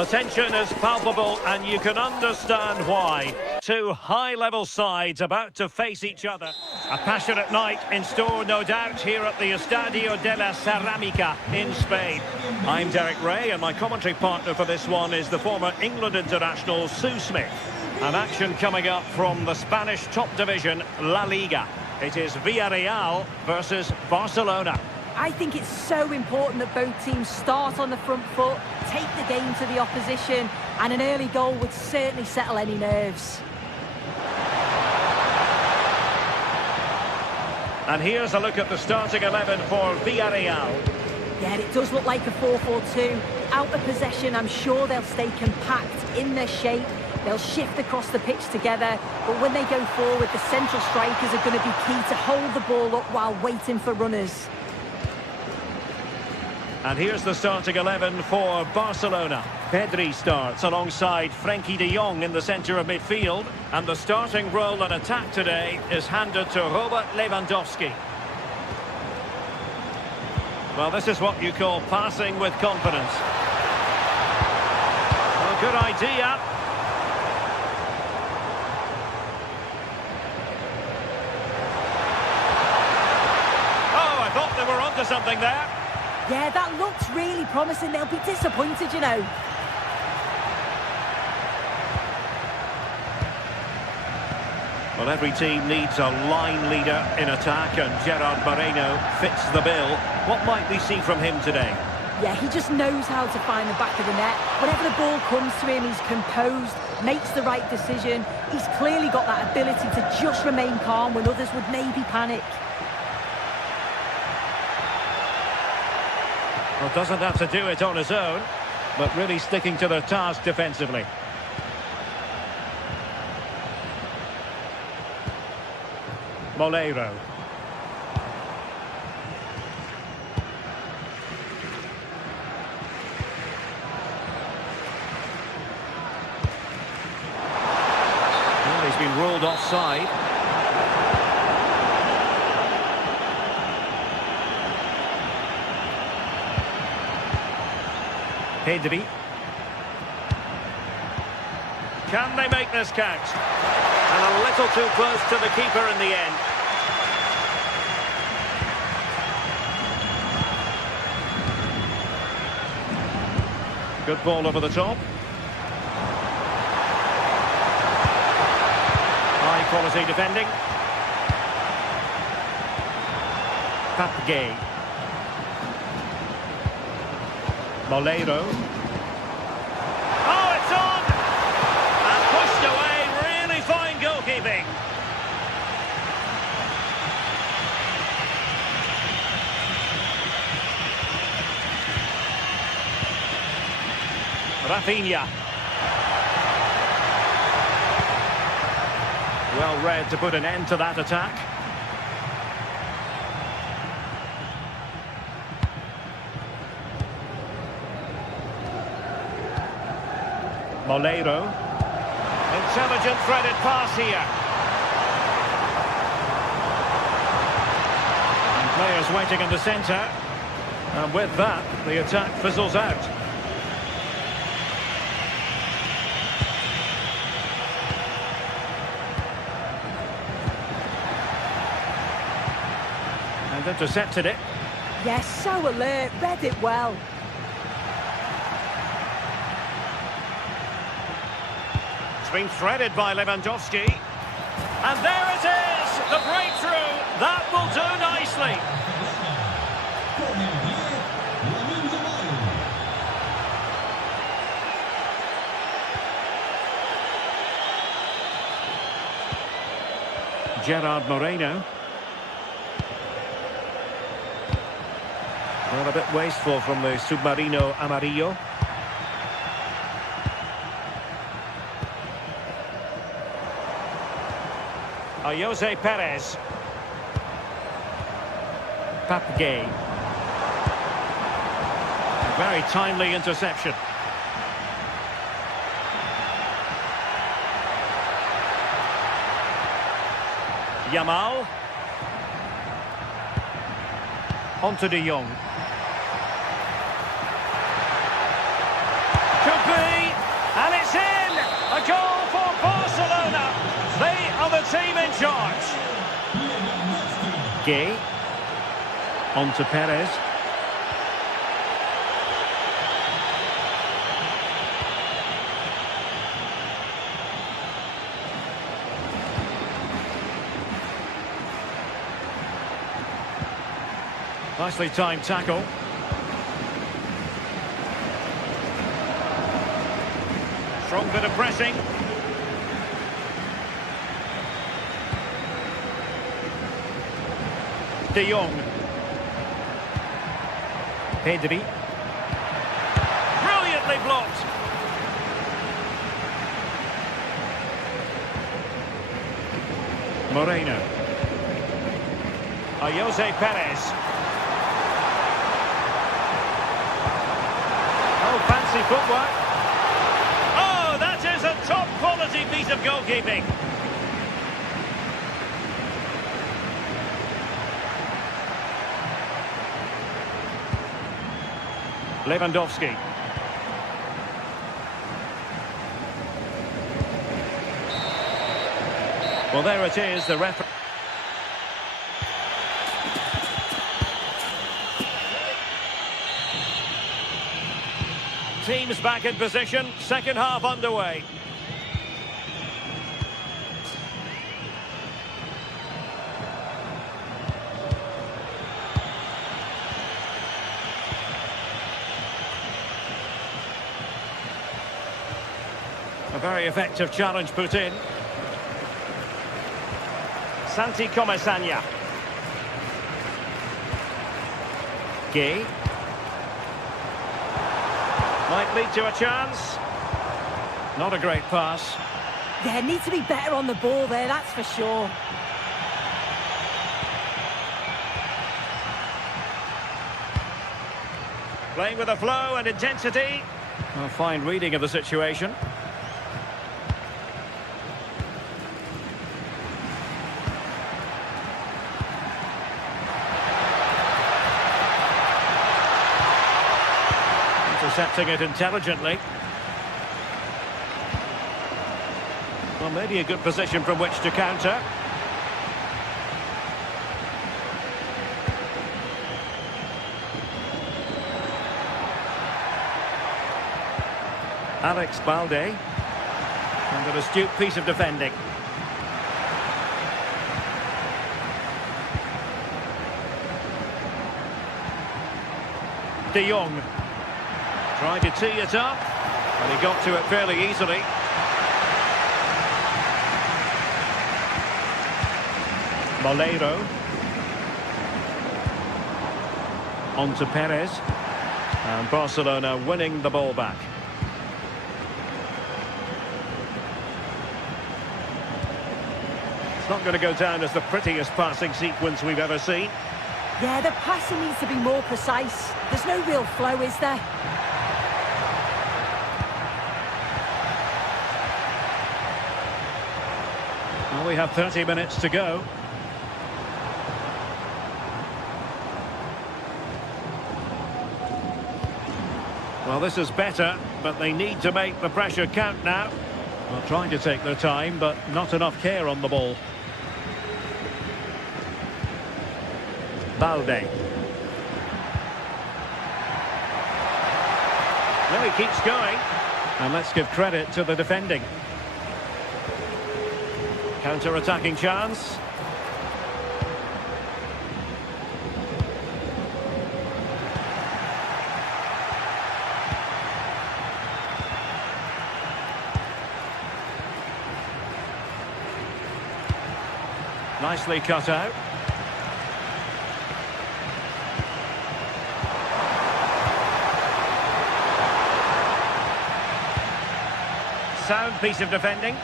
The tension is palpable and you can understand why. Two high-level sides about to face each other. A passionate night in store, no doubt, here at the Estadio de la Cerámica in Spain. I'm Derek Ray, and my commentary partner for this one is the former England international Sue Smith. And action coming up from the Spanish top division, La Liga. It is Villarreal versus Barcelona. I think it's so important that both teams start on the front foot, take the game to the opposition, and an early goal would certainly settle any nerves. And here's a look at the starting 11 for Villarreal. Yeah, it does look like a 4-4-2. Out of possession, I'm sure they'll stay compact in their shape. They'll shift across the pitch together, but when they go forward, the central strikers are going to be key to hold the ball up while waiting for runners. And here's the starting 11 for Barcelona. Pedri starts alongside Frenkie de Jong in the centre of midfield. And the starting role in attack today is handed to Robert Lewandowski. Well, this is what you call passing with confidence. Well, good idea. Oh, I thought they were onto something there. Yeah, that looks really promising. They'll be disappointed, you know. Well, every team needs a line leader in attack, and Gerard Moreno fits the bill. What might we see from him today? Yeah, he just knows how to find the back of the net. Whenever the ball comes to him, he's composed, makes the right decision. He's clearly got that ability to just remain calm when others would maybe panic. Well, doesn't have to do it on his own, but really sticking to their task defensively. Molero. Well, he's been ruled offside. Pedri. Can they make this count? And a little too close to the keeper in the end. Good ball over the top. High quality defending. Papgay. Molero. Oh, it's on! And pushed away. Really fine goalkeeping. Rafinha. Well read to put an end to that attack. Molero. Intelligent threaded pass here. And players waiting in the centre. And with that, the attack fizzles out. And intercepted it. Yes, so alert, read it well. Been threaded by Lewandowski, and there it is, the breakthrough. That will do nicely. Gerard Moreno. Well, a bit wasteful from the Submarino Amarillo. Jose Perez. Papgay. Very timely interception. Yamal. Onto de Jong. Could be! team in charge. Gay. On to Perez. Nicely timed tackle. Strong bit of pressing. De Jong. Pedri. Brilliantly blocked. Moreno. Jose Perez. Oh, fancy footwork. Oh, that is a top quality piece of goalkeeping. Lewandowski. Well, there it is, the referee. Teams back in position, second half underway. A very effective challenge put in. Santi Comesaña. Gay. Might lead to a chance. Not a great pass. Yeah, need to be better on the ball there, that's for sure. Playing with a flow and intensity. A fine reading of the situation. Intercepting it intelligently. Well, maybe a good position from which to counter. Alex Balde. And an astute piece of defending. De Jong. Tried to tee it up, and he got to it fairly easily. Molero. On to Perez. And Barcelona winning the ball back. It's not going to go down as the prettiest passing sequence we've ever seen. Yeah, the passing needs to be more precise. There's no real flow, is there? Well, we have 30 minutes to go. Well, this is better, but they need to make the pressure count now. Well, trying to take their time, but not enough care on the ball. Balde. Well, he keeps going. And let's give credit to the defending. Counter-attacking chance. Nicely cut out. Sound piece of defending.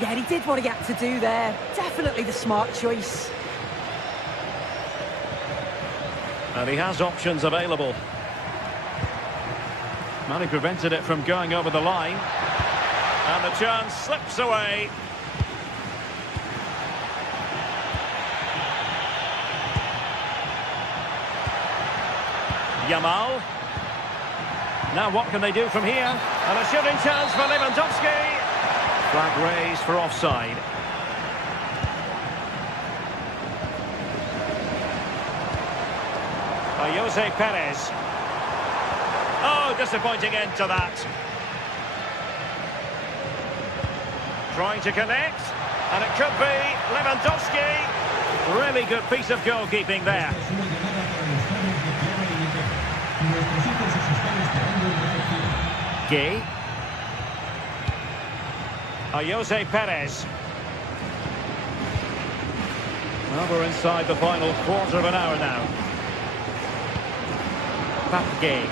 Yeah, he did what he had to do there. Definitely the smart choice. And he has options available. Well, he prevented it from going over the line. And the chance slips away. Yamal. Now what can they do from here? And a shooting chance for Lewandowski. Flag raised for offside. Jose Perez. Oh, disappointing end to that. Trying to connect, and it could be Lewandowski. Really good piece of goalkeeping there. Gay. Jose Perez. Well, we're inside the final quarter of an hour now. Gay.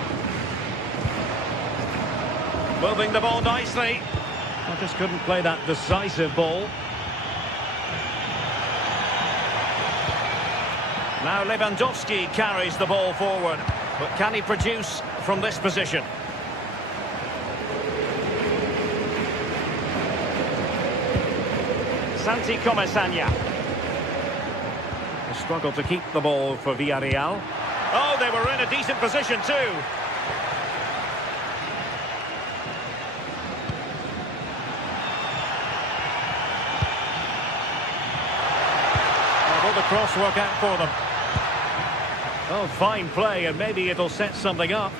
Moving the ball nicely. I just couldn't play that decisive ball. Now Lewandowski carries the ball forward. But can he produce from this position? Santi Comesaña. They struggled to keep the ball for Villarreal. Oh, they were in a decent position too. Will the cross work out for them? Oh, fine play, and maybe it'll set something up.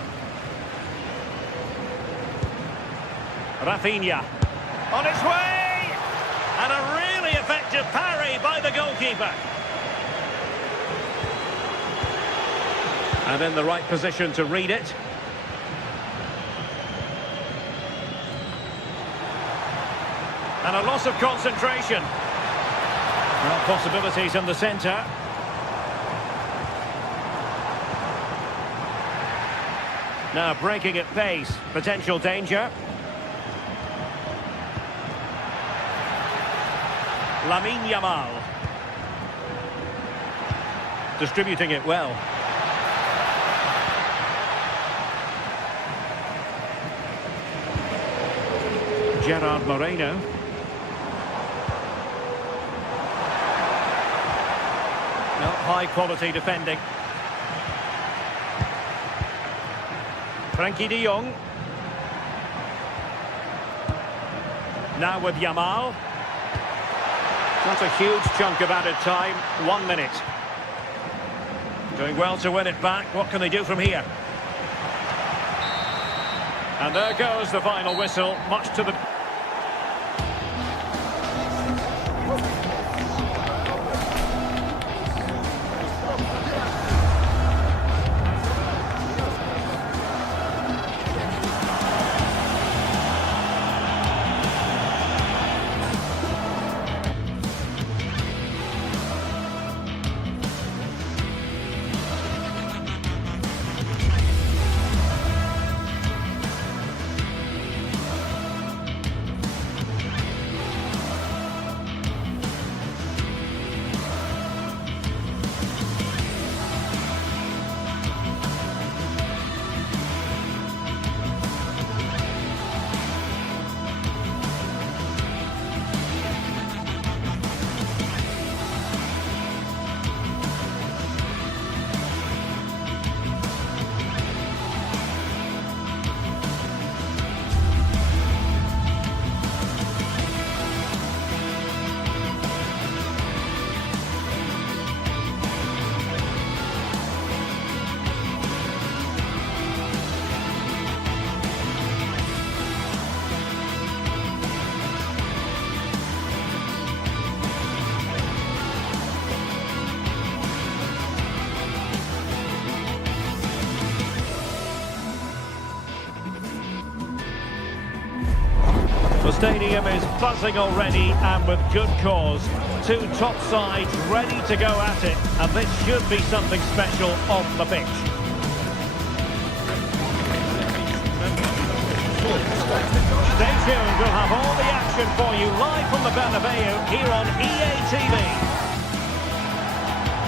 Rafinha. On its way! And a really effective parry by the goalkeeper. And in the right position to read it. And a loss of concentration. Well, possibilities in the centre. Now breaking at pace. Potential danger. Lamine Yamal. Distributing it well. Gerard Moreno. No, high quality defending. Frankie de Jong. Now with Yamal. Not a huge chunk of added time. 1 minute. Doing well to win it back. What can they do from here? And there goes the final whistle. Much to the... The stadium is buzzing already, and with good cause. Two top sides ready to go at it, and this should be something special off the pitch. Stay tuned, we'll have all the action for you live from the Bernabeu here on EA TV.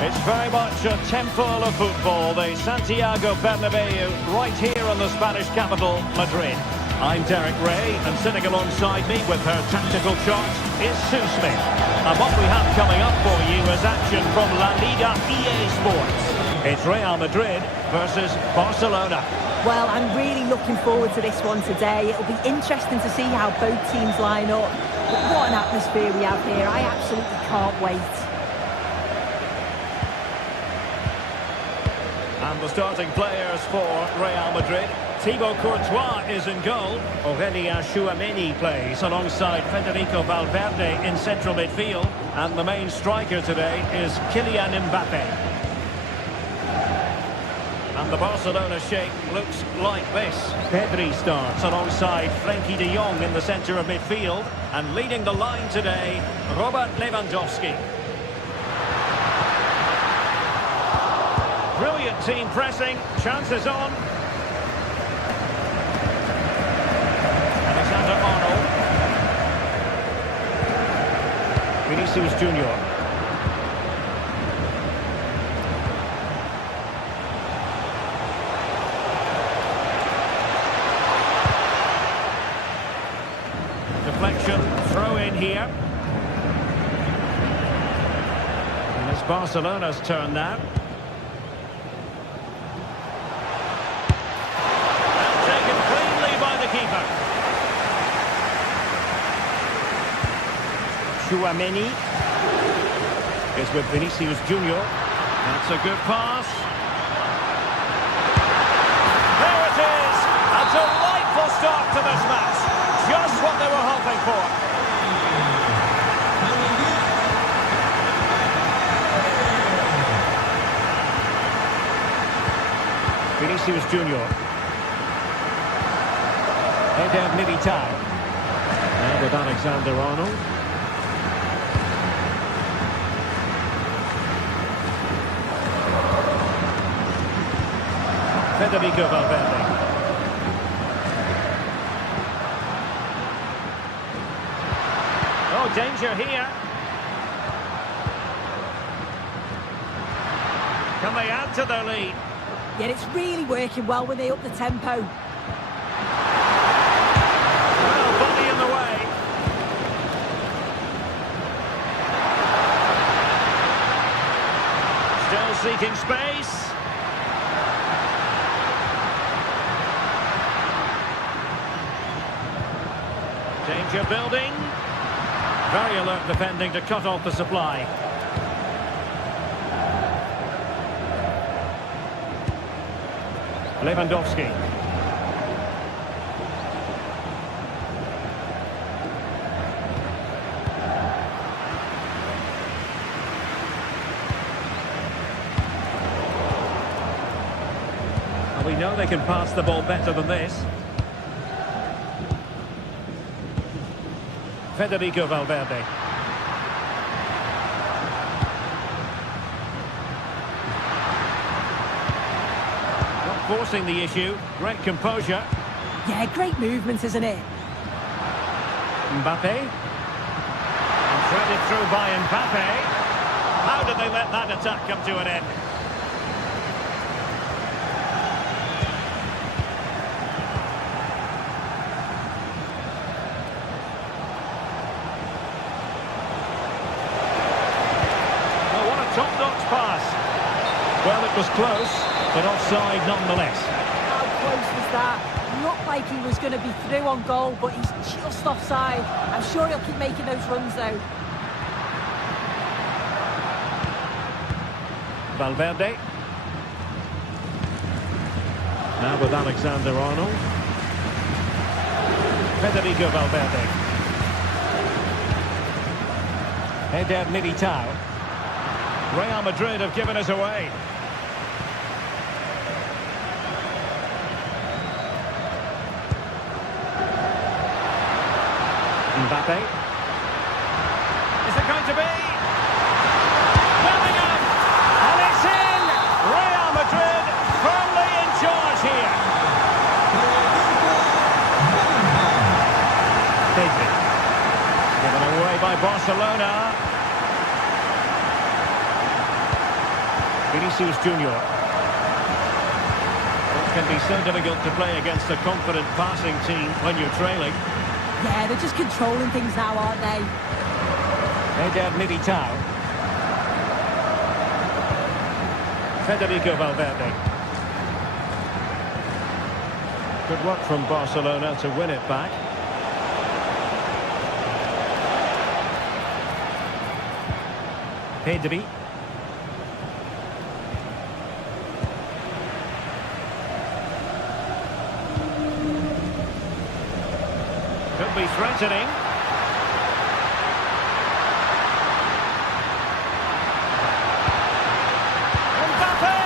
It's very much a temple of football, the Santiago Bernabeu, right here in the Spanish capital, Madrid. I'm Derek Ray, and sitting alongside me with her tactical chart is Sue Smith. And what we have coming up for you is action from La Liga EA Sports. It's Real Madrid versus Barcelona. Well, I'm really looking forward to this one today. It'll be interesting to see how both teams line up. But what an atmosphere we have here. I absolutely can't wait. And And the starting players for Real Madrid. Thibaut Courtois is in goal. Aurélien Tchouameni plays alongside Federico Valverde in central midfield. And the main striker today is Kylian Mbappe. And the Barcelona shape looks like this. Pedri starts alongside Frenkie de Jong in the centre of midfield. And leading the line today, Robert Lewandowski. Brilliant team pressing, chances on. Alexander Arnold. Vinicius Junior. Deflection, throw in here. And it's Barcelona's turn now. Tchouameni is with Vinicius Junior. That's a good pass. There it is! A delightful start to this match. Just what they were hoping for. Vinicius Junior. Eder Militao. Now with Alexander Arnold. Federico Valverde. Oh, danger here. Can they add to their lead? Yeah, it's really working well when they up the tempo. Well, body in the way. Still seeking space. Danger building. Very alert defending to cut off the supply. Lewandowski. Well, we know they can pass the ball better than this. Federico Valverde. Not forcing the issue. Great composure. Yeah, great movement, isn't it? Mbappe. And threaded through by Mbappe. How did they let that attack come to an end? Top-notch pass. Well, it was close, but offside nonetheless. How close was that? Looked like he was going to be through on goal, but he's just offside. I'm sure he'll keep making those runs, though. Valverde. Now with Alexander Arnold. Federico Valverde. Eder Militao. Real Madrid have given us away. Mbappe. Is it going to be? Bellingham! And it's in! Real Madrid firmly in charge here. Pedri. Given away by Barcelona. Vinicius Junior. It can be so difficult to play against a confident passing team when you're trailing. Yeah, they're just controlling things now, aren't they? Eder Militao. Federico Valverde. Good work from Barcelona to win it back. Pedri. Could be threatening. Mbappe!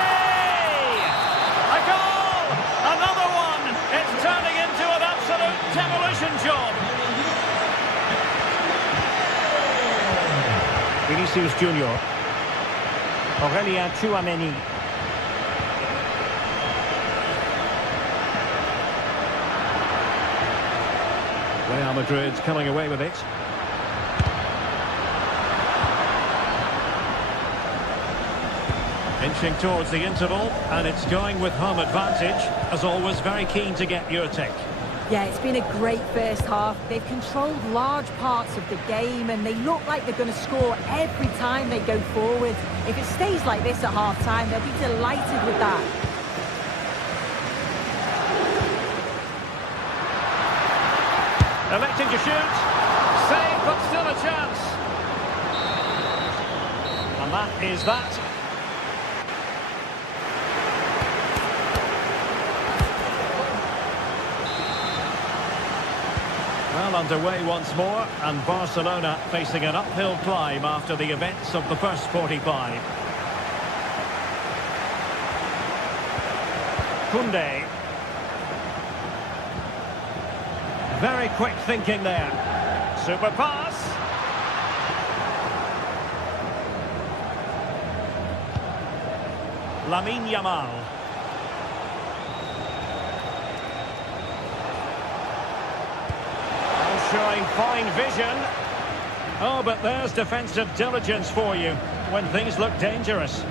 A goal! Another one! It's turning into an absolute demolition job. Vinicius Junior. Aurélien Tchouameni. Real Madrid's coming away with it. Inching towards the interval, and it's going with home advantage. As always, very keen to get your take. Yeah, it's been a great first half. They've controlled large parts of the game, and they look like they're going to score every time they go forward. If it stays like this at half-time, they'll be delighted with that. Electing to shoot. Save, but still a chance. And that is that. Well, underway once more, and Barcelona facing an uphill climb after the events of the first 45. Koundé. Very quick thinking there. Super pass. Lamine Yamal. Showing fine vision. Oh, but there's defensive diligence for you when things look dangerous.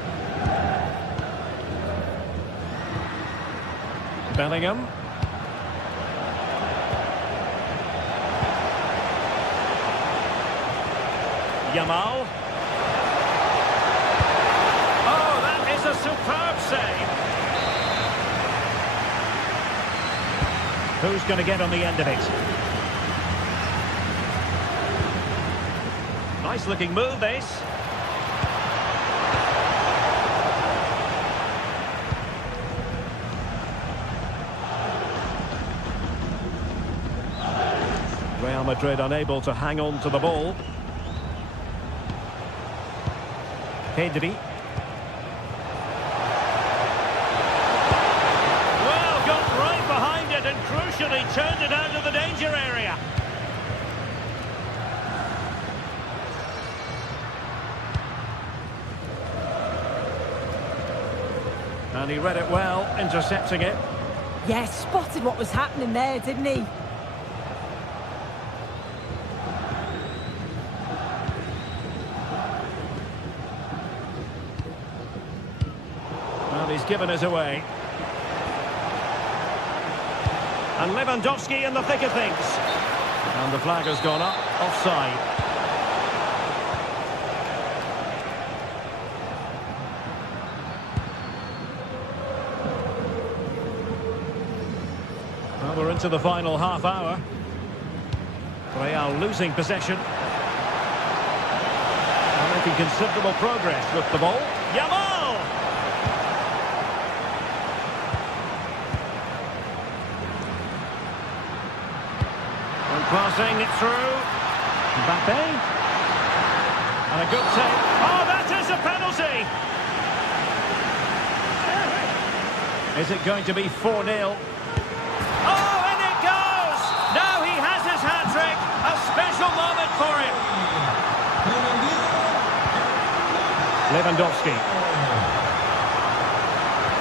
Bellingham. Yamal. Oh, that is a superb save. Who's going to get on the end of it? Nice looking move, this. Real Madrid unable to hang on to the ball. Pedri. Well, got right behind it and crucially turned it out of the danger area. And he read it well, intercepting it. Yeah, spotted what was happening there, didn't he? Well, he's given us away. And Lewandowski in the thick of things. And the flag has gone up, offside. Well, we're into the final half hour. Real losing possession. And making considerable progress with the ball. Yamal! And passing it through. Mbappe. And a good save. Oh, that is a penalty! Is it going to be 4-0? Oh, and it goes! Now he has his hat-trick. A special moment for him. Lewandowski.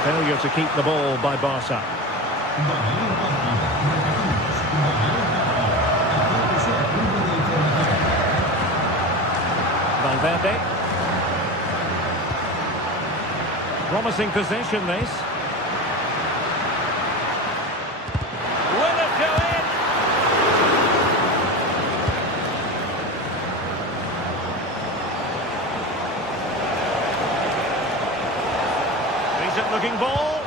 Failure to keep the ball by Barca. Valverde. Promising possession, this. Will it go in? Decent looking ball.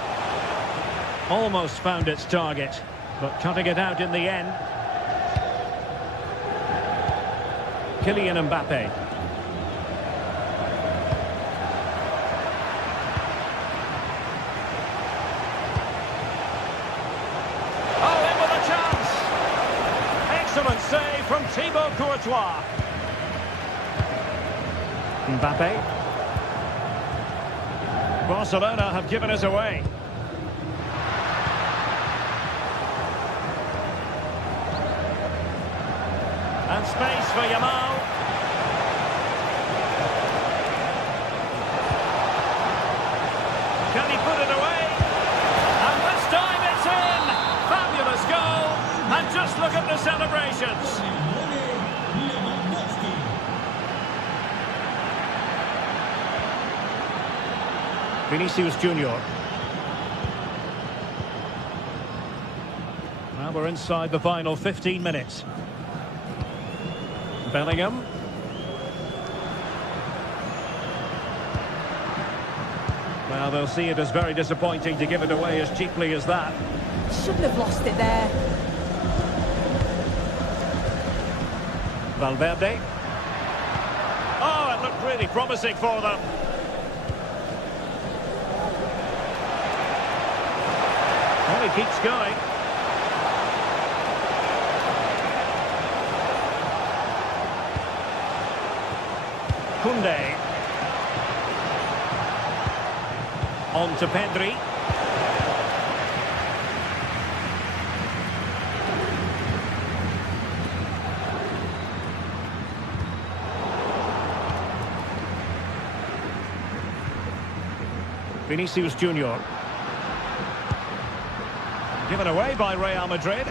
Almost found its target, but cutting it out in the end. Kylian Mbappe. from Thibaut Courtois. Mbappe. Barcelona have given us away. And space for Yamal. Can he put it away? And this time it's in! Fabulous goal! And just look at the celebrations! Vinicius Junior. Now we're inside the final 15 minutes. Bellingham. Well, they'll see it as very disappointing to give it away as cheaply as that. Shouldn't have lost it there. Valverde. Oh, it looked really promising for them. Well, he keeps going. Koundé. On to Pedri. Vinicius Junior. Given away by Real Madrid.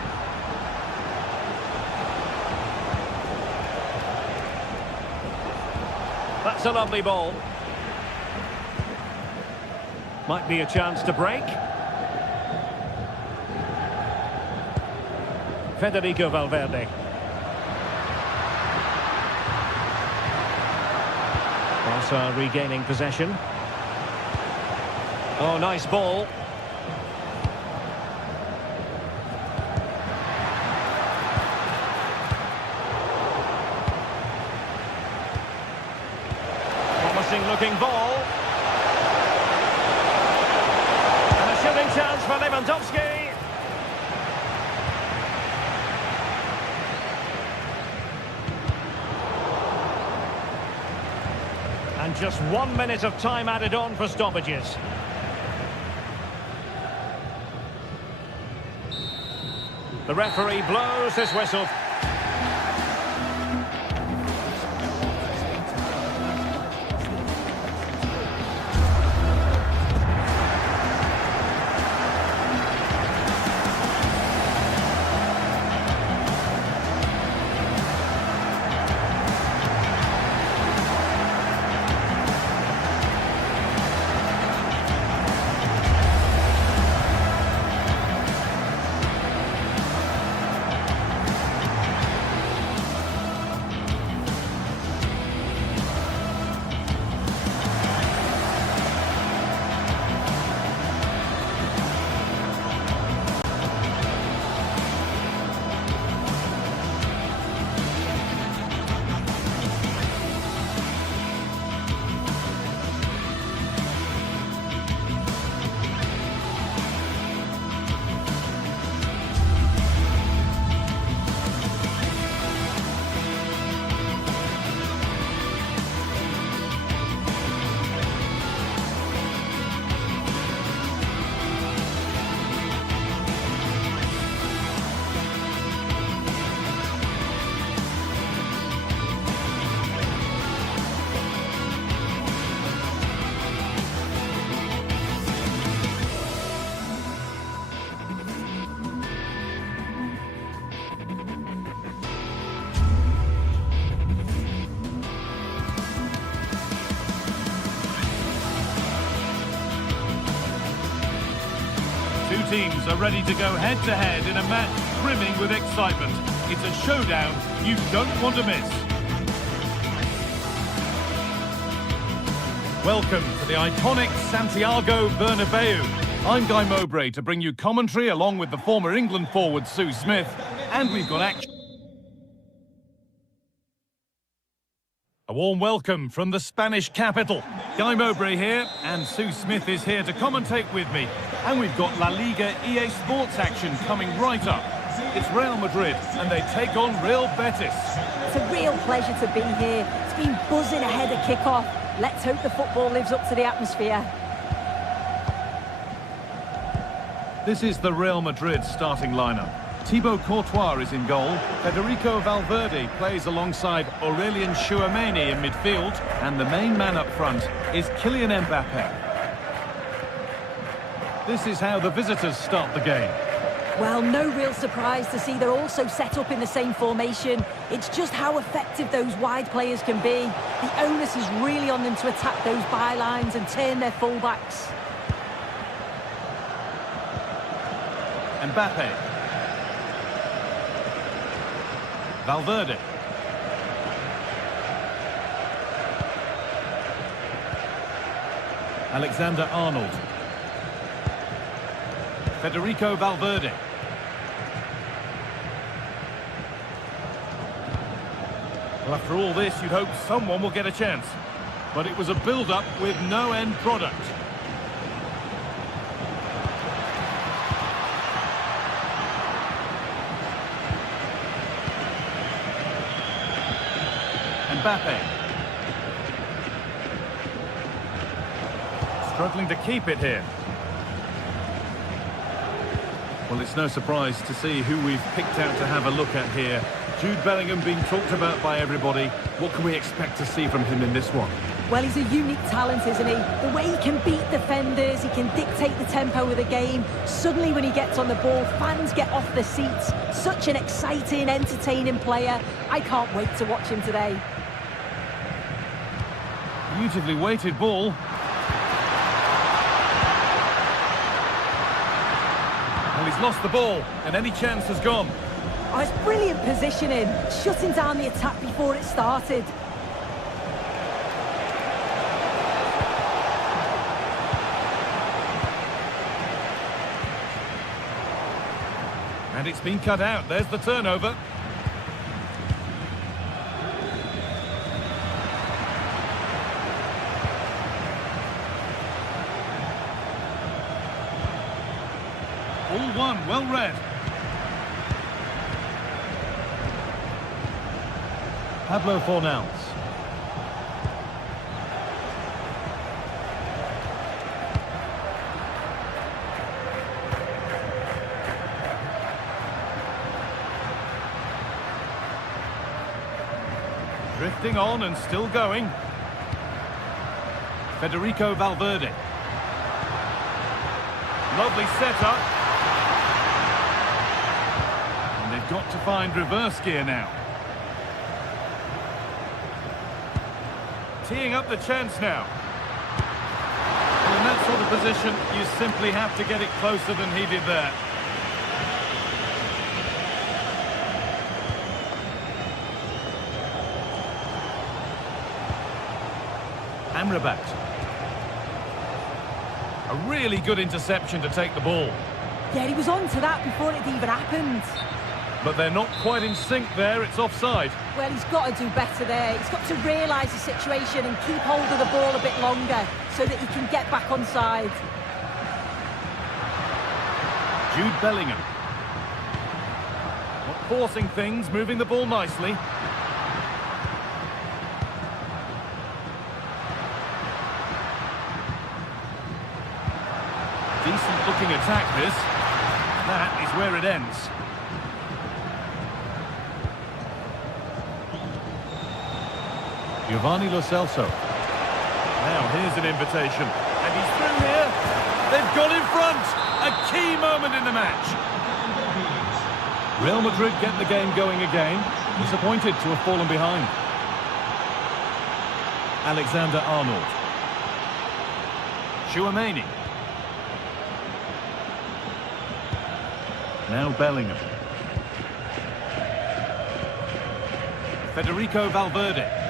That's a lovely ball. Might be a chance to break. Federico Valverde. Barca regaining possession. Oh, nice ball. Promising looking ball. And a shooting chance for Lewandowski. And just 1 minute of time added on for stoppages. The referee blows his whistle. Two teams are ready to go head-to-head in a match brimming with excitement. It's a showdown you don't want to miss. Welcome to the iconic Santiago Bernabeu. I'm Guy Mowbray to bring you commentary along with the former England forward Sue Smith, and we've got action. A warm welcome from the Spanish capital. Guy Mowbray here, and Sue Smith is here to commentate with me. And we've got La Liga EA Sports action coming right up. It's Real Madrid, and they take on Real Betis. It's a real pleasure to be here. It's been buzzing ahead of kick-off. Let's hope the football lives up to the atmosphere. This is the Real Madrid starting lineup. Thibaut Courtois is in goal. Federico Valverde plays alongside Aurelien Tchouameni in midfield. And the main man up front is Kylian Mbappe. This is how the visitors start the game. Well, no real surprise to see they're also set up in the same formation. It's just how effective those wide players can be. The onus is really on them to attack those bylines and turn their fullbacks. Mbappe. Valverde. Alexander-Arnold. Federico Valverde. Well, after all this, you'd hope someone will get a chance. But it was a build-up with no end product. Mbappe. Struggling to keep it here. Well, it's no surprise to see who we've picked out to have a look at here. Jude Bellingham being talked about by everybody. What can we expect to see from him in this one? Well, he's a unique talent, isn't he? The way he can beat defenders, he can dictate the tempo of the game. Suddenly, when he gets on the ball, fans get off their seats. Such an exciting, entertaining player. I can't wait to watch him today. Beautifully weighted ball. Well, he's lost the ball, and any chance has gone. Oh, it's brilliant positioning, shutting down the attack before it started. And it's been cut out. There's the turnover. All one, well read. Pablo Fornals. Drifting on and still going. Federico Valverde. Lovely setup. And they've got to find reverse gear now. Teeing up the chance now. Well, in that sort of position, you simply have to get it closer than he did there. Amrabat. A really good interception to take the ball. Yeah, he was on to that before it even happened. But they're not quite in sync there, it's offside. Well, he's got to do better there. He's got to realise the situation and keep hold of the ball a bit longer so that he can get back on side. Jude Bellingham. Not forcing things, moving the ball nicely. Decent looking attack this. That is where it ends. Giovanni Lo Celso. Now here's an invitation. And he's through here. They've got in front. A key moment in the match. Real Madrid get the game going again. Disappointed to have fallen behind. Alexander-Arnold. Tchouameni. Now Bellingham. Federico Valverde.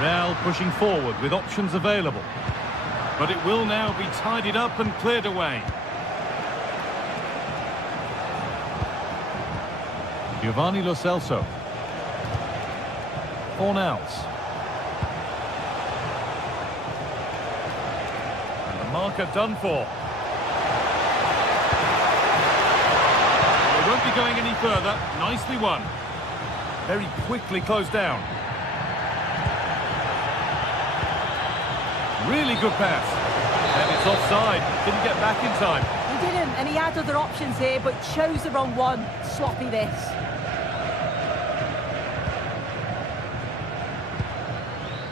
Real pushing forward with options available. But it will now be tidied up and cleared away. Giovanni Lo Celso. Fornals. And the marker done for. going any further. Nicely won. Very quickly closed down. Really good pass. And it's offside. Didn't get back in time. He didn't, and he had other options here, but chose the wrong one. Sloppy this.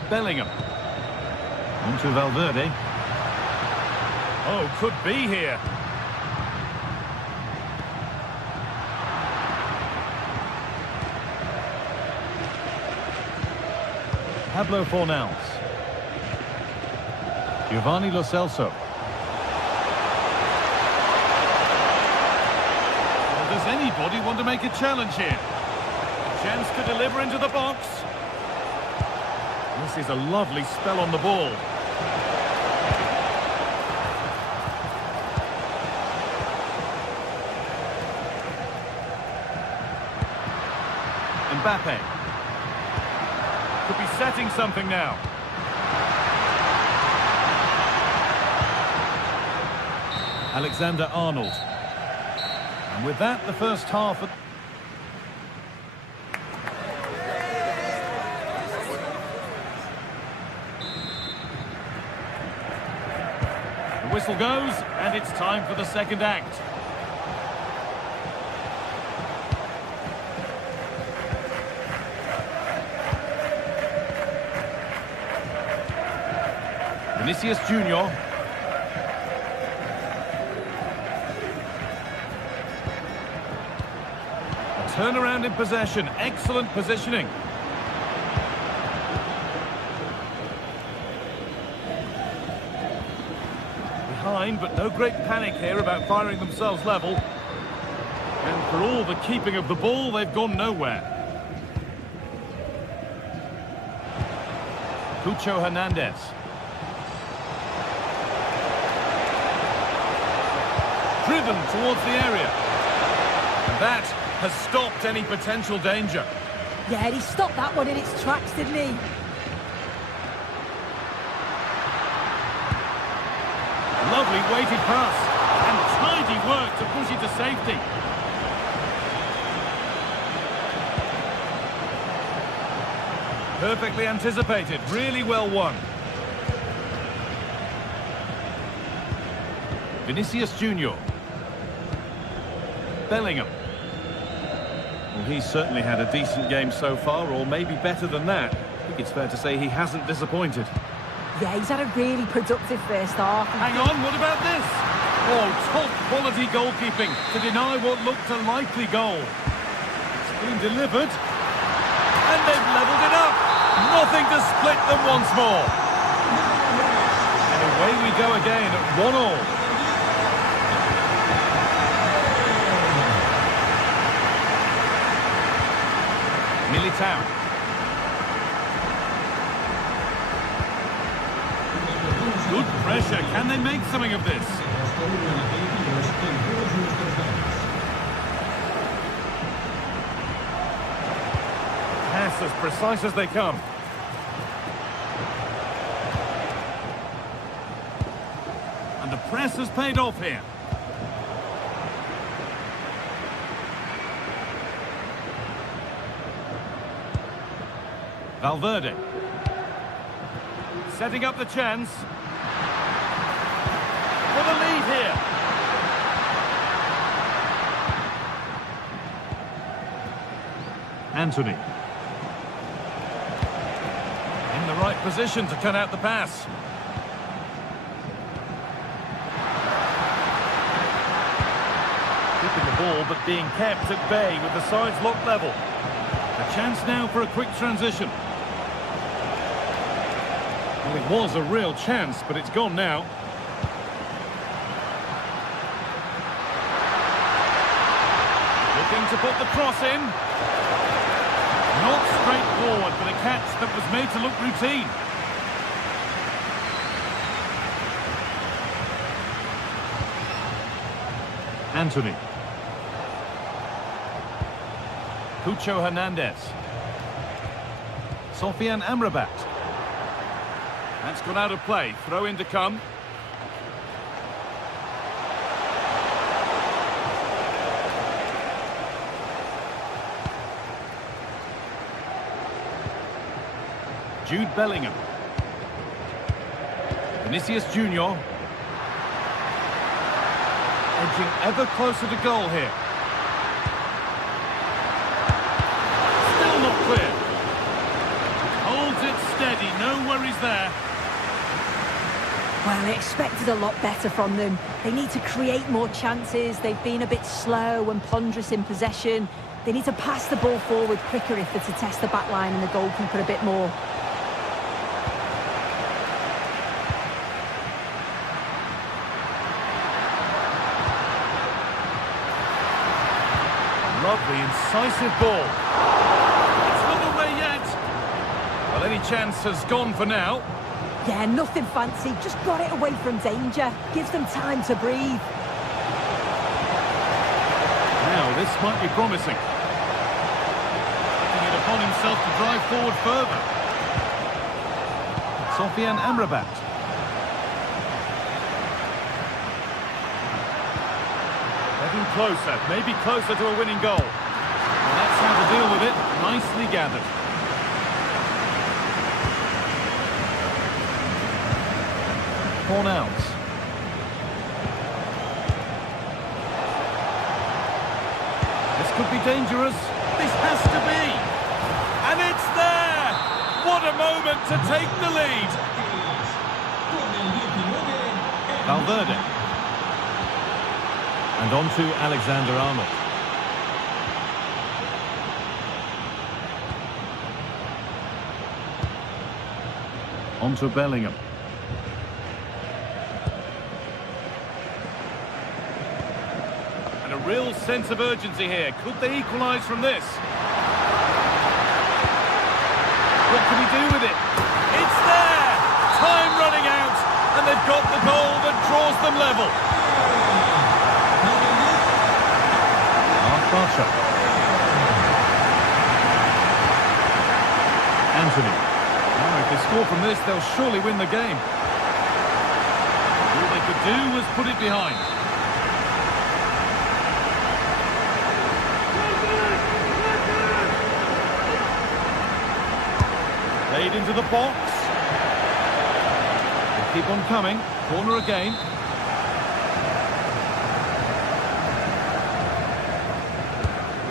Bellingham. On to Valverde. Oh, could be here. Pablo Fornals. Giovanni Lo Celso. Well, does anybody want to make a challenge here? A chance to deliver into the box. This is a lovely spell on the ball. Mbappe. Could be setting something now. Alexander-Arnold. And with that, the first half... The whistle goes, and it's time for the second act. Vinicius Junior. Turnaround in possession, excellent positioning. Behind, but no great panic here about firing themselves level. And for all the keeping of the ball, they've gone nowhere. Cucho Hernandez. Driven towards the area. And that has stopped any potential danger. Yeah, he stopped that one in its tracks, didn't he? Lovely weighted pass. And tidy work to push it to safety. Perfectly anticipated. Really well won. Vinicius Junior. Bellingham. Well, he's certainly had a decent game so far, or maybe better than that. I think it's fair to say he hasn't disappointed. Yeah, he's had a really productive first half. Hang on, what about this? Oh, top quality goalkeeping to deny what looked a likely goal. It's been delivered. And they've levelled it up. Nothing to split them once more. And away we go again at 1-1. Militao. Good pressure. Can they make something of this? Pass as precise as they come. And the press has paid off here. Valverde. Setting up the chance. For the lead here. Anthony. In the right position to cut out the pass. Keeping the ball but being kept at bay with the sides locked level. A chance now for a quick transition. Well, it was a real chance, but it's gone now. Looking to put the cross in. Not straightforward, but a catch that was made to look routine. Anthony. Cucho Hernandez. Sofian Amrabat. That's gone out of play. Throw in to come. Jude Bellingham. Vinicius Junior. Edging ever closer to goal here. Still not clear. Holds it steady, no worries there. Well, they expected a lot better from them. They need to create more chances. They've been a bit slow and ponderous in possession. They need to pass the ball forward quicker if they're to test the back line and the goalkeeper a bit more. Lovely, incisive ball. It's not away yet. Well, any chance has gone for now. Yeah, nothing fancy. Just got it away from danger. Gives them time to breathe. Now, this might be promising. Taking it upon himself to drive forward further. Sofian Amrabat. Getting closer, maybe closer to a winning goal. Well, that's how to deal with it. Nicely gathered. Cornels. This could be dangerous. This has to be. And it's there! What a moment to take the lead. Valverde. And on to Alexander-Arnold. On to Bellingham. And a real sense of urgency here. Could they equalise from this? What can he do with it? It's there! Time running out, and they've got the goal that draws them level. Barca. Anthony. Now, if they score from this, they'll surely win the game. All they could do was put it behind. Played into the box. They keep on coming. Corner again.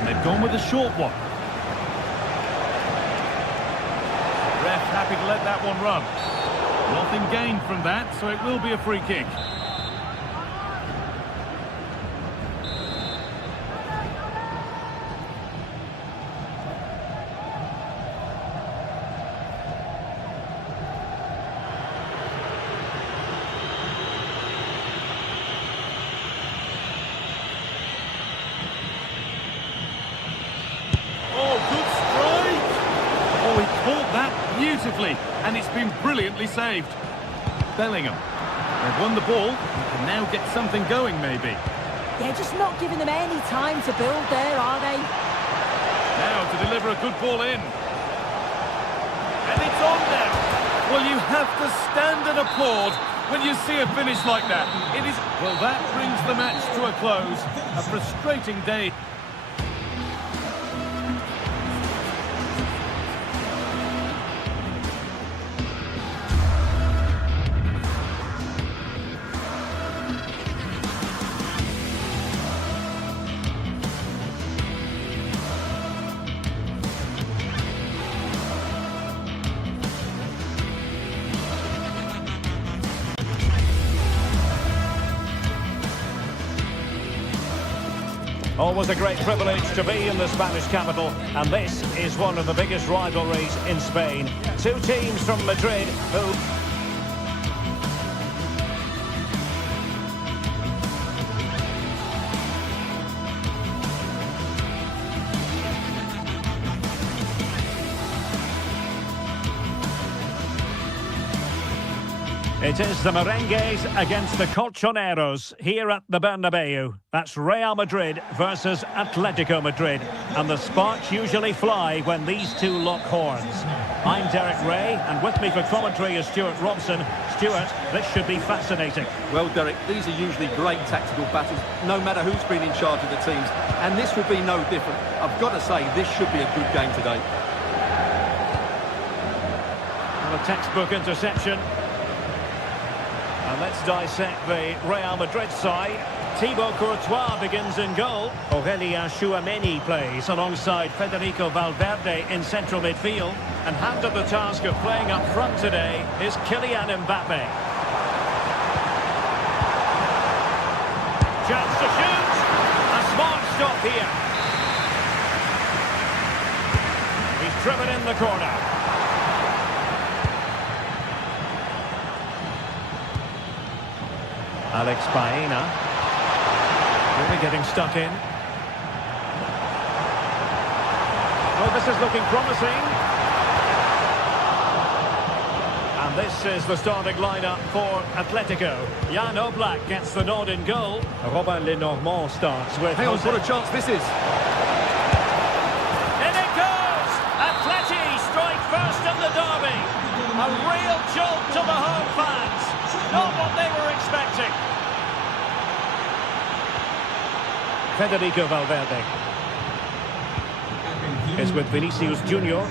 They've gone with a short one. Ref happy to let that one run. Nothing gained from that, so it will be a free kick. Beautifully, and it's been brilliantly saved. Bellingham. They've won the ball and can now get something going, maybe. They're just not giving them any time to build there, are they? Now to deliver a good ball in. And it's on now. Well, you have to stand and applaud when you see a finish like that. It is... Well, that brings the match to a close. A frustrating day. Always a great privilege to be in the Spanish capital, and this is one of the biggest rivalries in Spain. Two teams from Madrid who... It is the Merengues against the Colchoneros here at the Bernabeu. That's Real Madrid versus Atletico Madrid. And the sparks usually fly when these two lock horns. I'm Derek Ray, and with me for commentary is Stuart Robson. Stuart, this should be fascinating. Well, Derek, these are usually great tactical battles, no matter who's been in charge of the teams. And this will be no different. I've got to say, this should be a good game today. textbook interception. And let's dissect the Real Madrid side. Thibaut Courtois begins in goal. Aurelien Chouameni plays alongside Federico Valverde in central midfield. And handed the task of playing up front today is Kylian Mbappe. Chance to shoot. A smart stop here. He's driven in the corner. Alex Baena. Really getting stuck in. Well, this is looking promising. And this is the starting lineup for Atletico. Jan Oblak gets the nod in goal. Robin Lenormand starts with... Hang on, what a chance this is. In it goes! Atleti strike first in the derby. A real jolt to the home fans. Not what they were expecting. Federico Valverde is with Vinicius Junior.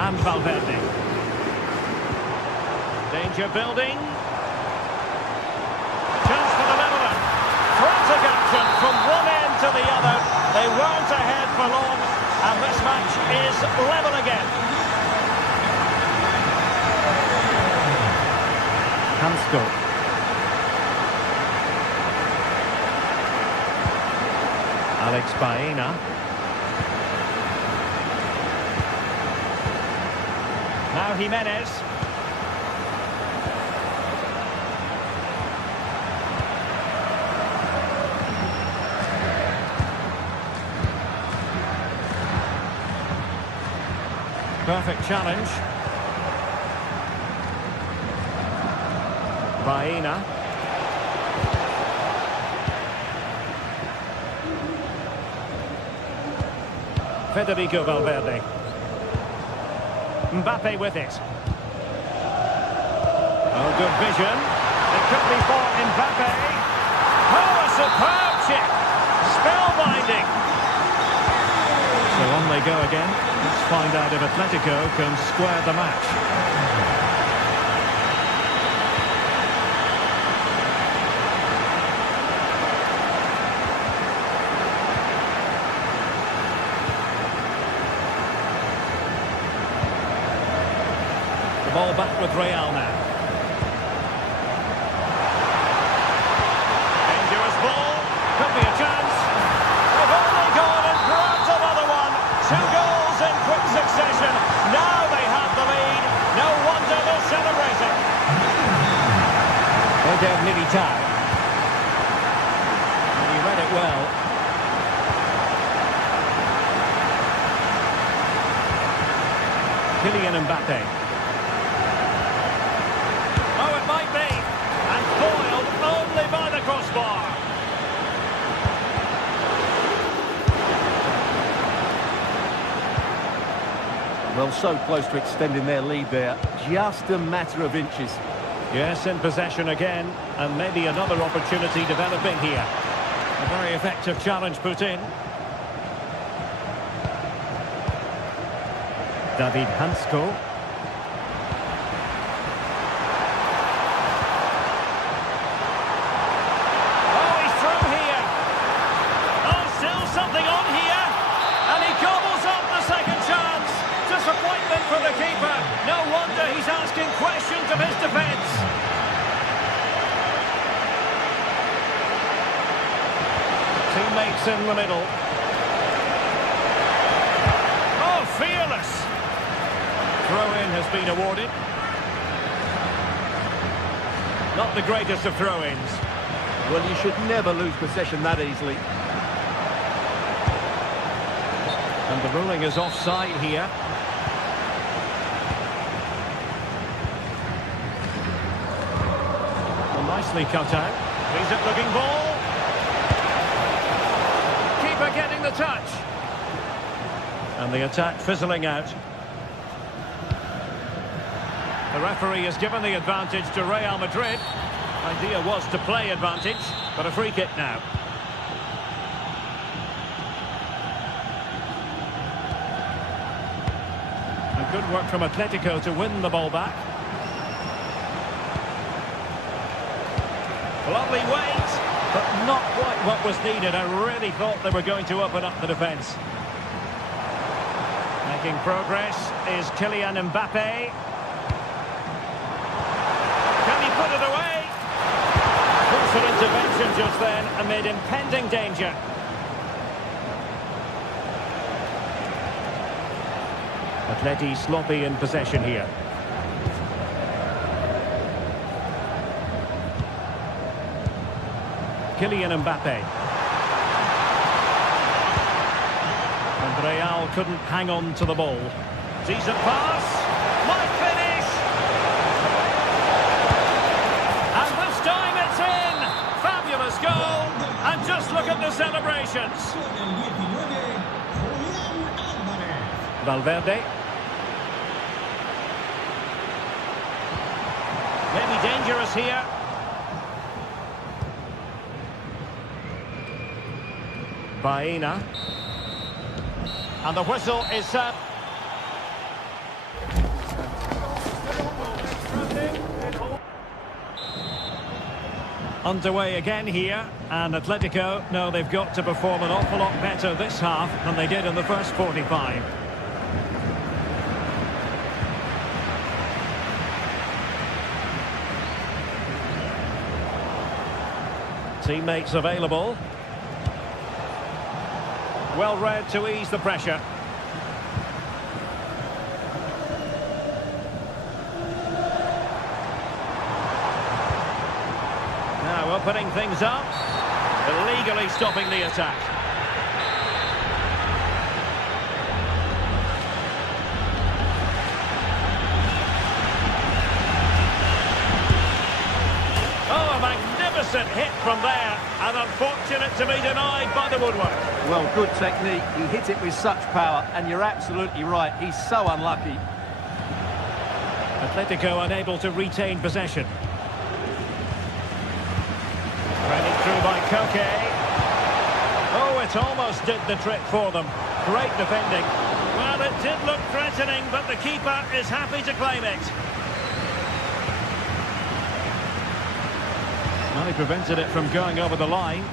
And Valverde. Danger building. Chance for the Netherlands. Frantic action from one end to the other. They weren't ahead for long, and this match is level again. Hansco. Alex Baena. Now Jimenez. Perfect challenge. Baena. Federico Valverde. Mbappe with it. Oh, good vision. It could be for Mbappe. Oh, a superb chip. Spellbinding. So on they go again. Let's find out if Atletico can square the match. The ball back with Real now. Dangerous ball. Could be a chance. They've only gone and grabbed another one. 2 goals in quick succession. Now they have the lead. No wonder they're celebrating. Eder Militao. He read it well. Kylian Mbappe. Oh, it might be. And foiled only by the crossbar. Well, so close to extending their lead there. Just a matter of inches. Yes, in possession again. And maybe another opportunity developing here. A very effective challenge put in. David Hansco. Oh, he's through here. Oh, still something on here. And he gobbles up the second chance. Disappointment for the keeper. No wonder he's asking questions of his defence. Teammates in the middle. Oh, fearless. Throw-in has been awarded. Not the greatest of throw-ins. Well, you should never lose possession that easily. And the ruling is offside here. Well, nicely cut out. Decent looking ball. Keeper getting the touch. And the attack fizzling out. The referee has given the advantage to Real Madrid. Idea was to play advantage, but a free kick now. Good work from Atletico to win the ball back. Lovely weight, but not quite what was needed. I really thought they were going to open up the defence. Making progress is Kylian Mbappe. Can he put it away? Closer intervention just then amid impending danger. Atleti sloppy in possession here. Kylian Mbappe. And Real couldn't hang on to the ball. Decent pass. Might finish. And this time it's in. Fabulous goal. And just look at the celebrations. Valverde. Maybe dangerous here. Baena. And the whistle is set. Underway again here, and Atletico know they've got to perform an awful lot better this half than they did in the first 45. Teammates available. Well read to ease the pressure. Now opening things up, illegally stopping the attack. Oh, a magnificent hit from there, and unfortunate to be denied by the woodwork. Well, good technique. He hit it with such power, and you're absolutely right. He's so unlucky. Atletico unable to retain possession. Running through by Koke. Oh, it almost did the trick for them. Great defending. Well, it did look threatening, but the keeper is happy to claim it. Well, he prevented it from going over the line.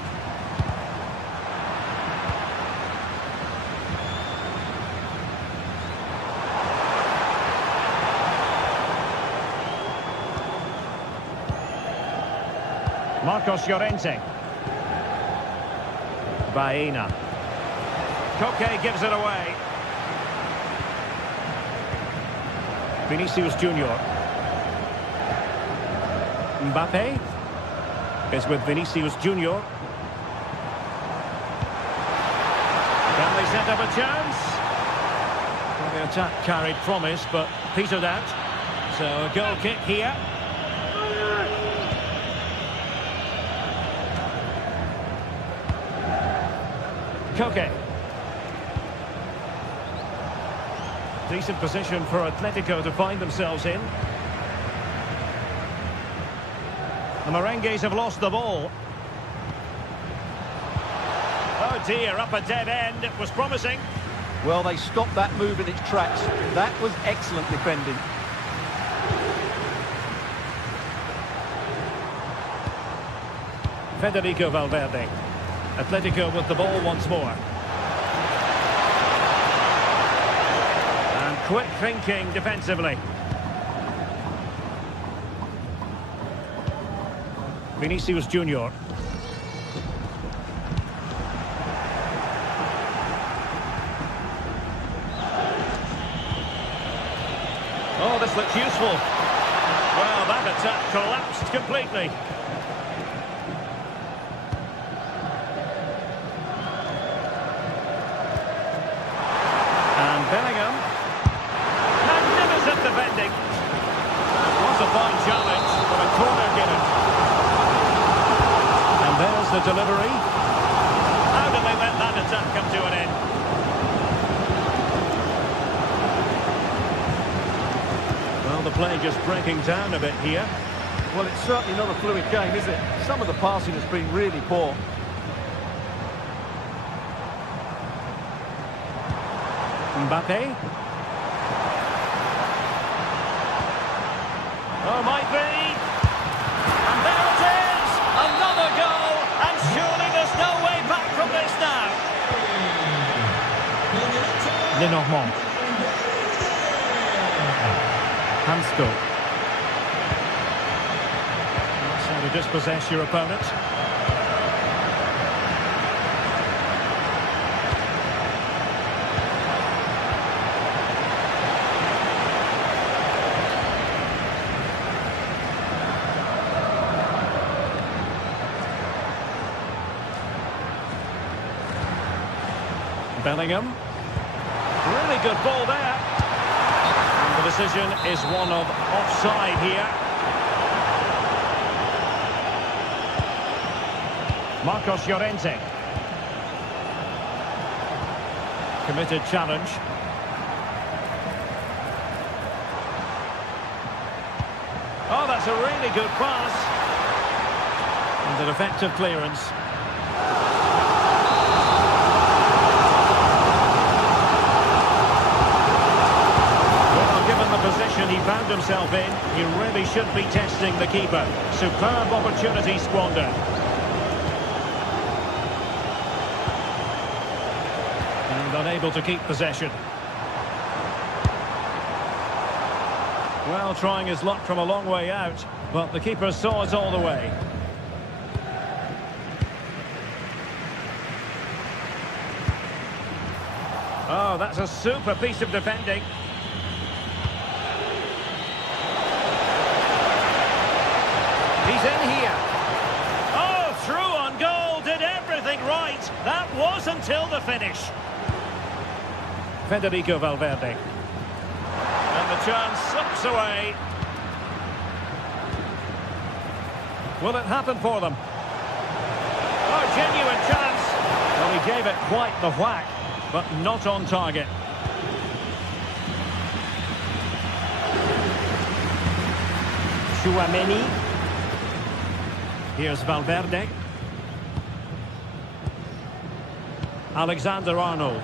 Marcos Llorente. Baena. Koke gives it away. Vinicius Junior. Mbappe is with Vinicius Junior. Can they set up a chance? Well, the attack carried promise, but petered out. So a goal kick here. Koke. Decent position for Atletico to find themselves in. The Merengues have lost the ball. Oh dear, up a dead end. It was promising. Well, they stopped that move in its tracks. That was excellent defending. Federico Valverde. Atletico with the ball once more. And quick thinking defensively. Vinicius Junior. Oh, this looks useful. Well, that attack collapsed completely. And Bellingham. Magnificent defending. It was a fine challenge, but a corner given. And there's the delivery. How did they let that attack come to an end? Well, the play just breaking down a bit here. Well, it's certainly not a fluid game, is it? Some of the passing has been really poor. Mbappe. Lenormand. Hansko. That's how to dispossess your opponent. Bellingham. Really good ball there. And the decision is one of offside here. Marcos Llorente. Committed challenge. Oh, that's a really good pass. And an effective clearance. Position he found himself in, he really should be testing the keeper. Superb opportunity squandered. And unable to keep possession. Well, trying his luck from a long way out, but the keeper saw it all the way. Oh, that's a super piece of defending. He's in here. Oh, through on goal, did everything right. That was until the finish. Federico Valverde. And the chance slips away. Will it happen for them? Oh, genuine chance. Well, he gave it quite the whack, but not on target. Chouameni. Here's Valverde. Alexander-Arnold.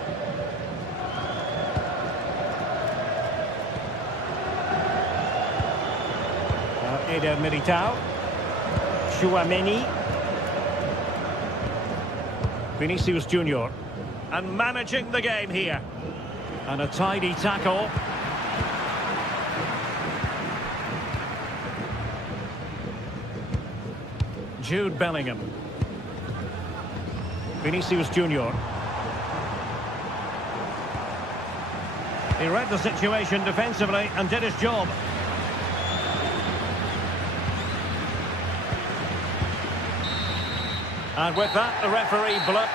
Eder Militao. Chouameni. Vinicius Junior. And managing the game here. And a tidy tackle. Jude Bellingham. Vinicius Junior. He read the situation defensively and did his job. And with that, the referee blows.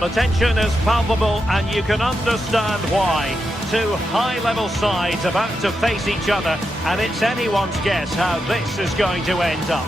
The tension is palpable and you can understand why. Two high-level sides about to face each other, and it's anyone's guess how this is going to end up.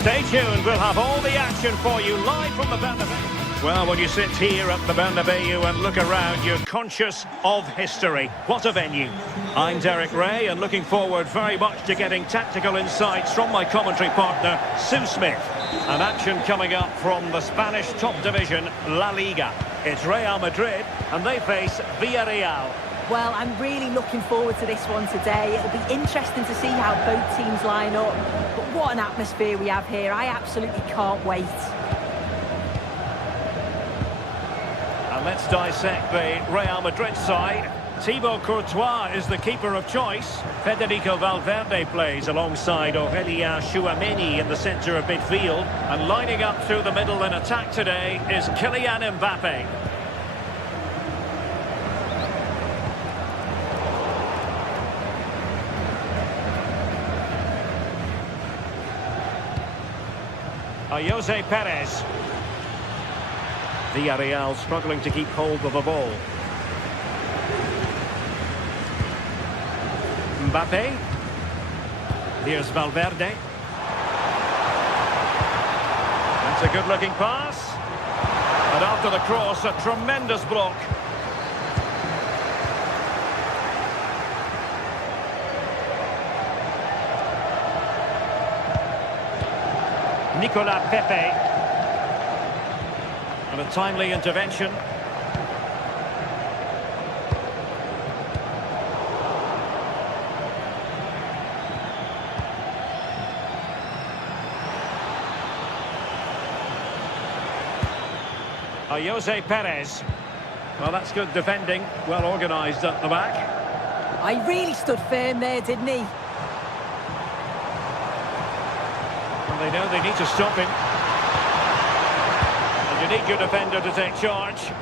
Stay tuned, we'll have all the action for you live from the Bernabeu. Well, when you sit here at the Bernabeu and look around, you're conscious of history. What a venue. I'm Derek Ray, and looking forward very much to getting tactical insights from my commentary partner, Sue Smith. And action coming up from the Spanish top division, La Liga. It's Real Madrid, and they face Villarreal. Well, I'm really looking forward to this one today. It'll be interesting to see how both teams line up. But what an atmosphere we have here. I absolutely can't wait. And let's dissect the Real Madrid side. Thibaut Courtois is the keeper of choice. Federico Valverde plays alongside Aurélien Chouameni in the centre of midfield. And lining up through the middle in attack today is Kylian Mbappe. Jose Perez. Villarreal struggling to keep hold of the ball. Mbappe. Here's Valverde. That's a good-looking pass. And after the cross, a tremendous block. Nicolas Pepe. And a timely intervention. Jose Perez. Well, that's good defending. Well organised at the back. I really stood firm there, didn't he? And they know they need to stop him. And you need your defender to take charge.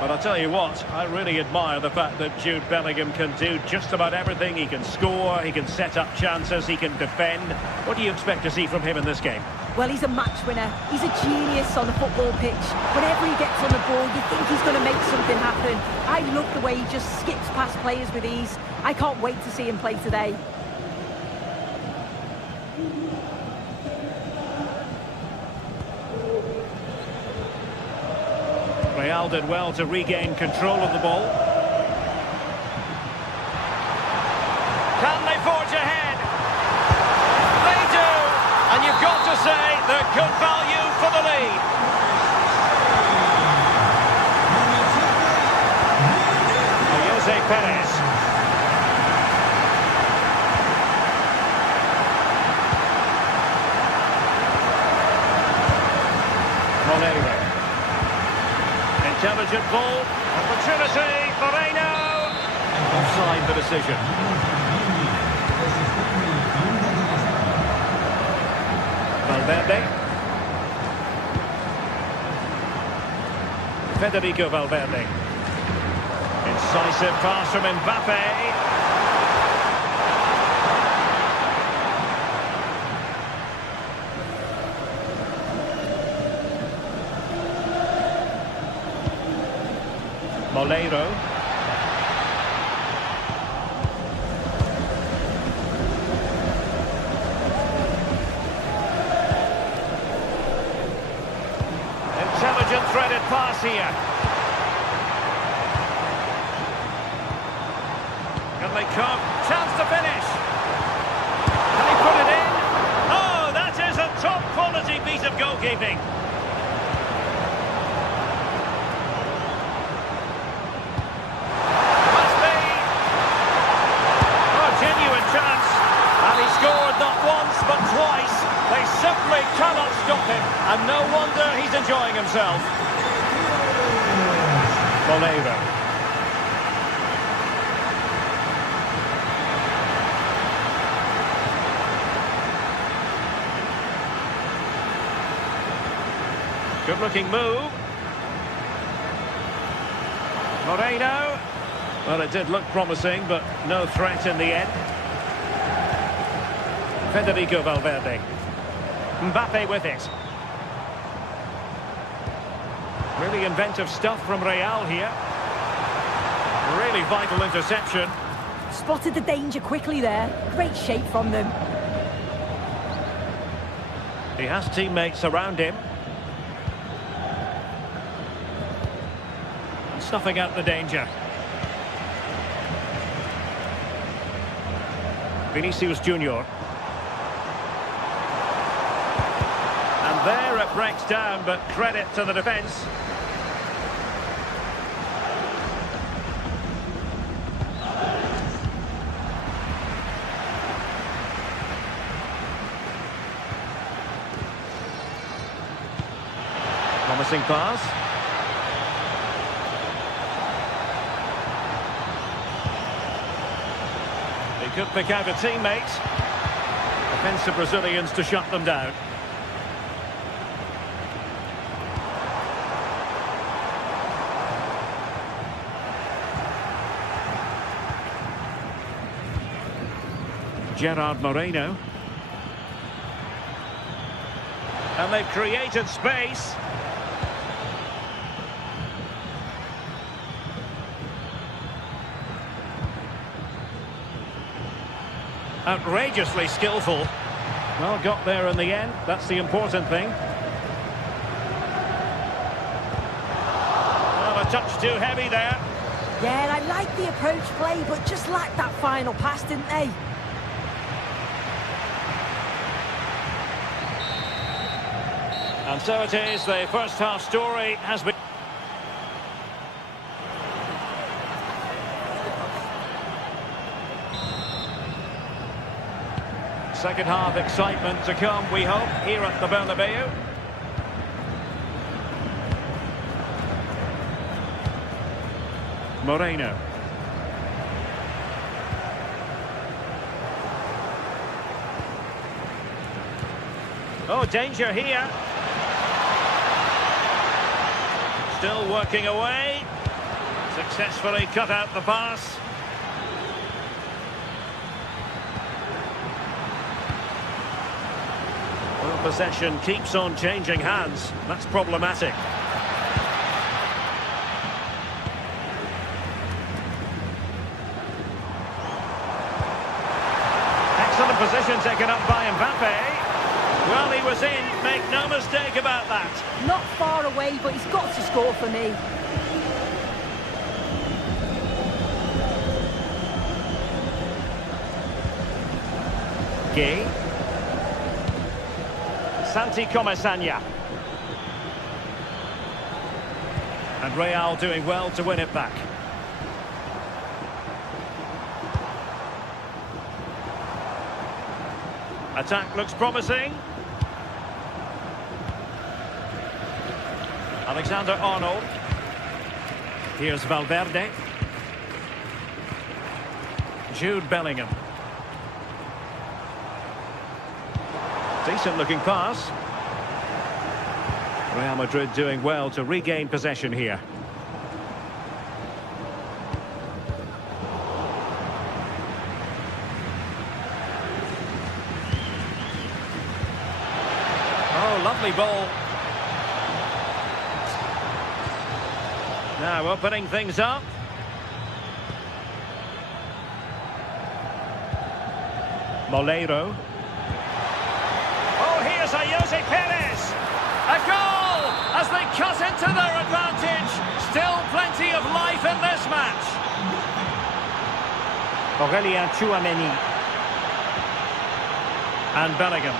But I'll tell you what, I really admire the fact that Jude Bellingham can do just about everything. He can score, he can set up chances, he can defend. What do you expect to see from him in this game? Well, he's a match winner. He's a genius on the football pitch. Whenever he gets on the ball, you think he's going to make something happen. I love the way he just skips past players with ease. I can't wait to see him play today. Real did well to regain control of the ball. Can they forge ahead? They do! And you've got to say they're good value for the lead. Jose Perez. Molero. Intelligent ball, opportunity, Moreno! Offside the decision. Valverde. Federico Valverde. Incisive pass from Mbappe. Molero. Intelligent threaded pass here. Can they come? Chance to finish. Can he put it in? Oh, that is a top quality piece of goalkeeping. But twice, they simply cannot stop him, and no wonder he's enjoying himself. Molero. Good-looking move. Moreno. Well, it did look promising, but no threat in the end. Federico Valverde. Mbappe with it. Really inventive stuff from Real here. Really vital interception. Spotted the danger quickly there. Great shape from them. He has teammates around him. Snuffing out the danger. Vinicius Junior. There it breaks down, but credit to the defence. Promising pass. He could pick out a teammate. Defensive Brazilians to shut them down. Gerard Moreno. And they've created space. Outrageously skillful. Well, got there in the end. That's the important thing. Well, a touch too heavy there. Yeah, I like the approach play, but just lacked that final pass, didn't they? And so it is, the first half story has been... Second half excitement to come, we hope, here at the Bernabeu. Moreno. Oh, danger here. Still working away. Successfully cut out the pass. Well, possession keeps on changing hands. That's problematic. Excellent position taken up by Mbappe. Well, he was in, make no mistake about that. Not far away, but he's got to score for me. Gay. Santi Comesaña. And Real doing well to win it back. Attack looks promising. Alexander-Arnold. Here's Valverde. Jude Bellingham. Decent looking pass. Real Madrid doing well to regain possession here. Oh, lovely ball. Now opening things up. Molero. Oh, here's Jose Perez. A goal as they cut into their advantage. Still plenty of life in this match. Aurélien Tchouaméni. And Bellingham.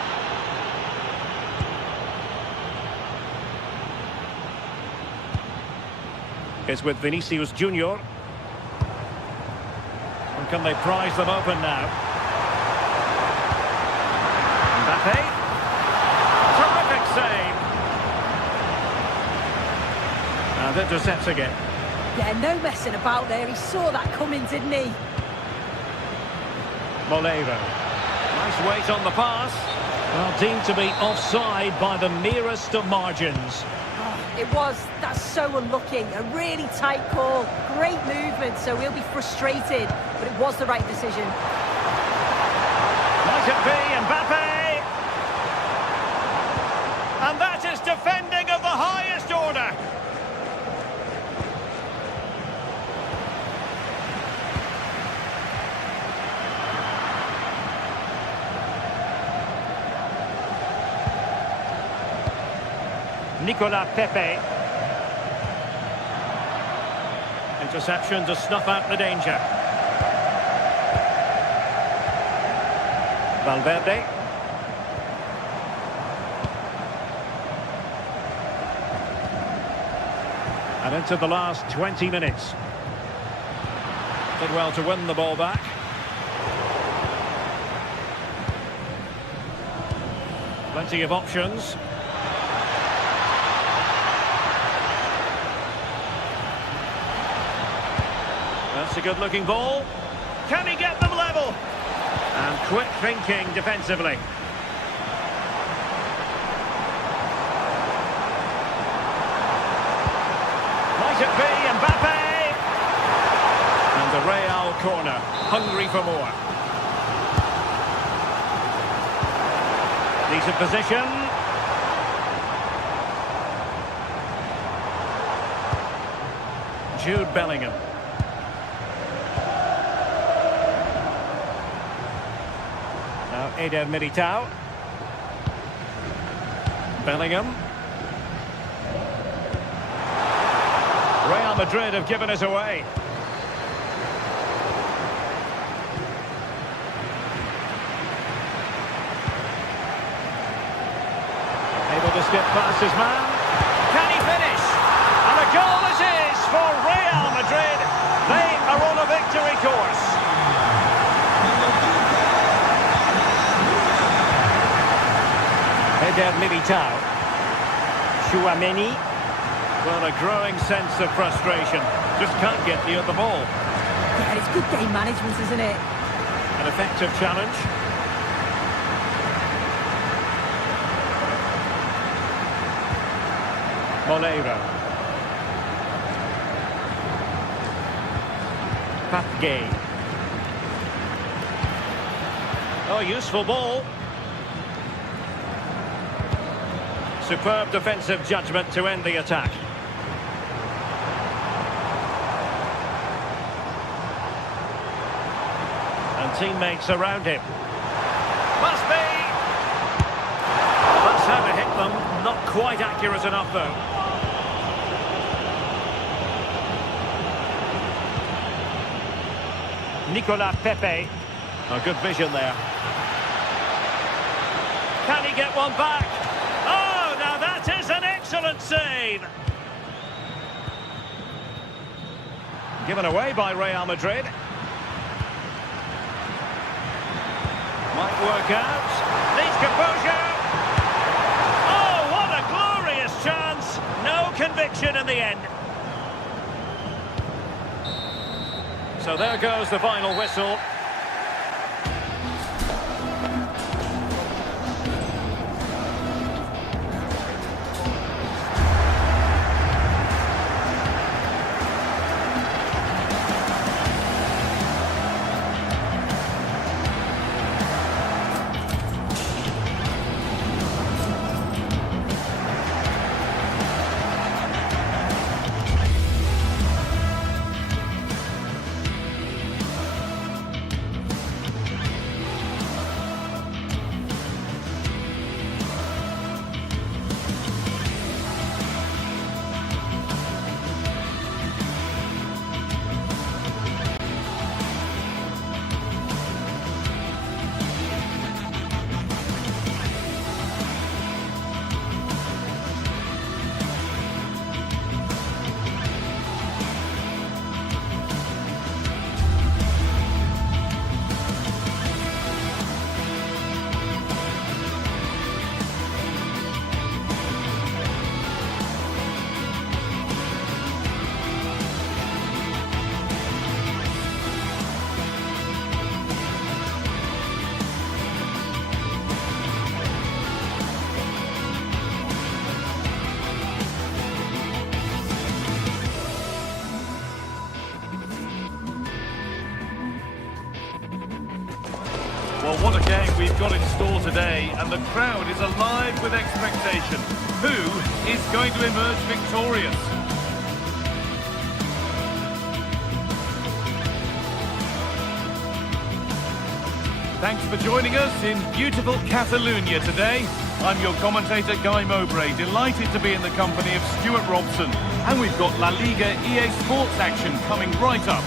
Is with Vinicius Junior. And can they prize them open now? Mbappe. Terrific save. And intercepts again. Yeah, no messing about there. He saw that coming, didn't he? Molero. Nice weight on the pass. Well, deemed to be offside by the merest of margins. It was. That's so unlucky. A really tight call. Great movement, so he'll be frustrated. But it was the right decision. Might it be Mbappe? And that is defending of the highest order. Nicolas Pepe. Interception to snuff out the danger. Valverde. And into the last 20 minutes. Did well to win the ball back. Plenty of options. That's a good-looking ball. Can he get them level? And quick thinking defensively. Might it be Mbappe? And the Real corner, hungry for more. Decent position. Jude Bellingham. Now Eder Militao. Bellingham. Real Madrid have given us away. Able to skip past his man. Can he finish? And a goal it is for Real Madrid. They are on a victory course. Eder Militao. Tchouaméni. Well, a growing sense of frustration. Just can't get near the ball. Yeah, it's good game management, isn't it? An effective challenge. Moleiro. Pathgay. Oh, useful ball. Superb defensive judgment to end the attack. And teammates around him. Must be! That's how to hit them. Not quite accurate enough, though. Nicolas Pepe. Oh, good vision there. Can he get one back? Oh, now that is an excellent save. Given away by Real Madrid. Might work out. Needs composure. Oh, what a glorious chance. No conviction in the end. So there goes the final whistle. Well, what a game we've got in store today, and the crowd is alive with expectation. Who is going to emerge victorious? Thanks for joining us in beautiful Catalonia today. I'm your commentator, Guy Mowbray, delighted to be in the company of Stuart Robson. And we've got La Liga EA Sports action coming right up.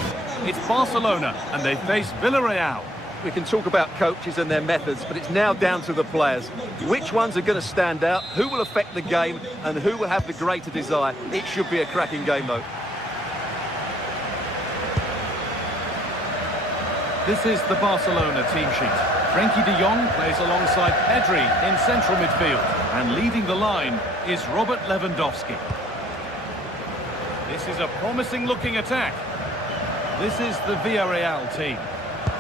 It's Barcelona, and they face Villarreal. We can talk about coaches and their methods, but it's now down to the players. Which ones are going to stand out, who will affect the game, and who will have the greater desire? It should be a cracking game, though. This is the Barcelona team sheet. Frenkie de Jong plays alongside Pedri in central midfield, and leading the line is Robert Lewandowski. This is a promising-looking attack. This is the Villarreal team.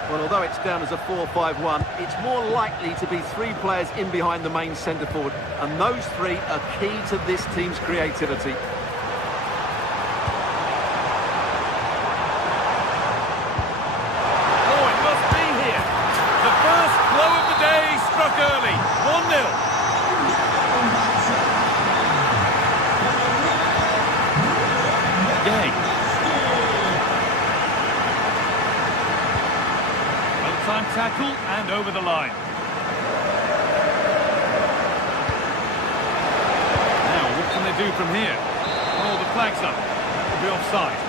Well, although it's down as a 4-5-1, it's more likely to be three players in behind the main centre-forward, and those three are key to this team's creativity. Oh, it must be here. The first blow of the day struck early. 1-0. Gay. tackle and over the line. Now, what can they do from here? Oh, the flag's up. It'll be offside.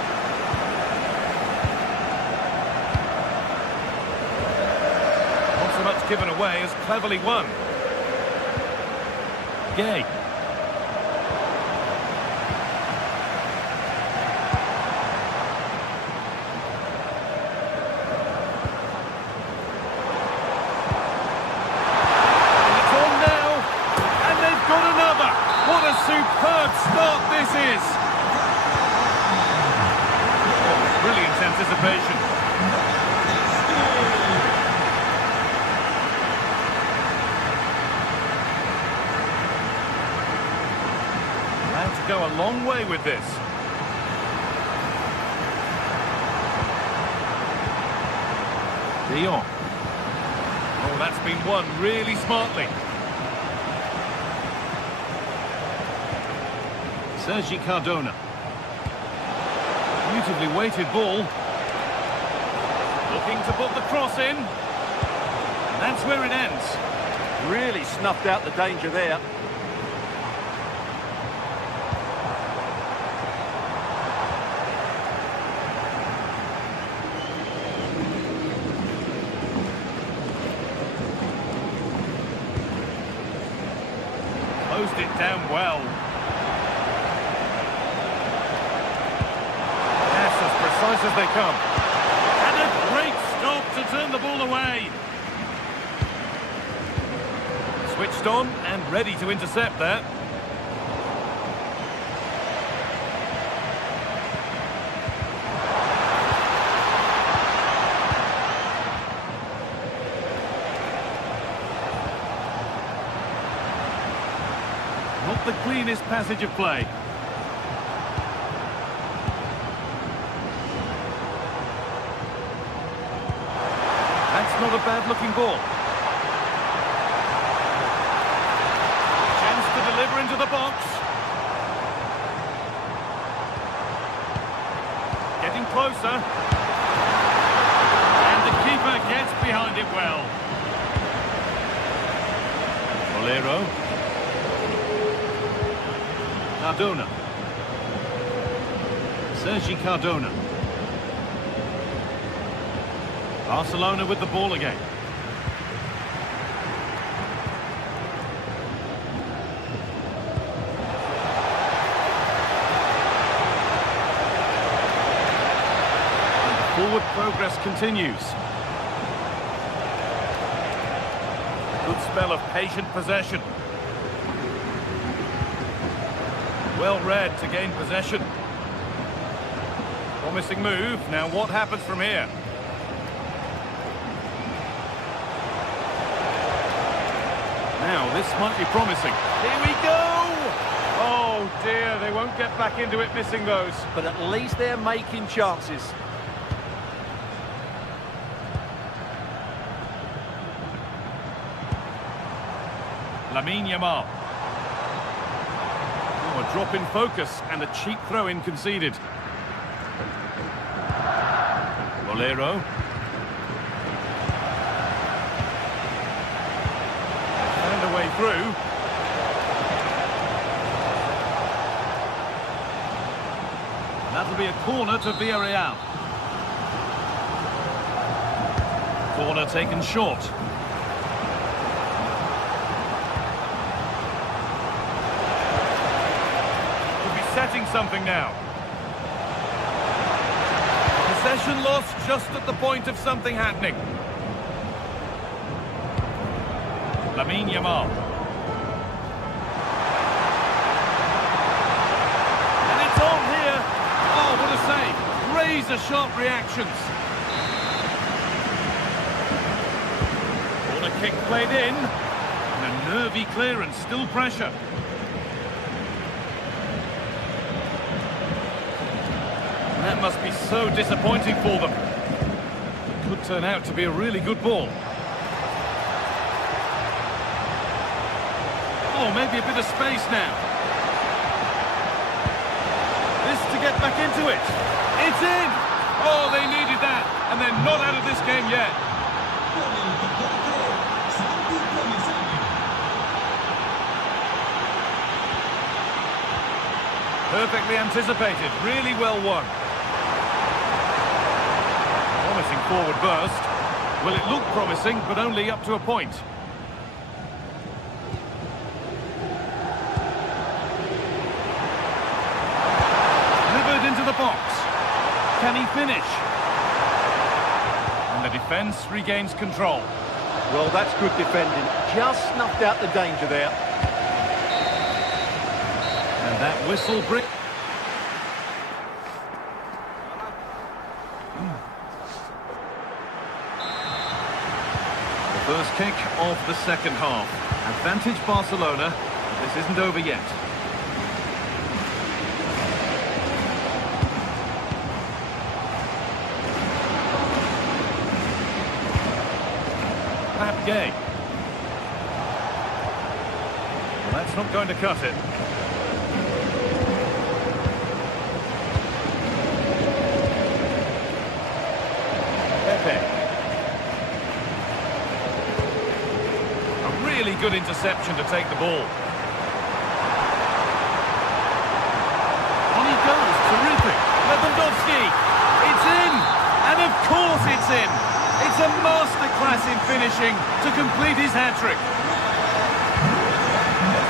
Not so much given away as cleverly won. Gay. What a superb start this is! Brilliant anticipation. And to go a long way with this. Dion. Oh, that's been won really smartly. Sergi Cardona. Beautifully weighted ball. Looking to put the cross in. And that's where it ends. Really snuffed out the danger there. Closed it down well. Precise as they come. And a great stop to turn the ball away. Switched on and ready to intercept there. Not the cleanest passage of play. Not a bad-looking ball. Chance to deliver into the box. Getting closer. And the keeper gets behind it well. Bolero. Cardona. Sergi Cardona. Barcelona with the ball again. And forward progress continues. Good spell of patient possession. Well read to gain possession. Promising move. Now what happens from here? Now, this might be promising. Here we go! Oh, dear, they won't get back into it missing those. But at least they're making chances. Lamine Yamal. Oh, a drop in focus and a cheap throw-in conceded. Bolero. Way through. And that'll be a corner to Villarreal. Corner taken short. Could be setting something now. Possession lost just at the point of something happening. Lamine Yamal. And it's on here. Oh, what a save. Razor-sharp reactions. Corner kick played in. And a nervy clearance, still pressure. And that must be so disappointing for them. It could turn out to be a really good ball. Oh, maybe a bit of space now. This to get back into it. It's in! Oh, they needed that, and they're not out of this game yet. Perfectly anticipated, really well won. Promising forward burst. Well, it looked promising, but only up to a point. Delivered into the box. Can he finish? And the defence regains control. Well, that's good defending. Just snuffed out the danger there. And that whistle brings... The first kick of the second half. Advantage Barcelona. This isn't over yet. Gay. Well, that's not going to cut it. Pepe. A really good interception to take the ball. On he goes, terrific. Lewandowski, it's in, and of course it's in. It's a masterclass in finishing to complete his hat-trick.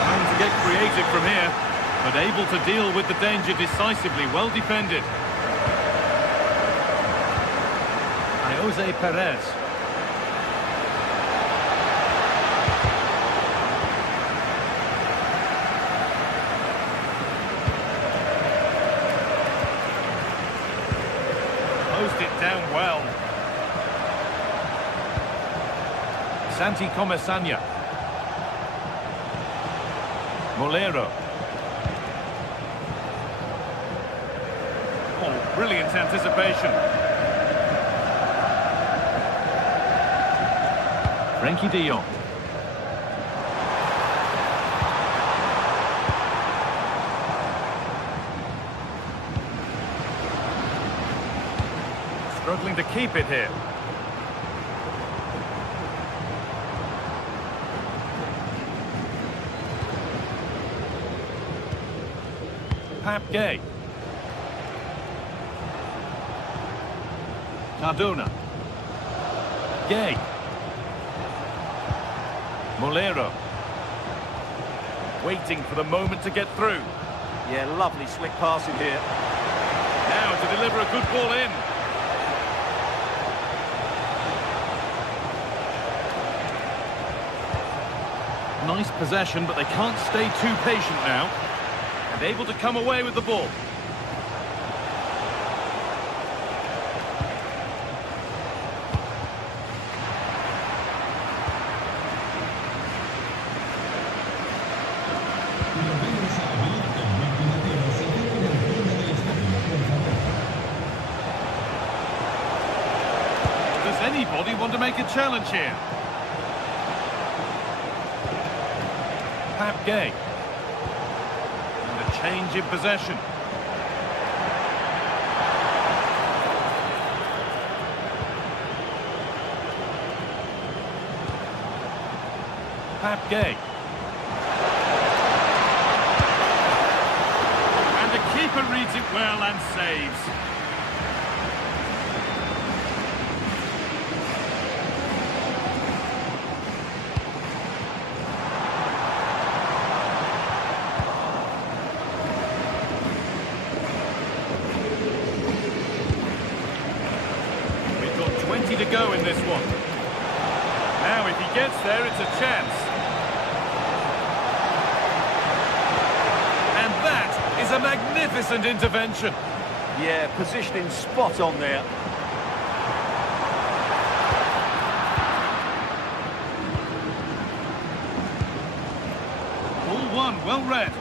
Trying to get creative from here, but able to deal with the danger decisively, well defended. Jose Perez. Closed it down well. Santi Comesaña. Molero. Oh, brilliant anticipation. Frankie de Jong. Struggling to keep it here. Gay. Cardona. Gay. Molero. Waiting for the moment to get through. Yeah, lovely slick passing here. Now to deliver a good ball in. Nice possession, but they can't stay too patient now. And able to come away with the ball. Does anybody want to make a challenge here? Gay. And a change in possession. Gay. And the keeper reads it well and saves. To go in this one. Now if he gets there, it's a chance. And that is a magnificent intervention. Yeah, positioning spot on there. Ball one, well read.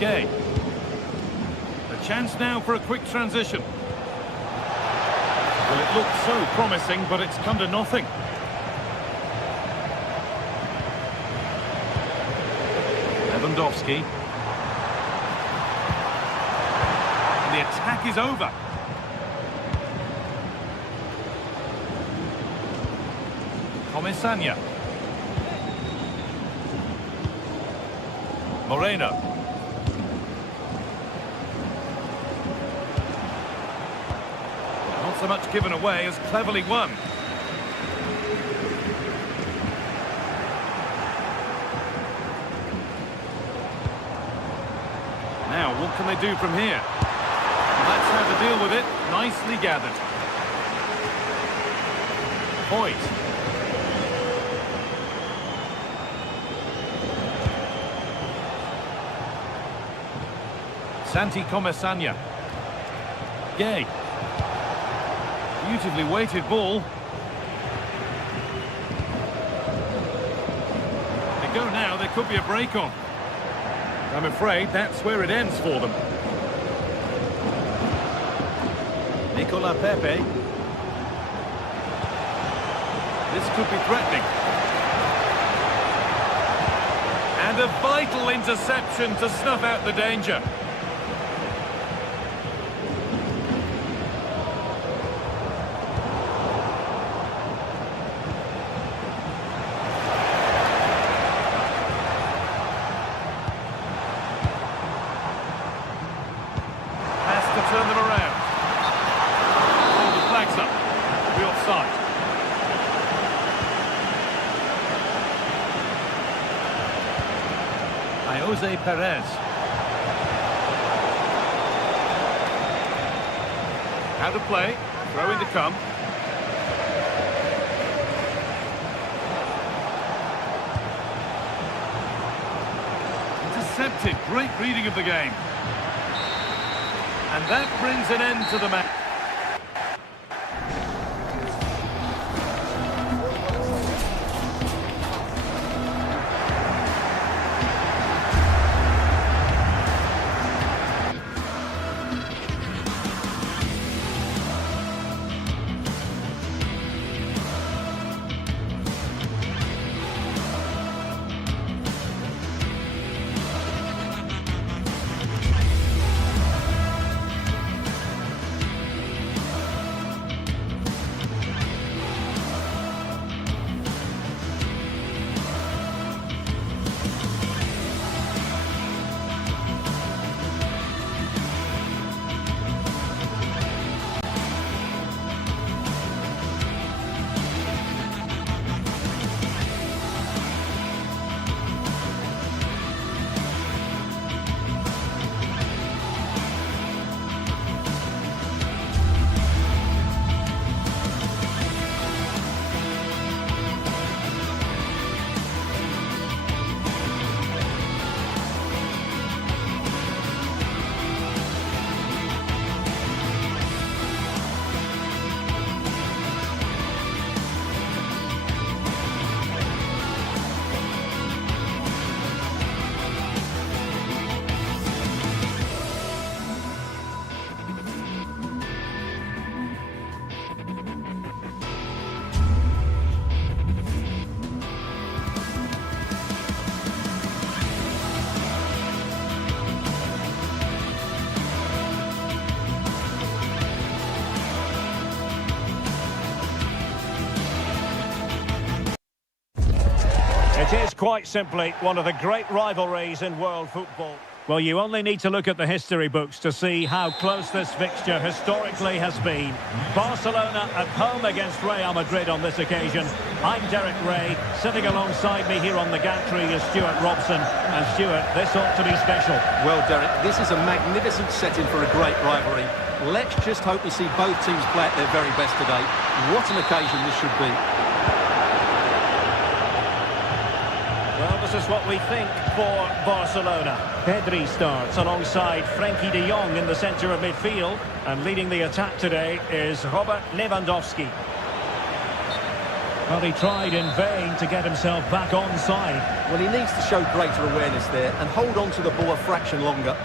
Gay. A chance now for a quick transition. Well, it looked so promising, but it's come to nothing. Lewandowski. And the attack is over. Comesaña. Moreno. Not so much given away as cleverly won. Now, what can they do from here? Well, that's how to deal with it. Nicely gathered. Point. Santi Comesaña. Gay. Beautifully weighted ball. They go now, there could be a break on. I'm afraid that's where it ends for them. Nicola Pepe. This could be threatening. And a vital interception to snuff out the danger. Turn them around. Oh, the flag's up. The offside. Jose Perez. Out of play. Throw in to come. Intercepted. Great reading of the game. And that brings an end to the match. It is quite simply one of the great rivalries in world football. Well, you only need to look at the history books to see how close this fixture historically has been. Barcelona at home against Real Madrid on this occasion. I'm Derek Ray. Sitting alongside me here on the gantry is Stuart Robson. And Stuart, this ought to be special. Well, Derek, this is a magnificent setting for a great rivalry. Let's just hope we see both teams play at their very best today. What an occasion this should be. Well, this is what we think for Barcelona. Pedri starts alongside Frenkie de Jong in the centre of midfield. And leading the attack today is Robert Lewandowski. Well, he tried in vain to get himself back onside. Well, he needs to show greater awareness there and hold on to the ball a fraction longer.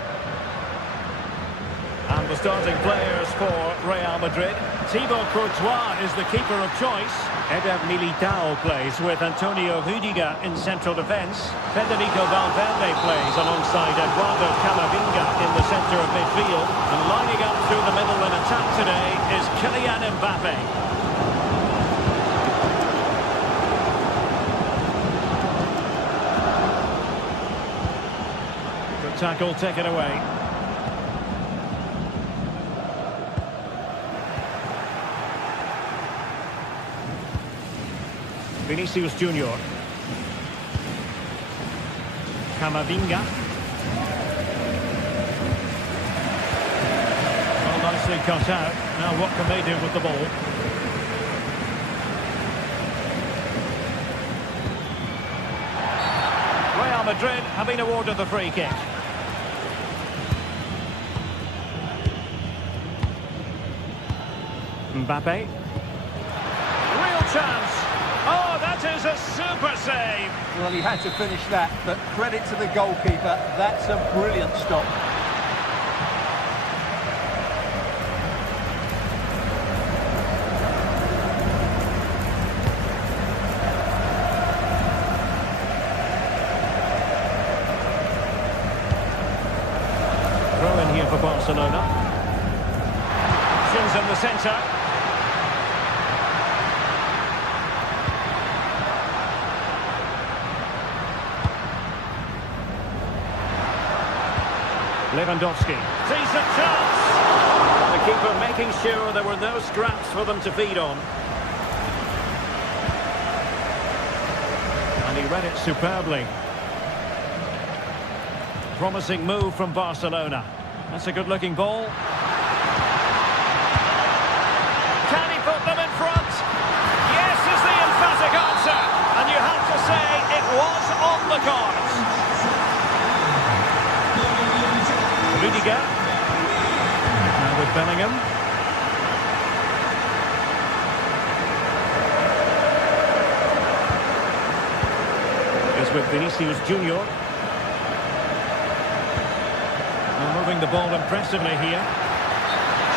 And the starting players for Real Madrid. Thibaut Courtois is the keeper of choice. Eder Militao plays with Antonio Rudiger in central defence. Federico Valverde plays alongside Eduardo Camavinga in the centre of midfield. And lining up through the middle in attack today is Kylian Mbappe. Good tackle, take it away. Vinicius Junior. Camavinga. Well, nicely cut out. Now what can they do with the ball? Real Madrid have been awarded the free kick. Mbappe. Real chance. Oh, that is a super save. Well, he had to finish that, but credit to the goalkeeper. That's a brilliant stop. Throw in here for Barcelona. Options in the centre. Lewandowski sees the chance. The keeper making sure there were no scraps for them to feed on. And he read it superbly. Promising move from Barcelona. That's a good-looking ball. Can he put them in front? Yes is the emphatic answer. And you have to say it was on the cards. Rudiger. Now with Bellingham. Is with Vinicius Junior. Now moving the ball impressively here.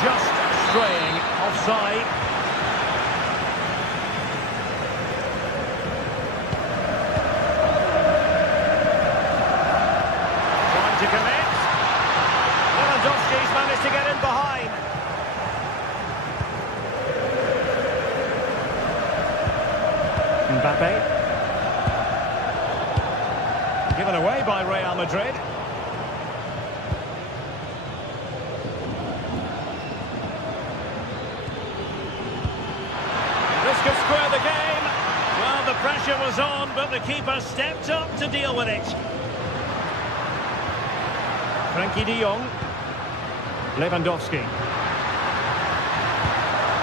Just straying offside. Trying to commit. Lewandowski's managed to get in behind. Mbappe. Given away by Real Madrid. This could square the game. Well, the pressure was on, but the keeper stepped up to deal with it. Frankie de Jong. Lewandowski.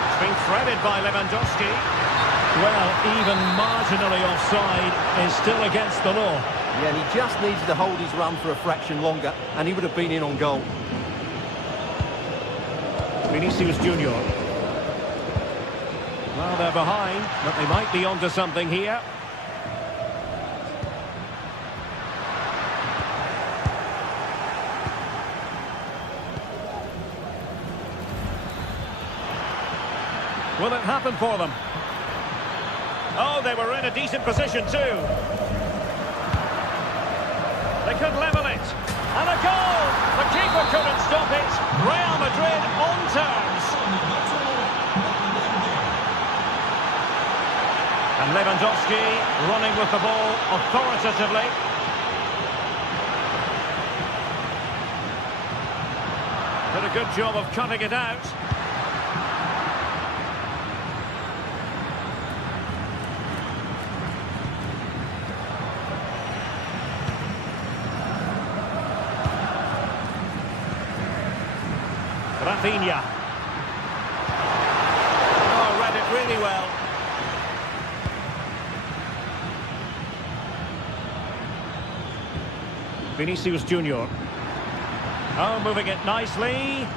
It's been threaded by Lewandowski. Well, even marginally offside is still against the law. Yeah, and he just needed to hold his run for a fraction longer, and he would have been in on goal. Vinicius Junior. Well, they're behind, but they might be onto something here. Will it happen for them? Oh, they were in a decent position too. They could level it. And a goal! The keeper couldn't stop it. Real Madrid on terms. And Lewandowski running with the ball authoritatively. Did a good job of cutting it out. Rafinha. Oh, read it really well. Vinicius Junior. Oh, moving it nicely.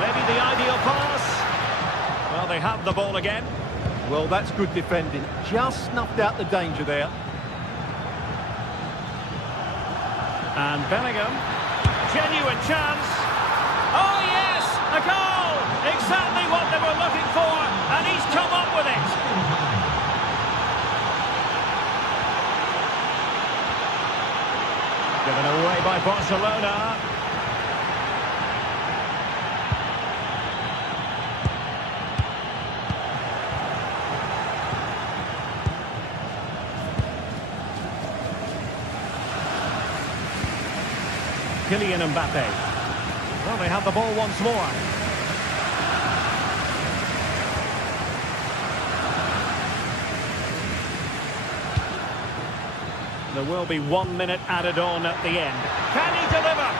Maybe the ideal pass. Well, they have the ball again. Well, that's good defending. Just snuffed out the danger there. And Bellingham. Genuine chance. Oh, yes! A goal! Exactly what they were looking for, and he's come up with it. Given away by Barcelona. Kylian Mbappe. Well, they have the ball once more. There will be 1 minute added on at the end. Can he deliver?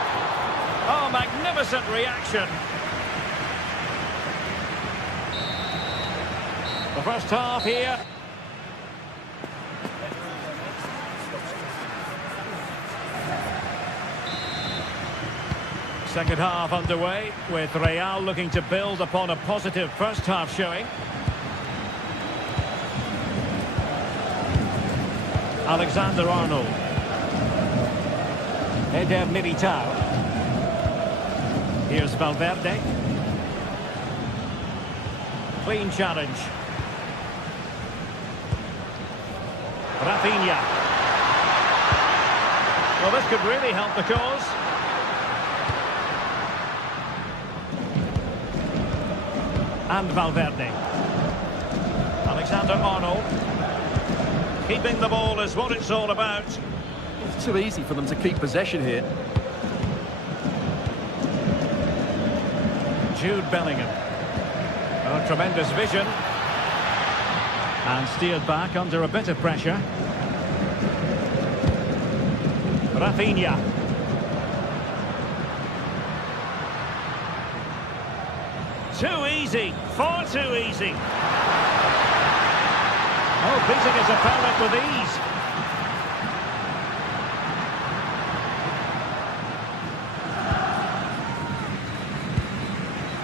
Oh, magnificent reaction. The first half here. Second half underway, with Real looking to build upon a positive first half showing. Alexander-Arnold. Eder Militao. Here's Valverde. Clean challenge. Rafinha. Well, this could really help the cause. And Valverde. Alexander-Arnold. Keeping the ball is what it's all about. It's too easy for them to keep possession here. Jude Bellingham. Oh, tremendous vision. And steered back under a bit of pressure. Rafinha. Too easy. Far too easy. Oh, beating his opponent with ease.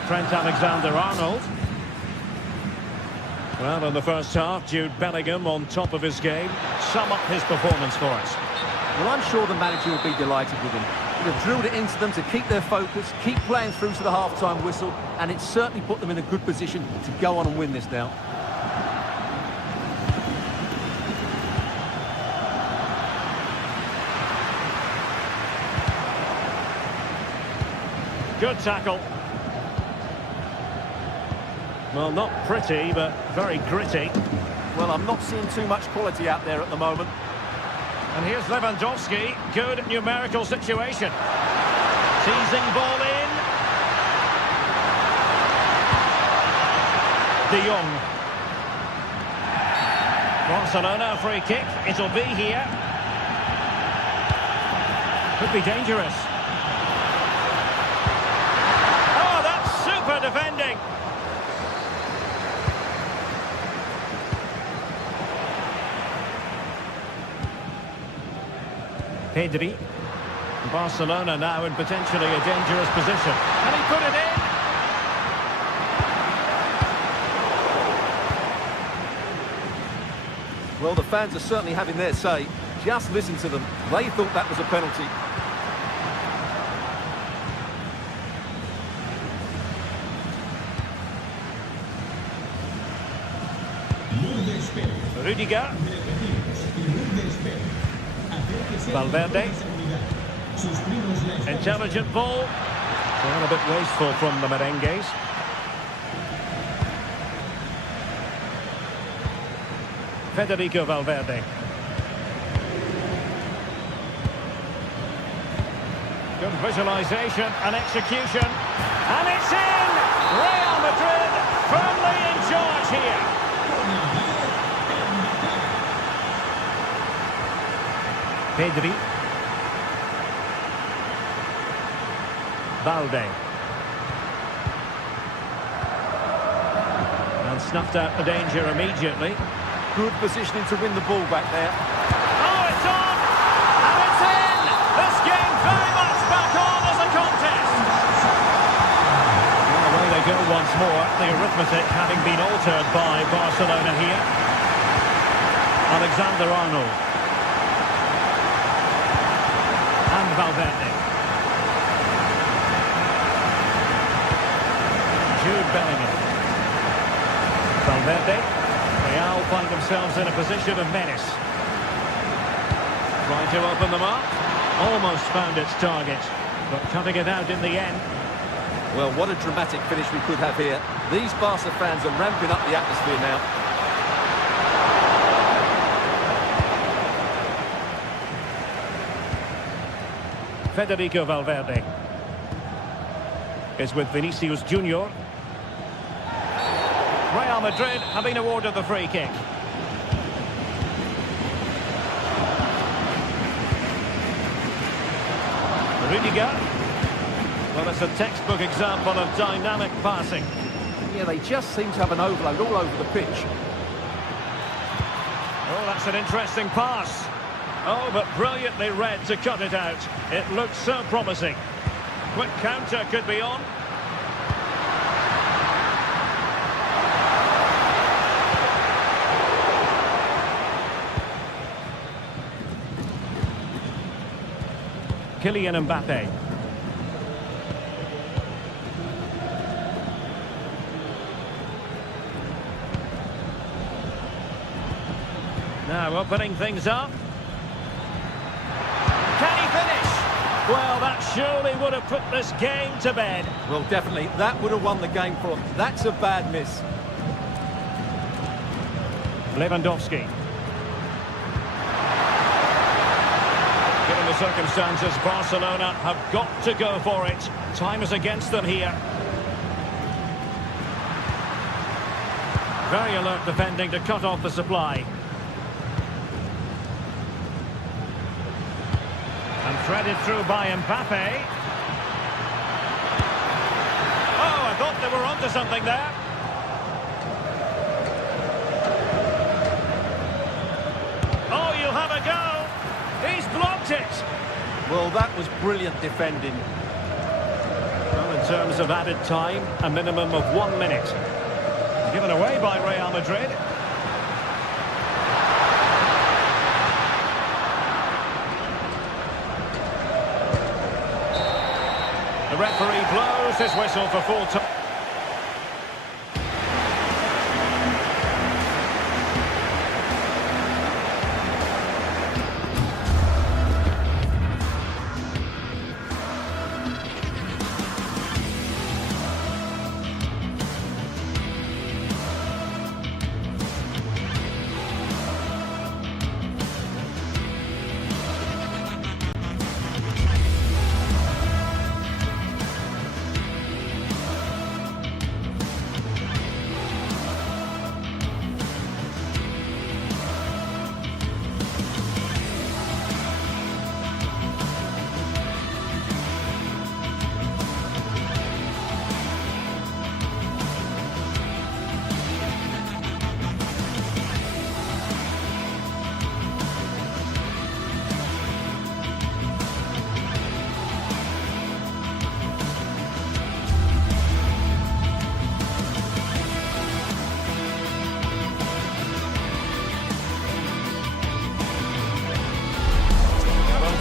Trent Alexander-Arnold. Well, in the first half, Jude Bellingham on top of his game. Sum up his performance for us. Well, I'm sure the manager will be delighted with him. They've drilled it into them to keep their focus, keep playing through to the half-time whistle, and it's certainly put them in a good position to go on and win this now. Good tackle. Well, not pretty, but very gritty. Well, I'm not seeing too much quality out there at the moment. And here's Lewandowski. Good numerical situation. Teasing ball in. De Jong. Barcelona free kick. It'll be here. Could be dangerous. Oh, that's super defending. Pedri. Barcelona now in potentially a dangerous position. And he put it in. Well, the fans are certainly having their say. Just listen to them. They thought that was a penalty. Rudiger. Valverde. Intelligent ball. Well, a bit wasteful from the merengues. Federico Valverde. Good visualization and execution. And it's in! Real Madrid firmly in charge here. Pedri. Balde. And snuffed out the danger immediately. Good positioning to win the ball back there. Oh, it's on! And it's in! This game very much back on as a contest. Well, away they go once more. The arithmetic having been altered by Barcelona here. Alexander-Arnold. And Valverde. Jude Bellingham. Valverde. Real find themselves in a position of menace. Trying to open them up. Almost found its target, but cutting it out in the end. Well, what a dramatic finish we could have here. These Barca fans are ramping up the atmosphere now. Federico Valverde is with Vinicius Junior. Real Madrid have been awarded the free kick. Rudiger. Well, it's a textbook example of dynamic passing. Yeah, they just seem to have an overload all over the pitch. Oh, that's an interesting pass. Oh, but brilliantly read to cut it out. It looks so promising. Quick counter could be on. Kylian Mbappe. Now opening things up. Can he finish? Well, that surely would have put this game to bed. Well, definitely. That would have won the game for them. That's a bad miss. Lewandowski. Given the circumstances, Barcelona have got to go for it. Time is against them here. Very alert defending to cut off the supply. And threaded through by Mbappe. Oh, I thought they were onto something there. Oh, you'll have a go. He's blocked it. Well, that was brilliant defending. Well, in terms of added time, a minimum of 1 minute. Given away by Real Madrid. The referee blows his whistle for full time.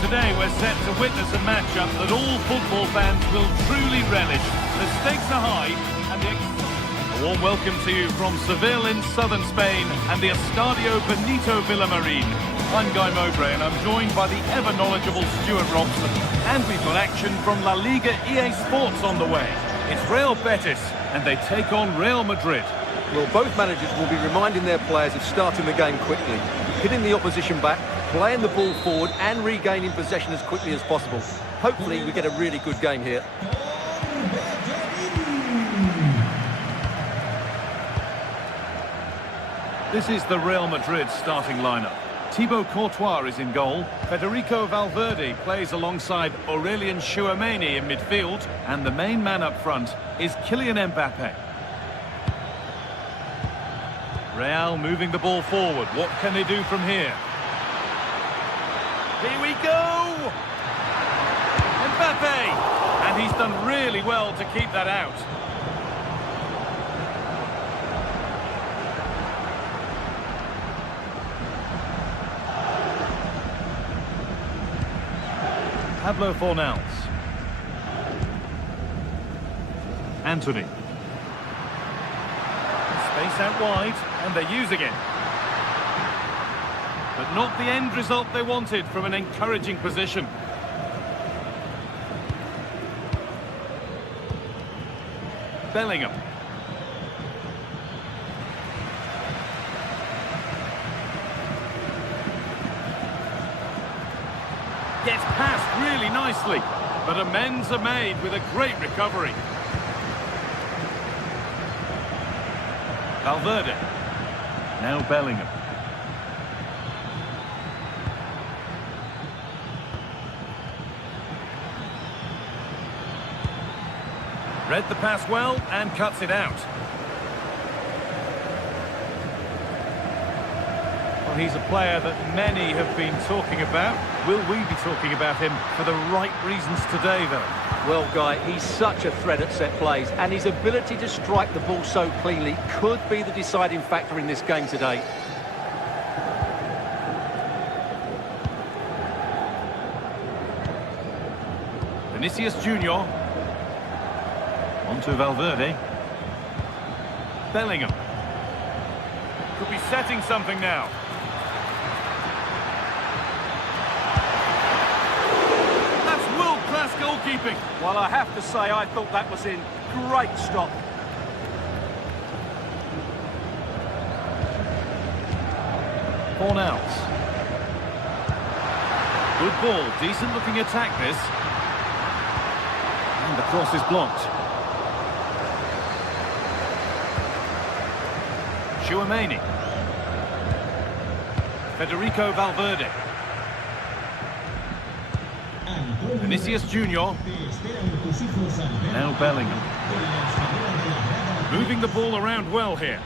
Today we're set to witness a matchup that all football fans will truly relish. The stakes are high and a warm welcome to you from Seville in southern Spain and the Estadio Benito Villamarin. I'm Guy Mowbray and I'm joined by the ever-knowledgeable Stuart Robson. And we've got action from La Liga GTSports on the way. It's Real Betis and they take on Real Madrid. Well, both managers will be reminding their players of starting the game quickly, hitting the opposition back, playing the ball forward and regaining possession as quickly as possible. Hopefully we get a really good game here. This is the Real Madrid starting lineup. Thibaut Courtois is in goal. Federico Valverde plays alongside Aurelien Chouameni in midfield. And the main man up front is Kylian Mbappe. Real moving the ball forward. What can they do from here? Here we go! Mbappe! And he's done really well to keep that out. Pablo Fornals. Anthony. Space out wide, and they're using it. But not the end result they wanted from an encouraging position. Bellingham. Gets past really nicely, but amends are made with a great recovery. Valverde. Now Bellingham. Read the pass well and cuts it out. Well, he's a player that many have been talking about. Will we be talking about him for the right reasons today, though? Well, Guy, he's such a threat at set plays, and his ability to strike the ball so cleanly could be the deciding factor in this game today. Vinicius Junior. On to Valverde. Bellingham. Could be setting something now. That's world-class goalkeeping. Well, I have to say, I thought that was in great stop. Fornals. Good ball, decent-looking attack this. And the cross is blocked. Chouameni. Federico Valverde. Vinicius Junior. Now Bellingham. Moving the ball around well here.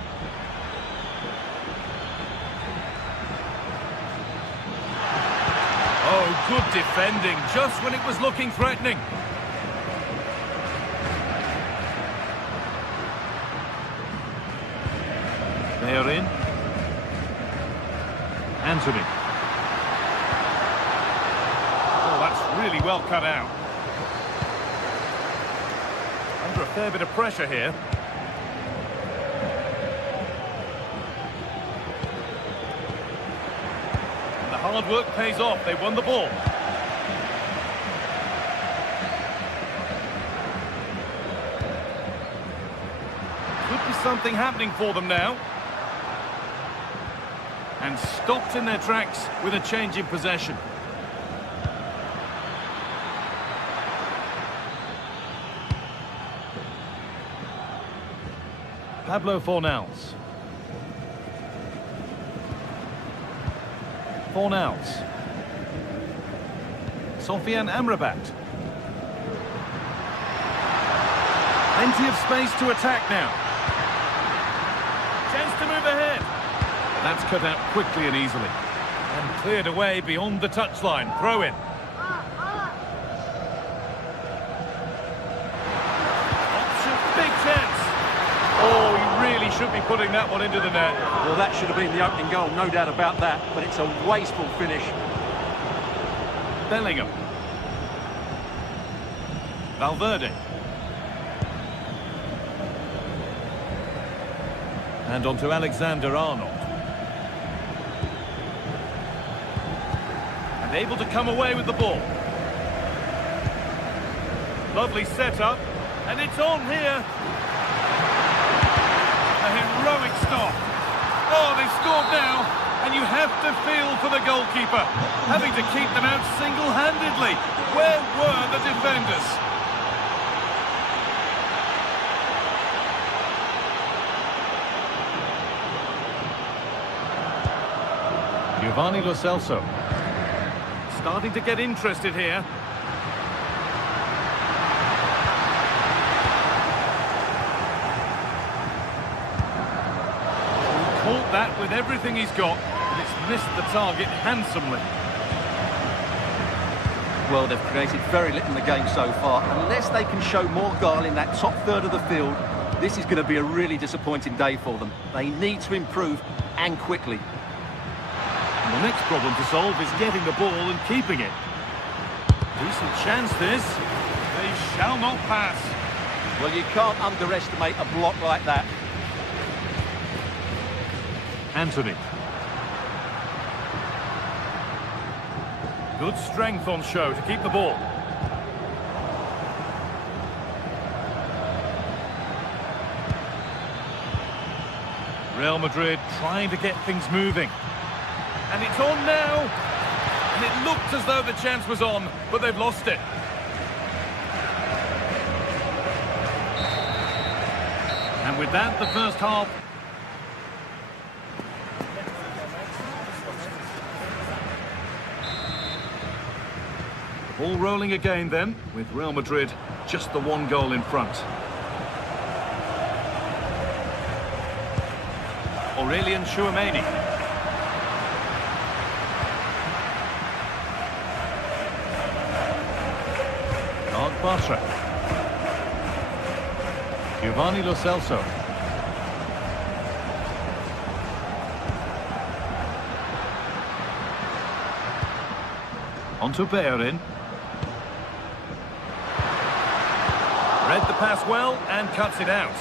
Oh, good defending, just when it was looking threatening. They are in. Anthony. Oh, that's really well cut out. Under a fair bit of pressure here. And the hard work pays off. They won the ball. Could be something happening for them now. And stopped in their tracks with a change in possession. Pablo Fornals. Fornals. Sofian Amrabat. Plenty of space to attack now. Chance to move ahead. That's cut out quickly and easily. And cleared away beyond the touchline. Throw in. Option, big chance. Oh, he really should be putting that one into the net. Well, that should have been the opening goal, no doubt about that, but it's a wasteful finish. Bellingham. Valverde. And on to Alexander-Arnold. And able to come away with the ball. Lovely setup. And it's on here. A heroic stop. Oh, they've scored now. And you have to feel for the goalkeeper. Having to keep them out single-handedly. Where were the defenders? Giovanni Lo Celso. Starting to get interested here. He caught that with everything he's got, but it's missed the target handsomely. Well, they've created very little in the game so far. Unless they can show more guile in that top third of the field, this is going to be a really disappointing day for them. They need to improve, and quickly. And the next problem to solve is getting the ball and keeping it. Decent chance this. They shall not pass. Well, you can't underestimate a block like that. Anthony. Good strength on show to keep the ball. Real Madrid trying to get things moving. And it's on now. And it looked as though the chance was on, but they've lost it. And with that, the first half. Ball rolling again then, with Real Madrid just the one goal in front. Aurelien Chouameni. Bartra. Giovanni Lo Celso. On to Bellerin. Read the pass well and cuts it out.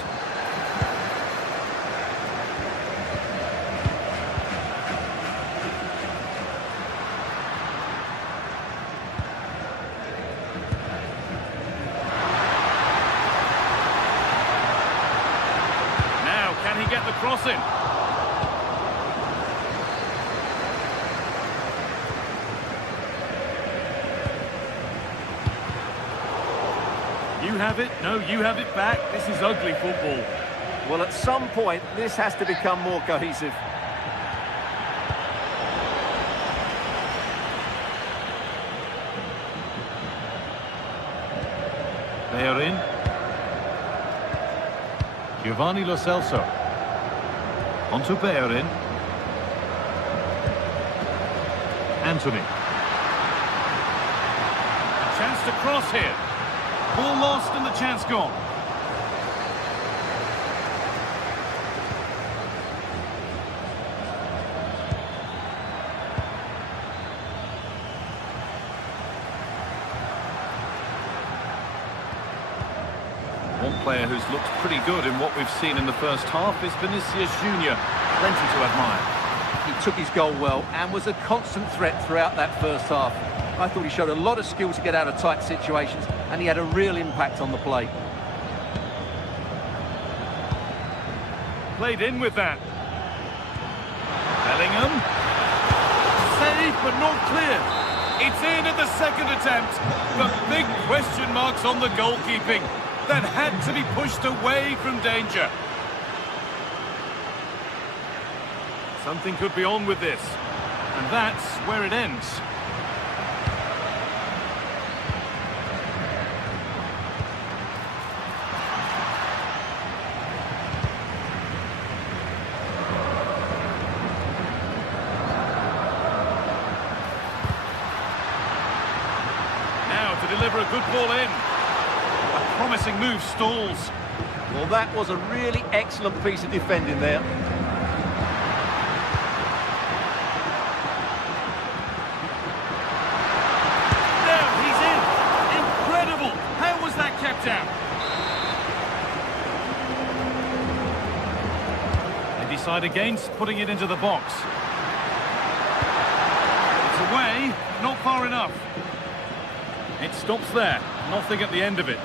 Can he get the cross in? You have it, no, you have it back. This is ugly football. Well, at some point, this has to become more cohesive. Bellerin. Giovanni Lo Celso. On to Bellerin. Anthony. A chance to cross here. Ball lost and the chance gone. One player who's looked pretty good in what we've seen in the first half is Vinicius Junior. Plenty to admire. He took his goal well and was a constant threat throughout that first half. I thought he showed a lot of skill to get out of tight situations, and he had a real impact on the play. Played in with that. Bellingham. Save, but not clear. It's in at the second attempt, but big question marks on the goalkeeping. That had to be pushed away from danger. Something could be on with this, and that's where it ends. Now to deliver a good ball in. A promising move stalls. Well, that was a really excellent piece of defending there. Now he's in. Incredible. How was that kept out? They decide against putting it into the box. It's away, not far enough. It stops there. Nothing at the end of it.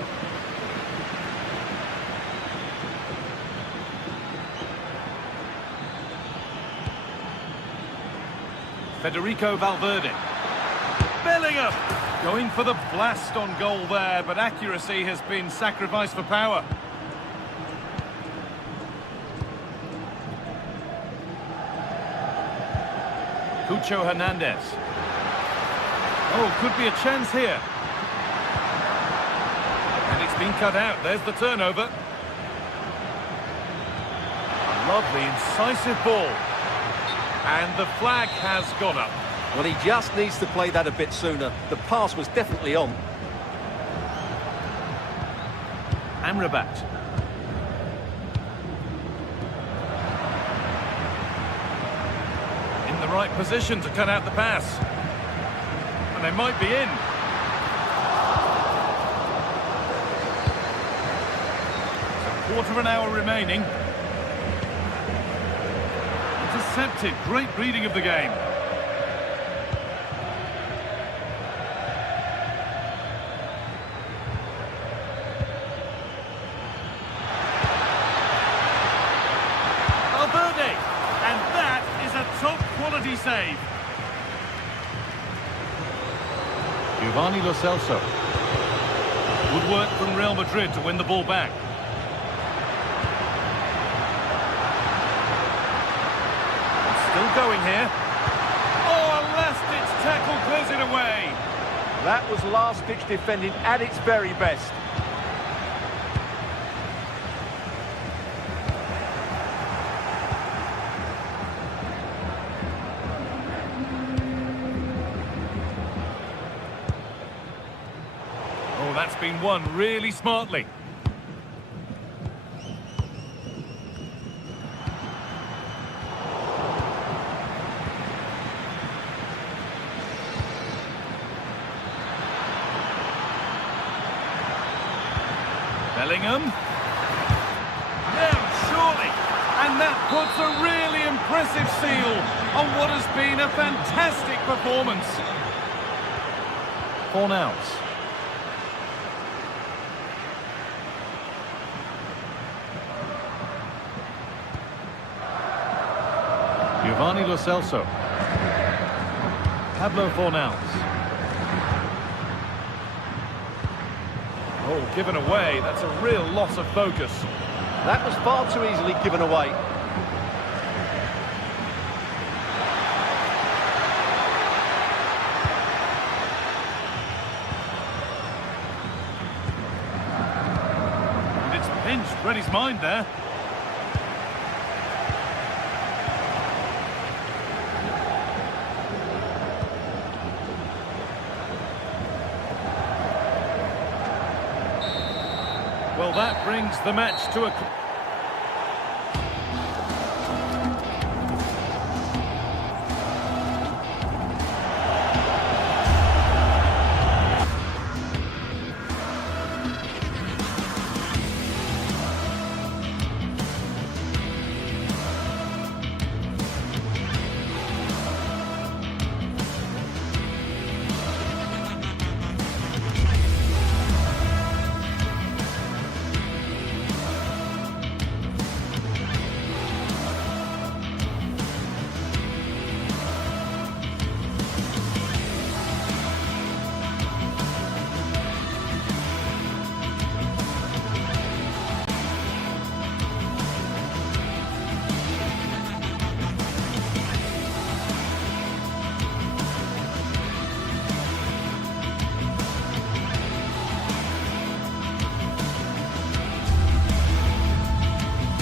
Federico Valverde. Bellingham! Going for the blast on goal there, but accuracy has been sacrificed for power. Cucho Hernandez. Oh, could be a chance here. And it's been cut out. There's the turnover. A lovely, incisive ball. And the flag has gone up. Well, he just needs to play that a bit sooner. The pass was definitely on. Amrabat. In the right position to cut out the pass. And they might be in. It's a quarter of an hour remaining. Intercepted. Great reading of the game. Valverde. And that is a top quality save. Giovanni Lo Celso. Good work from Real Madrid to win the ball back. Still going here. Oh, a last-ditch tackle clears it away. That was last-ditch defending at its very best. Oh, that's been won really smartly. Bellingham. Now, surely. And that puts a really impressive seal on what has been a fantastic performance. Fornals. Giovanni Lo Celso. Pablo Fornals. Oh, given away. That's a real loss of focus. That was far too easily given away. And it's pinched. Read his mind there. Well, that brings the match to a...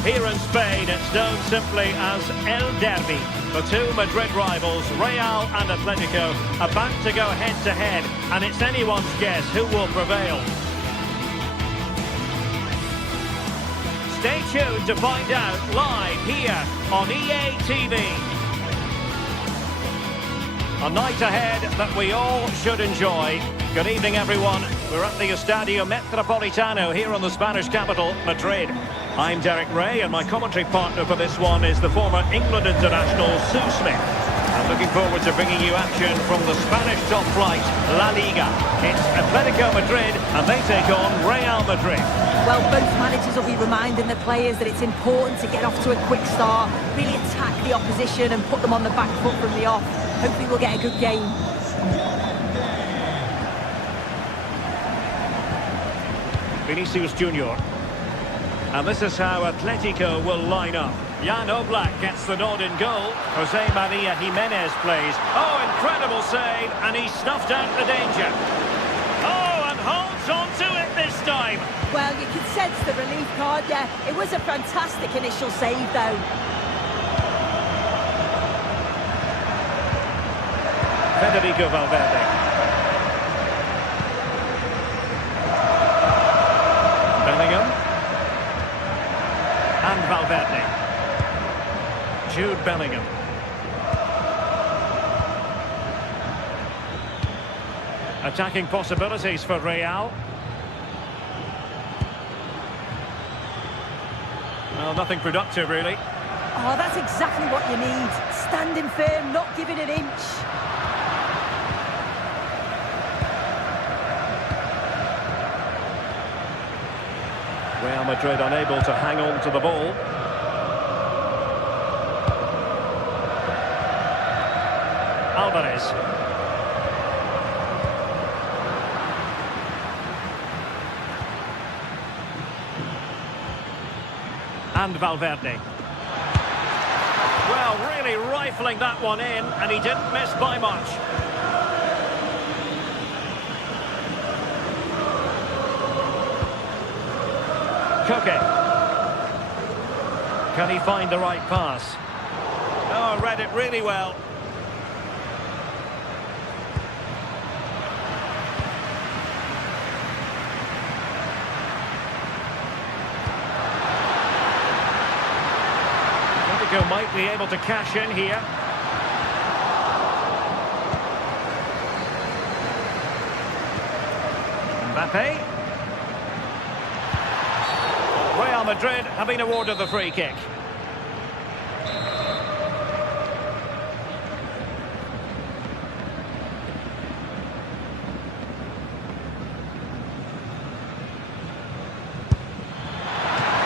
Here in Spain, it's known simply as El Derby. The two Madrid rivals, Real and Atletico, about to go head-to-head, and it's anyone's guess who will prevail. Stay tuned to find out live here on EA TV. A night ahead that we all should enjoy. Good evening, everyone. We're at the Estadio Metropolitano here in the Spanish capital, Madrid. I'm Derek Ray, and my commentary partner for this one is the former England international Sue Smith. I'm looking forward to bringing you action from the Spanish top flight, La Liga. It's Atletico Madrid, and they take on Real Madrid. Well, both managers will be reminding the players that it's important to get off to a quick start, really attack the opposition and put them on the back foot from the off. Hopefully we'll get a good game. Vinicius Junior. And this is how Atletico will line up. Jan Oblak gets the nod in goal. Jose Maria Jimenez plays. Oh, incredible save, and he snuffed out the danger. Oh, and holds on to it this time. Well, you can sense the relief card there. It was a fantastic initial save, though. Federico Valverde. Bellingham. And Valverde. Jude Bellingham. Attacking possibilities for Real. Well, nothing productive, really. Oh, that's exactly what you need. Standing firm, not giving an inch. Real Madrid unable to hang on to the ball. Alvarez. And Valverde. Well, really rifling that one in, and he didn't miss by much. Koke. Can he find the right pass? Oh, read it really well. Might be able to cash in here. Mbappe. Real Madrid have been awarded the free kick.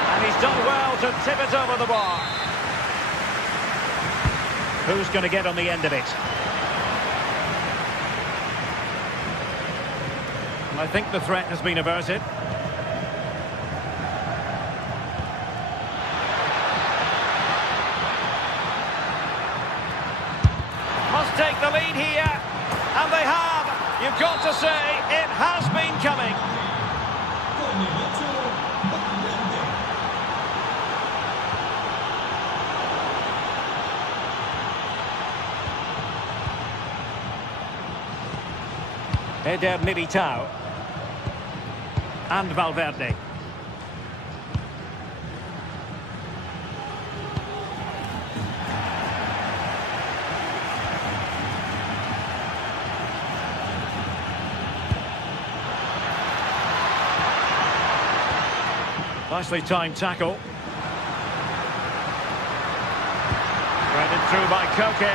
And he's done well to tip it over the bar. Who's going to get on the end of it? I think the threat has been averted. Must take the lead here. And they have. You've got to say, it has been coming. Eder Militao and Valverde. Nicely timed tackle. Threaded through by Koke.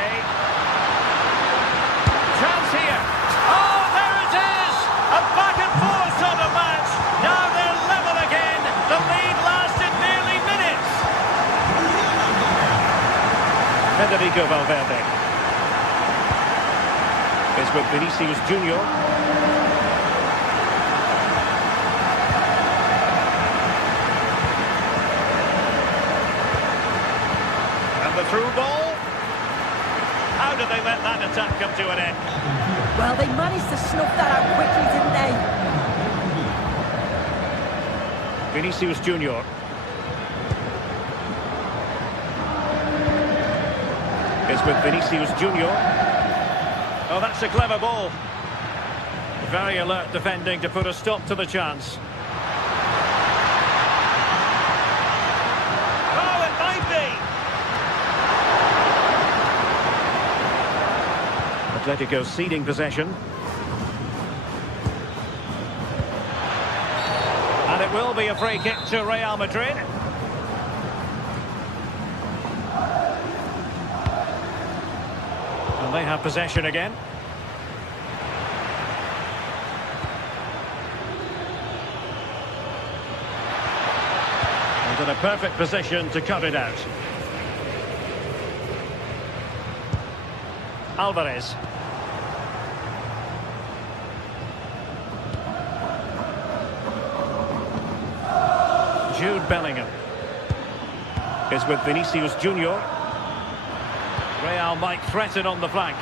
Chance here. Oh, there it is! A back and forth sort of match. Now they're level again. The lead lasted nearly minutes. Federico Valverde is with Vinicius Junior. And the through ball. How did they let that attack come to an end? Well, they managed to snuff that out quickly, didn't they? Vinicius Junior. Is with Vinicius Junior. Oh, that's a clever ball. Very alert defending to put a stop to the chance. Oh, it might be. Atletico ceding possession. And it will be a free kick to Real Madrid. And they have possession again. And in a perfect position to cut it out. Alvarez. Jude Bellingham is with Vinicius Junior. Real might threaten on the flank.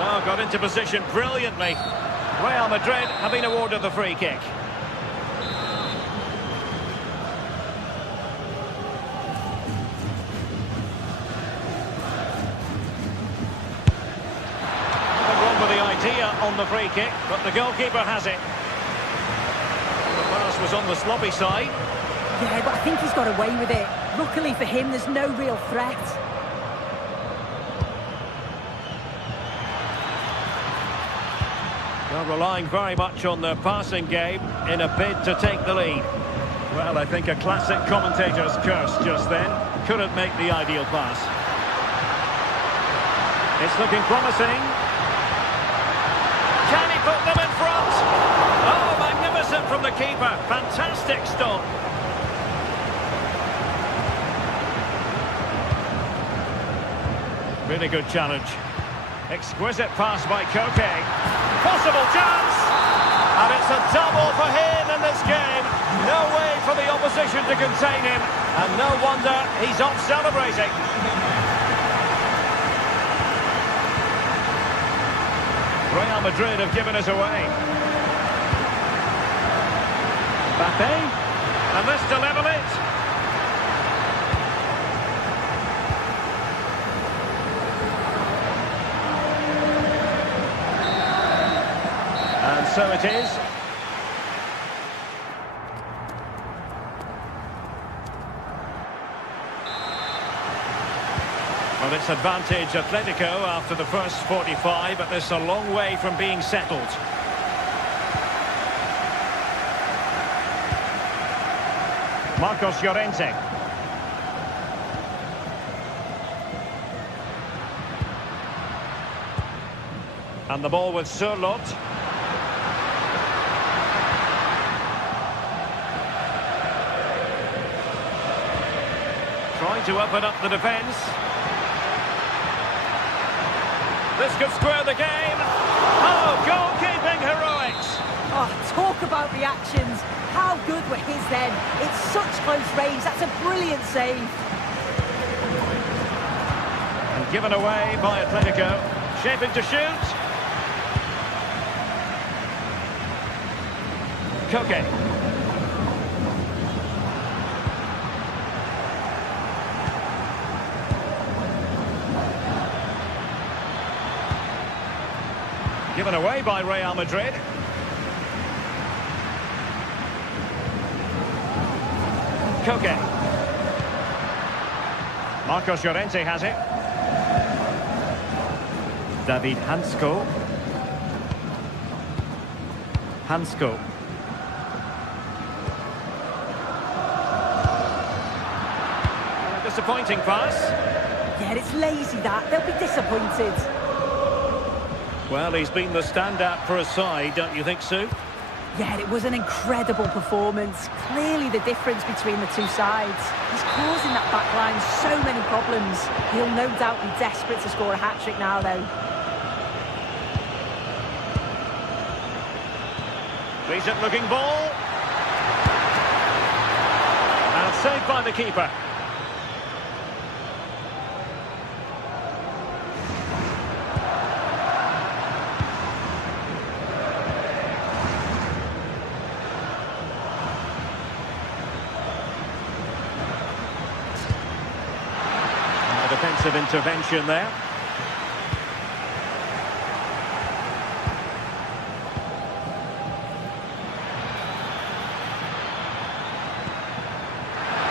Oh, got into position brilliantly. Real Madrid have been awarded the free kick. On the free kick, but the goalkeeper has it. The pass was on the sloppy side. Yeah, but I think he's got away with it. Luckily for him, there's no real threat. They're relying very much on their passing game in a bid to take the lead. Well, I think a classic commentator's curse just then. Couldn't make the ideal pass. It's looking promising. Can he put them in front? Oh, magnificent from the keeper. Fantastic stop. Really good challenge. Exquisite pass by Koke. Possible chance. And it's a double for him in in this game. No way for the opposition to contain him. And no wonder he's off celebrating. Real Madrid have given us away. Mbappe. And this to level it. And so it is. Well, it's advantage Atletico after the first 45, but this is a long way from being settled. Marcos Llorente. And the ball with Sørloth. Trying to open up the defence. This could square the game. Oh, goalkeeping heroics. Oh, talk about reactions. How good were his then? It's such close range. That's a brilliant save. And given away by Atletico. Shaping to shoot. Koke. Given away by Real Madrid. Koke. Marcos Llorente has it. David Hansko. Hansko. Disappointing pass. Yeah, it's lazy that. They'll be disappointed. Well, he's been the standout for a side, don't you think, Sue? Yeah, it was an incredible performance. Clearly the difference between the two sides. He's causing that back line so many problems. He'll no doubt be desperate to score a hat-trick now, though. Decent-looking ball. And saved by the keeper. Defensive intervention there.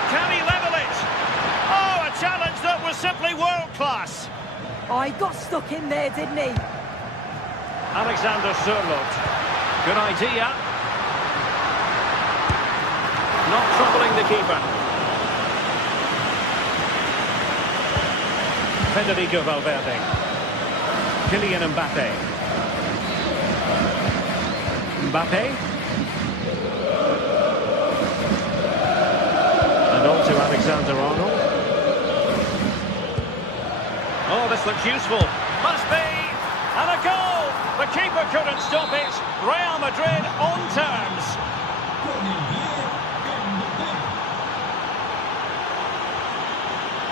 Can he level it? Oh, a challenge that was simply world class. Oh, he got stuck in there, didn't he? Alexander Sørloth. Good idea. Not troubling the keeper. Federico Valverde. Kylian Mbappe. Mbappe. And on to Alexander-Arnold. Oh, this looks useful. Must be! And a goal! The keeper couldn't stop it. Real Madrid on terms.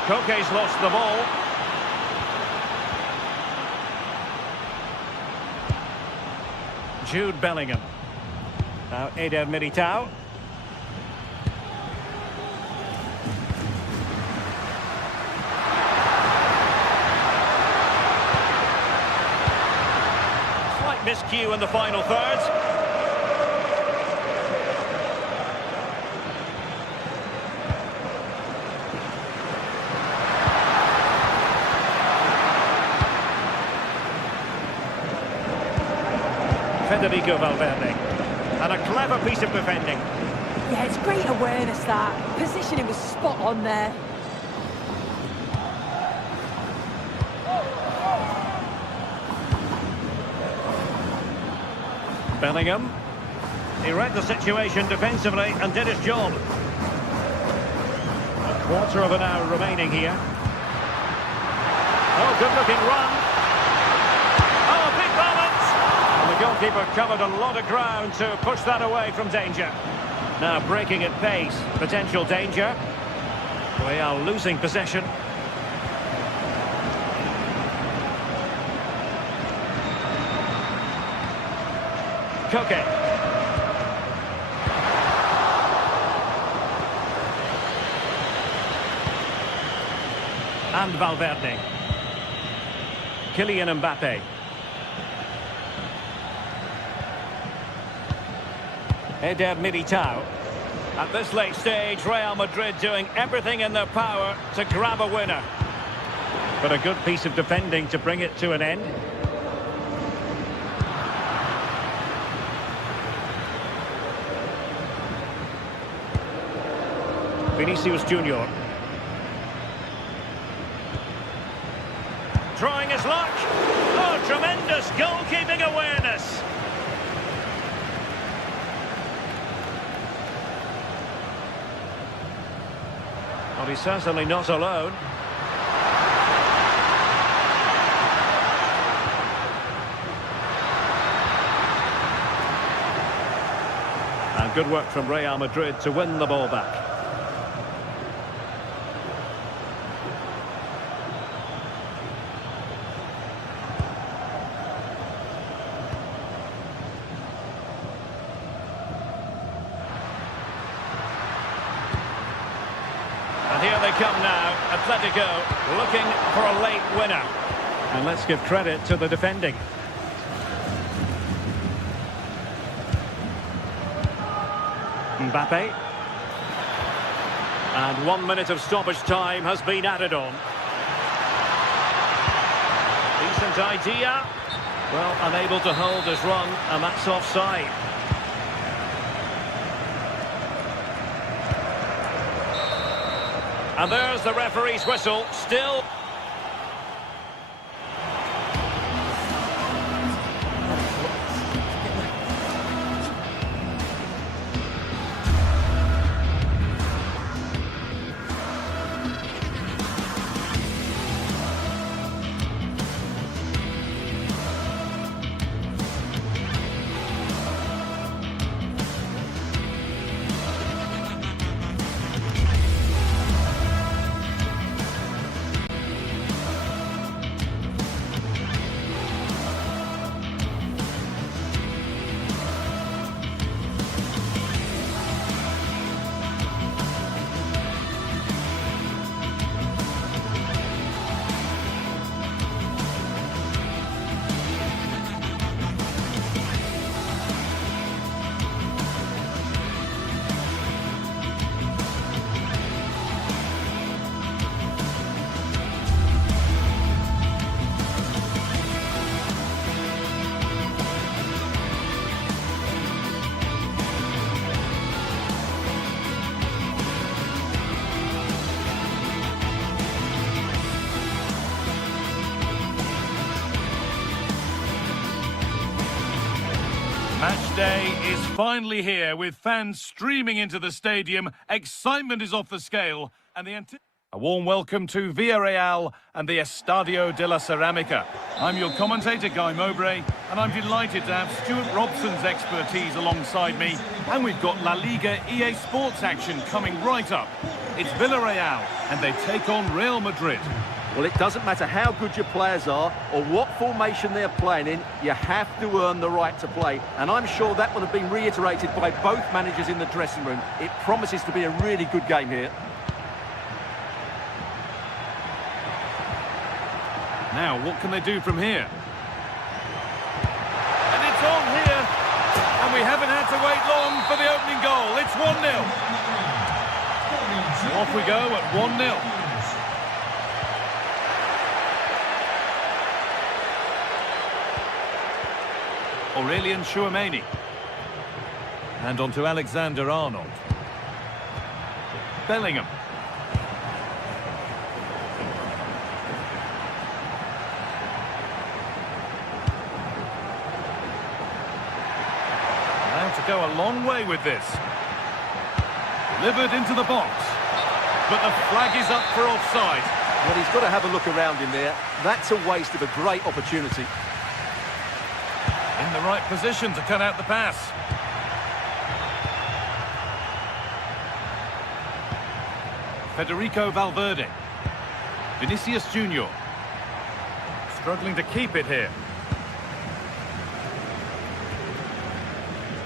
Koke's lost the ball. Jude Bellingham. Now Eder Militao. Slight miscue in the final third. Federico Valverde. And a clever piece of defending. Yeah, it's great awareness, that. Positioning was spot on there. Bellingham. He read the situation defensively and did his job. A quarter of an hour remaining here. Oh, good-looking run. Oh, big moment. And the goalkeeper covered a lot of ground to push that away from danger. Now breaking at pace, potential danger. We are losing possession. Koke. And Valverde. Kylian Mbappe. Eder Militao. At this late stage, Real Madrid doing everything in their power to grab a winner. But a good piece of defending to bring it to an end. Vinicius Junior. Trying his luck. Oh, tremendous goalkeeping awareness. Well, he's certainly not alone. And good work from Real Madrid to win the ball back. And here they come now, Atletico looking for a late winner. And let's give credit to the defending. Mbappe. And 1 minute of stoppage time has been added on. Decent idea. Well, unable to hold his run, and that's offside. And there's the referee's whistle, still. Match day is finally here with fans streaming into the stadium. Excitement is off the scale and a warm welcome to Villarreal and the Estadio de la Ceramica. I'm your commentator, Guy Mowbray, and I'm delighted to have Stuart Robson's expertise alongside me. And we've got La Liga EA Sports action coming right up. It's Villarreal and they take on Real Madrid. Well, it doesn't matter how good your players are or what formation they're playing in, you have to earn the right to play. And I'm sure that will have been reiterated by both managers in the dressing room. It promises to be a really good game here. Now, what can they do from here? And it's on here. And we haven't had to wait long for the opening goal. It's 1-0. So off we go at 1-0. Aurelien Chouameni. And on to Alexander-Arnold. Bellingham. Now to go a long way with this. Delivered into the box. But the flag is up for offside. Well, he's got to have a look around in there. That's a waste of a great opportunity. In the right position to cut out the pass. Federico Valverde. Vinicius Junior. Struggling to keep it here.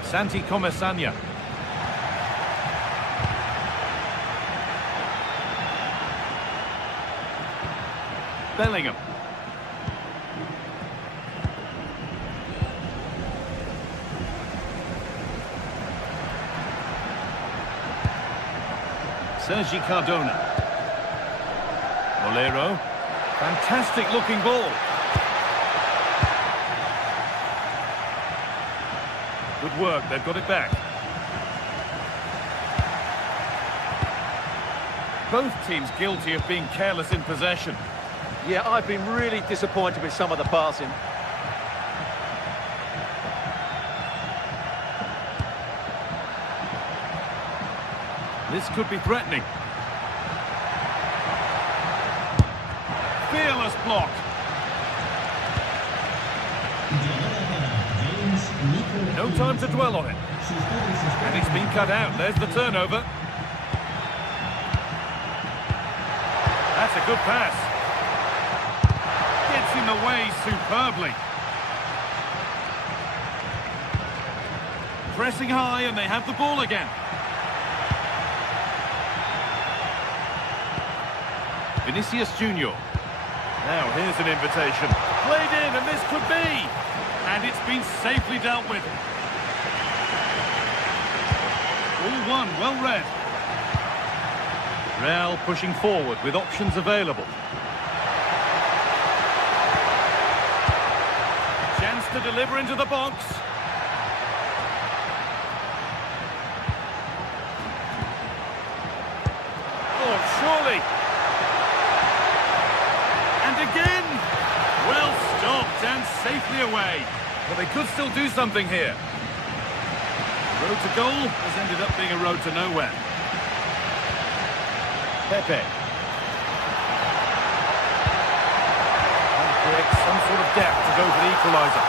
Santi Comesania. Bellingham. Sergi Cardona. Molero. Fantastic looking ball. Good work, they've got it back. Both teams guilty of being careless in possession. Yeah, I've been really disappointed with some of the passing. This could be threatening. Fearless block. No time to dwell on it. And it's been cut out. There's the turnover. That's a good pass. Gets in the way superbly. Pressing high and they have the ball again. Vinicius Junior. Now here's an invitation. Played in and this could be. And it's been safely dealt with. All one, well read. Real pushing forward with options available. Chance to deliver into the box. Oh, surely. And again. Well stopped and safely away. But they could still do something here. Road to goal has ended up being a road to nowhere. Pepe. And creates some sort of depth to go for the equaliser.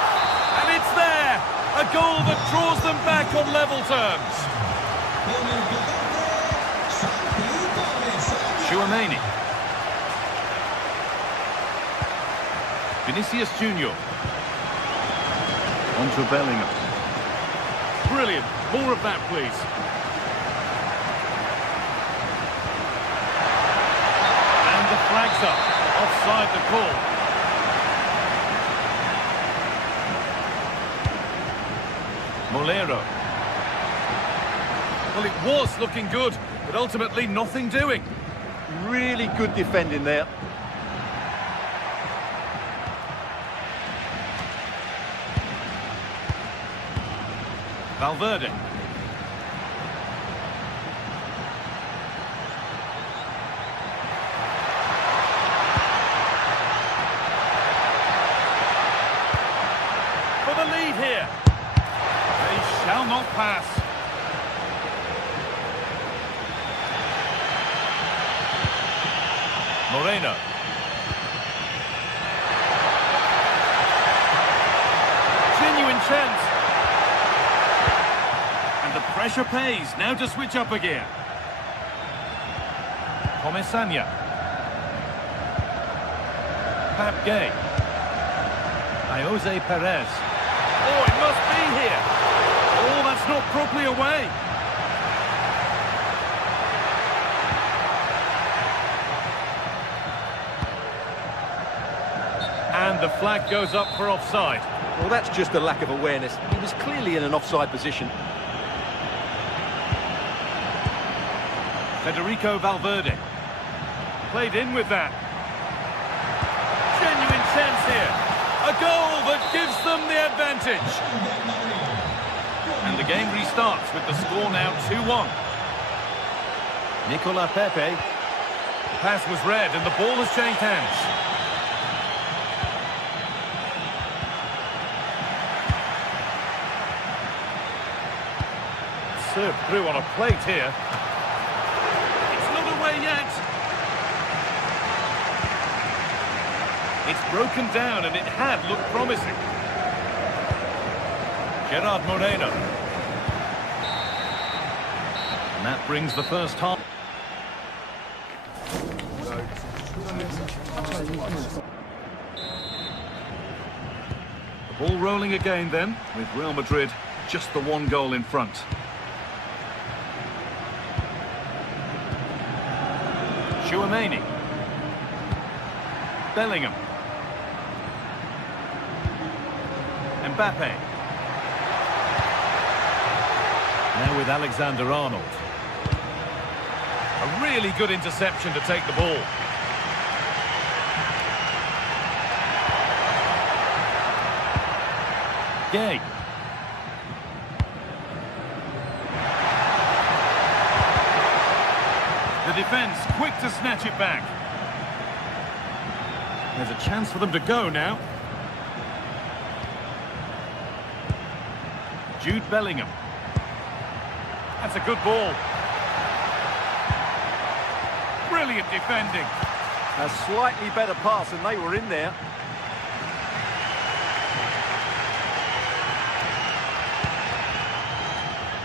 And it's there! A goal that draws them back on level terms. Chouameni. Vinicius Junior. On to Bellingham. Brilliant. More of that, please. And the flag's up. Offside the call. Molero. Well, it was looking good, but ultimately nothing doing. Really good defending there. Valverde. For the lead here. They shall not pass. Moreno. Genuine chance. The pressure pays. Now to switch up again. Comesania. Pap Gay. Jose Perez. Oh, it must be here. Oh, that's not properly away. And the flag goes up for offside. Well, that's just a lack of awareness. He was clearly in an offside position. Federico Valverde. Played in with that. Genuine chance here. A goal that gives them the advantage. And the game restarts with the score now 2-1. Nicolas Pepe. The pass was read and the ball has changed hands. Served through on a plate here. Yet. It's broken down and it had looked promising. Gerard Moreno. And that brings the first half. The ball rolling again then, with Real Madrid just the one goal in front. Chouameni. Bellingham. Mbappe. Now with Alexander-Arnold. A really good interception to take the ball. Gay. The defence quick to snatch it back. There's a chance for them to go now. Jude Bellingham. That's a good ball. Brilliant defending. A slightly better pass and they were in there.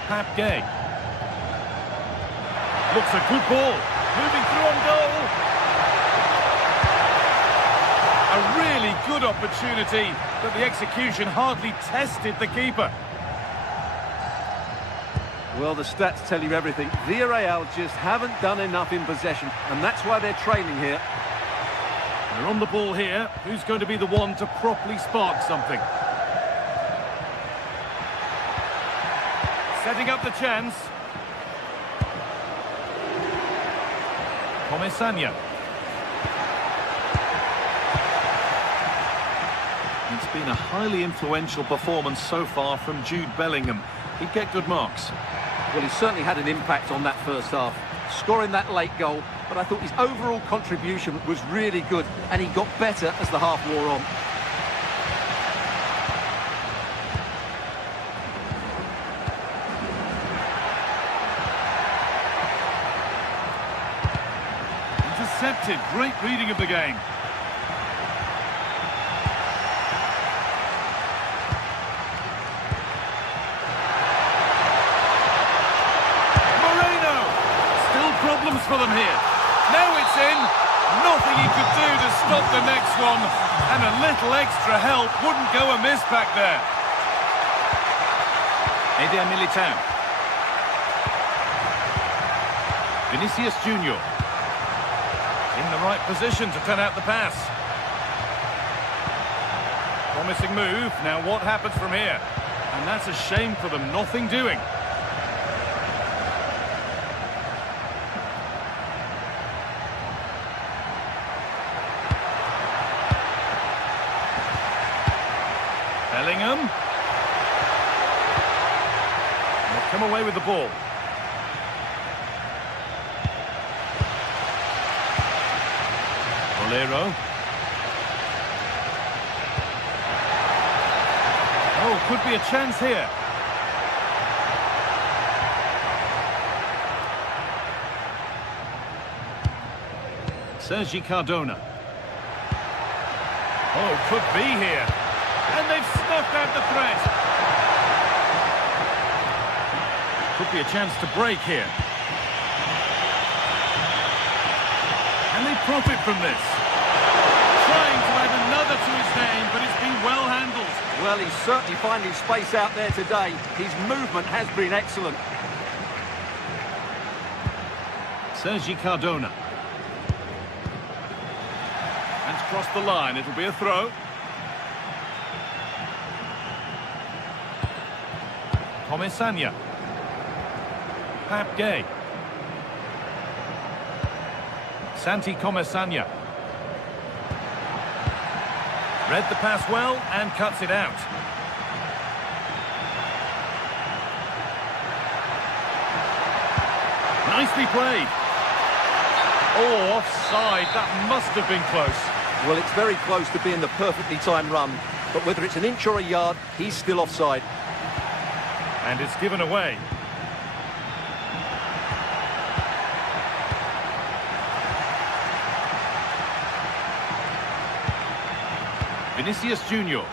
Pap Gay. Looks a good ball. Moving through on goal. A really good opportunity, but the execution hardly tested the keeper. Well, the stats tell you everything. Villarreal just haven't done enough in possession, and that's why they're trailing here. They're on the ball here. Who's going to be the one to properly spark something? Setting up the chance. Comesaña. It's been a highly influential performance so far from Jude Bellingham. He'd get good marks. Well, he certainly had an impact on that first half, scoring that late goal, but I thought his overall contribution was really good, and he got better as the half wore on. Intercepted, great reading of the game. Problems for them here. Now it's in. Nothing he could do to stop the next one. And a little extra help wouldn't go amiss back there. Eder Militao. Vinicius Junior. In the right position to cut out the pass. Promising move. Now what happens from here? And that's a shame for them. Nothing doing. Bellingham. They've come away with the ball. Bolero. Oh, could be a chance here. Sergi Cardona. Oh, could be here. And they've snuffed out the threat. Could be a chance to break here. And they profit from this. Trying to add another to his name, but it's been well handled. Well, he's certainly finding space out there today. His movement has been excellent. Sergi Cardona. And cross the line. It'll be a throw. Comesaña. Pap Gay. Santi Comesaña. Read the pass well and cuts it out. Nicely played. Oh, offside. That must have been close. Well, it's very close to being the perfectly timed run, but whether it's an inch or a yard, he's still offside. And it's given away. Vinicius Junior.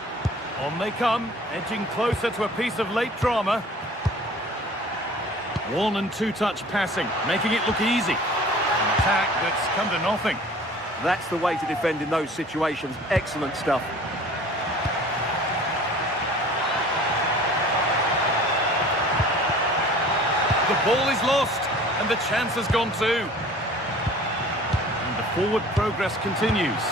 On they come, edging closer to a piece of late drama. One and two-touch passing, making it look easy. An attack that's come to nothing. That's the way to defend in those situations. Excellent stuff. The ball is lost, and the chance has gone too. And the forward progress continues.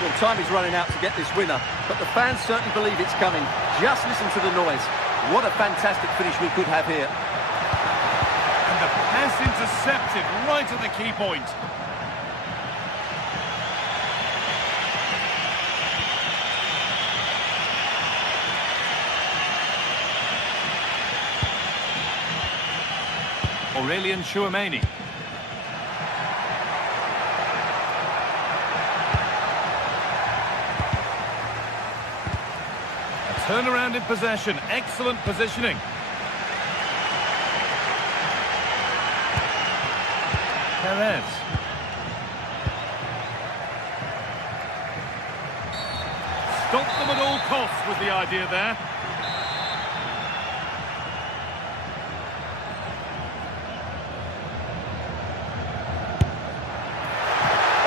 Well, time is running out to get this winner, but the fans certainly believe it's coming. Just listen to the noise. What a fantastic finish we could have here. And the pass intercepted right at the key point. Aurelian Chouameni. Turnaround in possession, excellent positioning. Perez. Stop them at all costs was the idea there.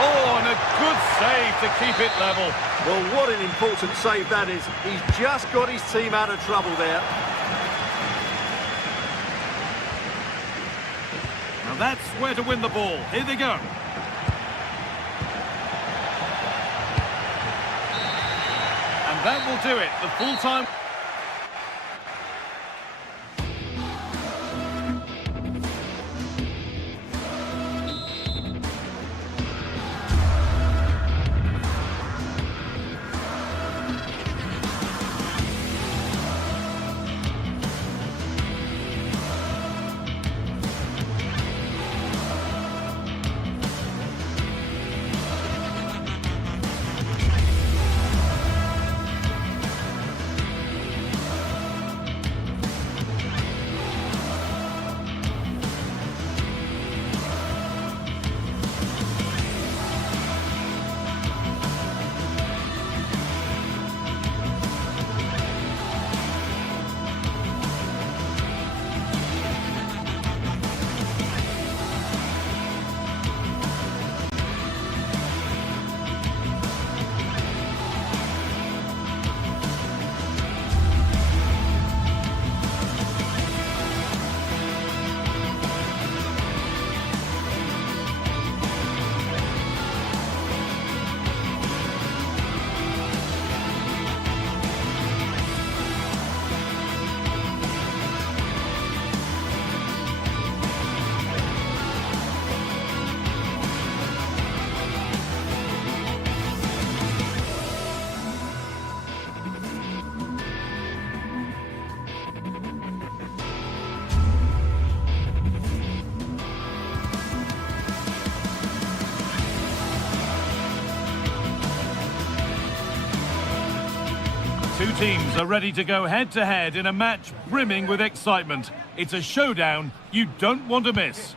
Oh, and a good save to keep it level. Well, what an important save that is. He's just got his team out of trouble there. Now that's where to win the ball. Here they go. And that will do it. The full-time... Two teams are ready to go head-to-head in a match brimming with excitement. It's a showdown you don't want to miss.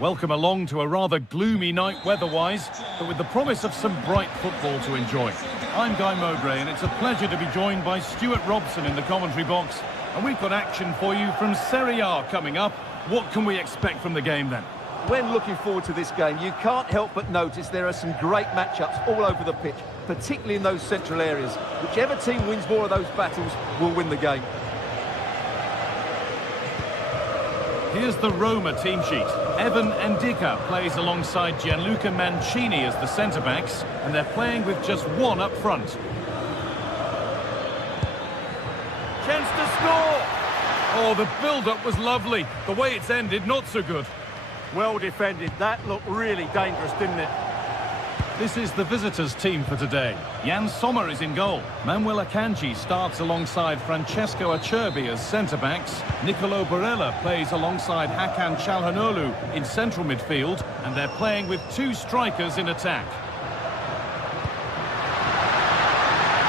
Welcome along to a rather gloomy night weather-wise, but with the promise of some bright football to enjoy. I'm Guy Mowbray, and it's a pleasure to be joined by Stuart Robson in the commentary box. And we've got action for you from Serie A coming up. What can we expect from the game then? When looking forward to this game, you can't help but notice there are some great matchups all over the pitch, particularly in those central areas. Whichever team wins more of those battles will win the game. Here's the Roma team sheet. Evan Ndika plays alongside Gianluca Mancini as the centre-backs, and they're playing with just one up front. Chance to score! Oh, the build-up was lovely. The way it's ended, not so good. Well defended. That looked really dangerous, didn't it? This is the visitors' team for today. Jan Sommer is in goal. Manuel Akanji starts alongside Francesco Acerbi as centre-backs. Nicolo Barella plays alongside Hakan Çalhanoğlu in central midfield, and they're playing with two strikers in attack.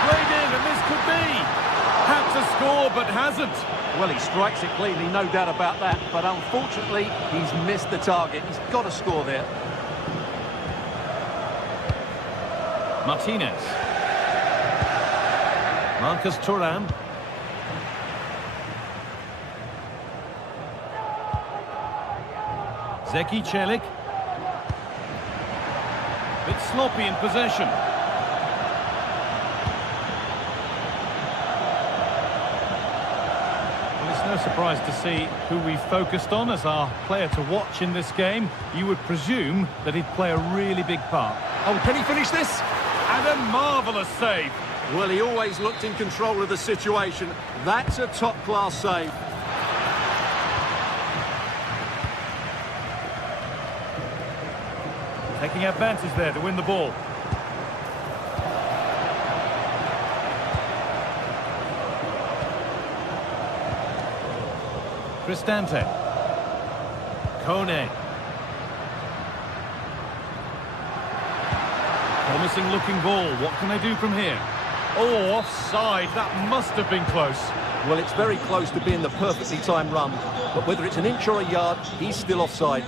Played in, and this could be. Had to score, but hasn't. Well, he strikes it cleanly, no doubt about that. But unfortunately, he's missed the target. He's got to score there. Martinez. Marcus Thuram. Zeki Çelik. Bit sloppy in possession. Well, it's no surprise to see who we focused on as our player to watch in this game. You would presume that he'd play a really big part. Oh, can he finish this? And a marvellous save. Well, he always looked in control of the situation. That's a top-class save. Taking advantage there to win the ball. Cristante. Kone. Promising looking ball. What can they do from here? Oh, offside. That must have been close. Well, it's very close to being the perfectly timed run. But whether it's an inch or a yard, he's still offside.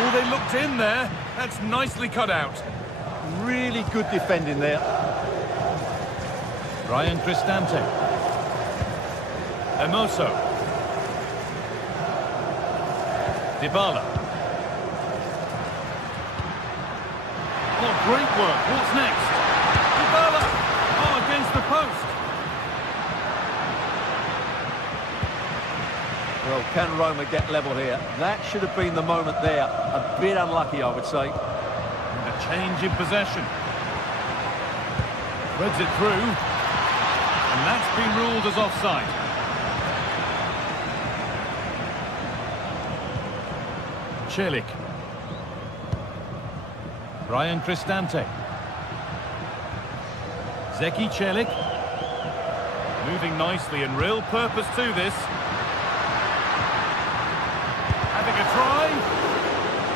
Oh, they looked in there. That's nicely cut out. Really good defending there. Ryan Cristante. Hermoso. Dybala. Oh, great work. What's next? Dybala! Oh, against the post. Well, can Roma get level here? That should have been the moment there. A bit unlucky, I would say. And a change in possession. Threads it through. And that's been ruled as offside. Çelik. Ryan Cristante. Zeki Çelik. Moving nicely and real purpose to this. Having a try.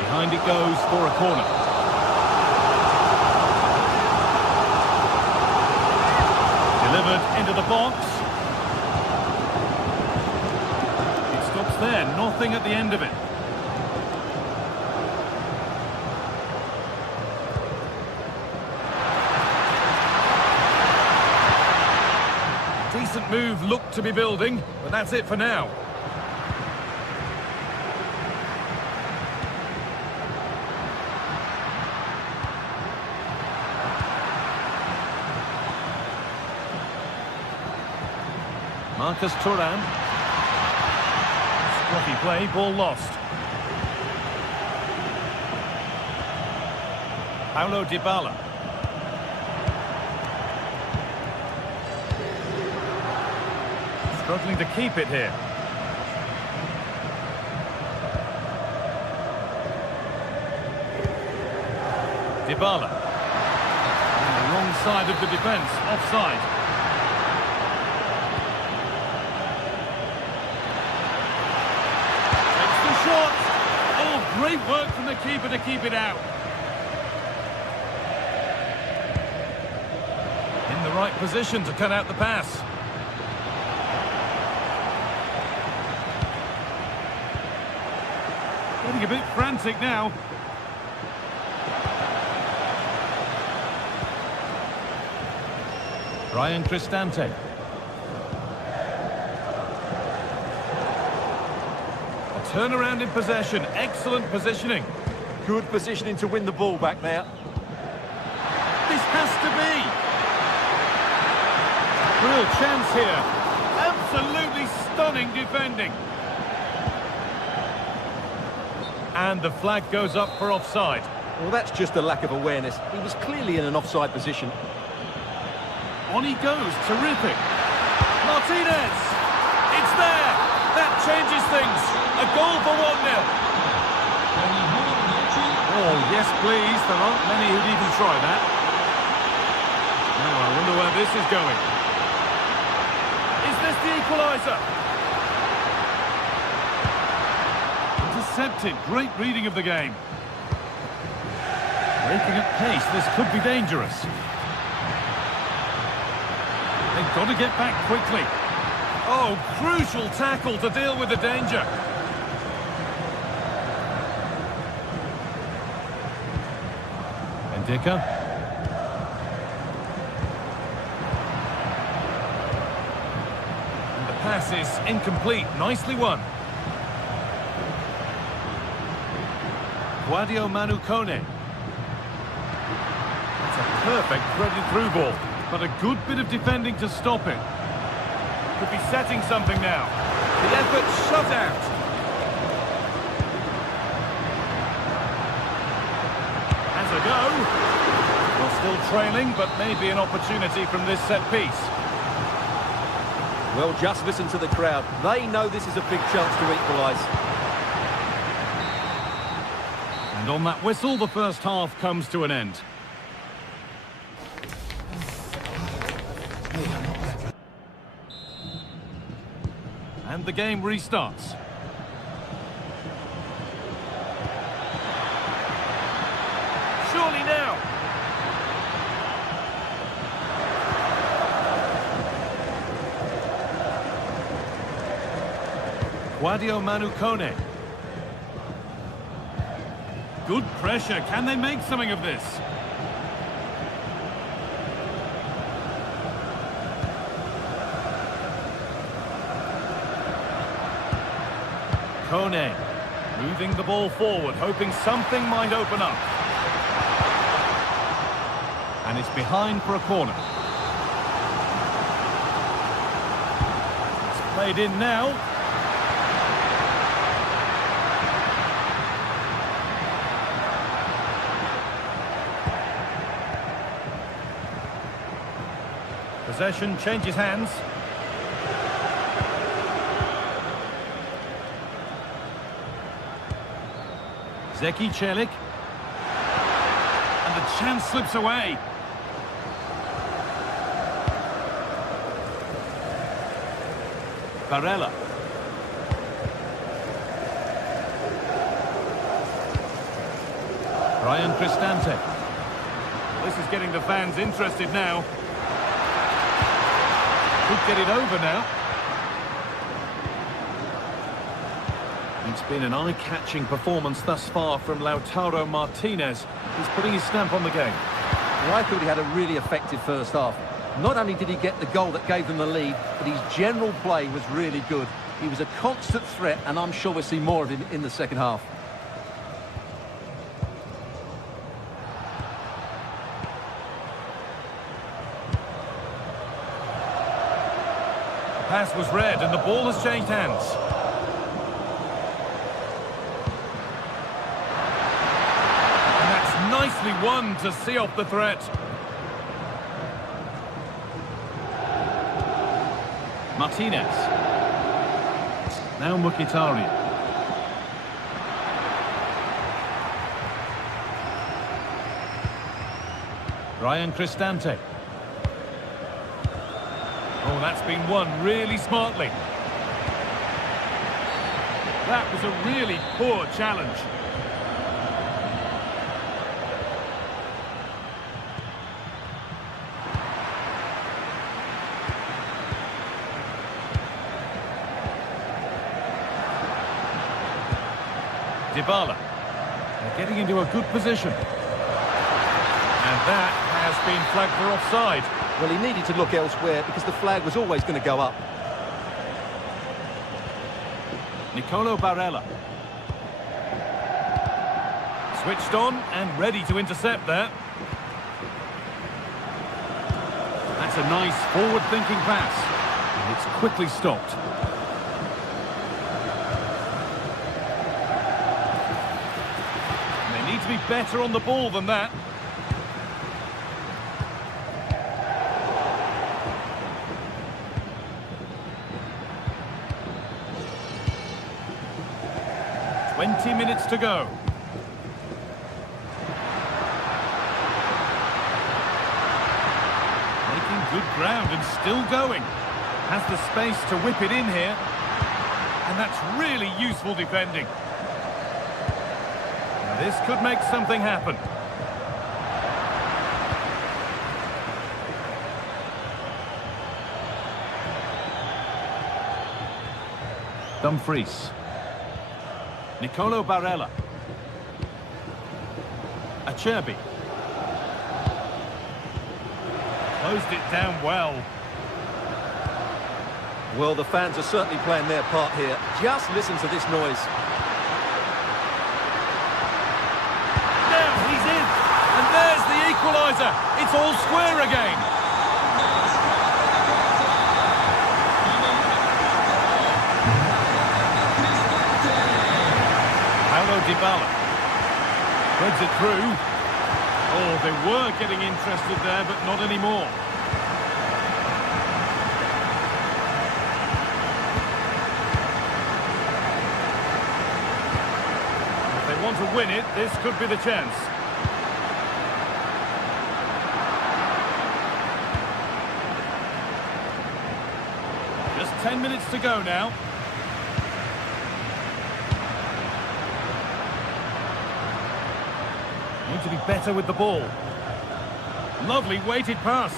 Behind it goes for a corner. Delivered into the box. It stops there, nothing at the end of it. Decent move looked to be building, but that's it for now. Marcus Thuram. Scruffy play, ball lost. Paulo Dybala. Struggling to keep it here. Dybala. On the wrong side of the defence, offside. Takes the shot. Oh, great work from the keeper to keep it out. In the right position to cut out the pass. Getting a bit frantic now. Ryan Cristante. A turnaround in possession. Excellent positioning. Good positioning to win the ball back there. This has to be. Real chance here. Absolutely stunning defending. And the flag goes up for offside. Well, that's just a lack of awareness. He was clearly in an offside position. On he goes, terrific. Martinez! It's there! That changes things. A goal for 1-0. Oh, yes, please. There aren't many who'd even try that. Now, I wonder where this is going. Is this the equaliser? Intercepted. Great reading of the game. Breaking at pace. This could be dangerous. They've got to get back quickly. Oh, crucial tackle to deal with the danger. Ndika. And the pass is incomplete. Nicely won. Guadio Manukone. That's a perfect threaded through ball, but a good bit of defending to stop it. Could be setting something now. The effort shut out. Has a go. Well, still trailing, but maybe an opportunity from this set piece. Well, just listen to the crowd. They know this is a big chance to equalise. And on that whistle, the first half comes to an end. And the game restarts. Surely now. Guadio Manukone. Good pressure. Can they make something of this? Kone moving the ball forward, hoping something might open up. And it's behind for a corner. It's played in now. Possession changes hands. Zeki Celik. And the chance slips away. Barella. Brian Cristante. This is getting the fans interested now. Could get it over now. It's been an eye-catching performance thus far from Lautaro Martinez. He's putting his stamp on the game. Well, I thought he had a really effective first half. Not only did he get the goal that gave them the lead, but his general play was really good. He was a constant threat, and I'm sure we'll see more of him in the second half. The pass was read, and the ball has changed hands. Nicely won to see off the threat. Martinez. Now Mkhitaryan. Brian Cristante. Oh, that's been won really smartly. That was a really poor challenge. Dybala. They're getting into a good position. And that has been flagged for offside. Well, he needed to look elsewhere because the flag was always going to go up. Nicolo Barella. Switched on and ready to intercept there. That's a nice forward-thinking pass. And it's quickly stopped. To be better on the ball than that. "20 minutes to go. Making good ground and still going. Has the space to whip it in here. And that's really useful defending. This could make something happen. Dumfries. Nicolo Barella. Acerbi. Closed it down well. Well, the fans are certainly playing their part here. Just listen to this noise. Now he's in. And there's the equaliser. It's all square again. Paulo Dybala. Threads it through. Oh, they were getting interested there, but not anymore. If they want to win it, this could be the chance. Just 10 minutes to go now. Need to be better with the ball. Lovely weighted pass.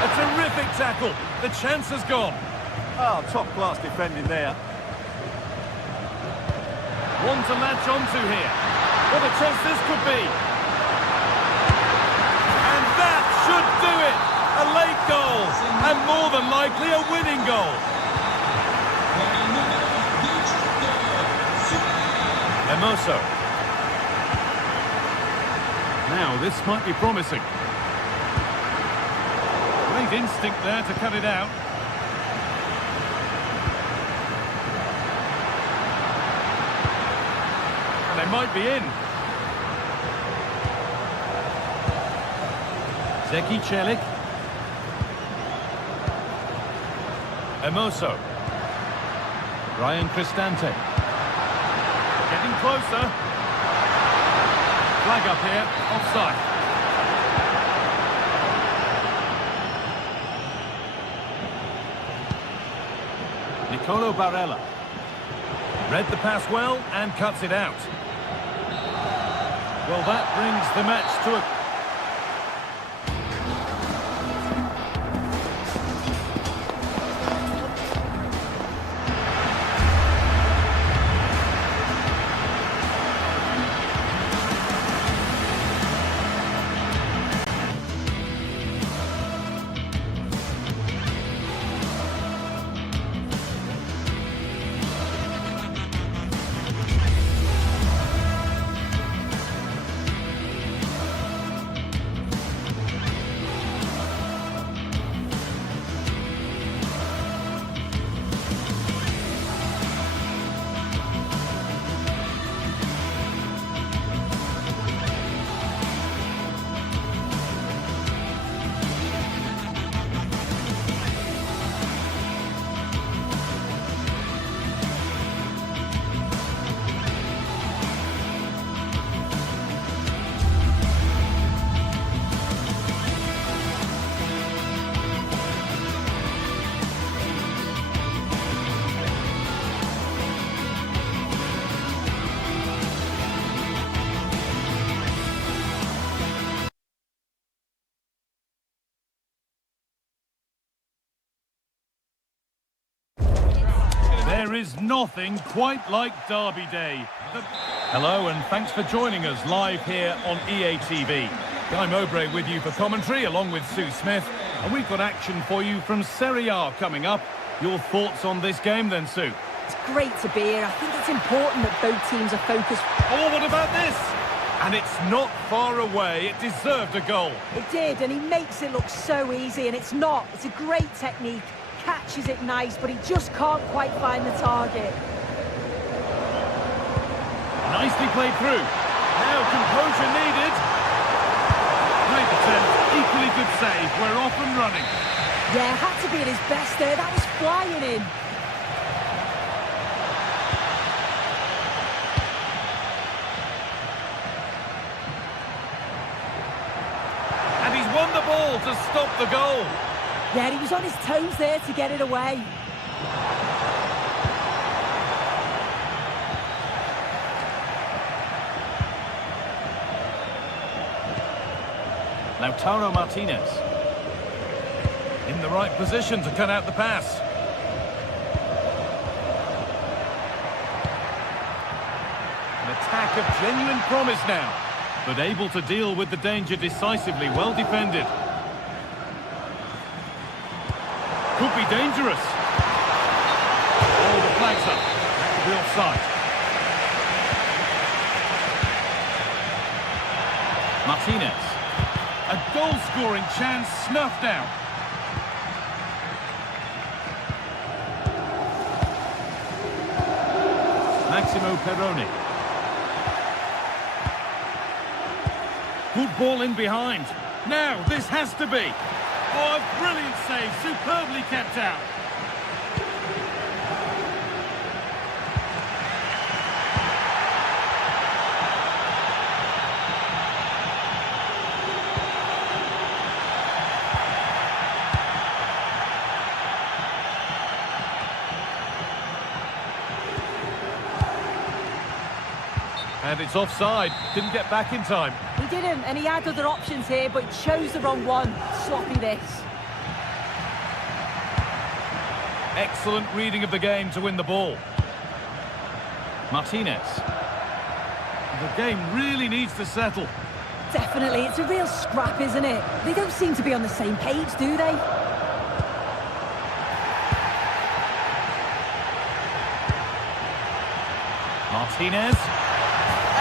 A terrific tackle. The chance has gone. Oh, top-class defending there. One to latch onto here. What a chance this could be. And that should do it. A late goal. And more than likely a winning goal. Hermoso. Now, this might be promising. Great instinct there to cut it out. And they might be in. Zeki Celik. Hermoso. Ryan Cristante. Getting closer. Flag up here, offside. Nicolo Barella. Read the pass well and cuts it out. Well, that brings the match to a... There is nothing quite like Derby Day. Hello and thanks for joining us live here on EA TV. Guy Mowbray with you for commentary along with Sue Smith. And we've got action for you from Serie A coming up. Your thoughts on this game then, Sue? It's great to be here. I think it's important that both teams are focused. Oh, what about this? And it's not far away. It deserved a goal. It did, and he makes it look so easy, and it's not. It's a great technique. Catches it nice, but he just can't quite find the target. Nicely played through. Now composure needed. Great attempt, equally good save. We're off and running. Yeah, had to be at his best there. That was flying in. And he's won the ball to stop the goal. Yeah, he was on his toes there to get it away. Lautaro Martinez. In the right position to cut out the pass. An attack of genuine promise now, but able to deal with the danger decisively. Well defended. Could be dangerous. Oh, the flag's up. That could be offside. Martinez. A goal-scoring chance snuffed out. Maximo Perrone. Good ball in behind. Now, this has to be. Oh, a brilliant save. Superbly kept out. And it's offside. Didn't get back in time. He didn't, and he had other options here, but chose the wrong one. Sloppy this. Excellent reading of the game to win the ball. Martinez. The game really needs to settle. Definitely, it's a real scrap, isn't it? They don't seem to be on the same page, do they? Martinez.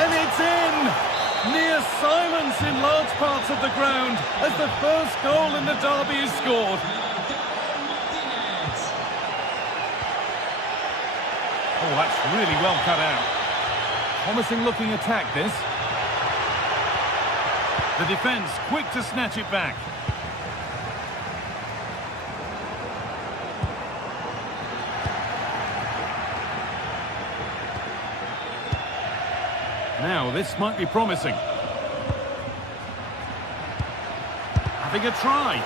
And it's in! Near silence in large parts of the ground as the first goal in the derby is scored. Oh, that's really well cut out. Promising looking attack, this. The defence quick to snatch it back. Now, this might be promising. Having a try.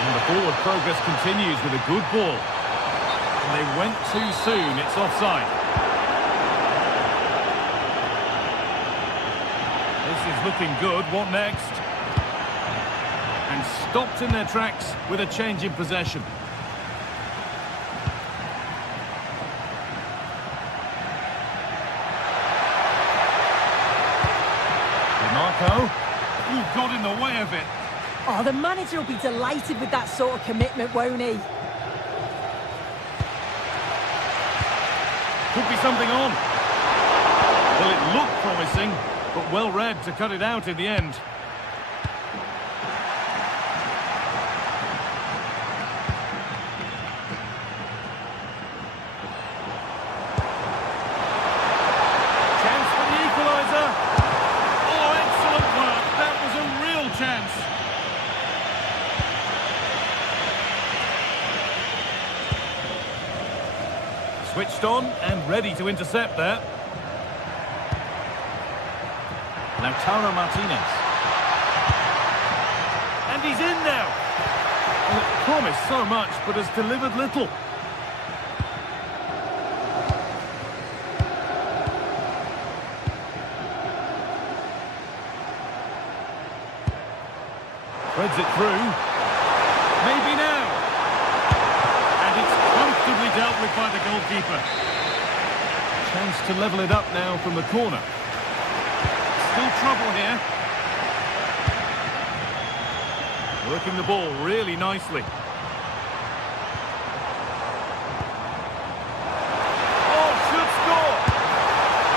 And the forward progress continues with a good ball. And they went too soon. It's offside. This is looking good. What next? And stopped in their tracks with a change in possession. Who got in the way of it. Oh, the manager will be delighted with that sort of commitment, won't he? Could be something on. Well, it looked promising, but well read to cut it out in the end. Chance for the equaliser. Chance. Switched on and ready to intercept there. Lautaro Martinez. And he's in now. Well, it promised so much, but has delivered little. Threads it through. Maybe now. And it's comfortably dealt with by the goalkeeper. Chance to level it up now from the corner. Still trouble here. Working the ball really nicely. Oh, should score!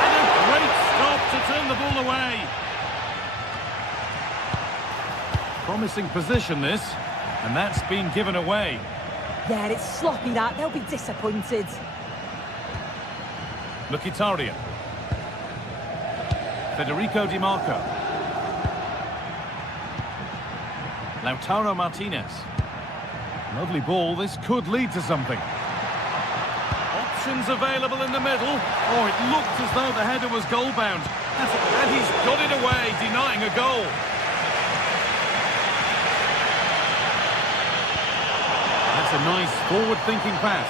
And a great stop to turn the ball away. Promising position, this, and that's been given away. Yeah, it's sloppy, that. They'll be disappointed. Mkhitaryan. Federico Di Marco. Lautaro Martinez. Lovely ball. This could lead to something. Options available in the middle. Oh, it looked as though the header was goal-bound. And he's got it away, denying a goal. That's a nice forward-thinking pass.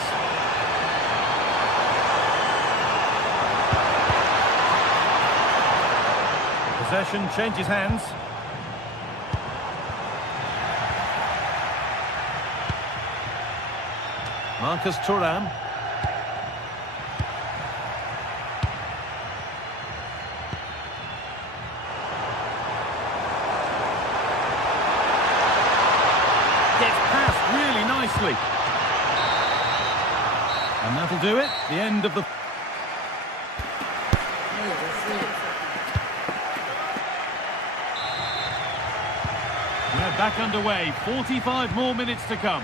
Possession changes hands. Marcus Thuram. Gets past really nicely. And that'll do it. The end of the... We're back underway. 45 more minutes to come.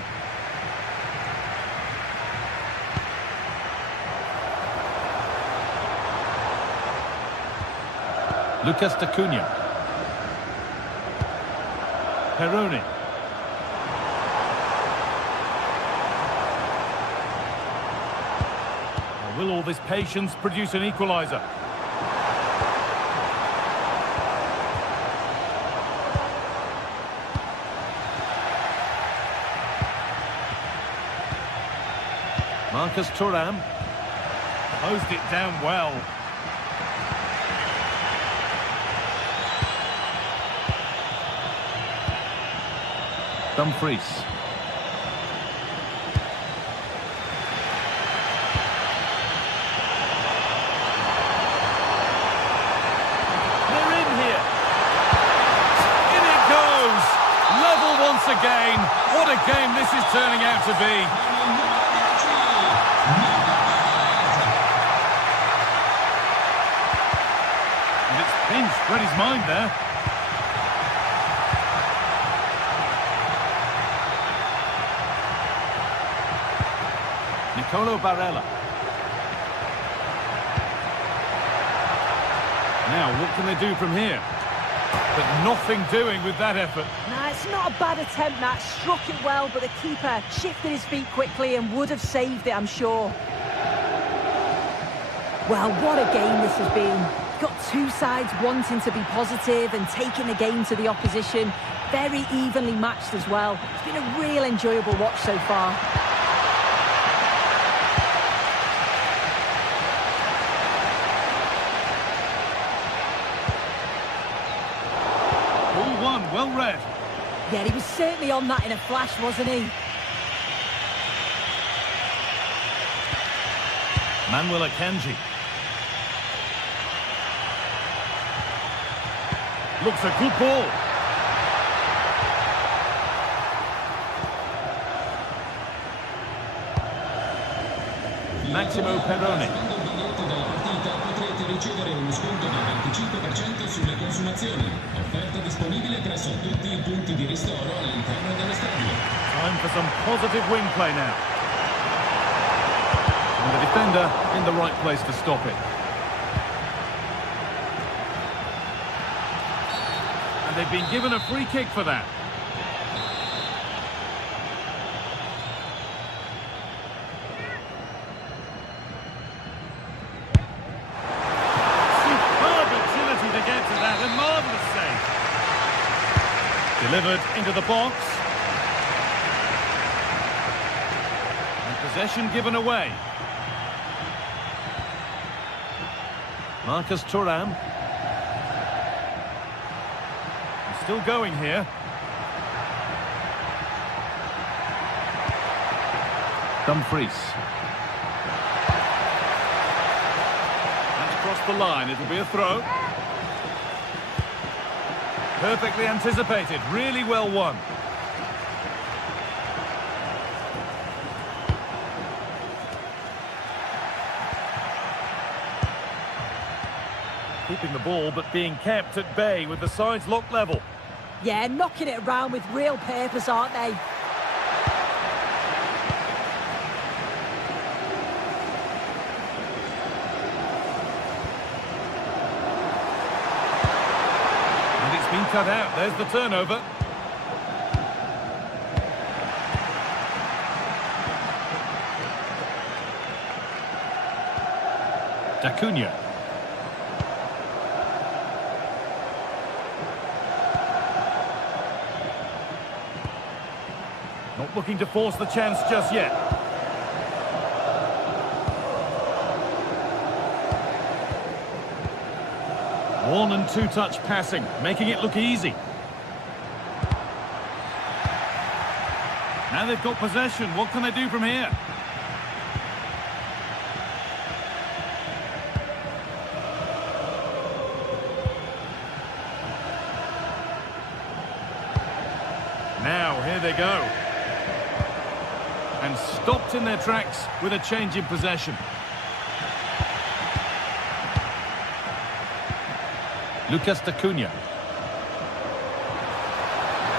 Lucas Acuna. Peroni. Will all this patience produce an equaliser? Marcus Thuram closed it down well. Dumfries. They're in here. In it goes. Level once again. What a game this is turning out to be. And it's pinched, read his mind there. Nicolo Barella. Now, what can they do from here? But nothing doing with that effort. Nah, it's not a bad attempt, that. Struck it well, but the keeper shifted his feet quickly and would have saved it, I'm sure. Well, what a game this has been. Got two sides wanting to be positive and taking the game to the opposition. Very evenly matched as well. It's been a real enjoyable watch so far. Well read. Yeah, he was certainly on that in a flash, wasn't he? Manuel Akanji. Looks a good ball. Maximo Peroni. Ricevere uno sconto del 25% sulle consumazioni. Offerta disponibile presso tutti i punti di ristoro all'interno dello stadio. Time for some positive wing play now. And the defender in the right place to stop it. And they've been given a free kick for that. Delivered into the box. And possession given away. Marcus Thuram. He's still going here. Dumfries. That's crossed the line. It'll be a throw. Perfectly anticipated, really well won. Keeping the ball, but being kept at bay with the sides locked level. Yeah, knocking it around with real purpose, aren't they? Been cut out. There's the turnover. Acuna. Not looking to force the chance just yet. One and two-touch passing, making it look easy. Now they've got possession. What can they do from here? Now, here they go. And stopped in their tracks with a change in possession. Lucas Acuna.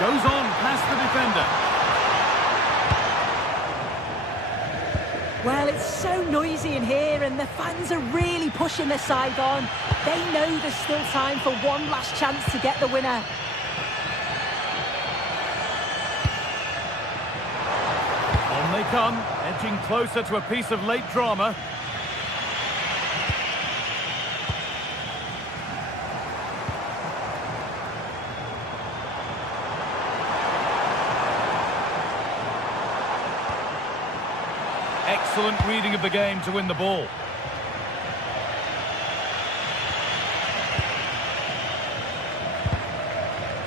Goes on past the defender. Well, it's so noisy in here and the fans are really pushing their side on. They know there's still time for one last chance to get the winner. On they come, edging closer to a piece of late drama. Excellent reading of the game to win the ball.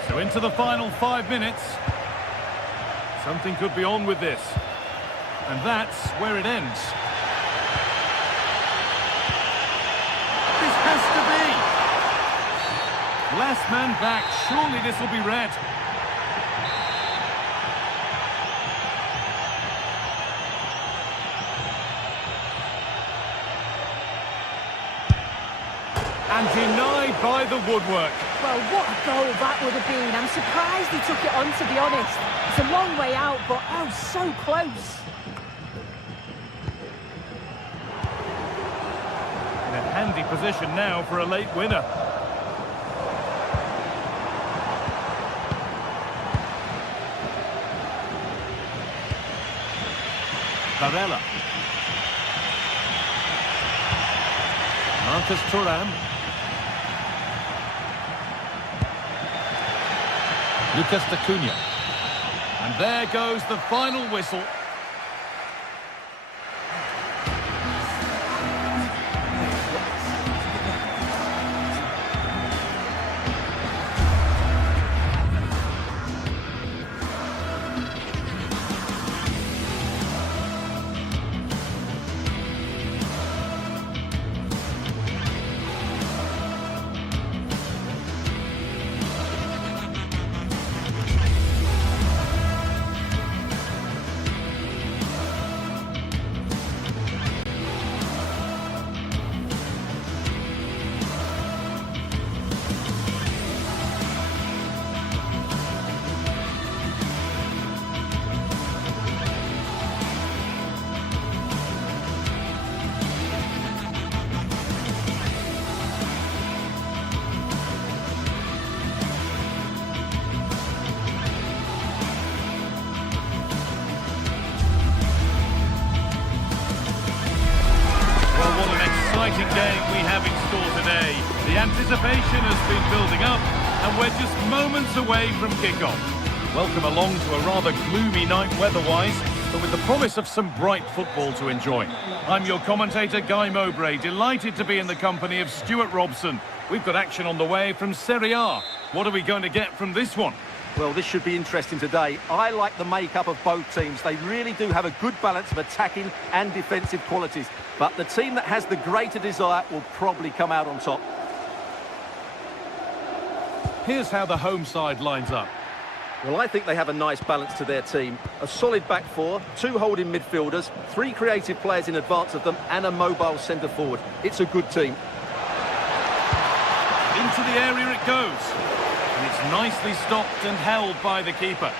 So into the final 5 minutes. Something could be on with this. And that's where it ends. This has to be. Last man back. Surely this will be red. And denied by the woodwork. Well, what a goal that would have been. I'm surprised he took it on, to be honest. It's a long way out, but oh, so close. In a handy position now for a late winner. Varela. Marcus Thuram. Lucas Acuna. And there goes the final whistle. Exciting game we have in store today. The anticipation has been building up and we're just moments away from kickoff. Welcome along to a rather gloomy night weather-wise, but with the promise of some bright football to enjoy. I'm your commentator Guy Mowbray, delighted to be in the company of Stuart Robson. We've got action on the way from Serie A. What are we going to get from this one? Well, this should be interesting today. I like the makeup of both teams. They really do have a good balance of attacking and defensive qualities. But the team that has the greater desire will probably come out on top. Here's how the home side lines up. Well, I think they have a nice balance to their team. A solid back four, 2 holding midfielders, 3 creative players in advance of them, and a mobile centre forward. It's a good team. Into the area it goes. And it's nicely stopped and held by the keeper.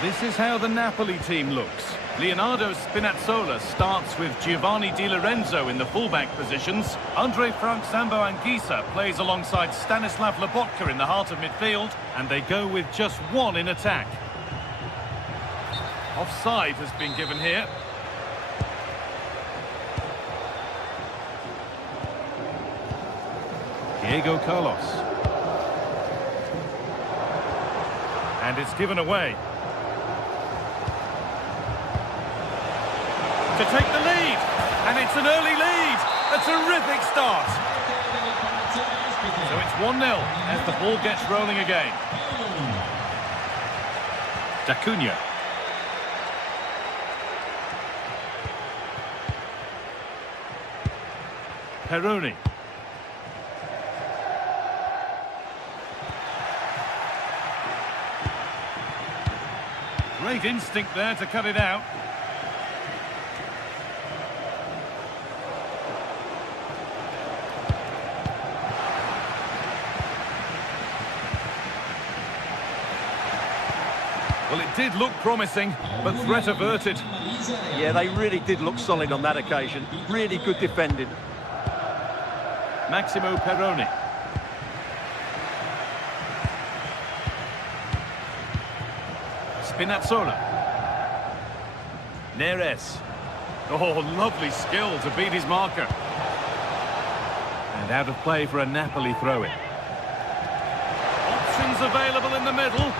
This is how the Napoli team looks. Leonardo Spinazzola starts with Giovanni Di Lorenzo in the fullback positions. Andre Frank Sambo Anguissa plays alongside Stanislav Lobotka in the heart of midfield. And they go with just one in attack. Offside has been given here. Diego Carlos. And it's given away. To take the lead, and it's an early lead. A terrific start. So it's 1-0 as the ball gets rolling again. D'Acunha. Peroni. Great instinct there to cut it out. Well, it did look promising, but threat averted. Yeah, they really did look solid on that occasion. Really good defending. Maximo Peroni. Spinazzola. Neres. Oh, lovely skill to beat his marker. And out of play for a Napoli throw-in. Options available in the middle.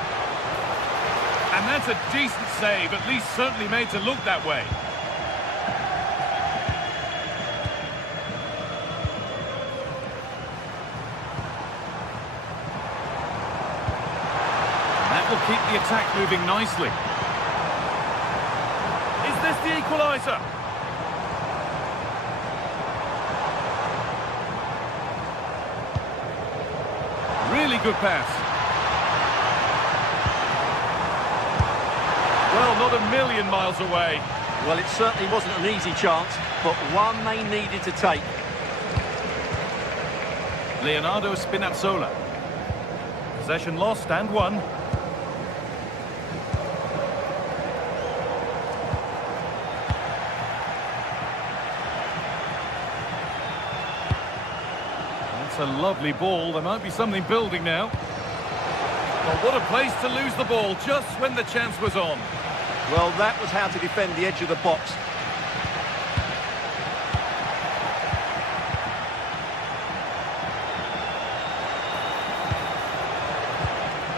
And that's a decent save, at least certainly made to look that way. That will keep the attack moving nicely. Is this the equaliser? Really good pass. Well, not a million miles away. Well, it certainly wasn't an easy chance, but one they needed to take. Leonardo Spinazzola. Possession lost and won. That's a lovely ball. There might be something building now. Well, what a place to lose the ball just when the chance was on. Well, that was how to defend the edge of the box.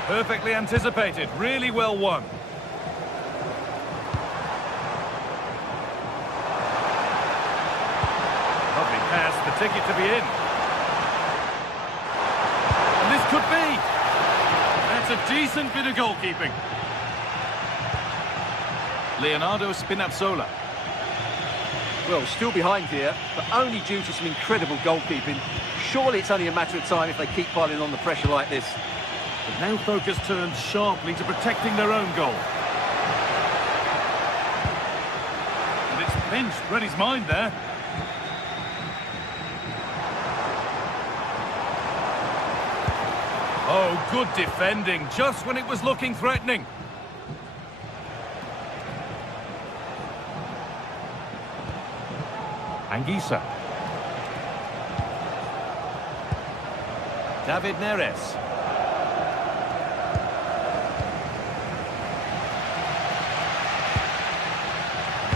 Perfectly anticipated, really well won. Lovely pass, the ticket to be in. And this could be. That's a decent bit of goalkeeping. Leonardo Spinazzola. Well, still behind here, but only due to some incredible goalkeeping. Surely it's only a matter of time if they keep piling on the pressure like this. But now focus turns sharply to protecting their own goal. And it's pinched, read his mind there. Oh, good defending, just when it was looking threatening. Anguissa. David Neres.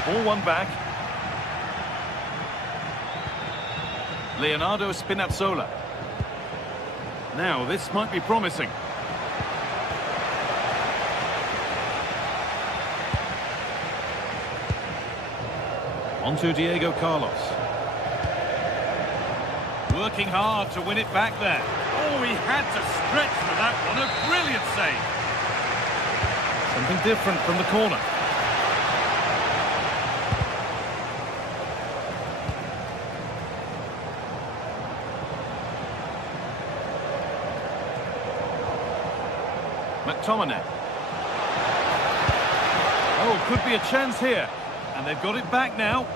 Ball one back. Leonardo Spinazzola. Now, this might be promising. On to Diego Carlos. Working hard to win it back there. Oh, he had to stretch for that one. A brilliant save. Something different from the corner. McTominay. Oh, could be a chance here. And they've got it back now.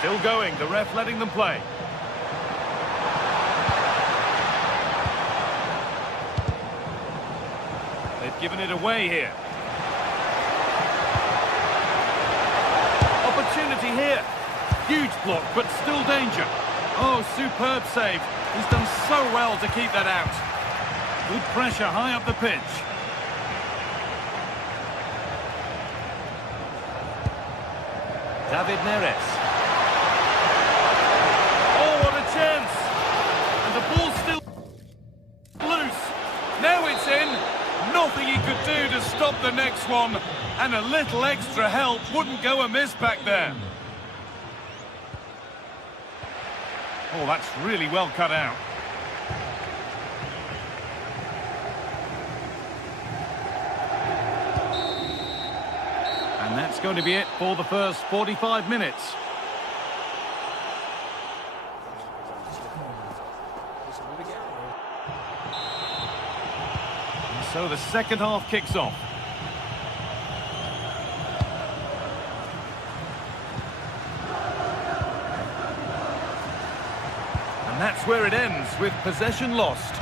Still going, the ref letting them play. They've given it away here. Opportunity here. Huge block, but still danger. Oh, superb save. He's done so well to keep that out. Good pressure high up the pitch. David Neres. Oh, what a chance! And the ball's still loose. Now it's in. Nothing he could do to stop the next one. And a little extra help wouldn't go amiss back there. Oh, that's really well cut out. And that's going to be it for the first 45 minutes. And so the second half kicks off. And that's where it ends, with possession lost.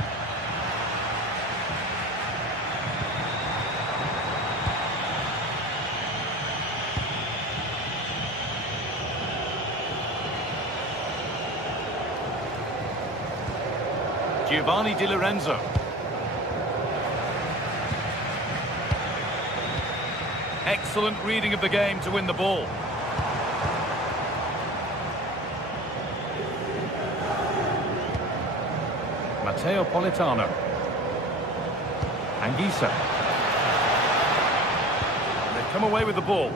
Giovanni Di Lorenzo. Excellent reading of the game to win the ball. Matteo Politano. Anguissa. They've come away with the ball.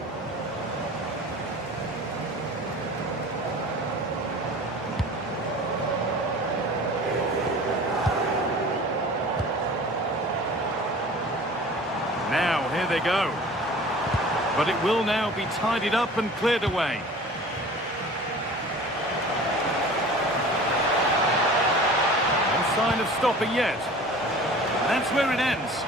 Now, here they go. But it will now be tidied up and cleared away. No sign of stopping yet. That's where it ends.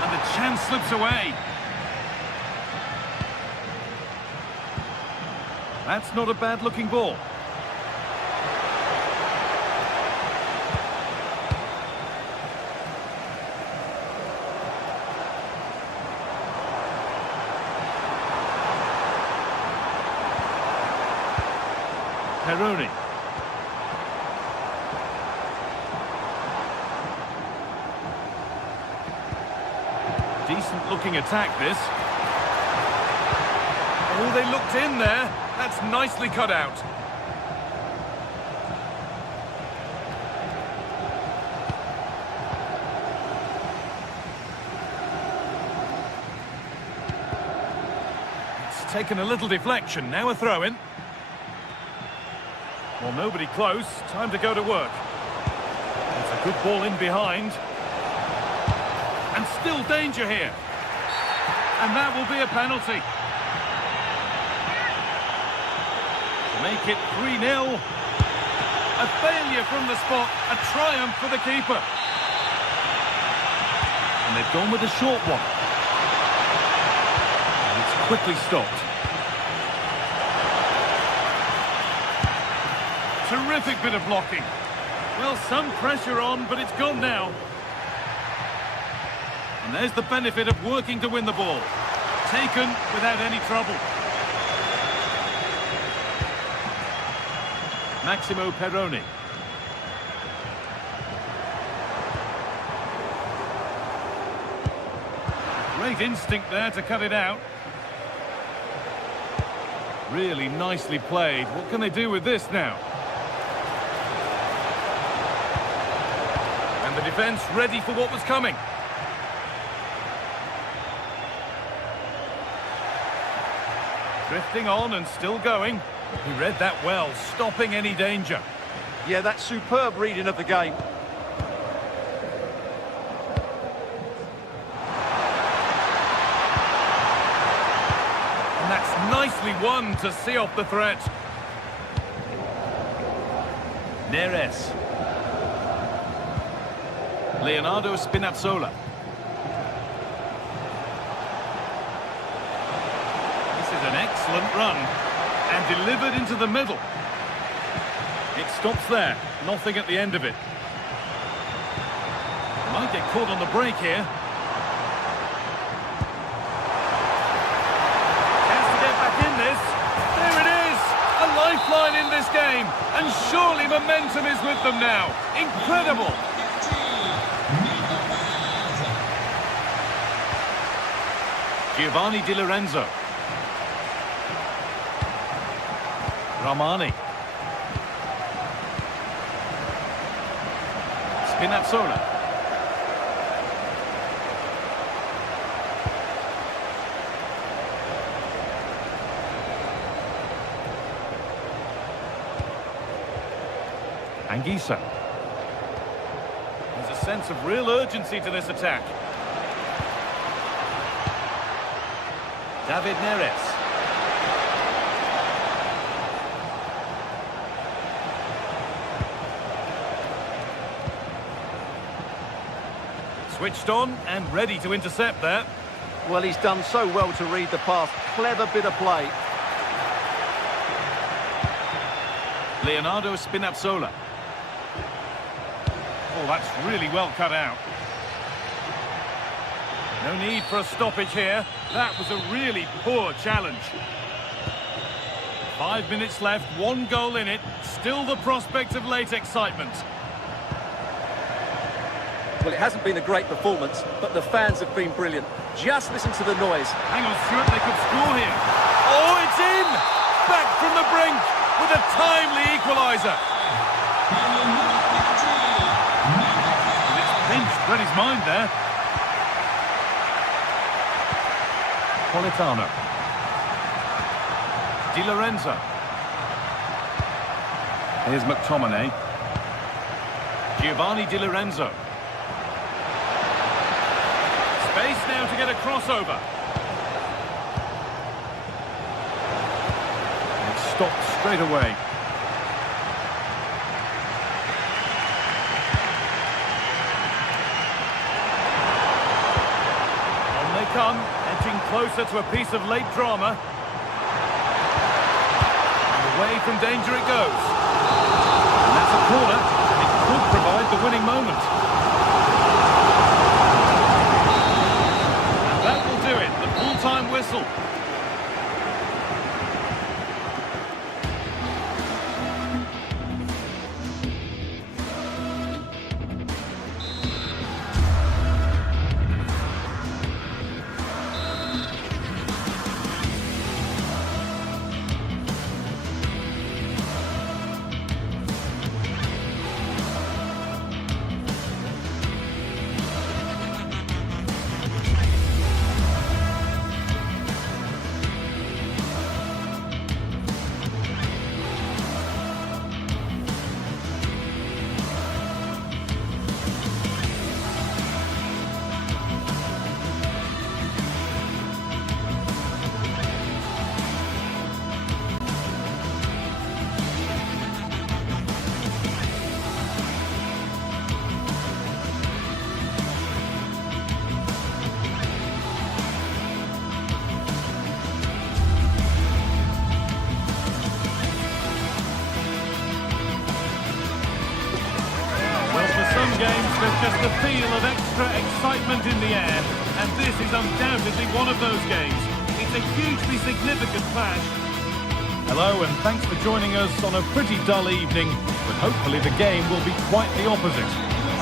And the chance slips away. That's not a bad-looking ball. Peroni. Decent-looking attack, this. Oh, they looked in there. That's nicely cut out. It's taken a little deflection. Now a throw-in. Well, nobody close. Time to go to work. It's a good ball in behind. And still danger here. And that will be a penalty. Make it 3-0. A failure from the spot, a triumph for the keeper. And they've gone with a short one. And it's quickly stopped. Terrific bit of blocking. Well, some pressure on, but it's gone now. And there's the benefit of working to win the ball. Taken without any trouble. Massimo Peroni. Great instinct there to cut it out. Really nicely played. What can they do with this now? And the defence ready for what was coming. Drifting on and still going. He read that well, stopping any danger. Yeah, that's superb reading of the game. And that's nicely won to see off the threat. Neres. Leonardo Spinazzola. This is an excellent run. And delivered into the middle. It stops there. Nothing at the end of it. Might get caught on the break here. Chance to get back in this. There it is. A lifeline in this game. And surely momentum is with them now. Incredible. Giovanni Di Lorenzo. Romani. It's Spinazzola. Anguissa. There's a sense of real urgency to this attack. David Neres. Switched on and ready to intercept there. Well, he's done so well to read the pass. Clever bit of play. Leonardo Spinazzola. Oh, that's really well cut out. No need for a stoppage here. That was a really poor challenge. 5 minutes left, 1 goal in it. Still the prospect of late excitement. Well, it hasn't been a great performance, but the fans have been brilliant. Just listen to the noise. Hang on, Stuart, they could score here. Oh, it's in! Back from the brink with a timely equaliser. Pinched, read his mind there. Politano. Di Lorenzo. Here's McTominay. Giovanni Di Lorenzo. Space now to get a crossover. It's stopped straight away. On they come, edging closer to a piece of late drama. And away from danger it goes. And that's a corner. It could provide the winning moment. And that will do it. The full-time whistle. Games, there's just a feel of extra excitement in the air, and this is undoubtedly one of those games. It's a hugely significant clash. Hello, and thanks for joining us on a pretty dull evening, but hopefully the game will be quite the opposite.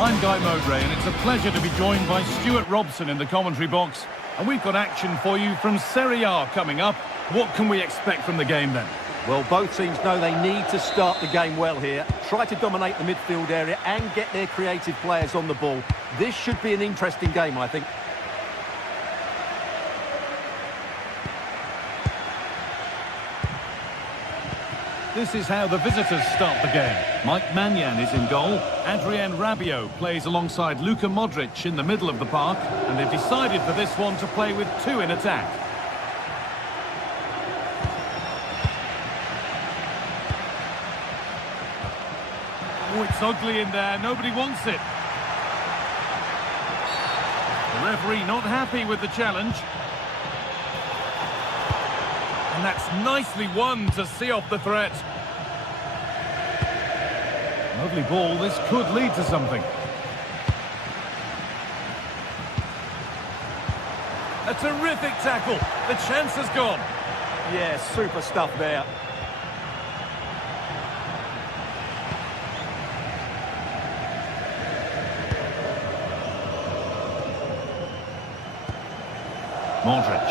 I'm Guy Mowbray, and it's a pleasure to be joined by Stuart Robson in the commentary box, and we've got action for you from Serie A coming up. What can we expect from the game then? Well, both teams know they need to start the game well here. Try to dominate the midfield area and get their creative players on the ball. This should be an interesting game, I think. This is how the visitors start the game. Mike Maignan is in goal. Adrien Rabiot plays alongside Luka Modric in the middle of the park. And they've decided for this one to play with 2 in attack. Oh, it's ugly in there. Nobody wants it. The referee not happy with the challenge. And that's nicely won to see off the threat. Lovely ball. This could lead to something. A terrific tackle. The chance has gone. Yeah, super stuff there. Modric.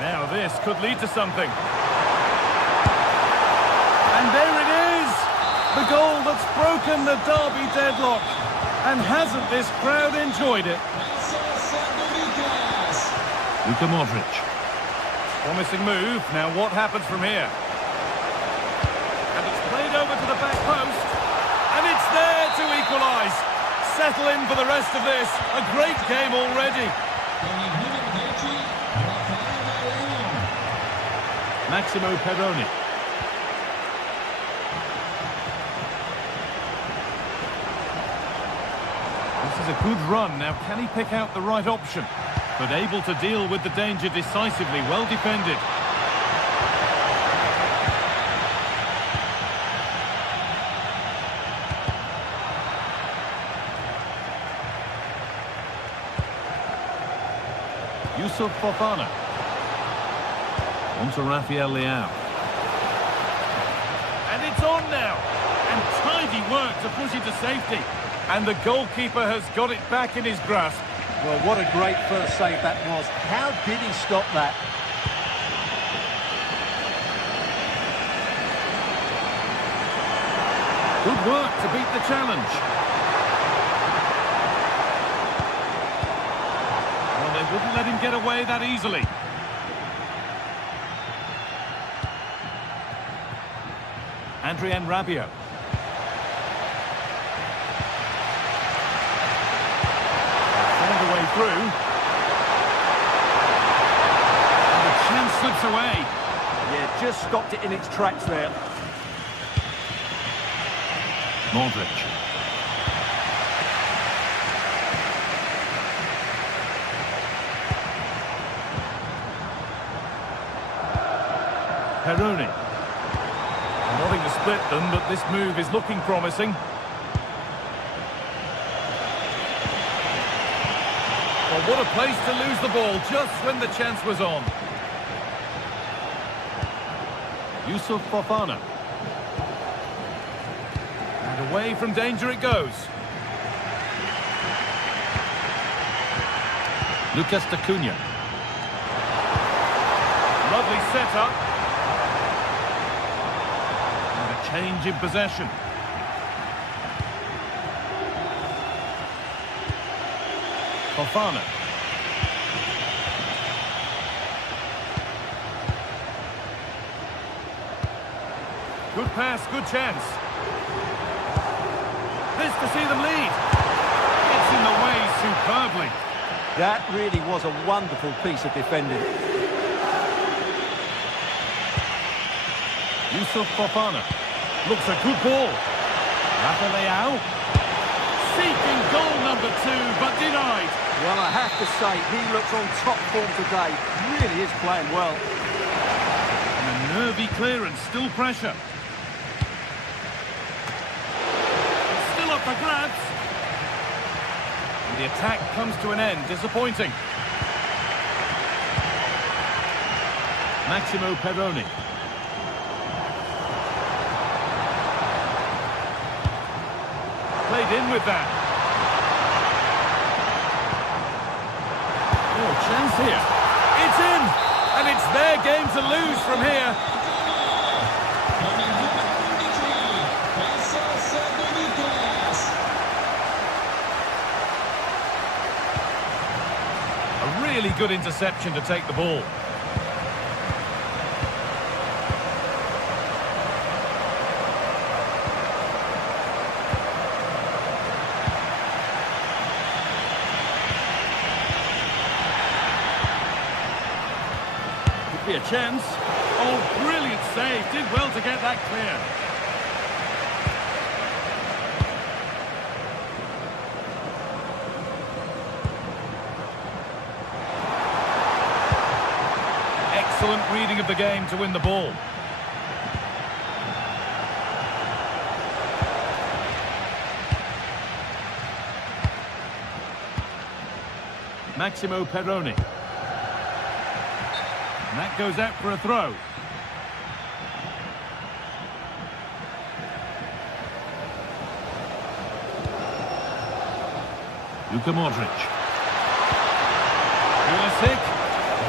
Now this could lead to something. goal that's broken the derby deadlock. And hasn't this crowd enjoyed it? Luka Modric. Promising move. Now what happens from here? And it's played over to the back post. And it's there to equalise. Settle in for the rest of this. A great game already. Maximo Perroni. This is a good run. Now, can he pick out the right option? But able to deal with the danger decisively. Well defended. Yusuf Fofana. On to Rafael Leao. And it's on now. And tidy work to push it to safety. And the goalkeeper has got it back in his grasp. Well, what a great first save that was. How did he stop that? Good work to beat the challenge. Well, they wouldn't let him get away that easily. Adrien Rabiot. Found a way through. And the chance slips away. Yeah, just stopped it in its tracks there. Modric. Perroni. Wanting to split them, but this move is looking promising. Well, what a place to lose the ball just when the chance was on. Yusuf Fofana. And away from danger it goes. Lucas Acuna. Lovely setup. Change in possession. Fofana. Good pass, good chance. This to see them lead. Gets in the way superbly. That really was a wonderful piece of defending. Yusuf Fofana. Looks a good ball. Rafa Leao. Seeking goal number 2, but denied. Well, I have to say, he looks on top form today. Really is playing well. And a nervy clearance, still pressure. It's still up for grabs. And the attack comes to an end, disappointing. Maximo Perroni. Played in with that. Oh, chance here. It's in! And it's their game to lose from here. A really good interception to take the ball. A chance. Oh, brilliant save. Did well to get that clear. Excellent reading of the game to win the ball. Maximo Perroni. And that goes out for a throw. Luka Modric. Pulisic.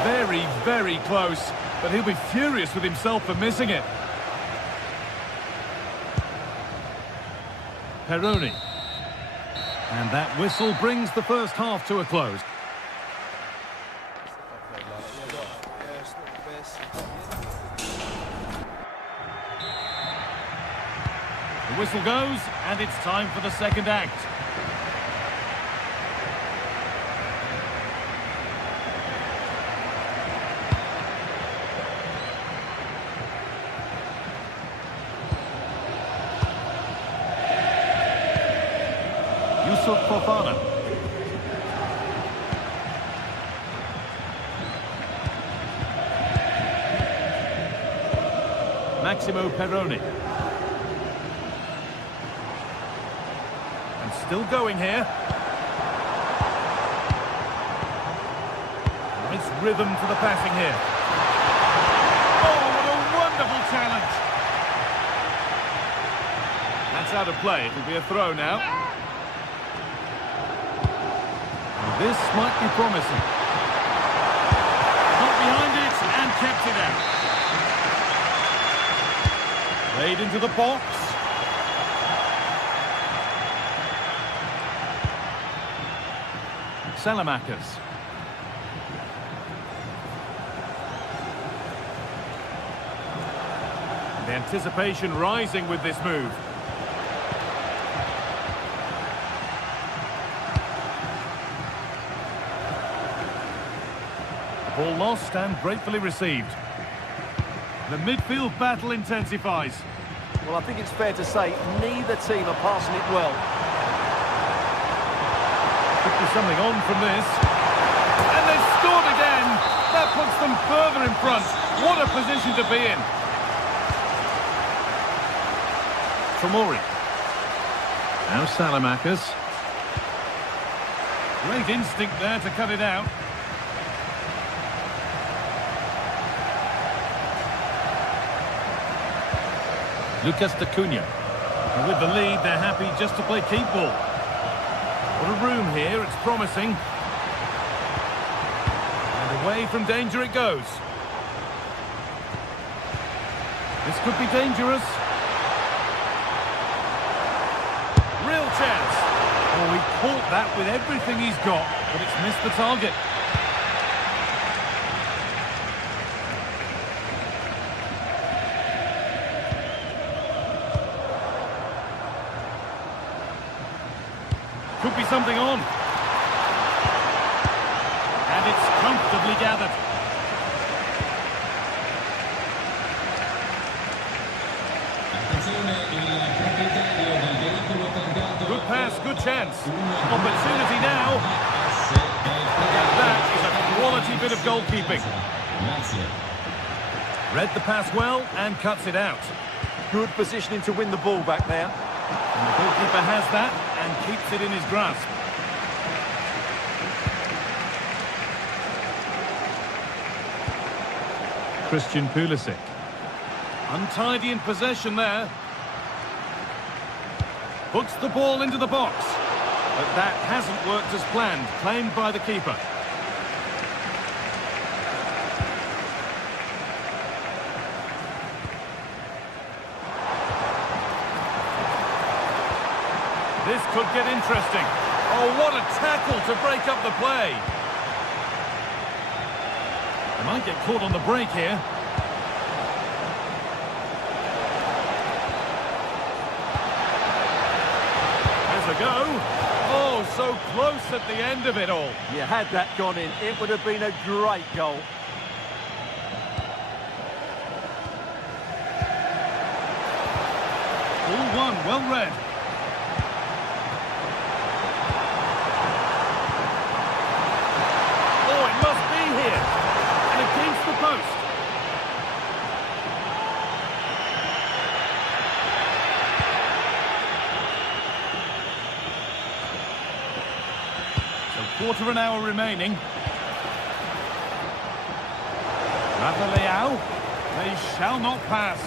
Very, very close. But he'll be furious with himself for missing it. Peroni. And that whistle brings the first half to a close. The whistle goes, and it's time for the second act. Fofana. Maximo Peroni. And still going here. Nice rhythm to the passing here. Oh, what a wonderful challenge. That's out of play. It'll be a throw now. This might be promising. Got behind it and kept it out. Played into the box. Salamakers. The anticipation rising with this move. Ball lost and gratefully received. The midfield battle intensifies. Well, I think it's fair to say neither team are passing it well. Could be something on from this. And they've scored again! That puts them further in front. What a position to be in. Tomori. Now Salamakers. Great instinct there to cut it out. Lucas D'Acunha. And with the lead, they're happy just to play keep ball. What a room here, it's promising. And away from danger it goes. This could be dangerous. Real chance. Oh, he caught that with everything he's got, but it's missed the target. Could be something on. And it's comfortably gathered. Good pass, good chance. Opportunity now. That is a quality bit of goalkeeping. Read the pass well and cuts it out. Good positioning to win the ball back there. And the goalkeeper has that and keeps it in his grasp. Christian Pulisic. Untidy in possession there. Puts the ball into the box. But that hasn't worked as planned. Claimed by the keeper. This could get interesting. Oh, what a tackle to break up the play. They might get caught on the break here. There's a go. Oh, so close at the end of it all. You had that gone in, it would have been a great goal. All one, well read. Post. So quarter of an hour remaining. Rafael, they shall not pass.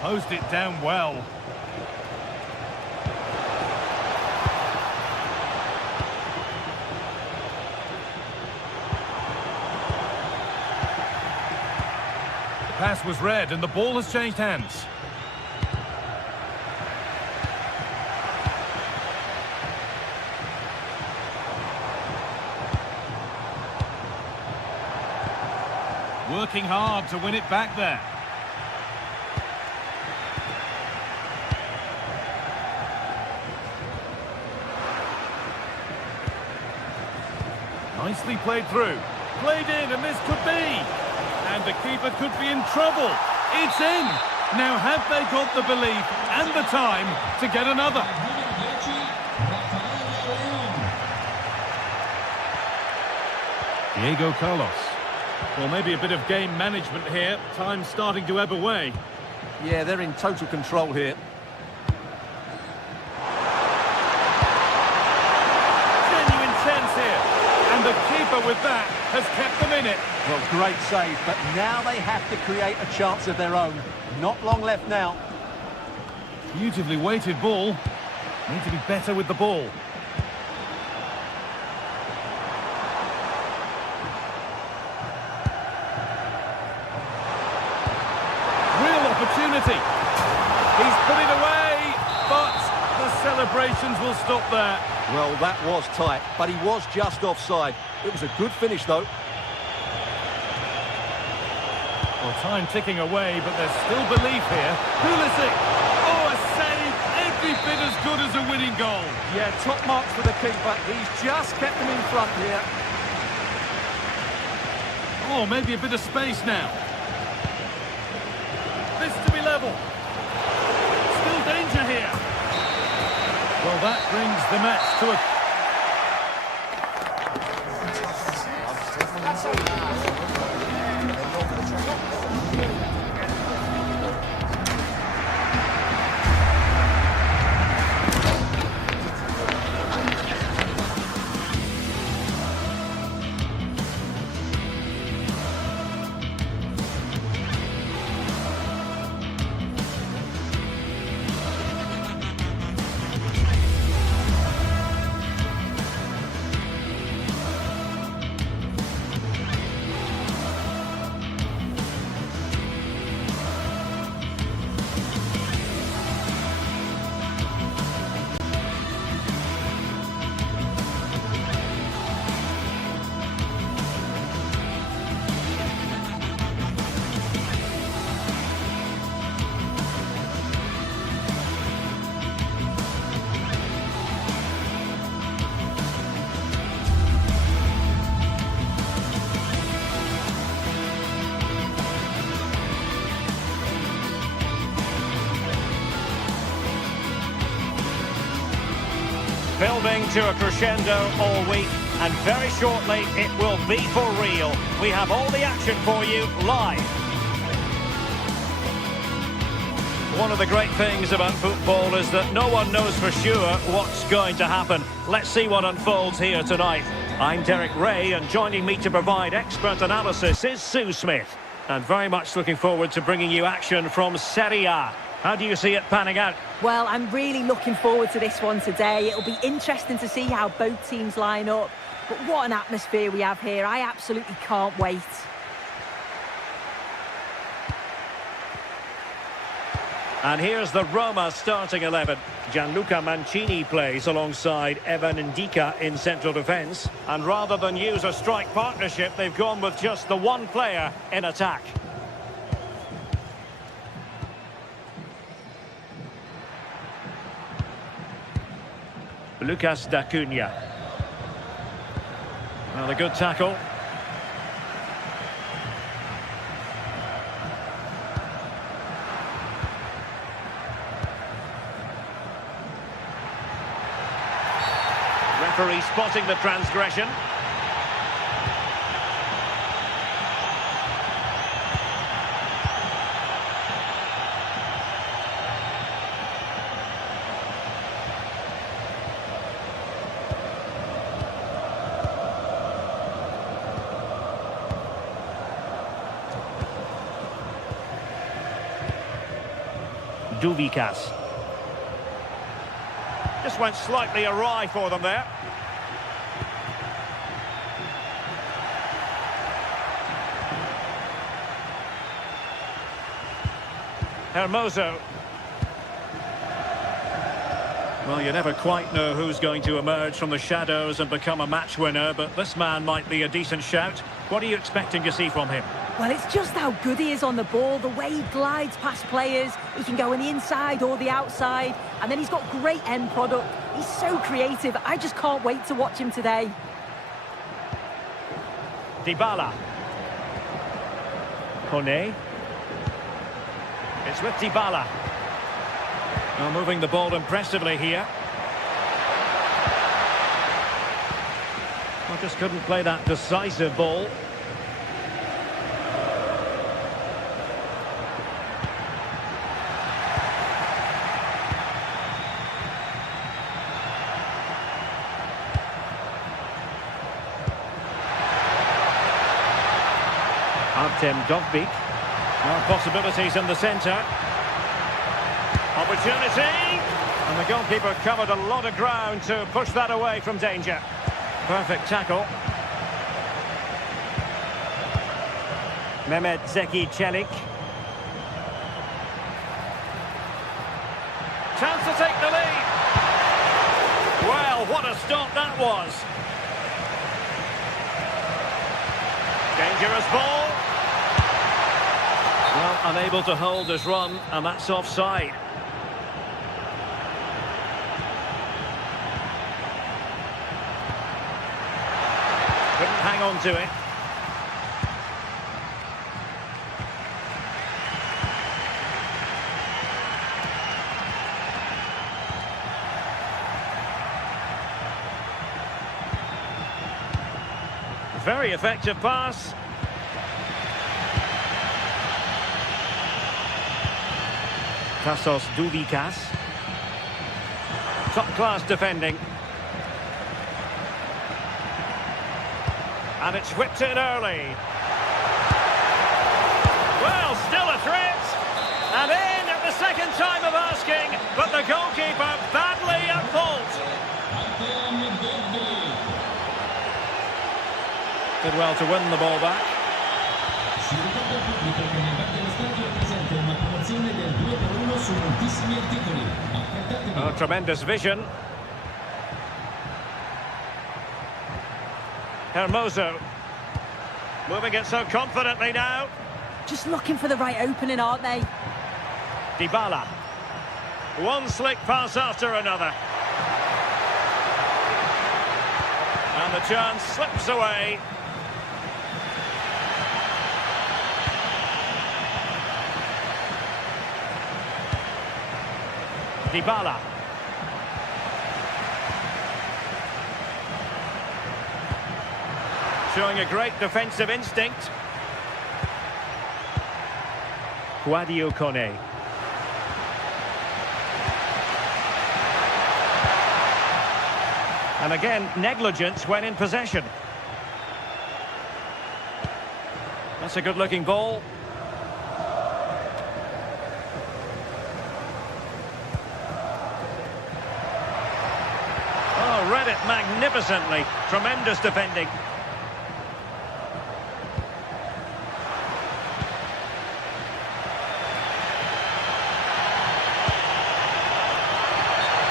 Closed it down well. pass was read and the ball has changed hands. Working hard to win it back there. Nicely played through. Played in, and this could be. And the keeper could be in trouble. It's in. Now have they got the belief and the time to get another? Diego Carlos. Well, maybe a bit of game management here. Time's starting to ebb away. Yeah, they're in total control here. Genuine chance here. And the keeper with that has kept them in it. Well, great save, but now they have to create a chance of their own. Not long left now. Beautifully weighted ball. Need to be better with the ball. Real opportunity. He's put it away, but the celebrations will stop there. Well, that was tight, but he was just offside. It was a good finish, though. Well, time ticking away, but there's still belief here. Pulisic! Oh, a save! Every bit as good as a winning goal. Yeah, top marks for the keeper. He's just kept them in front here. Oh, maybe a bit of space now. This to be level. Still danger here. Well, that brings the match to a... Building to a crescendo all week, and very shortly it will be for real. We have all the action for you live. One of the great things about football is that no one knows for sure what's going to happen. Let's see what unfolds here tonight. I'm Derek Ray, and joining me to provide expert analysis is Sue Smith. And very much looking forward to bringing you action from Serie A. How do you see it panning out? Well, I'm really looking forward to this one today. It'll be interesting to see how both teams line up. But what an atmosphere we have here. I absolutely can't wait. And here's the Roma starting 11. Gianluca Mancini plays alongside Evan Ndika in central defence. And rather than use a strike partnership, they've gone with just the one player in attack. Lucas D'Acunha. Well, a good tackle. Referee spotting the transgression. Duvikas. Just went slightly awry for them there. Hermoso. Well, you never quite know who's going to emerge from the shadows and become a match winner, but this man might be a decent shout. What are you expecting to see from him? Well, it's just how good he is on the ball, the way he glides past players. He can go on the inside or the outside, and then he's got great end product. He's so creative. I just can't wait to watch him today. Dybala. Kone. It's with Dybala. Well, moving the ball impressively here. Well, just couldn't play that decisive ball. Artem Dovbyk. More possibilities in the centre. Opportunity! And the goalkeeper covered a lot of ground to push that away from danger. Perfect tackle. Mehmet Zeki Çelik. Chance to take the lead. Well, what a stop that was. Dangerous ball. Well, unable to hold his run, and that's offside. Couldn't hang on to it. Very effective pass. Tasos Duvikas. Top-class defending. And it's whipped in early. Well, still a threat. And in at the second time of asking, but the goalkeeper badly at fault. Did well to win the ball back. Oh, tremendous vision. Hermoso. Moving it so confidently now. Just looking for the right opening, aren't they? Dybala. One slick pass after another. And the chance slips away. Dybala. Showing a great defensive instinct. Sadio Kone. And again, negligence when in possession. That's a good-looking ball. Oh, read it magnificently. Tremendous defending.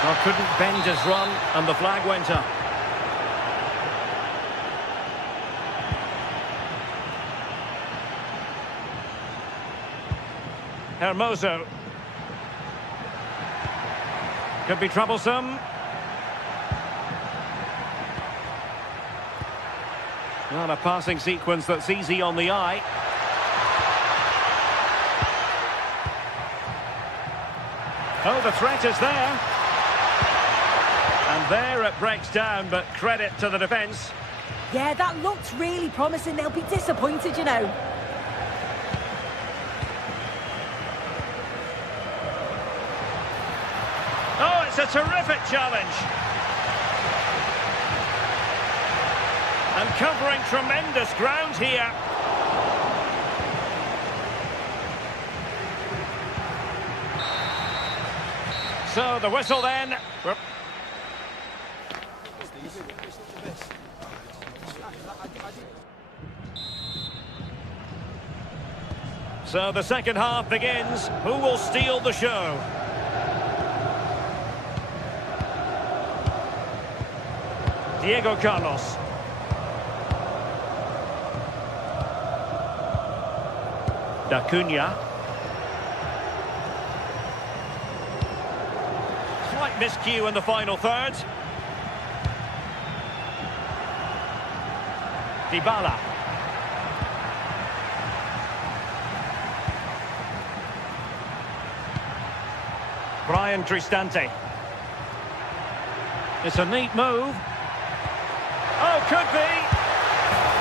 Well, couldn't bend his run, and the flag went up. Hermoso. Could be troublesome. Not a passing sequence that's easy on the eye. Oh, the threat is there. And there it breaks down, but credit to the defence. Yeah, that looked really promising. They'll be disappointed, you know. Oh, it's a terrific challenge. And covering tremendous ground here. So the whistle then. So the second half begins. Who will steal the show? Diego Carlos. Da Cunha. Slight miscue in the final third. Dybala. Brian Cristante. It's a neat move. Oh, could be.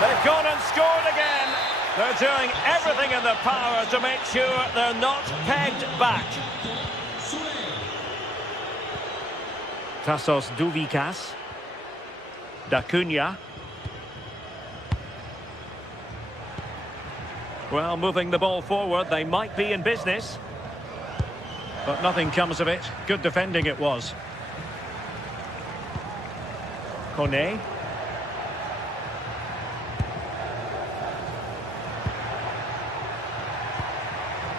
They've gone and scored again. They're doing everything in their power to make sure they're not pegged back. Tassos Douvikas. Da Cunha. Well, moving the ball forward, they might be in business. But nothing comes of it. Good defending it was. Kone.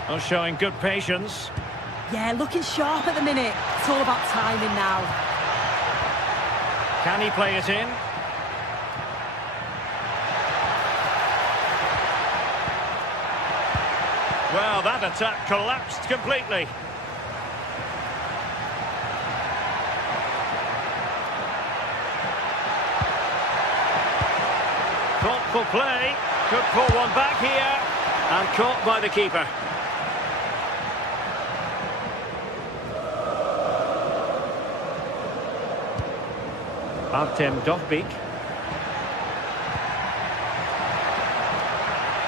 Oh, showing good patience. Yeah, looking sharp at the minute. It's all about timing now. Can he play it in? Well, that attack collapsed completely. Thoughtful play. Could pull one back here. And caught by the keeper. Artem Dovbyk.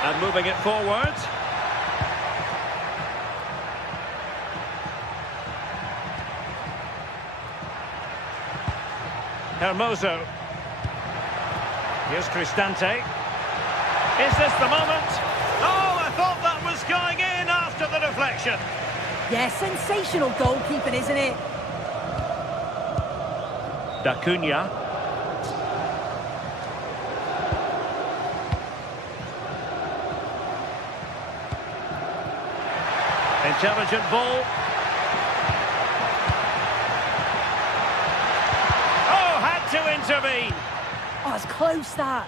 And moving it forward. Hermoso. Here's Cristante. Is this the moment? Oh, I thought that was going in after the deflection. Yeah, sensational goalkeeping, isn't it? Da Cunha. Intelligent ball. Oh, had to intervene. Oh, it's close, that.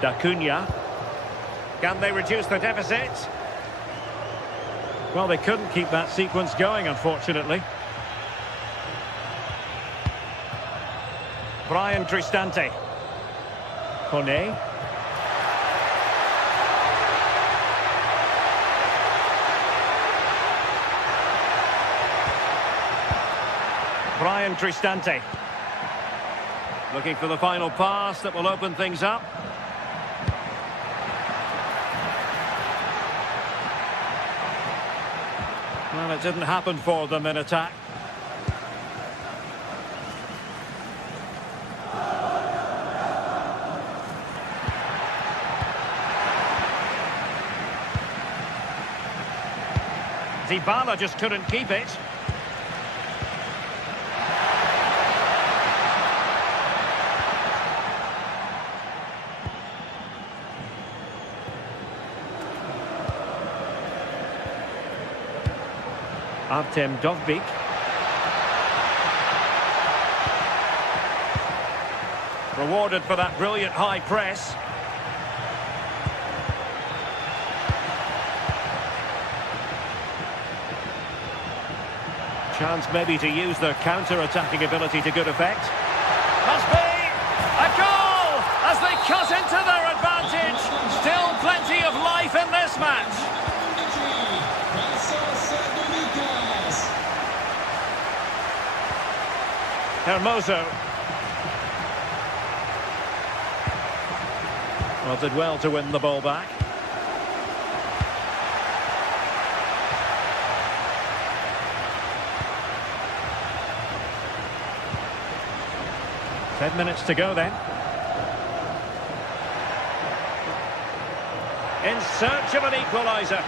Da Cunha. Can they reduce the deficit? Well, they couldn't keep that sequence going, unfortunately. Brian Cristante. Kone. Brian Cristante. Looking for the final pass that will open things up. Well, it didn't happen for them in attack. Dybala just couldn't keep it. Artem Dovbyk. Rewarded for that brilliant high press. Chance maybe to use their counter-attacking ability to good effect. Must be a goal as they cut into their advantage. Still plenty of life in this match. Hermoso. Well, did well to win the ball back. Ten minutes to go then. In search of an equaliser.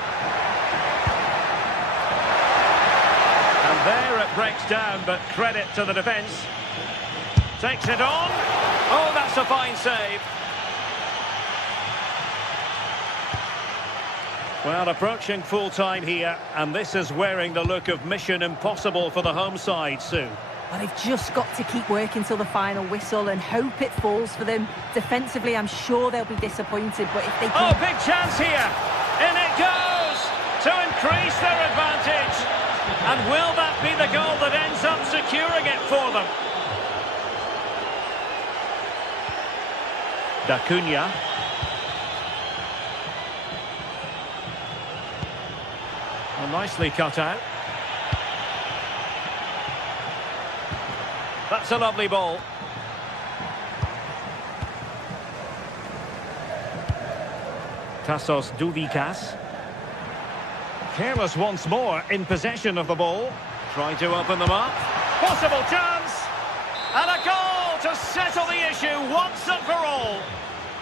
And There it breaks down, but credit to the defence. Takes it on. Oh, that's a fine save. Well, approaching full-time here, and this is wearing the look of mission impossible for the home side, Sue. Well, they've just got to keep working till the final whistle and hope it falls for them. Defensively, I'm sure they'll be disappointed, but if they can... Oh, big chance here! In it goes! To increase their advantage! And will that be the goal that ends up securing it for them? D'Acunha. Well, nicely cut out. That's a lovely ball. Tassos Douvikas. Careless once more in possession of the ball. Trying to open them up. Possible chance! And a goal to settle the issue once and for all.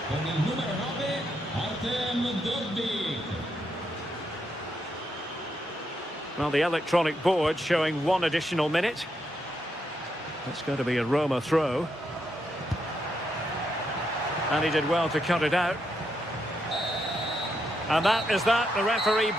Con il numero 9, Artem Dovbyk. Well, the electronic board showing 1 additional minute. It's going to be a Roma throw. And he did well to cut it out. And that is that. The referee...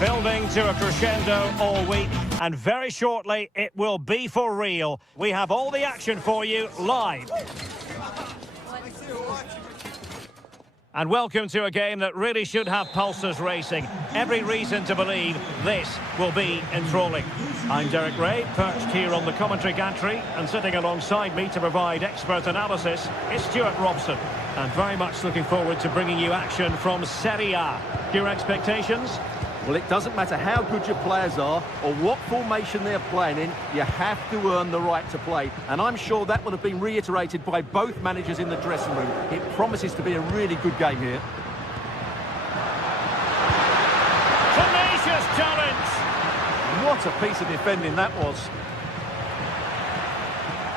Building to a crescendo all week, and very shortly it will be for real. We have all the action for you live. And welcome to a game that really should have pulses racing. Every reason to believe this will be enthralling. I'm Derek Ray, perched here on the commentary gantry, and sitting alongside me to provide expert analysis is Stuart Robson. And very much looking forward to bringing you action from Serie A. Your expectations? Well, it doesn't matter how good your players are or what formation they're playing in, you have to earn the right to play. And I'm sure that would have been reiterated by both managers in the dressing room. It promises to be a really good game here. Tenacious challenge! What a piece of defending that was.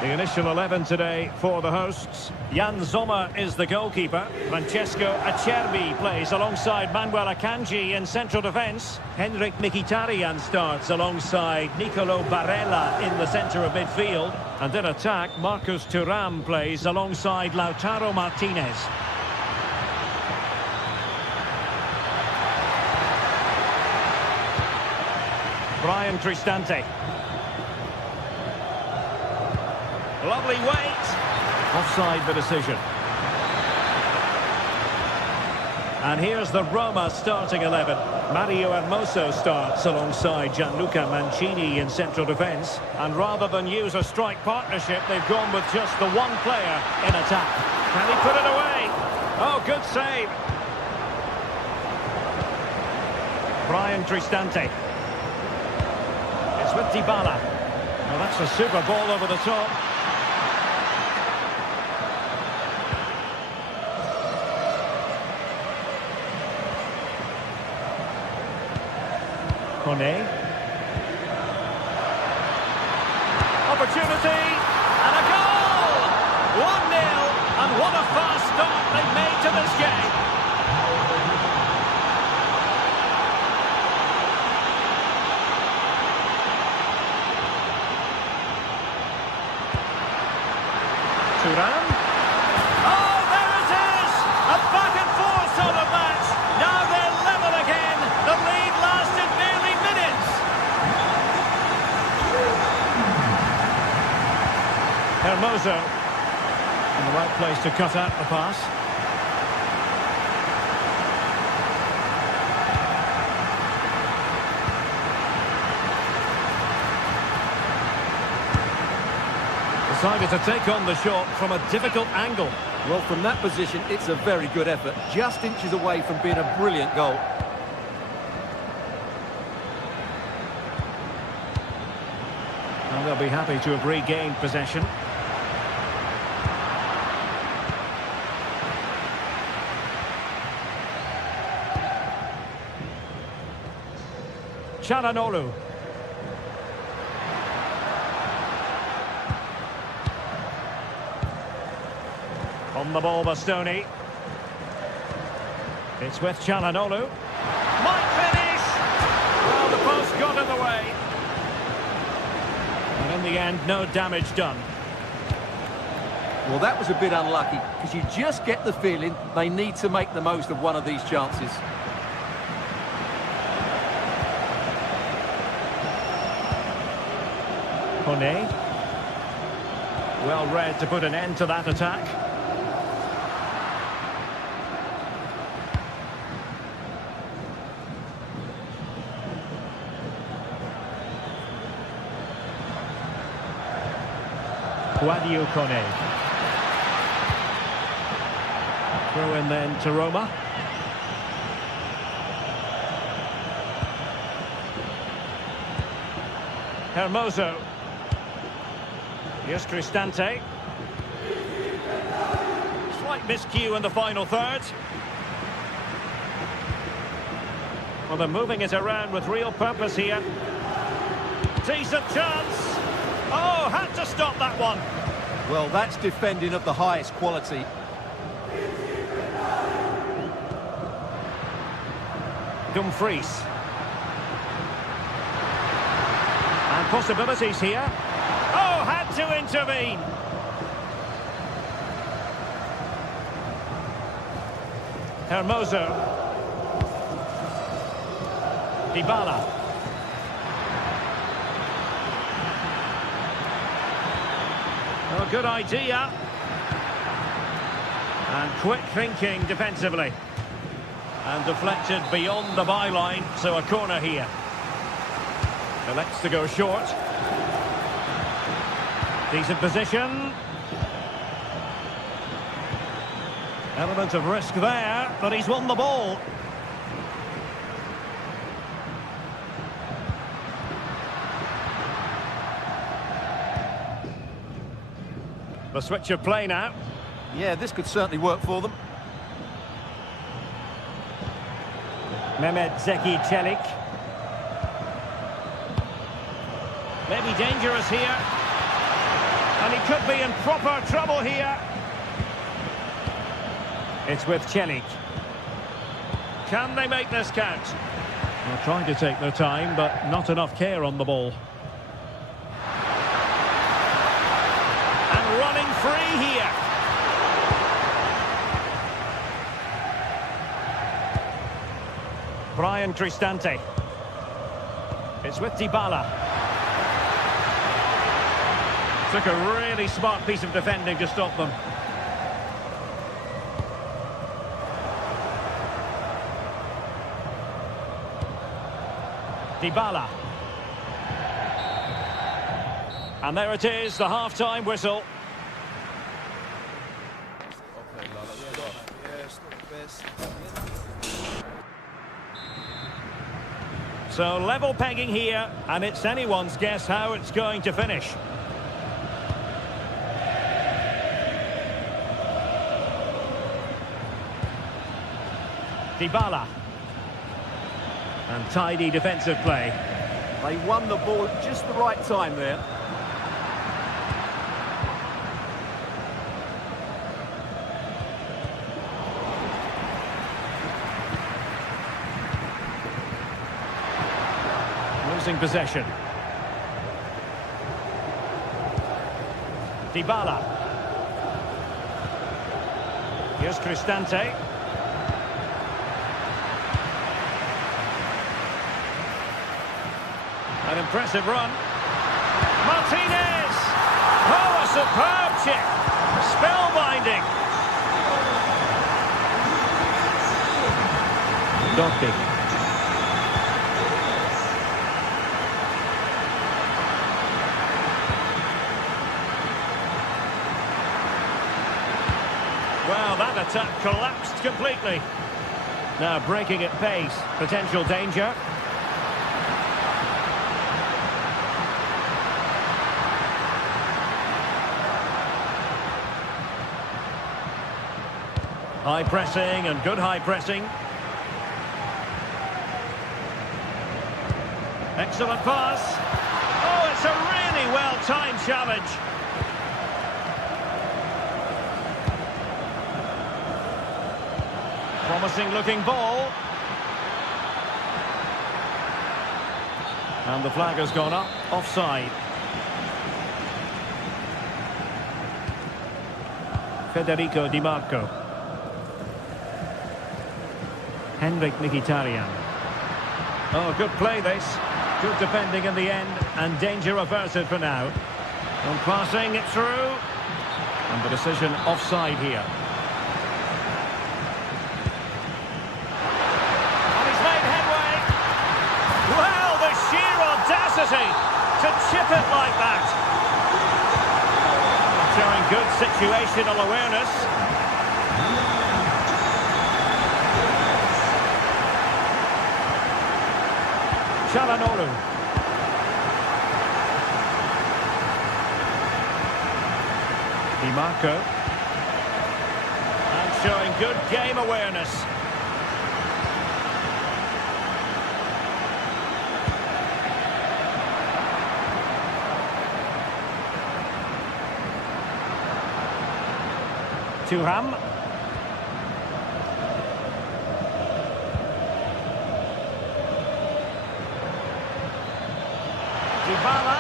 The initial 11 today for the hosts. Jan Sommer is the goalkeeper. Francesco Acerbi plays alongside Manuel Akanji in central defence. Henrik Mkhitaryan starts alongside Nicolo Barella in the centre of midfield. And in attack, Marcus Thuram plays alongside Lautaro Martinez. Brian Cristante. Lovely weight. Offside the decision. And here's the Roma starting 11. Mario Hermoso starts alongside Gianluca Mancini in central defence. And rather than use a strike partnership, they've gone with just the one player in attack. Can he put it away? Oh, good save. Brian Cristante. It's with Dybala. Well, that's a super ball over the top. Kone. Opportunity, and a goal! 1-0, and what a fast start they've made to this game. Thuram. Oh, there it is! A back and forth sort of match. Now they're level again. The lead lasted nearly minutes. Hermoso in the right place to cut out the pass. Decided to take on the shot from a difficult angle. Well, from that position, it's a very good effort. Just inches away from being a brilliant goal. And they'll be happy to have regained possession. Çalhanoğlu. On the ball, Bastoni. It's with Çalhanoğlu. Might finish! Well, the post got in the way. And in the end, no damage done. Well, that was a bit unlucky, because you just get the feeling they need to make the most of one of these chances. Kone. Well read to put an end to that attack. Guadio Kone. Throw in then to Roma. Hermoso. Here's Cristante. Slight miscue in the final third. Well, they're moving it around with real purpose here. Decent chance. Oh, had to stop that one. Well, that's defending of the highest quality. Dumfries. And possibilities here. Oh, had to intervene. Hermoso. Dybala. Oh, good idea. And quick thinking defensively. And deflected beyond the byline, so a corner here. Elects to go short. Decent position. Element of risk there, but he's won the ball. The switch of play now. Yeah, this could certainly work for them. Mehmet Zeki Çelik. Maybe dangerous here. And he could be in proper trouble here. It's with Çelik. Can they make this count? They're trying to take their time, but not enough care on the ball. And running free here. Brian Cristante. It's with Dybala. Took a really smart piece of defending to stop them. Dybala. And there it is, the half-time whistle. So level pegging here, and it's anyone's guess how it's going to finish. Dybala. And tidy defensive play. They won the ball at just the right time there. Losing possession. Dybala. Here's Cristante. An impressive run. Martinez! Oh, a superb chip. Spellbinding. Dotti. Well, that attack collapsed completely. Now breaking at pace. Potential danger. High pressing and good high pressing. Excellent pass. Oh, it's a really well-timed challenge. Promising looking ball. And the flag has gone up, offside. Federico Di Marco. Henrik Mkhitaryan. Oh, good play this. Good defending in the end, and danger averted for now. And passing it through. And the decision offside here. And he's made headway. Well, the sheer audacity to chip it like that. Showing good situational awareness. Çalhanoğlu. Di Marco. And showing good game awareness. Thuram. Dybala.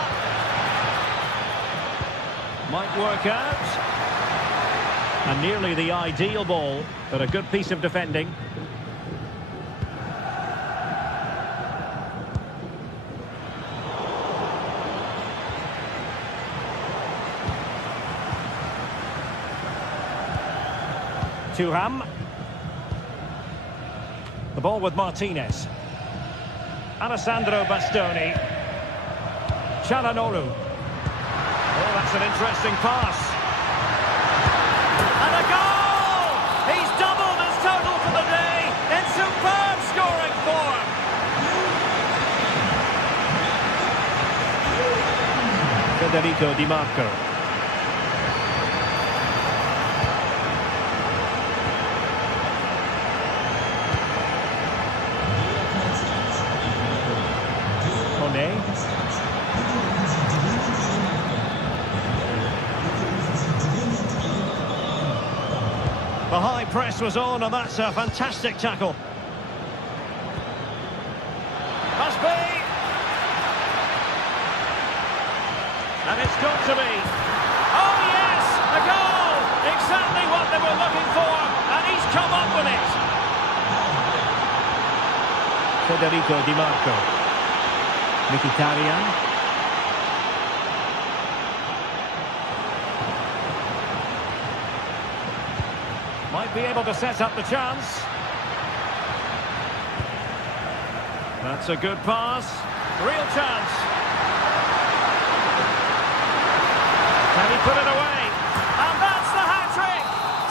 Might work out. And nearly the ideal ball, but a good piece of defending. Thuram. The ball with Martinez. Alessandro Bastoni. Çalhanoğlu. Oh, that's an interesting pass. And a goal! He's doubled his total for the day in superb scoring form. Federico Di Marco. The high press was on, and that's a fantastic tackle. Must be! And it's got to be. Oh yes! A goal! Exactly what they were looking for, and he's come up with it. Federico Di Marco. Mkhitaryan. Might be able to set up the chance. That's a good pass. Real chance. Can he put it away? And that's the hat-trick!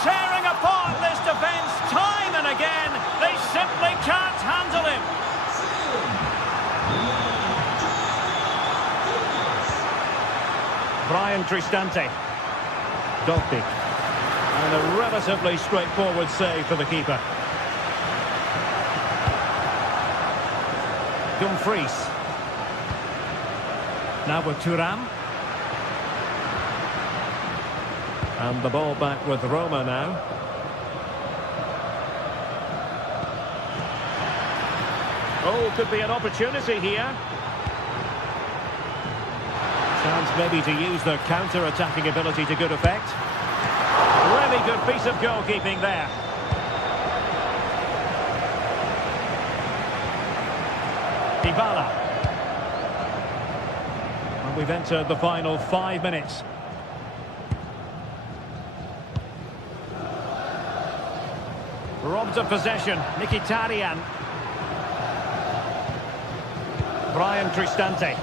Tearing apart this defence time and again. They simply can't handle him. Brian Cristante. Dopic. And a relatively straightforward save for the keeper. Dumfries. Now with Thuram. And the ball back with Roma now. Oh, could be an opportunity here. Chance maybe to use their counter-attacking ability to good effect. Really good piece of goalkeeping there. Dybala. And we've entered the final 5 minutes. Robbed of possession, Mkhitaryan. Brian Cristante.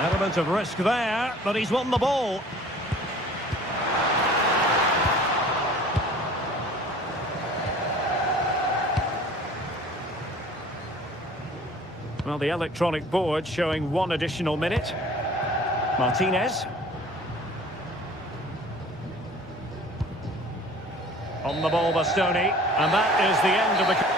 Element of risk there, but he's won the ball. Well, the electronic board showing 1 additional minute. Martinez. On the ball, Bastoni. And that is the end of the...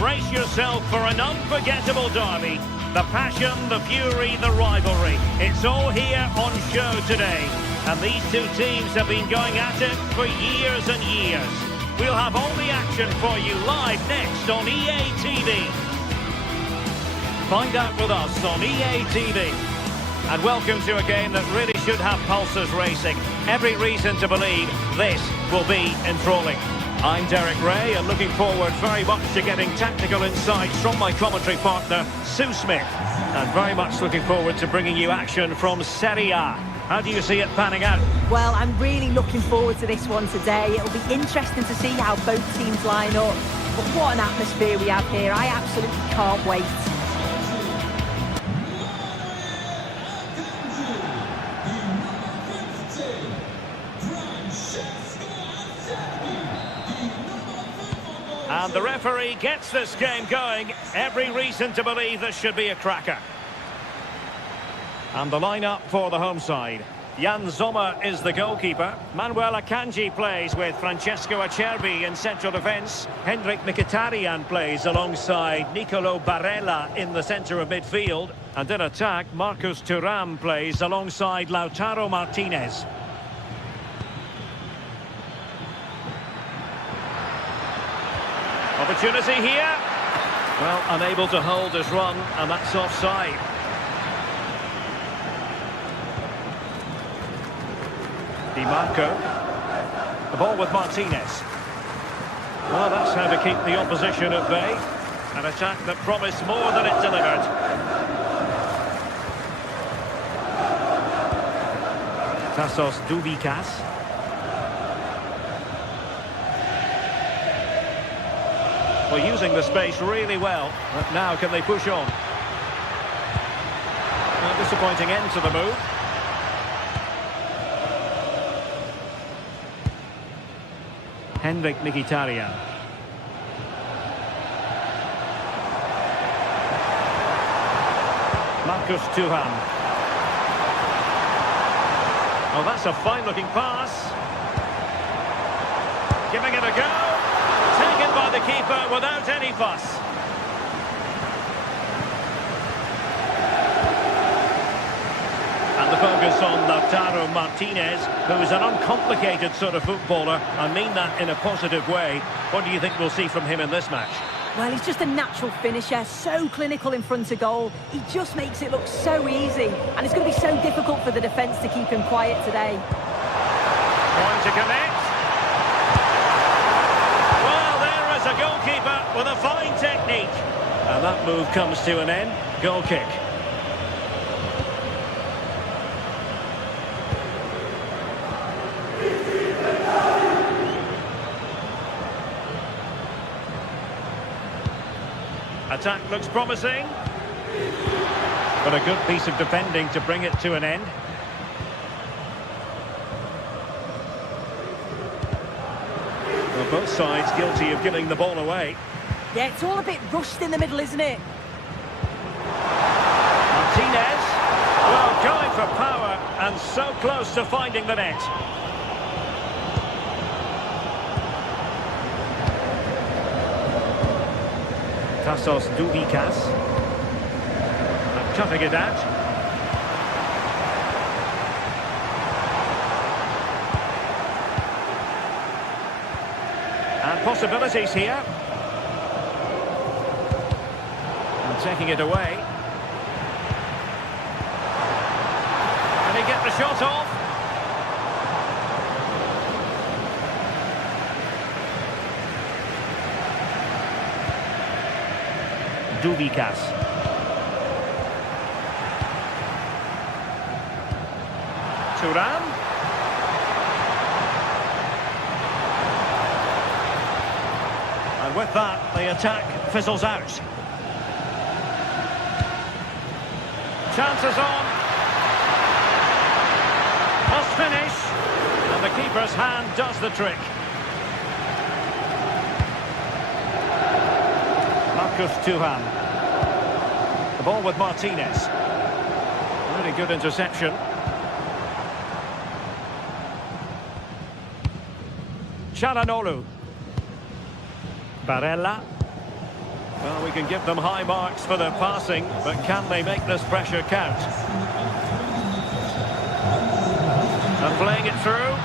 Brace yourself for an unforgettable derby. The passion, the fury, the rivalry. It's all here on show today. And these two teams have been going at it for years and years. We'll have all the action for you live next on EA TV. Find out with us on EA TV. And welcome to a game that really should have pulses racing. Every reason to believe this will be enthralling. I'm Derek Ray, and looking forward very much to getting tactical insights from my commentary partner, Sue Smith. And very much looking forward to bringing you action from Serie A. How do you see it panning out? Well, I'm really looking forward to this one today. It'll be interesting to see how both teams line up. But what an atmosphere we have here. I absolutely can't wait. Franchise. And the referee gets this game going. Every reason to believe this should be a cracker. And the lineup for the home side. Jan Sommer is the goalkeeper. Manuel Akanji plays with Francesco Acerbi in central defence. Hendrik Mkhitaryan plays alongside Nicolo Barella in the centre of midfield. And in attack, Marcus Thuram plays alongside Lautaro Martinez. Opportunity here. Well, unable to hold his run, and that's offside. Di Marco. The ball with Martinez. Well, that's how to keep the opposition at bay. An attack that promised more than it delivered. Tassos Doubikas. Well, using the space really well, but now can they push on? A disappointing end to the move. Hendrik Mkhitaryan. Marcus Thuram. Oh, that's a fine-looking pass. Giving it a go. Taken by the keeper without any fuss. And the focus on Lautaro Martinez, who is an uncomplicated sort of footballer. I mean that in a positive way. What do you think we'll see from him in this match? Well, he's just a natural finisher, so clinical in front of goal. He just makes it look so easy. And it's going to be so difficult for the defence to keep him quiet today. Trying to connect. Well, there is a goalkeeper with a fine technique. And that move comes to an end. Goal kick. Attack looks promising. But a good piece of defending to bring it to an end. Well, both sides guilty of giving the ball away. Yeah, it's all a bit rushed in the middle, isn't it? Martinez. Well, going for power and so close to finding the net. Tassos Doubikas. Cutting it out. And possibilities here. And taking it away. Can he get the shot off? Doubikas. Thuram. And with that, the attack fizzles out. Chances on. Must finish. And the keeper's hand does the trick. Marcus Thuram. The ball with Martinez. Really good interception. Çalhanoğlu. Barella. Well, we can give them high marks for their passing, but can they make this pressure count? And playing it through.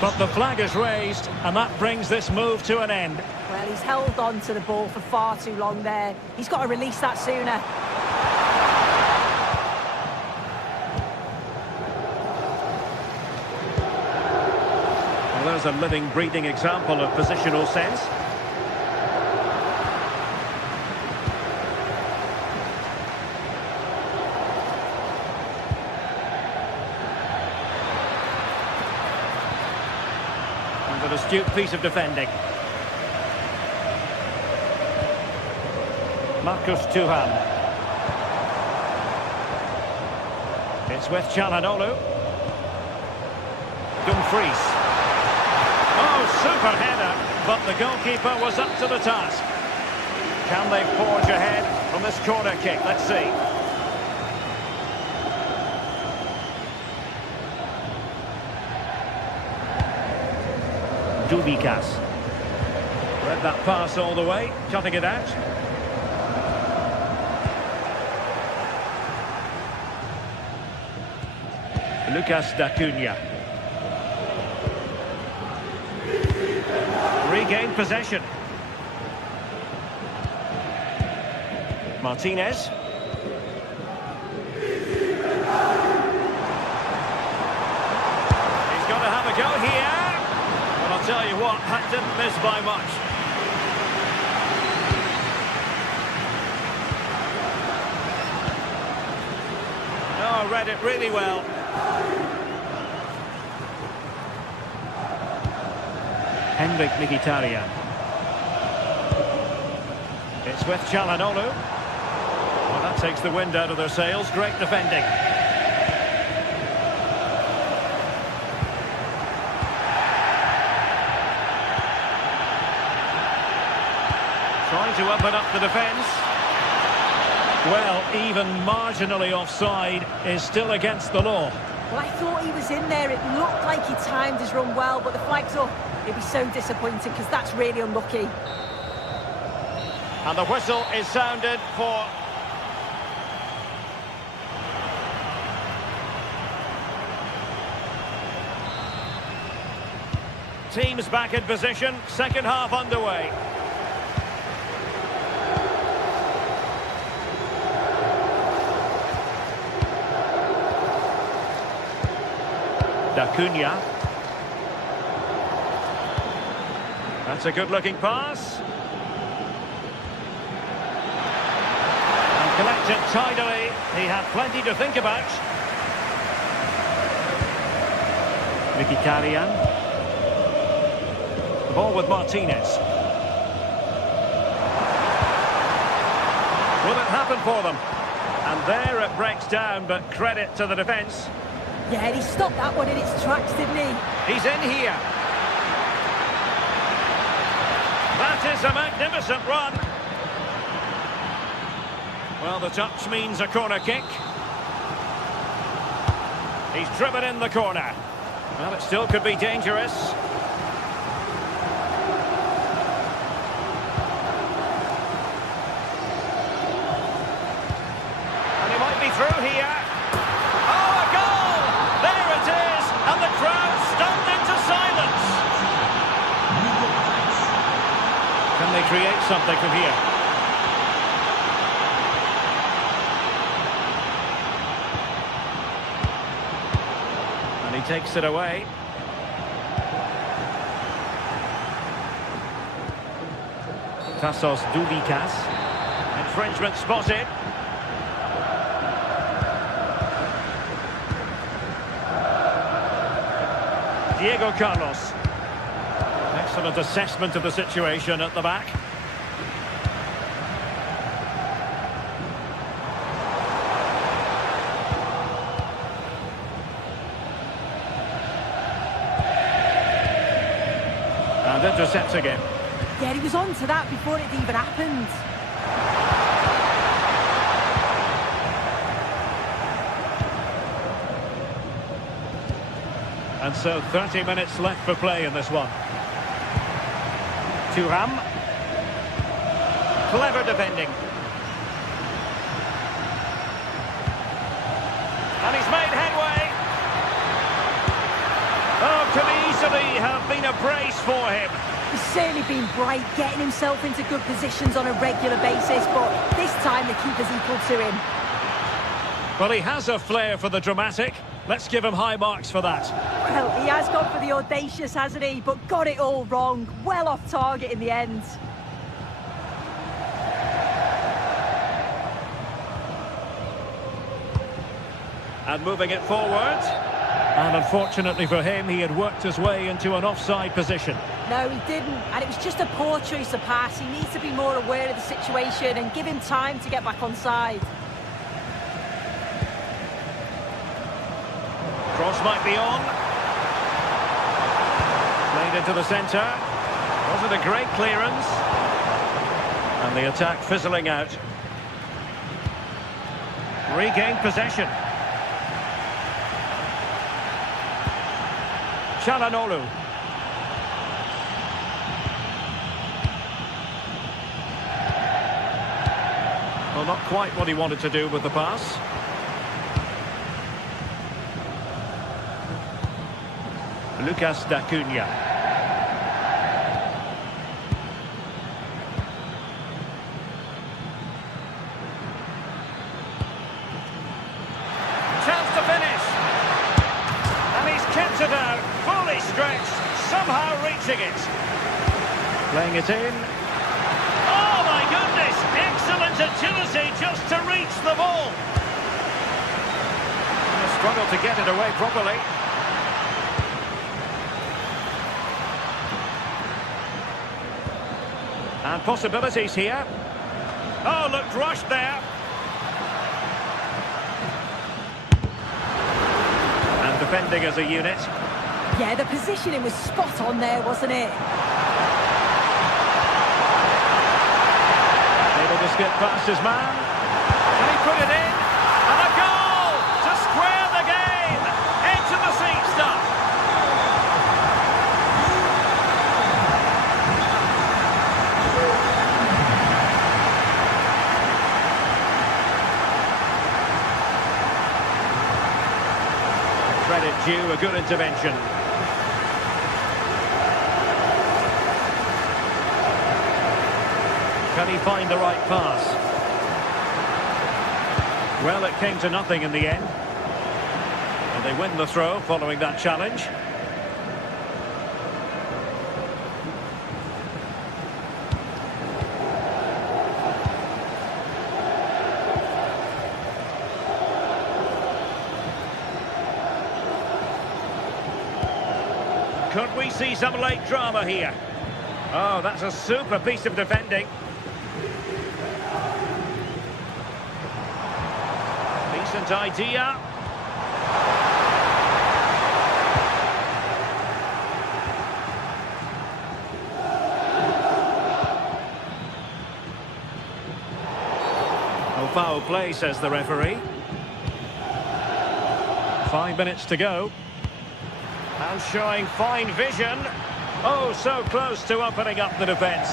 But the flag is raised, and that brings this move to an end. Well, he's held on to the ball for far too long there. He's got to release that sooner. Well, there's a living, breathing example of positional sense. And an astute piece of defending. Marcus Thuram. It's with Çalhanoğlu. Dumfries. Oh, super header. but the goalkeeper was up to the task. Can they forge ahead from this corner kick? Let's see. Dubikas. Read that pass all the way, cutting it out. Lucas D'Acunha. Regained possession. Martinez. He's got to have a go here. But I'll tell you what, that didn't miss by much. Oh, read it really well. Henrik Mkhitaryan. It's with Çalhanoğlu. Well, that takes the wind out of their sails. Great defending. Trying to open up the defence. Well, even marginally offside is still against the law. Well, I thought he was in there. It looked like he timed his run well, but the flag's up. He'd be so disappointed because that's really unlucky. And the whistle is sounded for... Teams back in position, second half underway. D'Acunha. That's a good-looking pass. And collected tidily. He had plenty to think about. Mkhitaryan. The ball with Martinez. Will it happen for them? And there it breaks down, but credit to the defence. Yeah, he stopped that one in its tracks, didn't he? He's in here. That is a magnificent run. Well, the touch means a corner kick. He's driven in the corner. Well, it still could be dangerous. And he might be through here. Oh, a goal! There it is! And the crowd stunned into silence. Can they create something from here? And he takes it away. Tassos Dubikas. Infringement spotted. Diego Carlos. Excellent assessment of the situation at the back. And intercepting it. Yeah, he was on to that before it even happened. And so 30 minutes left for play in this one. Thuram. Clever defending. And he's made headway. Oh, could easily have been a brace for him. He's certainly been bright, getting himself into good positions on a regular basis, but this time the keeper's equal to him. Well, he has a flair for the dramatic. Let's give him high marks for that. Well, he has gone for the audacious, hasn't he? But got it all wrong. Well off target in the end. And moving it forward. And unfortunately for him, he had worked his way into an offside position. No, he didn't. And it was just a poor choice of pass. He needs to be more aware of the situation and give him time to get back on side. Cross might be on. Played into the centre. wasn't a great clearance. And the attack fizzling out. Regained possession. Çalhanoğlu. Well, not quite what he wanted to do with the pass. Lucas D'Acunha. Chance to finish. And he's kept it out, fully stretched, somehow reaching it. Playing it in. Oh my goodness, excellent agility just to reach the ball. Struggled to get it away properly. And possibilities here. Oh, looked rushed there. And defending as a unit. Yeah, the positioning was spot on there, wasn't it? Able to skip past his man. And he put it in. And a goal to square the game. Edge of the seat stuff. Credit due, a good intervention. Can he find the right pass? Well, it came to nothing in the end. And they win the throw following that challenge. Could we see some late drama here? Oh, that's a super piece of defending. Decent idea. Oh, foul play, says the referee. 5 minutes to go. And showing fine vision. Oh, so close to opening up the defence.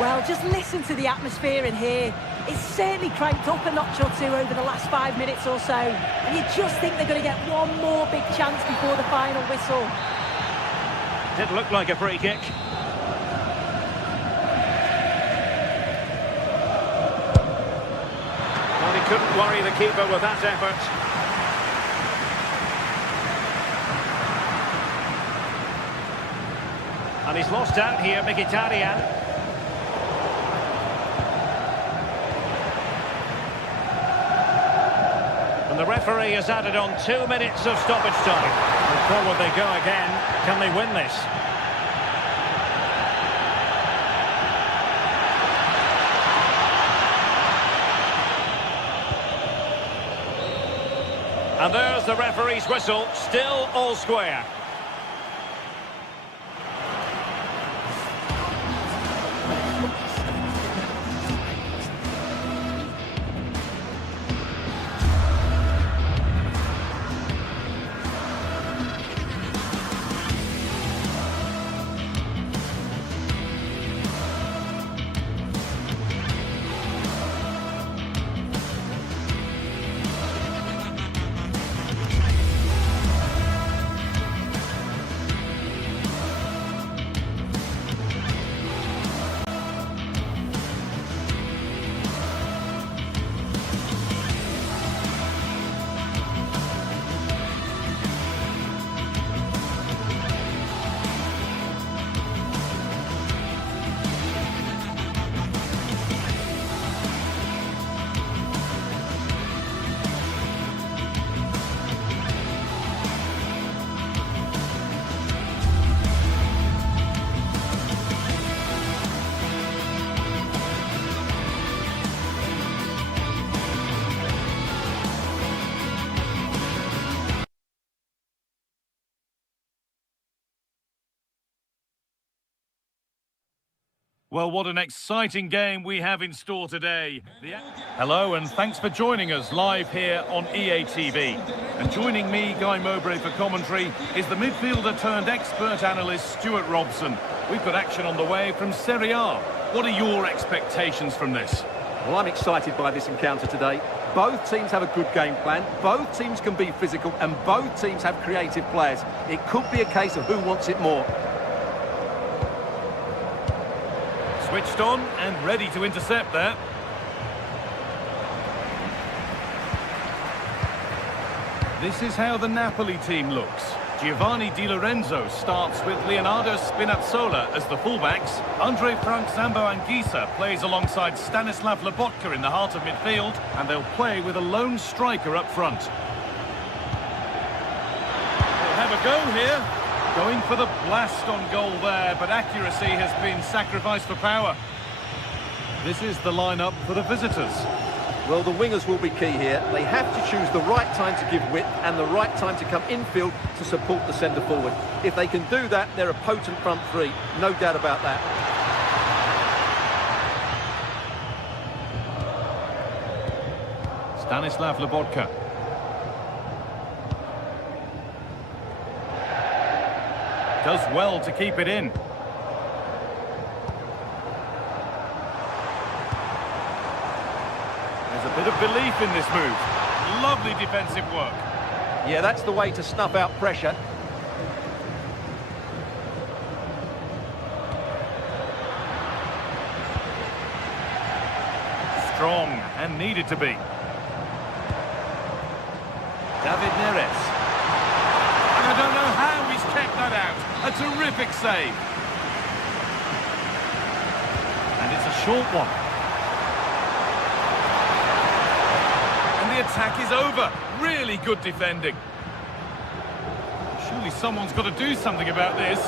Well, just listen to the atmosphere in here. It's certainly cranked up a notch or two over the last 5 minutes or so. And you just think they're going to get one more big chance before the final whistle. Did look like a free kick. Well, he couldn't worry the keeper with that effort. And he's lost out here, Mkhitaryan. And the referee has added on 2 minutes of stoppage time. And forward they go again. Can they win this? And there's the referee's whistle, still all square. Well, what an exciting game we have in store today. Hello, and thanks for joining us live here on EA TV. And joining me, Guy Mowbray, for commentary is the midfielder turned expert analyst, Stuart Robson. We've got action on the way from Serie A. What are your expectations from this? Well, I'm excited by this encounter today. Both teams have a good game plan, both teams can be physical, and both teams have creative players. It could be a case of who wants it more. Switched on and ready to intercept there. This is how the Napoli team looks. Giovanni Di Lorenzo starts with Leonardo Spinazzola as the fullbacks. Andre Frank Zambo Anguissa plays alongside Stanislav Lobotka in the heart of midfield, and they'll play with a lone striker up front. They'll have a go here. Going for the blast on goal there, but accuracy has been sacrificed for power. This is the lineup for the visitors. Well, the wingers will be key here. They have to choose the right time to give width and the right time to come infield to support the centre forward. If they can do that, they're a potent front three. No doubt about that. Stanislav Lobotka. Does well to keep it in. There's a bit of belief in this move. Lovely defensive work. Yeah, that's the way to snuff out pressure. Strong and needed to be. David Neres. I don't know how he's kept that out. A terrific save. And it's a short one. And the attack is over. Really good defending. Surely someone's got to do something about this.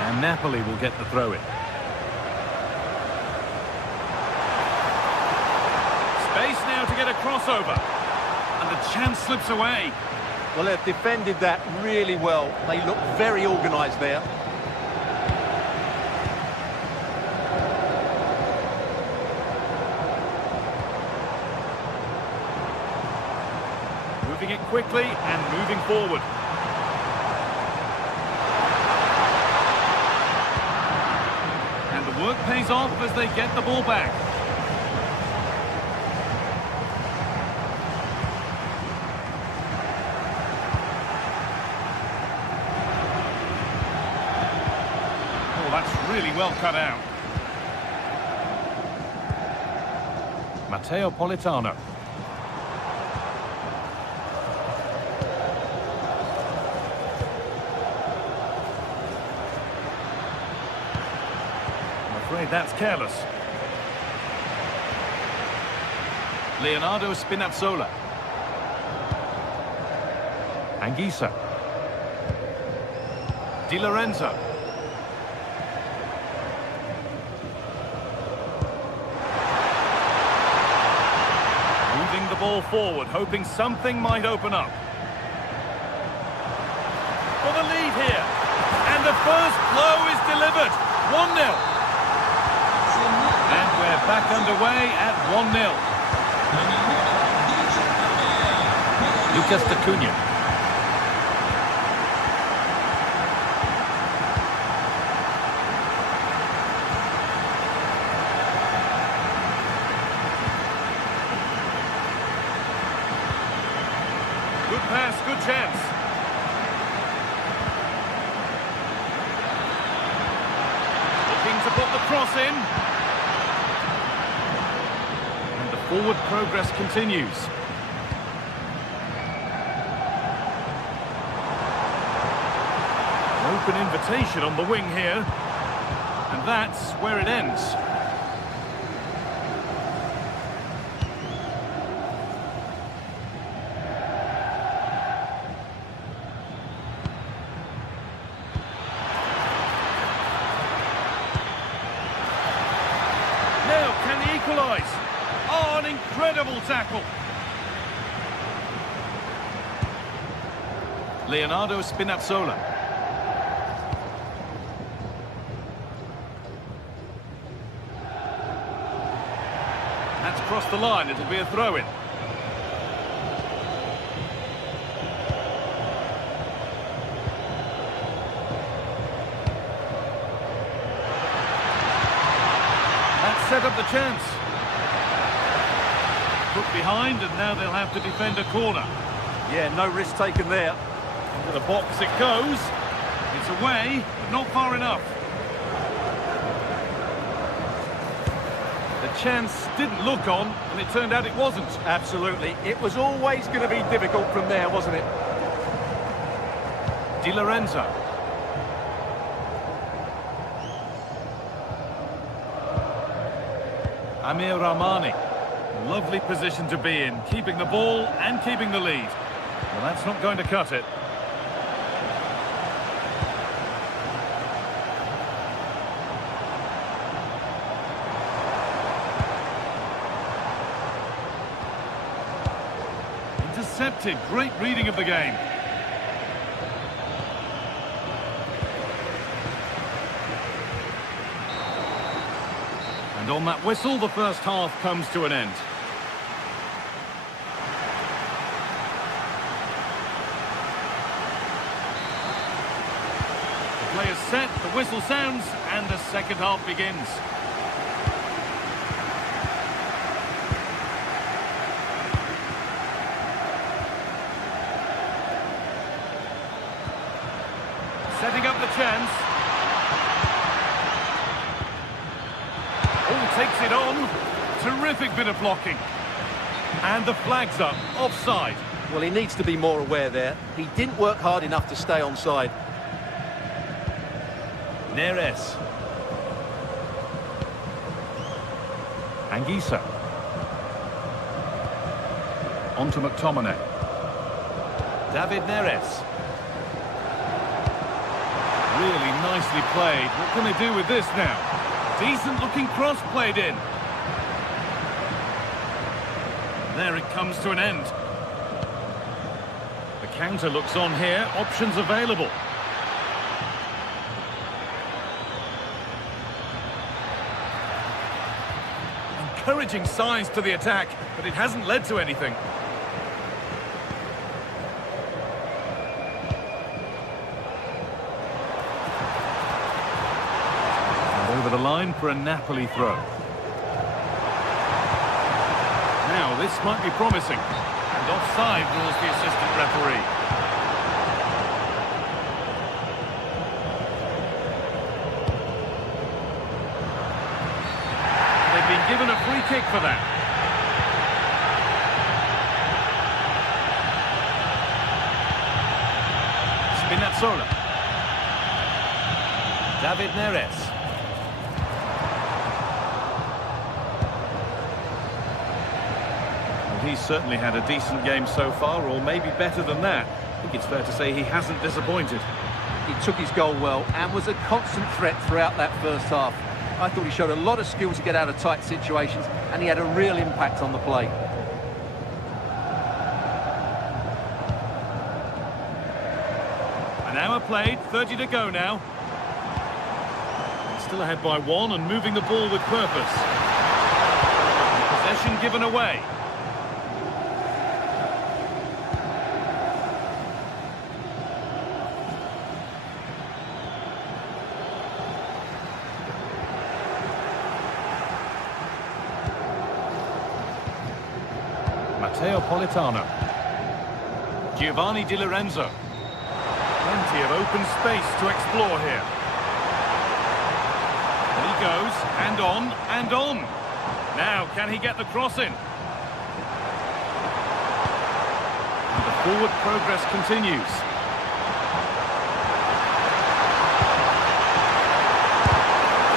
And Napoli will get the throw-in. Space now to get a crossover. And the chance slips away. Well, they've defended that really well. They look very organised there. Moving it quickly and moving forward. And the work pays off as they get the ball back. Oh, that's really well cut out. Matteo Politano. That's careless. Leonardo Spinazzola. Anguissa. Di Lorenzo. Moving the ball forward, hoping something might open up. For the lead here. And the first blow is delivered. 1-0. And we're back underway at 1-0. Lucas Acuna. Good pass, good chance. Looking to put the cross in. Forward progress continues. An open invitation on the wing here. And that's where it ends. choice. Oh, an incredible tackle. Leonardo Spinazzola. That's crossed the line. It'll be a throw-in. That set up the chance. Put behind, and now they'll have to defend a corner. Yeah, no risk taken there. Into the box it goes. It's away, but not far enough. The chance didn't look on, and it turned out it wasn't. Absolutely. It was always going to be difficult from there, wasn't it? Di Lorenzo. Amir Rahmani. Lovely position to be in, keeping the ball and keeping the lead. Well, that's not going to cut it. Intercepted. Great reading of the game. And on that whistle, the first half comes to an end. The play is set, the whistle sounds, and the second half begins. Setting up the chance. Oh, takes it on. Terrific bit of blocking. And the flag's up. Offside. Well, he needs to be more aware there. He didn't work hard enough to stay onside. Neres. Anguissa. On to McTominay. David Neres. Really nicely played. What can they do with this now? Decent looking cross played in. There it comes to an end. The counter looks on here. Options available. Encouraging signs to the attack, but it hasn't led to anything. Over the line for a Napoli throw. Now this might be promising. And offside rules the assistant referee. They've been given a free kick for that. Spinazzola. David Neres. He's certainly had a decent game so far, or maybe better than that. I think it's fair to say he hasn't disappointed. He took his goal well and was a constant threat throughout that first half. I thought he showed a lot of skill to get out of tight situations, and he had a real impact on the play. An hour played, 30 to go now. Still ahead by one and moving the ball with purpose. Possession given away. Matteo Politano. Giovanni Di Lorenzo. Plenty of open space to explore here. There he goes, and on, and on. Now, can he get the cross in? And the forward progress continues.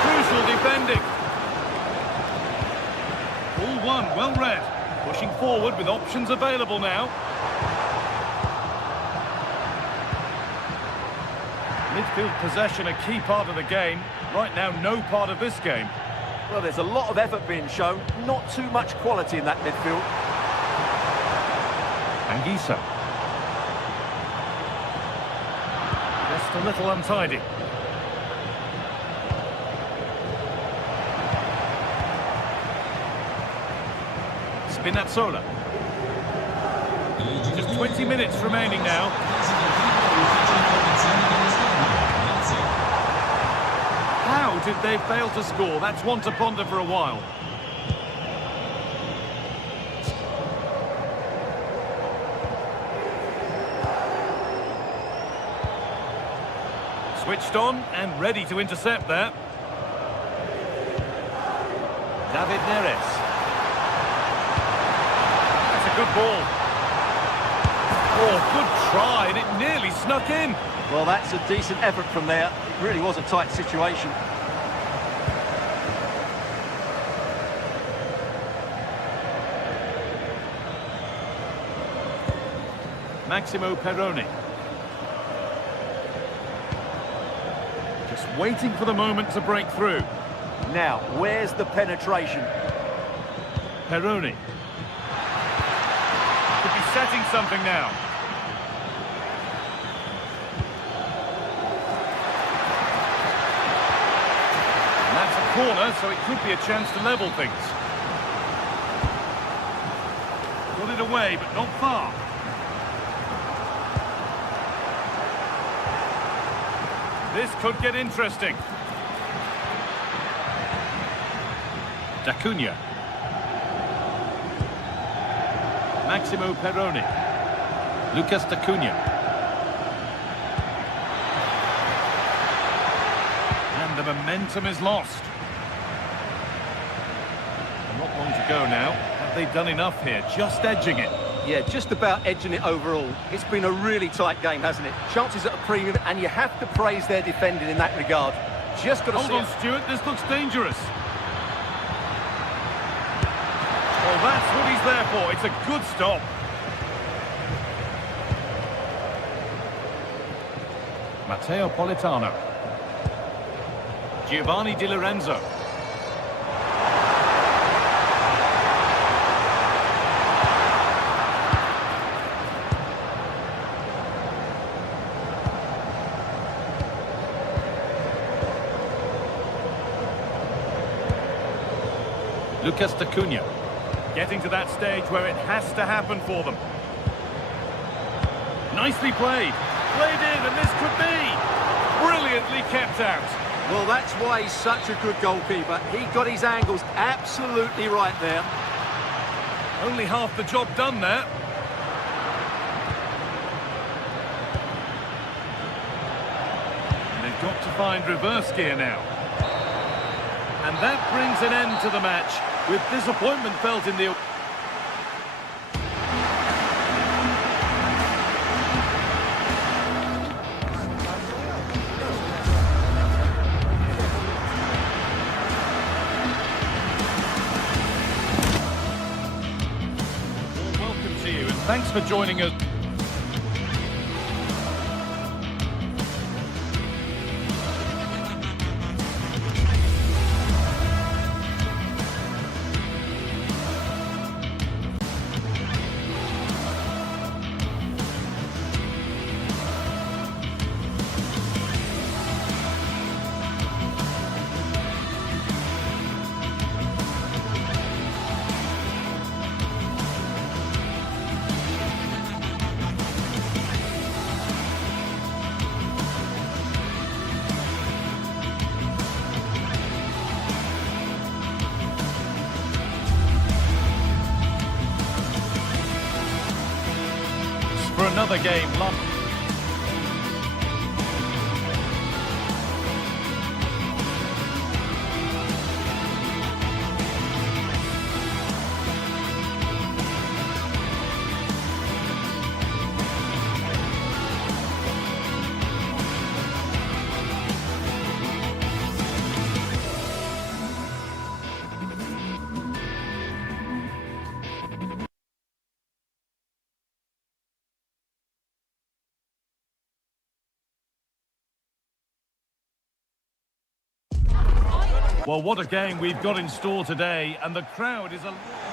Crucial defending. All one, well read. Pushing forward with options available now. Midfield possession a key part of the game. Right now, no part of this game. Well, there's a lot of effort being shown, not too much quality in that midfield. Anguissa. Just a little untidy. Spinazzola. Just 20 minutes remaining now. How did they fail to score? That's one to ponder for a while. Switched on and ready to intercept there. David Neres. That's a good ball. Oh, good try, and it nearly snuck in. Well, that's a decent effort from there. It really was a tight situation. Maximo Perrone. Just waiting for the moment to break through. Now, where's the penetration? Perrone. Could be setting something now. And that's a corner, so it could be a chance to level things. Got it away, but not far. This could get interesting. D'Acunha. Maximo Perrone. Lucas D'Acunha. And the momentum is lost. Not long to go now. Have they done enough here? Just edging it. Yeah, just about edging it overall. It's been a really tight game, hasn't it? Chances at a premium, and you have to praise their defending in that regard. Just got to Hold on, Stuart. This looks dangerous. Well, that's what he's there for. It's a good stop. Matteo Politano. Giovanni Di Lorenzo. Lucas D'Acunha. Getting to that stage where it has to happen for them. Nicely played. Played in, and this could be brilliantly kept out. Well, that's why he's such a good goalkeeper. He got his angles absolutely right there. Only half the job done there. And they've got to find reverse gear now. And that brings an end to the match, with disappointment felt in the... Welcome to you, and thanks for joining us. For another game, Well, what a game we've got in store today, and the crowd is...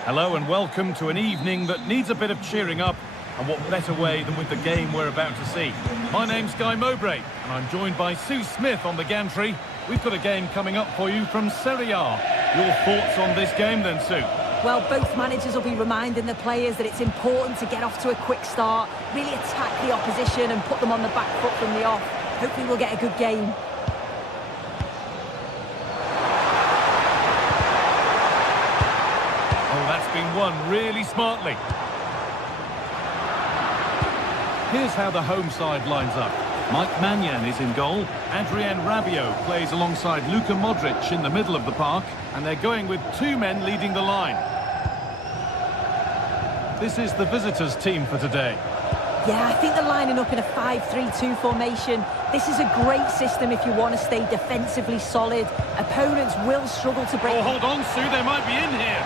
Hello and welcome to an evening that needs a bit of cheering up, and what better way than with the game we're about to see. My name's Guy Mowbray, and I'm joined by Sue Smith on the gantry. We've got a game coming up for you from Serie A. Your thoughts on this game then, Sue? Well, both managers will be reminding the players that it's important to get off to a quick start, really attack the opposition and put them on the back foot from the off. Hopefully we'll get a good game. Oh, that's been won really smartly. Here's how the home side lines up. Mike Maignan is in goal. Adrien Rabiot plays alongside Luka Modric in the middle of the park. And they're going with two men leading the line. This is the visitors' team for today. Yeah, I think they're lining up in a 5-3-2 formation. This is a great system if you want to stay defensively solid. Opponents will struggle to break... Oh, hold on, Sue, they might be in here.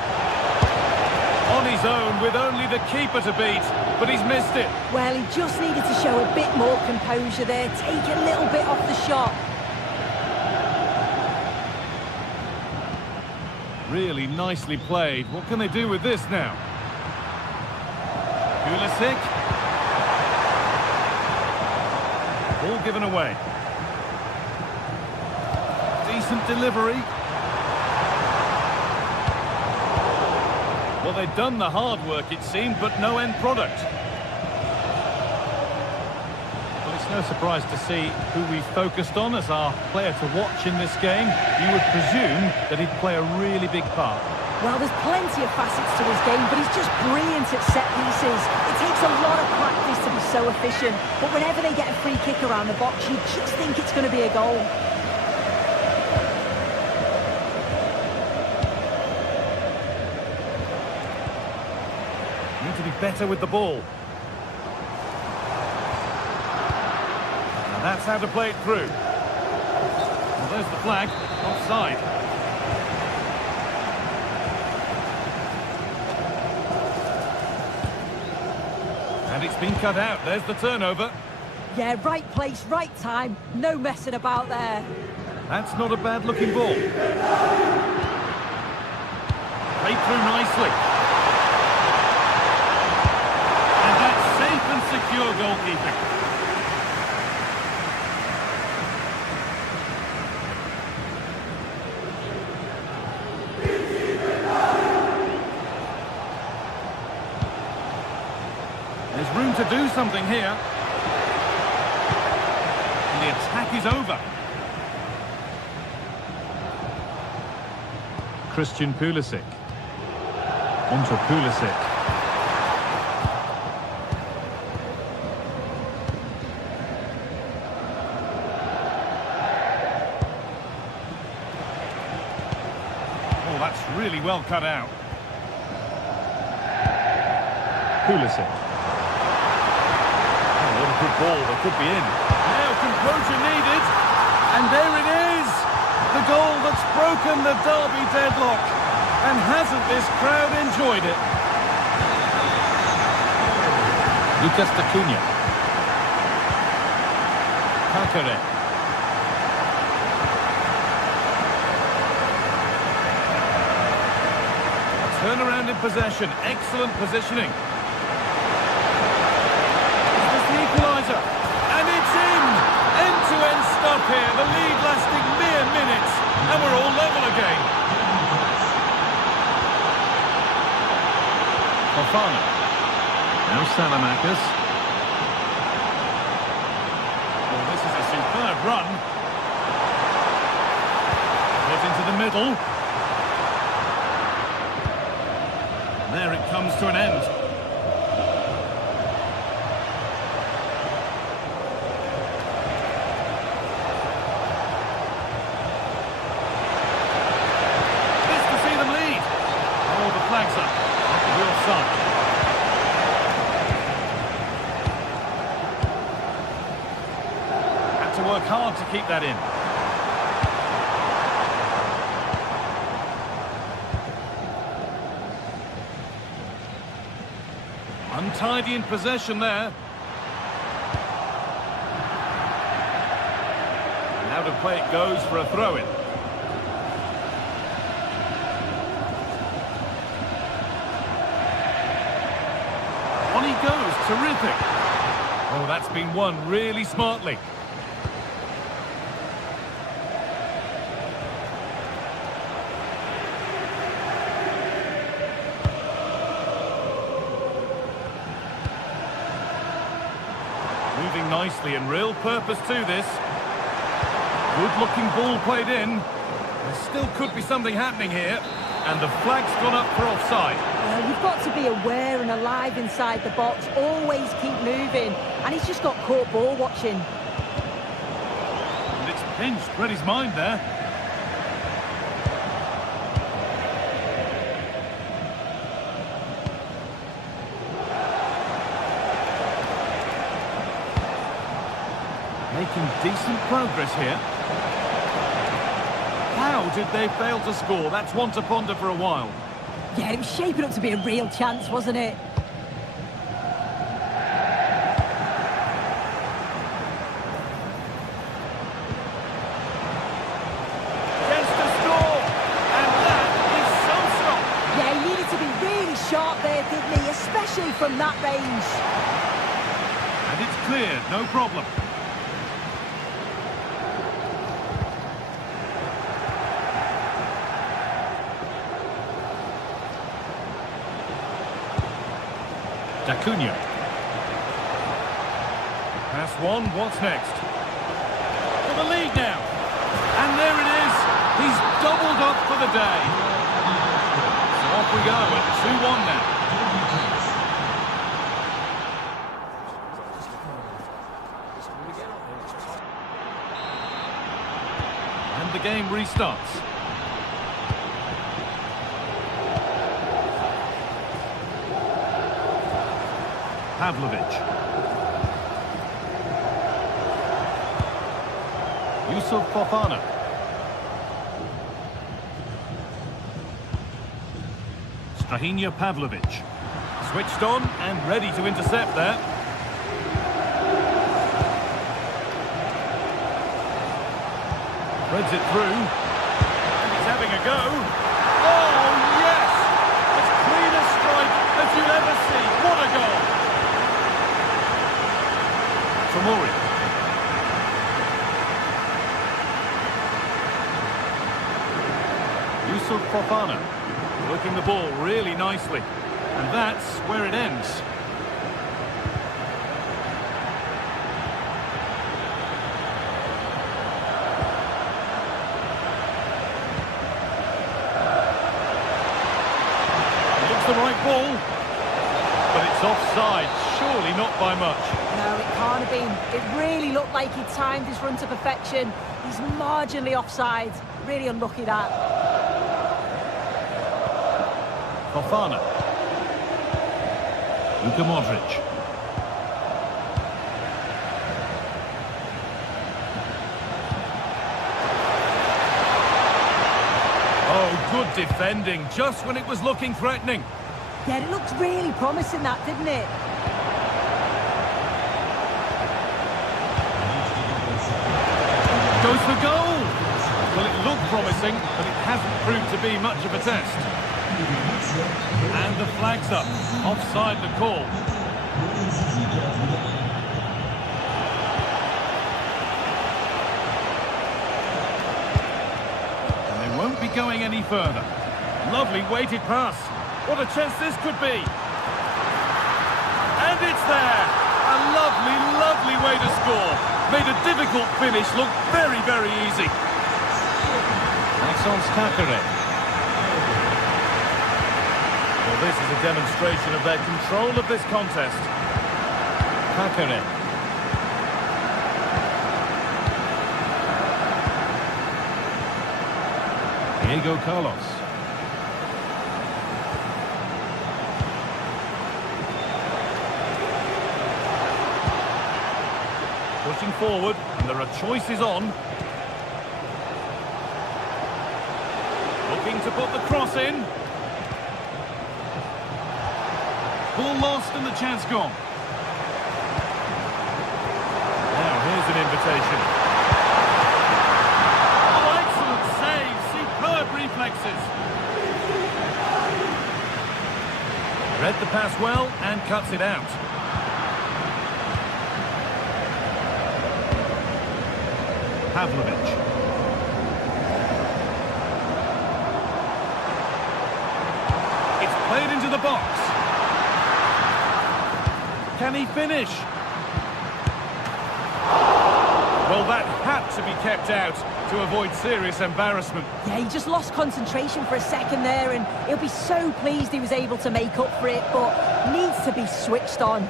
On his own, with only the keeper to beat, but he's missed it. Well, he just needed to show a bit more composure there, take a little bit off the shot. Really nicely played. What can they do with this now? Pulisic. Ball given away. Decent delivery. Well, they've done the hard work, it seemed, but no end product. Well, it's no surprise to see who we focused on as our player to watch in this game. You would presume that he'd play a really big part. Well, there's plenty of facets to his game, but he's just brilliant at set pieces. It takes a lot of practice to be so efficient, but whenever they get a free kick around the box, you just think it's going to be a goal. Need to be better with the ball. Now that's how to play it through. Well, there's the flag. Offside. And it's been cut out. There's the turnover. Yeah, right place, right time. No messing about there. That's not a bad-looking ball. Played through nicely. And that's safe and secure goalkeeping. There's room to do something here. And the attack is over. Christian Pulisic. Onto Pulisic. Oh, that's really well cut out. Pulisic. Good ball, they could be in. Now composure needed, and there it is! The goal that's broken the derby deadlock. And hasn't this crowd enjoyed it? Lucas Acuna. Kakare. A turnaround in possession, excellent positioning. And it's in! End-to-end stop here, the lead lasting mere minutes, and we're all level again. Fofana. Now Salamakis. Well, this is a superb run. Put into the middle. And there it comes to an end. Flags up. Real side. Had to work hard to keep that in. Untidy in possession there. And out of play it goes for a throw-in. terrific. Oh, that's been won really smartly. Moving nicely and real purpose to this. Good-looking ball played in. There still could be something happening here. And the flag's gone up for offside. Well, you've got to be aware and alive inside the box. Always keep moving. And he's just got caught ball watching. And it's pinched. Read his mind there. Making decent progress here. How did they fail to score? That's one to ponder for a while. Yeah, it was shaping up to be a real chance, wasn't it? Chance to score! And that is some stop! Yeah, he needed to be really sharp there, didn't he? Especially from that range. And it's cleared, no problem. Acuna. Pass one, what's next? For the lead now. And there it is. He's doubled up for the day. So off we go at 2-1 now. And the game restarts. Pavlovic. Yusuf Fofana. Strahinja Pavlovic. Switched on and ready to intercept there. Threads it through. And he's having a go. Oh, yes! As clean a strike as you'll ever see. What a goal! Tomori. Yusuf Fofana working the ball really nicely, and that's where it ends. It looks the right ball, but it's offside, surely not by much. No, it can't have been. It really looked like he timed his run to perfection. He's marginally offside. Really unlucky that. Fofana. Luka Modric. Oh, good defending, just when it was looking threatening. Yeah, it looked really promising that, didn't it? Goes for goal! Well, it looked promising, but it hasn't proved to be much of a test. And the flag's up. Offside the call. And they won't be going any further. Lovely weighted pass. What a chance this could be. And it's there! A lovely, lovely way to score. Made a difficult finish look very, very easy. Maxence Takere. Well, this is a demonstration of their control of this contest. Takere. Diego Carlos. Pushing forward, and there are choices on. Looking to put the cross in. Ball lost and the chance gone. Now here's an invitation. Oh, excellent save! Superb reflexes. Read the pass well and cuts it out. Pavlovic. It's played into the box. Can he finish? Well, that had to be kept out to avoid serious embarrassment. Yeah, he just lost concentration for a second there, and he'll be so pleased he was able to make up for it, but needs to be switched on. And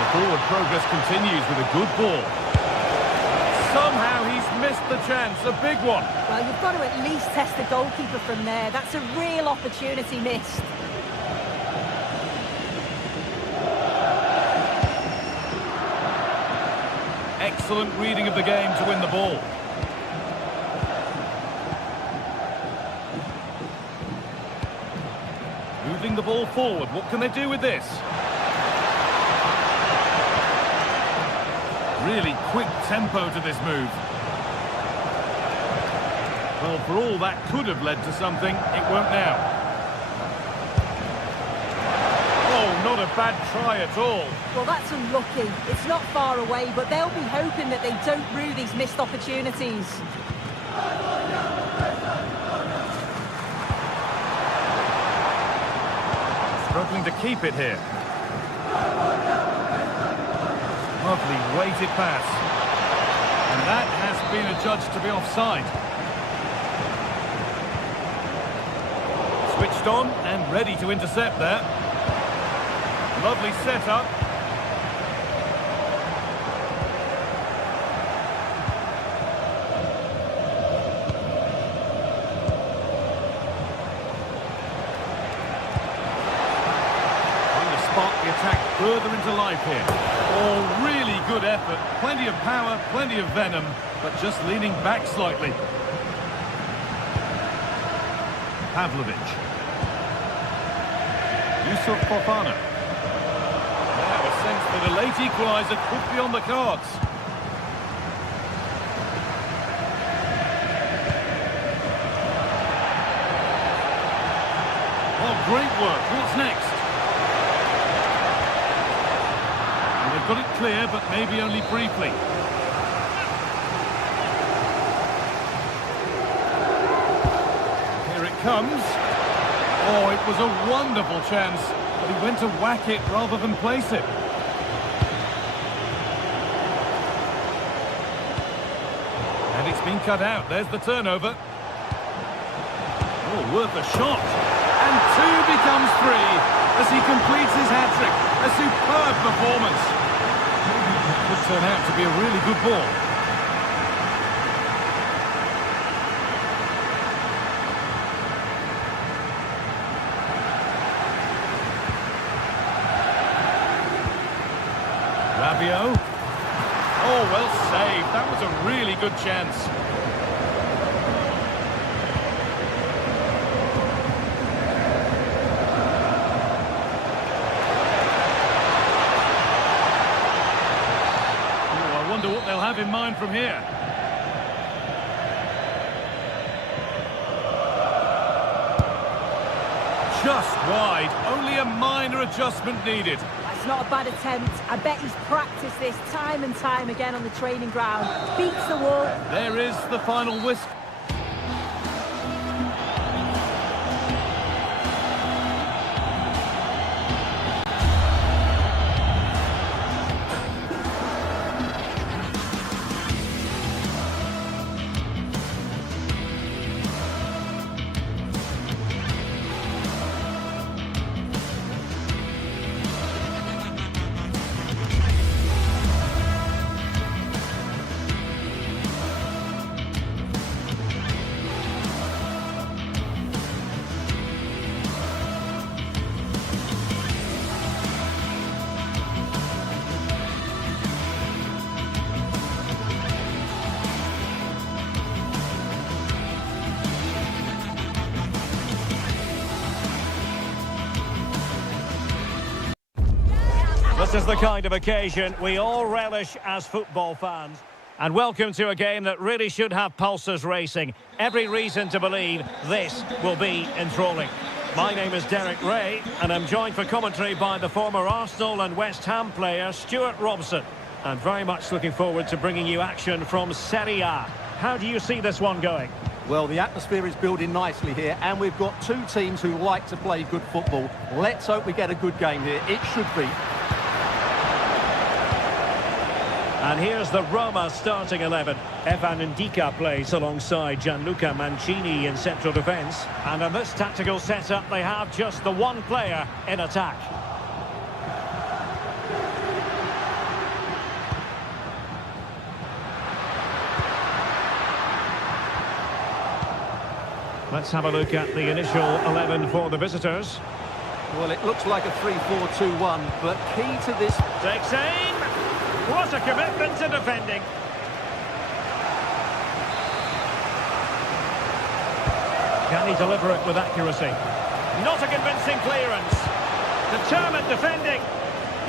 the forward progress continues with a good ball. Somehow he's missed the chance, a big one. Well, you've got to at least test the goalkeeper from there. That's a real opportunity missed. Excellent reading of the game to win the ball. Moving the ball forward, what can they do with this? Really quick tempo to this move. Well, for all that could have led to something, it won't now. Oh, not a bad try at all. Well, that's unlucky. It's not far away, but they'll be hoping that they don't rue these missed opportunities. Struggling to keep it here. Lovely weighted pass. And that has been adjudged to be offside. Switched on and ready to intercept there. Lovely setup. Trying to spark the attack further into life here. Oh, really good effort. Plenty of power, plenty of venom, but just leaning back slightly. Pavlovic. Yusuf Fofana. Now a sense that a late equaliser could be on the cards. Oh, great work. What's next? Well, they've got it clear, but maybe only briefly. Here it comes. Oh, it was a wonderful chance, but he went to whack it rather than place it. And it's been cut out. There's the turnover. Oh, worth a shot. And two becomes three as he completes his hat-trick. A superb performance. Could turn out to be a really good ball. Rabiot. Oh, well saved. That was a really good chance. Oh, I wonder what they'll have in mind from here. Just wide. Only a minor adjustment needed. That's not a bad attempt. I bet he's practiced this time and time again on the training ground. Beats the wall. There is the final whistle. This is the kind of occasion we all relish as football fans. And welcome to a game that really should have pulses racing. Every reason to believe this will be enthralling. My name is Derek Ray, and I'm joined for commentary by the former Arsenal and West Ham player Stuart Robson. And very much looking forward to bringing you action from Serie A. How do you see this one going? Well, the atmosphere is building nicely here, and we've got two teams who like to play good football. Let's hope we get a good game here. It should be. And here's the Roma starting 11. Evan Ndika plays alongside Gianluca Mancini in central defence. And in this tactical setup, they have just the one player in attack. Let's have a look at the initial 11 for the visitors. Well, it looks like a 3-4-2-1, but key to this... Takes aim! What a commitment to defending! Can he deliver it with accuracy? Not a convincing clearance. Determined defending.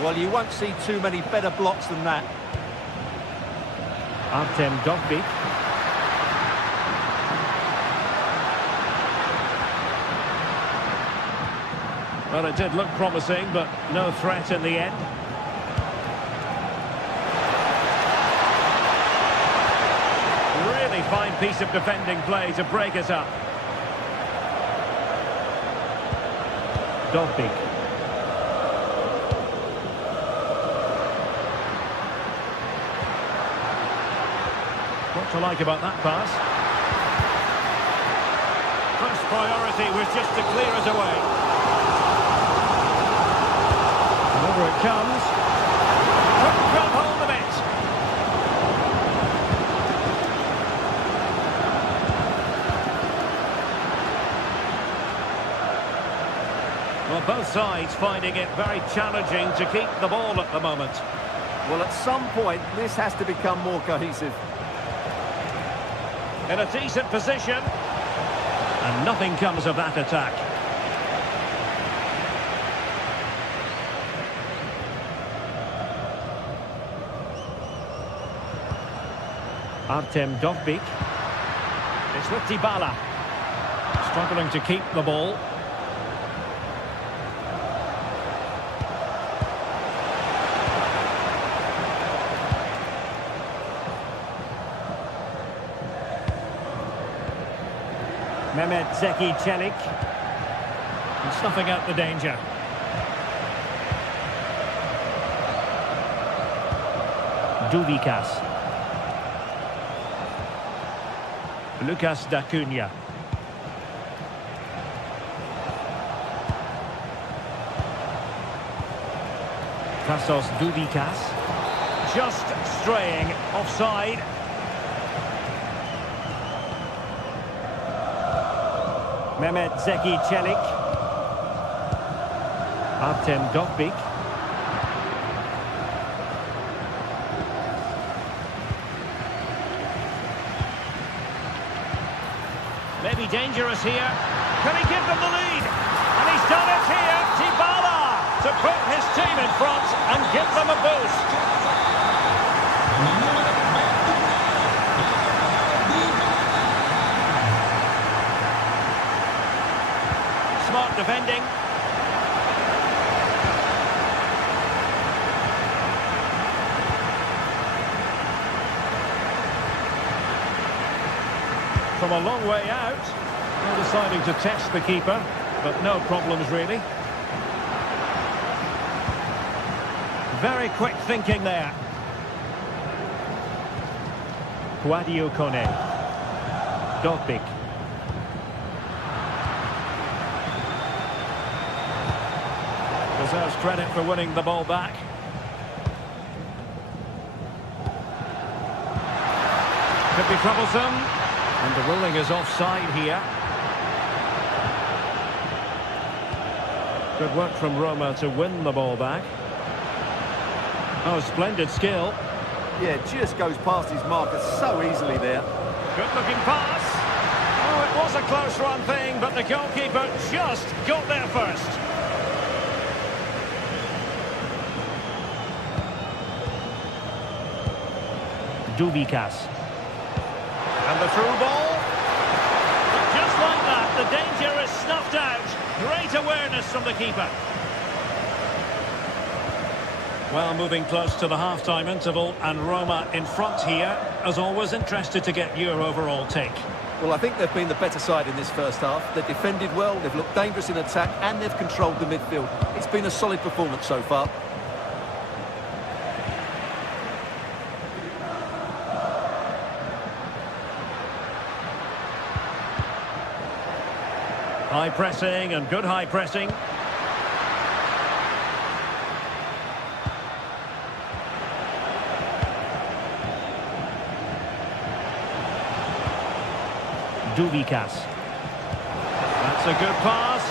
Well, you won't see too many better blocks than that. Artem Dovbyk. Well, it did look promising, but no threat in the end. Really fine piece of defending play to break it up. Dovbyk. What to like about that pass? First priority was just to clear it away. Over it comes. Couldn't grab hold of it. Well, both sides finding it very challenging to keep the ball at the moment. Well, at some point, this has to become more cohesive. In a decent position. And nothing comes of that attack. Artem Dovbyk. It's with Dybala. Struggling to keep the ball. Mehmet Zeki Çelik. And snuffing out the danger. Duvikas. Lucas D'Acunha. Tasos Duvikas. Just straying offside. Mehmet Zeki Çelik. Artem Dovbyk. Maybe dangerous here. Can he give them the lead? And he's done it here. Dybala to put his team in front and give them a boost. Smart defending. From a long way out, they're deciding to test the keeper, but no problems really. Very quick thinking there. Guadio Kone. Dovbyk. Deserves credit for winning the ball back. Could be troublesome. And the ruling is offside here. Good work from Roma to win the ball back. Oh, splendid skill. Yeah, just goes past his marker so easily there. Good looking pass. Oh, it was a close run thing, but the goalkeeper just got there first. Duvikas. And the through ball. But just like that, the danger is snuffed out. Great awareness from the keeper. Well, moving close to the half-time interval, and Roma in front here. As always, interested to get your overall take. Well, I think they've been the better side in this first half. They've defended well, they've looked dangerous in attack, and they've controlled the midfield. It's been a solid performance so far. High pressing and good high pressing. Duvikas. That's a good pass.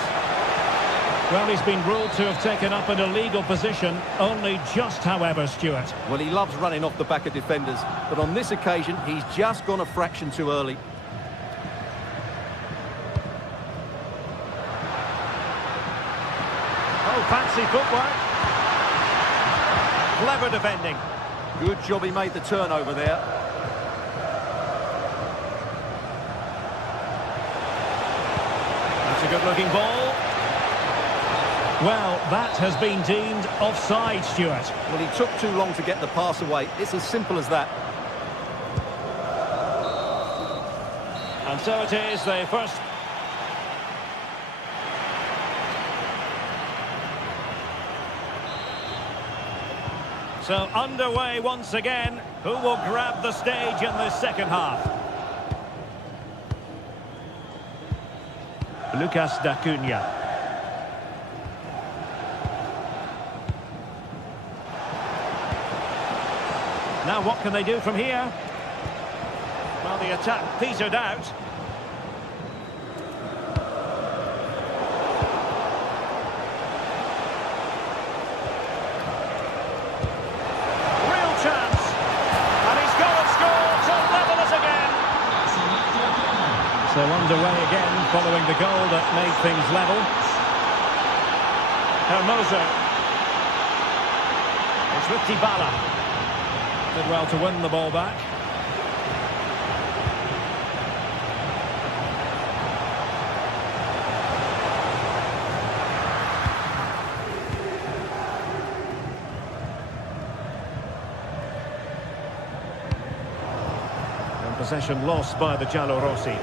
Well, he's been ruled to have taken up an illegal position. Only just, however, Stuart. Well, he loves running off the back of defenders, but on this occasion, he's just gone a fraction too early. Oh, fancy footwork. Clever defending. Good job he made the turnover there. That's a good-looking ball. Well, that has been deemed offside, Stuart. Well, he took too long to get the pass away. It's as simple as that. And so it is, the first... So underway once again. Who will grab the stage in the second half? Lucas D'Acunha. Now what can they do from here? Well, the attack petered out. Real chance. And he's got and scored to level it again. So underway again following the goal that made things level. Hermoso. It's with Dybala. Did well to win the ball back. And possession lost by the Giallorossi.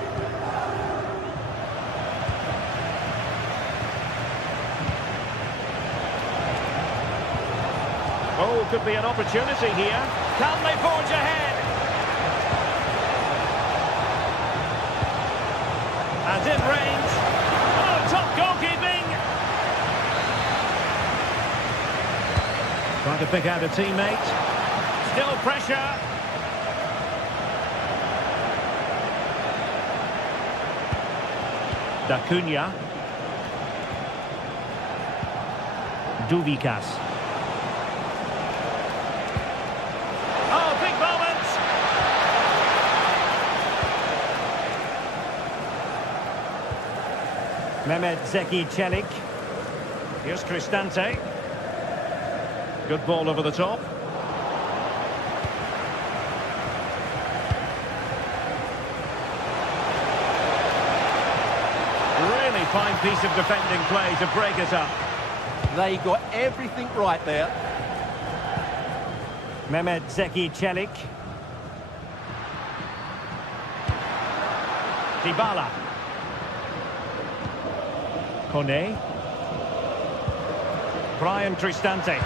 Oh, could be an opportunity here. Can they forge ahead? And in range. Oh, top goalkeeping! Trying to pick out a teammate. Still pressure. D'Acunha. Duvikas. Mehmet Zeki Çelik. Here's Cristante. Good ball over the top. Really fine piece of defending play to break it up. They got everything right there. Mehmet Zeki Çelik. Dybala. Kone. Brian Cristante.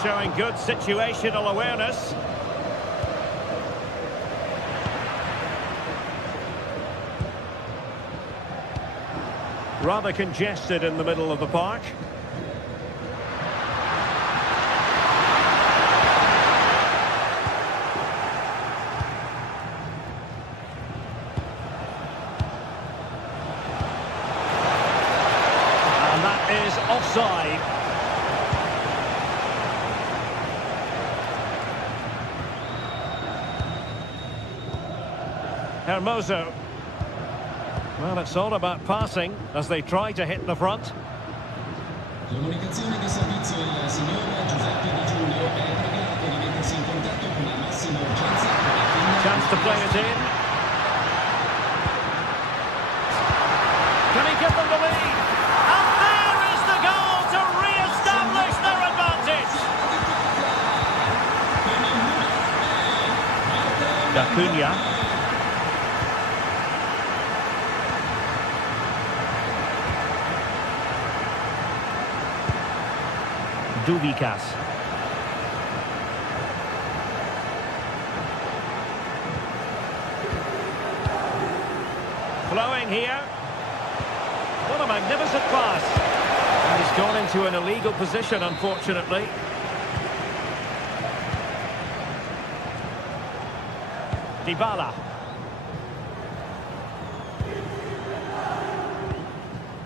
Showing good situational awareness. Rather congested in the middle of the park. Is offside. Hermoso. Well, it's all about passing as they try to hit the front. Comunicazione di servizio, il signor Giuseppe Di Giulio è pregato di mettersi in contatto con la massima urgenza. Chance to play it in. Can he give them the lead? And there is the goal to re-establish their advantage. Acuna. Dubikas. Flowing here. What a magnificent pass. And he's gone into an illegal position, unfortunately. Dybala.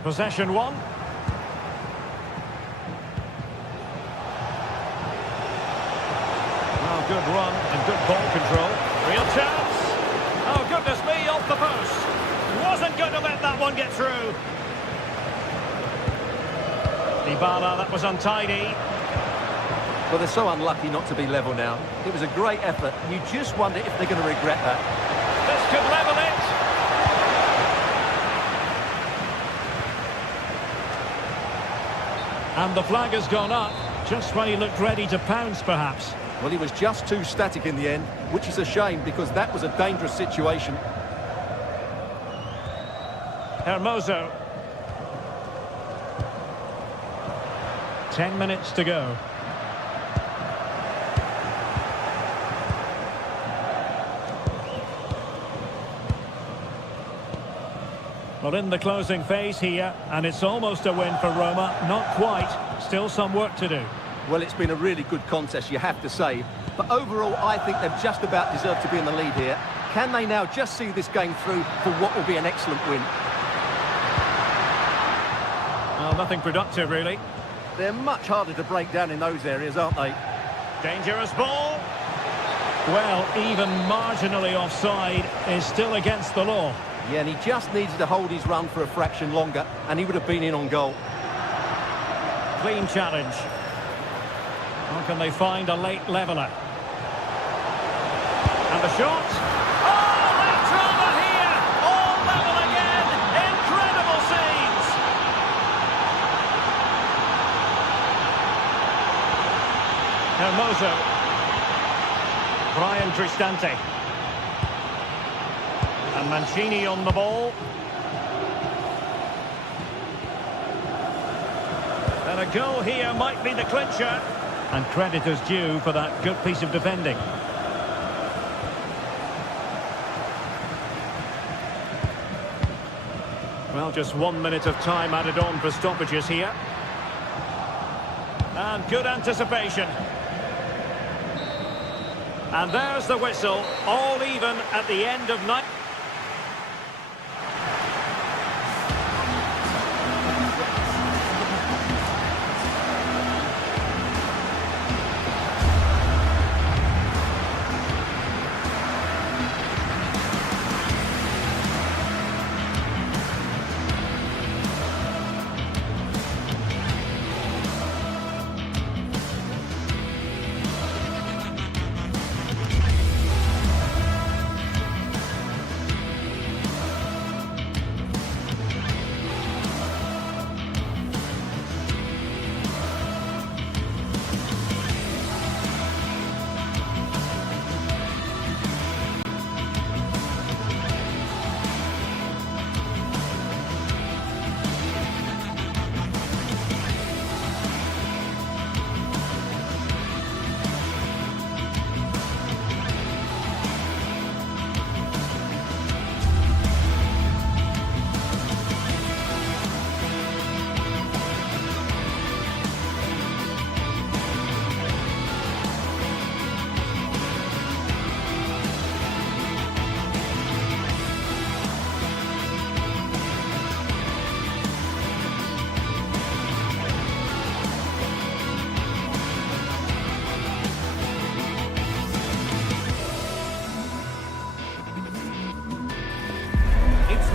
Possession one. Oh, good run and good ball control. Real chance. Oh, goodness me, off the post. Wasn't going to let that one get through. Dybala, that was untidy. Well, they're so unlucky not to be level now. It was a great effort. You just wonder if they're going to regret that. This could level it. And the flag has gone up, just when he looked ready to pounce, perhaps. Well, he was just too static in the end, which is a shame because that was a dangerous situation. Hermoso. 10 minutes to go. Well, in the closing phase here, and it's almost a win for Roma. Not quite. Still some work to do. Well, it's been a really good contest, you have to say. But overall, I think they've just about deserved to be in the lead here. Can they now just see this game through for what will be an excellent win? Well, nothing productive, really. They're much harder to break down in those areas, aren't they? Dangerous ball. Well, even marginally offside is still against the law. Yeah, and he just needed to hold his run for a fraction longer, and he would have been in on goal. Clean challenge. How can they find a late leveller? And the shot. Oh, late drama here. All level again. Incredible scenes. Hermoso. Brian Cristante. And Mancini on the ball. And a goal here might be the clincher. And credit is due for that good piece of defending. Well, just 1 minute of time added on for stoppages here. And good anticipation. And there's the whistle, all even at the end of night.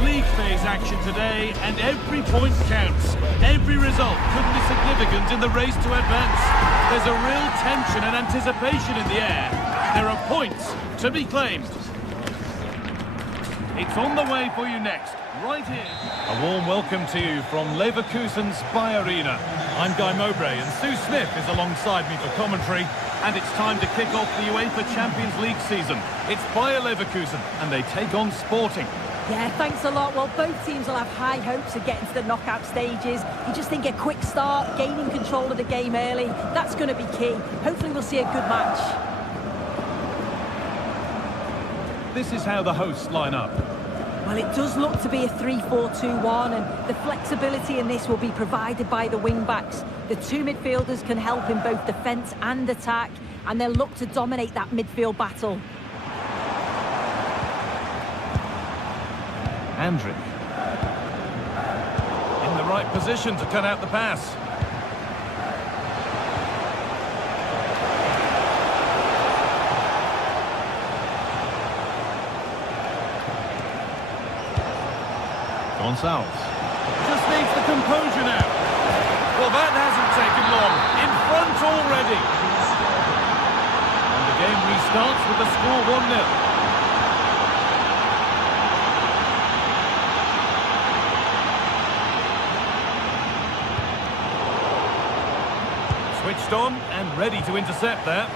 League phase action today, and every point counts. Every result could be significant in the race to advance. There's a real tension and anticipation in the air. There are points to be claimed. It's on the way for you next, right here. A warm welcome to you from Leverkusen's Bayer Arena. I'm Guy Mowbray, and Sue Smith is alongside me for commentary. And it's time to kick off the UEFA Champions League season. It's Bayer Leverkusen, and they take on Sporting. Yeah, thanks a lot. Well, both teams will have high hopes of getting to the knockout stages. You just think a quick start, gaining control of the game early, that's going to be key. Hopefully we'll see a good match. This is how the hosts line up. Well, it does look to be a 3-4-2-1, and the flexibility in this will be provided by the wing-backs. The two midfielders can help in both defence and attack, and they'll look to dominate that midfield battle. Andrić. In the right position to cut out the pass. Gonçalves. Just needs the composure now. Well, that hasn't taken long. In front already. And the game restarts with the score 1-0. Switched on and ready to intercept that.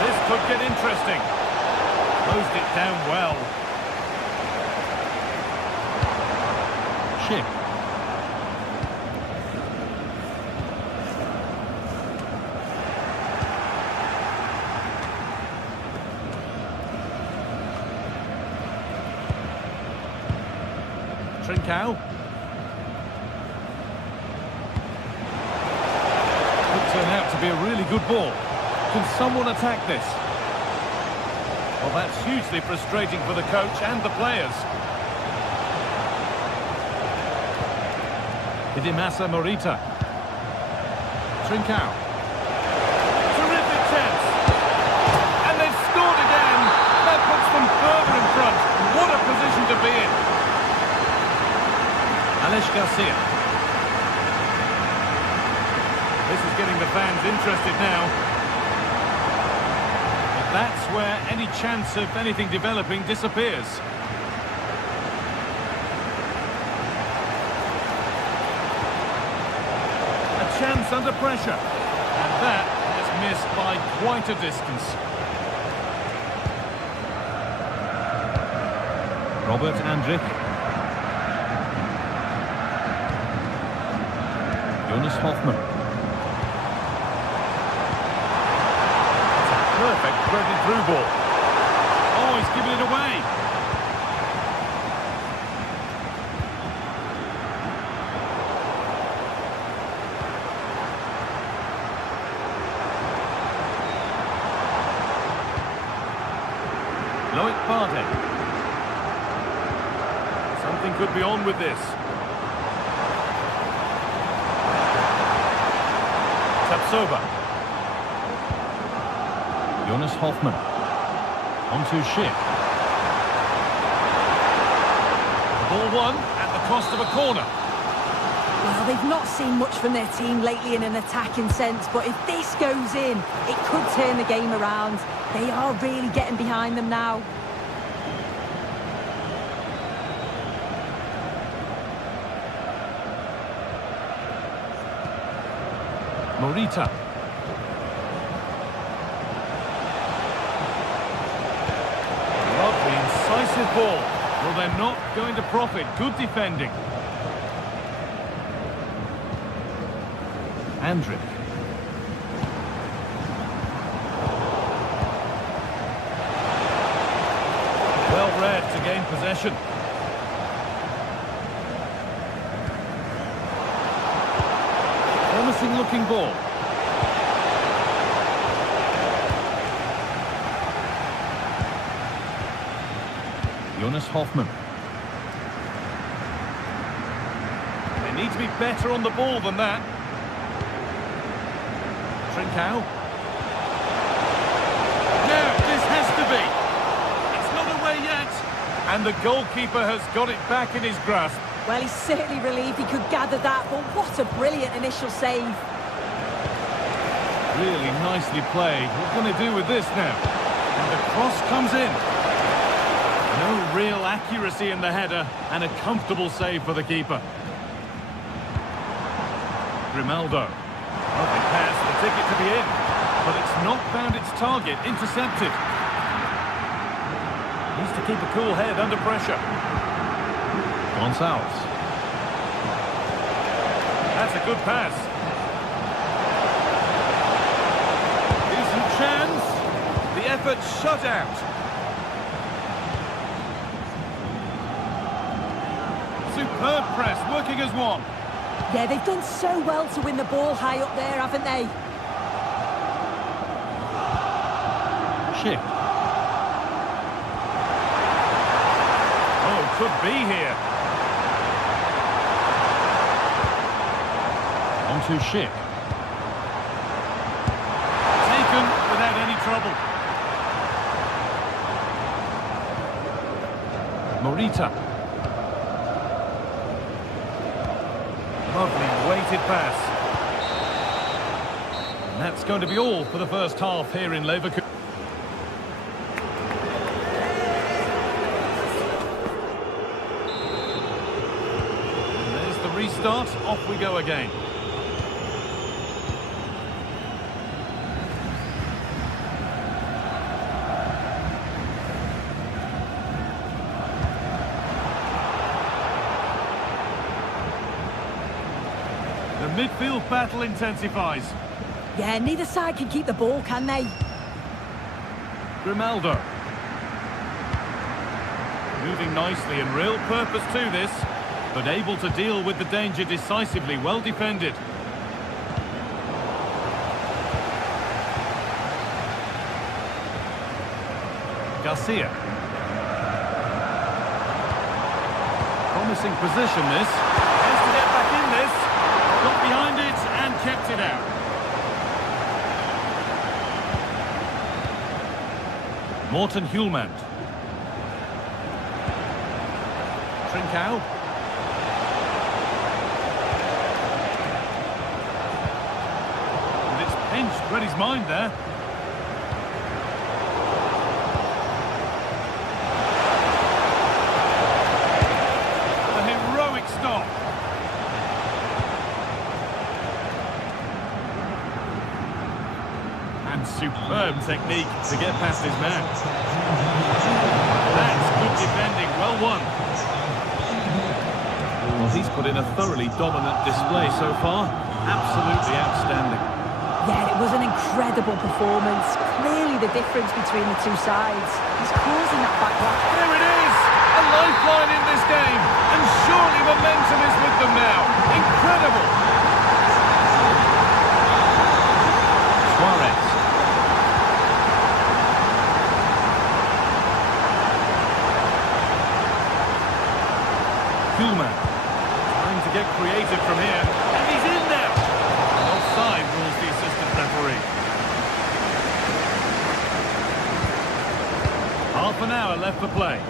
This could get interesting. Closed it down well. Schick. Trincao. Could turn out to be a really good ball. Can someone attack this? Well, that's hugely frustrating for the coach and the players. Hidimasa Morita. Trincao. Terrific chance. And they've scored again. That puts them further in front. What a position to be in. Alex Garcia. This is getting the fans interested now. But that's where any chance of anything developing disappears. A chance under pressure. And that is missed by quite a distance. Robert Andrić. Jonas Hoffman. It's a perfect threaded through ball. Oh, he's giving it away. Loic Bardet. Something could be on with this. Tapsoba. Jonas Hoffman. On to Schick. The ball won at the cost of a corner. Well, they've not seen much from their team lately in an attacking sense, but if this goes in, it could turn the game around. They are really getting behind them now. Morita. Lovely, incisive ball. Well, they're not going to profit. Good defending. Andrić. Well read to gain possession. Promising looking ball. Jonas Hoffman. They need to be better on the ball than that. Trincao. No, this has to be. It's not away yet. And the goalkeeper has got it back in his grasp. Well, he's certainly relieved he could gather that, but what a brilliant initial save. Really nicely played. What can they do with this now? And The cross comes in. No real accuracy in the header, and a comfortable save for the keeper. Grimaldo. Lovely pass, the ticket to be in, but it's not found its target, intercepted. Needs to keep a cool head under pressure. Gonçalves. That's a good pass. Decent chance. The effort shut out. Superb press, working as one. Yeah, they've done so well to win the ball high up there, haven't they? Chip. Oh, could be here. On to Chip. Taken without any trouble. Morita. Lovely weighted pass. And that's going to be all for the first half here in Leverkusen. And there's the restart. Off we go again. The midfield battle intensifies. Yeah, neither side can keep the ball, can they? Grimaldo. Moving nicely and real purpose to this, but able to deal with the danger decisively, well defended. Garcia. Promising position this. Has to get back in this. Got behind it and kept it out. Morten Hjulmand. Trincao. And it's pinched, read his mind there. A heroic stop. And superb technique to get past his man. That's good defending, well won. Well, he's put in a thoroughly dominant display so far. Absolutely outstanding. Yeah, it was an incredible performance. Clearly the difference between the two sides. He's causing that backlash. There it is! A lifeline in this game. And surely momentum is with them now. Incredible! Suarez. Hjulmand. Trying to get creative from here. And he's in now! Offside rules the assistant referee. Half an hour left for play.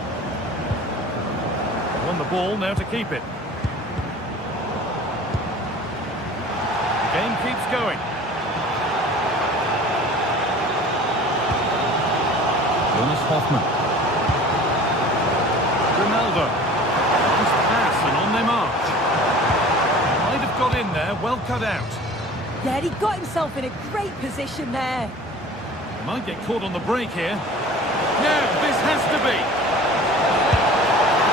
Won the ball, now to keep it. The game keeps going. Jonas Hoffmann. Grimaldo. Nice pass and on their march. Might have got in there, well cut out. Yeah, he got himself in a great position there. Might get caught on the break here. Now, this has to be.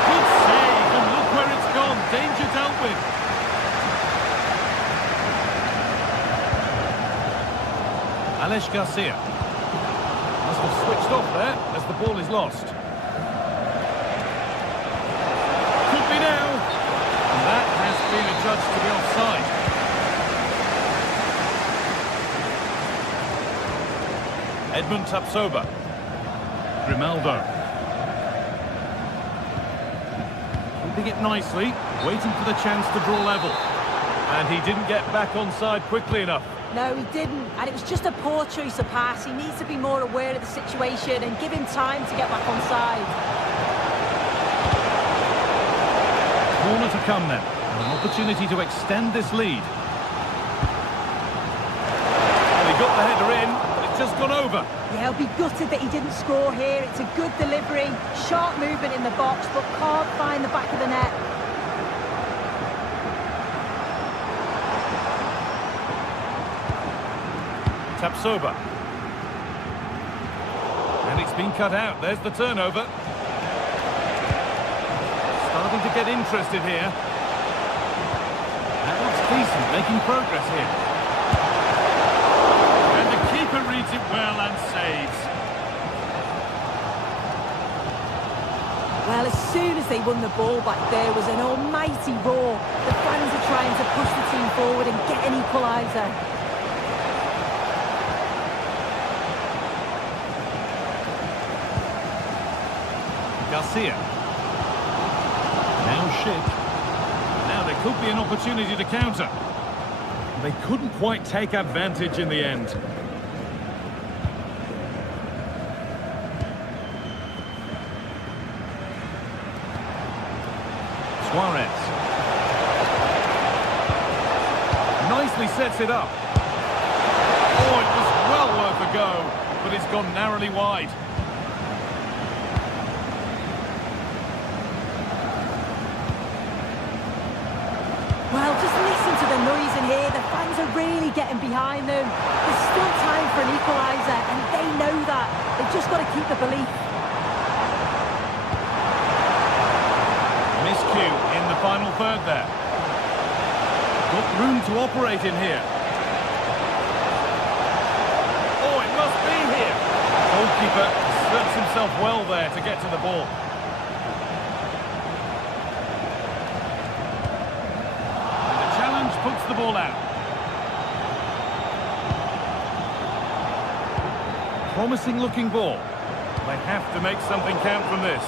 Good save, and look where it's gone. Danger dealt with. Alex Garcia. Must have switched off there as the ball is lost. Could be now. And that has been adjudged to be offside. Edmund Tapsoba. Grimaldo. Keeping it nicely, waiting for the chance to draw level. And he didn't get back onside quickly enough. No, he didn't. And it was just a poor choice of pass. He needs to be more aware of the situation and give him time to get back onside. Corner to come then. An opportunity to extend this lead. Well, he got the header in, but it just gone over. Yeah, he'll be gutted that he didn't score here. It's a good delivery, sharp movement in the box, but can't find the back of the net. Tapsoba. And it's been cut out. There's the turnover. Starting to get interested here. That looks decent, making progress here. And the keeper reads it well and saves. Well, as soon as they won the ball back, there was an almighty roar. The fans are trying to push the team forward and get an equaliser. Garcia. Now Schick. Now there could be an opportunity to counter. They couldn't quite take advantage in the end. Suarez. Nicely sets it up. Oh, it was well worth a go, but it's gone narrowly wide. Well, just listen to the noise in here. The fans are really getting behind them. There's still time for an equaliser, and they know that. They've just got to keep the belief. Miscue in the final third there. Got room to operate in here. Oh, it must be here. Goalkeeper asserts himself well there to get to the ball. Puts the ball out. Promising looking ball. They have to make something count from this.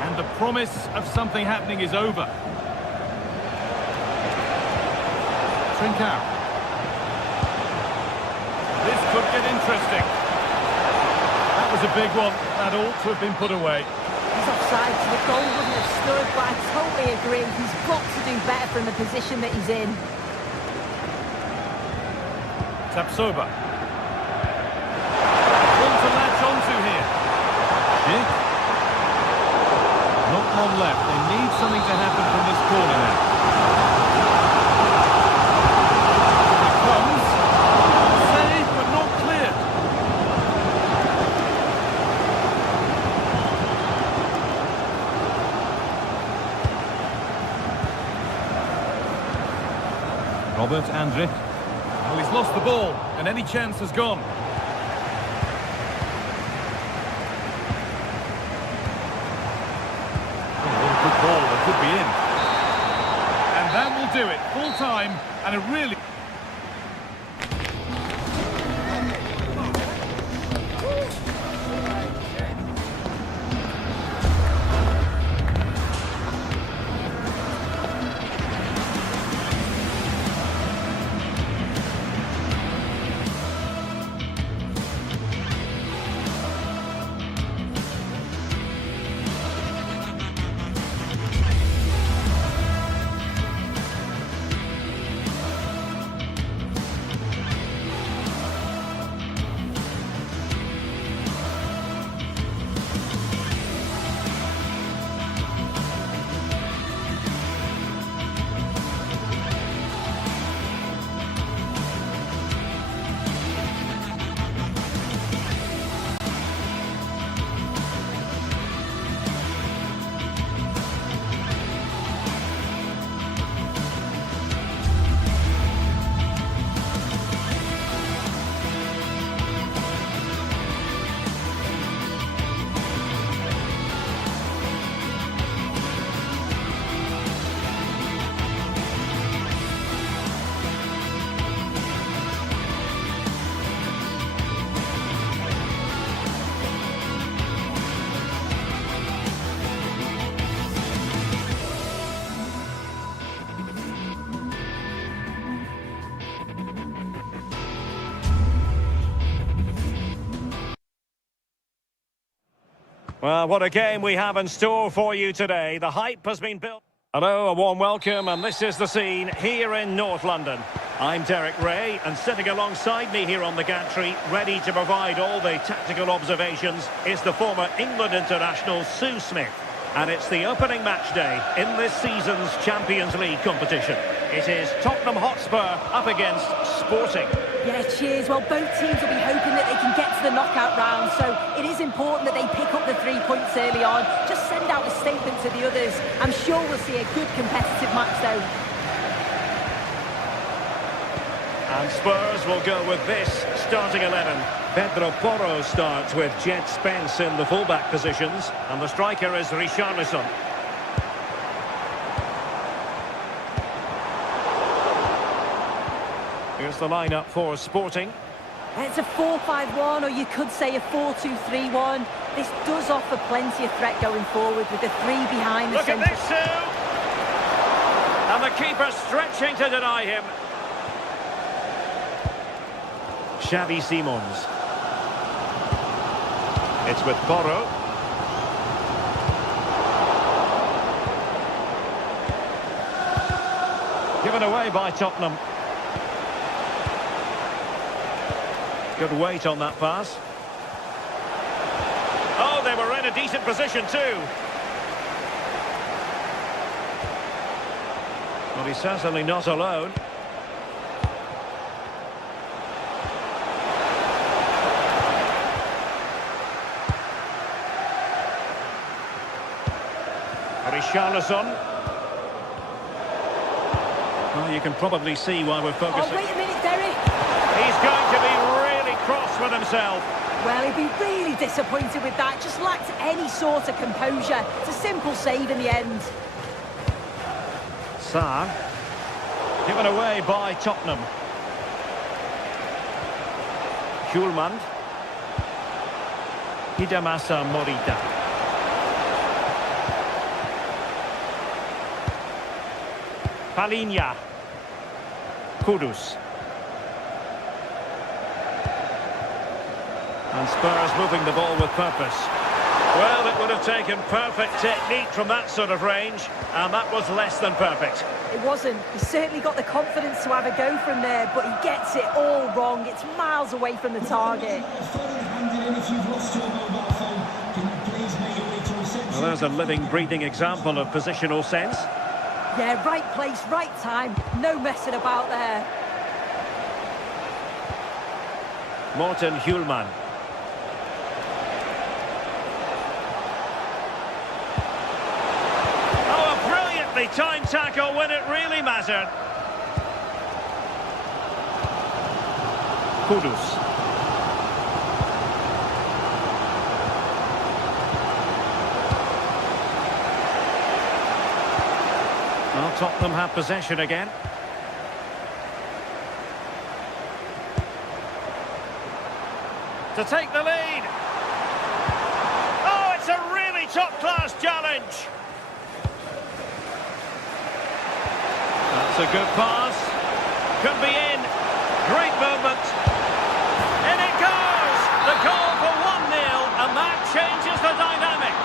And the promise of something happening is over. Trincao. This could get interesting. That was a big one. That ought to have been put away. He's offside, so the goal wouldn't have stood, but I totally agree. He's got to do better from the position that he's in. Tapsoba. One to latch onto here. Schick. Not long left. They need something to happen from this corner now. Here it comes. Save, but not clear. Robert Andrich. Well, he's lost the ball, and any chance has gone. Oh, what a good ball, that could be in. And that will do it, full time, and a really... Well, what a game we have in store for you today. The hype has been built. Hello, a warm welcome, and this is the scene here in North London. I'm Derek Ray, and sitting alongside me here on the gantry, ready to provide all the tactical observations, is the former England international Sue Smith. And it's the opening match day in this season's Champions League competition. It is Tottenham Hotspur up against Sporting. Yeah, cheers. Well, both teams will be hoping that they can get to the knockout round, so it is important that they pick up the 3 points early on. Just send out a statement to the others. I'm sure we'll see a good competitive match, though. And Spurs will go with this starting 11. Pedro Porro starts with Jed Spence in the fullback positions, and the striker is Richarlison. Here's the lineup for Sporting. It's a 4-5-1, or you could say a 4-2-3-1. This does offer plenty of threat going forward with the 3 behind the Look centre. at this, Sue! And the keeper stretching to deny him. Xavi Simons. It's with Porro. Given away by Tottenham. Good weight on that pass. Oh, they were in a decent position too. Well, he's certainly not alone. Richarlison. Well, you can probably see why we're focusing. Oh, wait a minute, Derek. He's going to be really cross with himself. Well, he'd be really disappointed with that. Just lacked any sort of composure. It's a simple save in the end. Sarr. Given away by Tottenham. Hjulmand. Hidemasa Morita. Palinha. Kudus. And Spurs moving the ball with purpose. Well, it would have taken perfect technique from that sort of range, and that was less than perfect. It wasn't. He certainly got the confidence to have a go from there, but he gets it all wrong. It's miles away from the target. Well, there's a living, breathing example of positional sense. Yeah, right place, right time. No messing about there. Morten Hjulmand. Oh, a brilliantly timed tackle when it really mattered. Kudus. Well, Tottenham have possession again. To take the lead. Oh, it's a really top-class challenge. That's a good pass. Could be in. Great movement. In it goes. The goal for 1-0, and that changes the dynamic.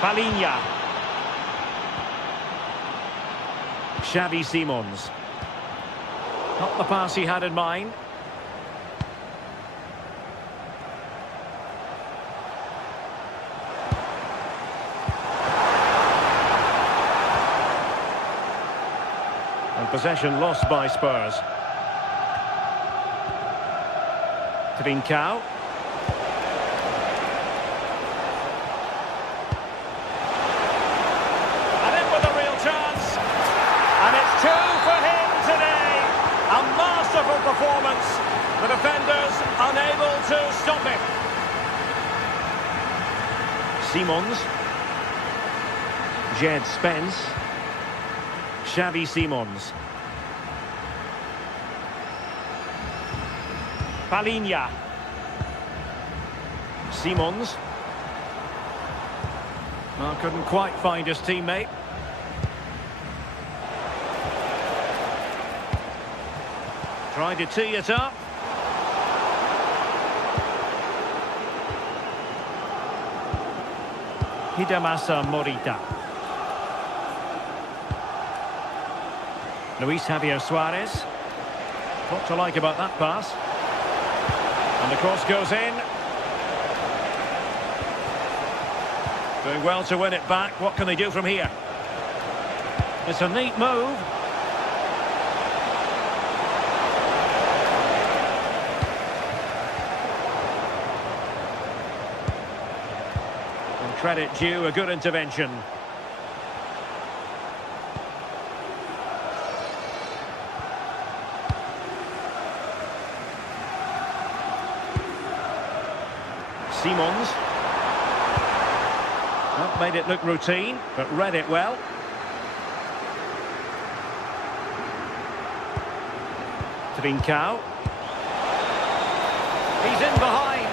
Palinha. Xavi Simons. Not the pass he had in mind. And possession lost by Spurs. Trincao. Performance. The defenders unable to stop him. Simons. Jed Spence. Xavi Simons. Palinha. Simons. Well, couldn't quite find his teammate. Tried to tee it up. Hidemasa Morita. Luis Javier Suarez. What to like about that pass? And the cross goes in. Doing well to win it back. What can they do from here? It's a neat move. And credit due, a good intervention. Simons. That made it look routine, but read it well. Trincao. He's in behind.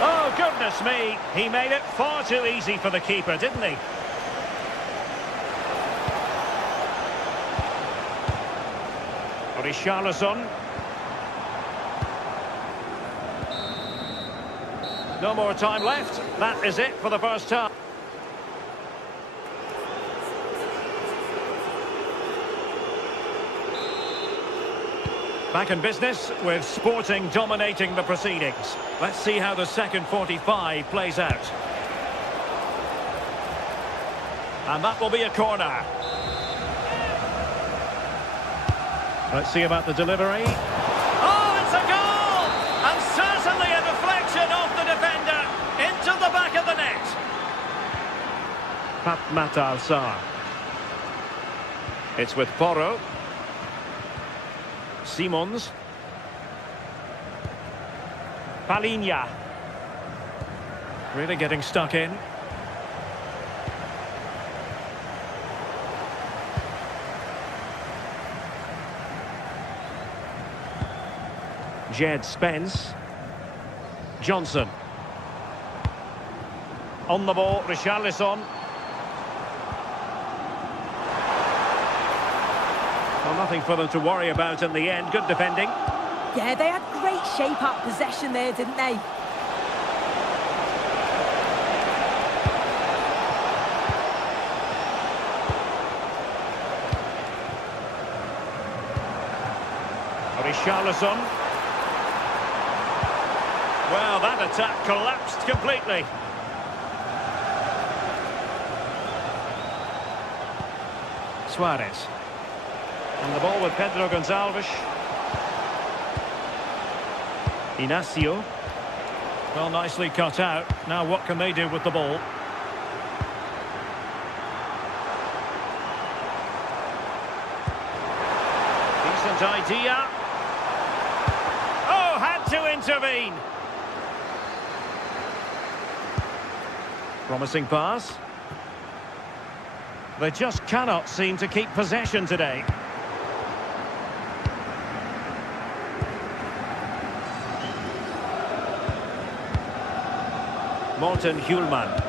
Oh, goodness me. He made it far too easy for the keeper, didn't he? Richarlison. No more time left. That is it for the first half. Back in business with Sporting dominating the proceedings. Let's see how the second 45 plays out. And that will be a corner. Let's see about the delivery. Oh, it's a goal! And certainly a deflection off the defender into the back of the net. Pat Matar Sarr. It's with Porro. Simons. Palinha. Really getting stuck in. Jed Spence. Johnson. On the ball, Richarlison. Well, nothing for them to worry about in the end. Good defending. Yeah, they had great shape up possession there, didn't they? Richarlison. Well, that attack collapsed completely. Suarez. And the ball with Pedro Gonçalves. Inacio. Well, nicely cut out. Now what can they do with the ball? Decent idea. Oh, had to intervene. Promising pass. They just cannot seem to keep possession today. Morten Hjulman.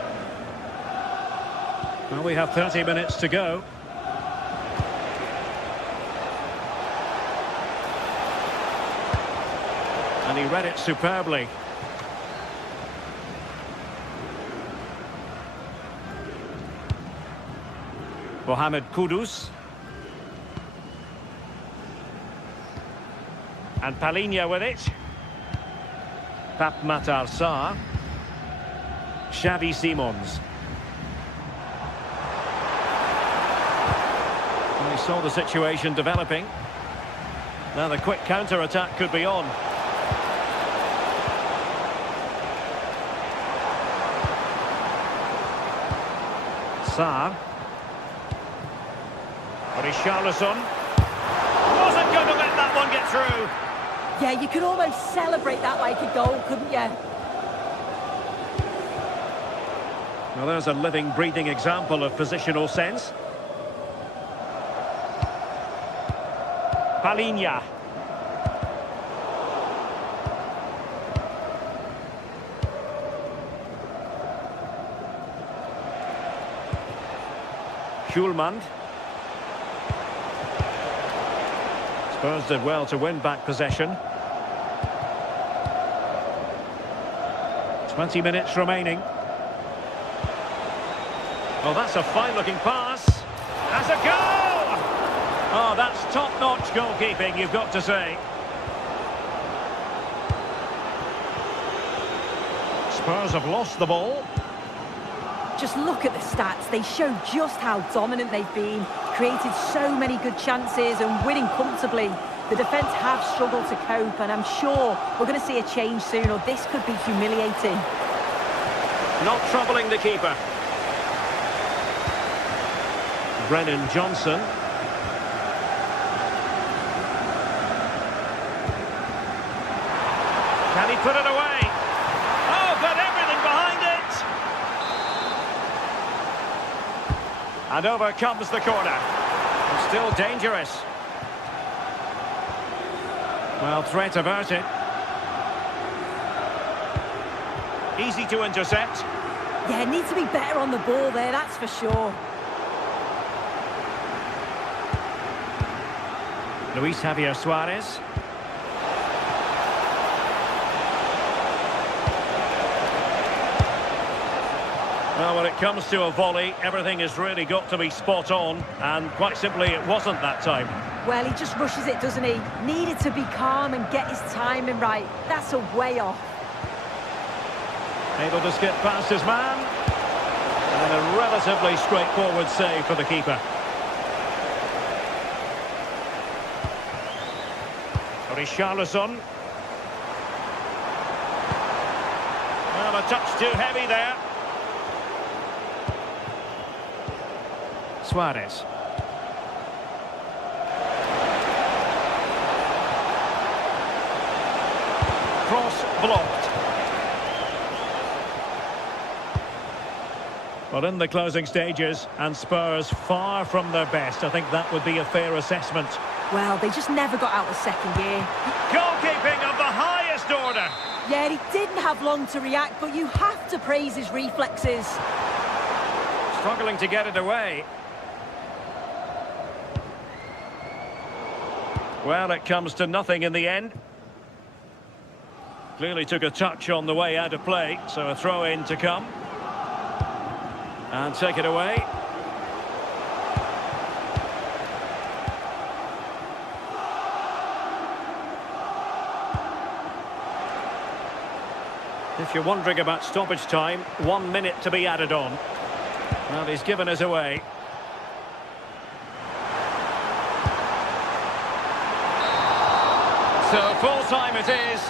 Well, we have 30 minutes to go. And he read it superbly. Mohamed Kudus. And Palinha with it. Pap Matar Sarr. Xavi Simons. Well, he saw the situation developing. Now the quick counter-attack could be on. Sarr. Richarlison. Wasn't going to let that one get through. Yeah, you could almost celebrate that like a goal, couldn't you? Well, there's a living, breathing example of positional sense. Palinha. Hjulman. Spurs did well to win back possession. 20 minutes remaining. Well, that's a fine-looking pass. That's a goal! Oh, that's top-notch goalkeeping, you've got to say. Spurs have lost the ball. Just look at the stats. They show just how dominant they've been, created so many good chances and winning comfortably. The defence have struggled to cope, and I'm sure we're going to see a change soon, or this could be humiliating. Not troubling the keeper. Brennan Johnson. Can he put it away? Oh, got everything behind it! And over comes the corner. And still dangerous. Well, threat averted. Easy to intercept. Yeah, need to be better on the ball there, that's for sure. Luis Javier Suarez. Well, when it comes to a volley, everything has really got to be spot on, and quite simply, it wasn't that time. Well, he just rushes it, doesn't he? Needed to be calm and get his timing right. That's a way off. Able to skip past his man. And a relatively straightforward save for the keeper. Richarlison. Well, a touch too heavy there. Suarez. Cross blocked. Well, in the closing stages, and Spurs far from their best. I think that would be a fair assessment. Well, they just never got out of second gear. Goalkeeping of the highest order. Yeah, he didn't have long to react, but you have to praise his reflexes. Struggling to get it away. Well, it comes to nothing in the end. Clearly took a touch on the way out of play, so a throw-in to come. And take it away. If you're wondering about stoppage time, 1 minute to be added on. Well, he's given us away. So full time it is.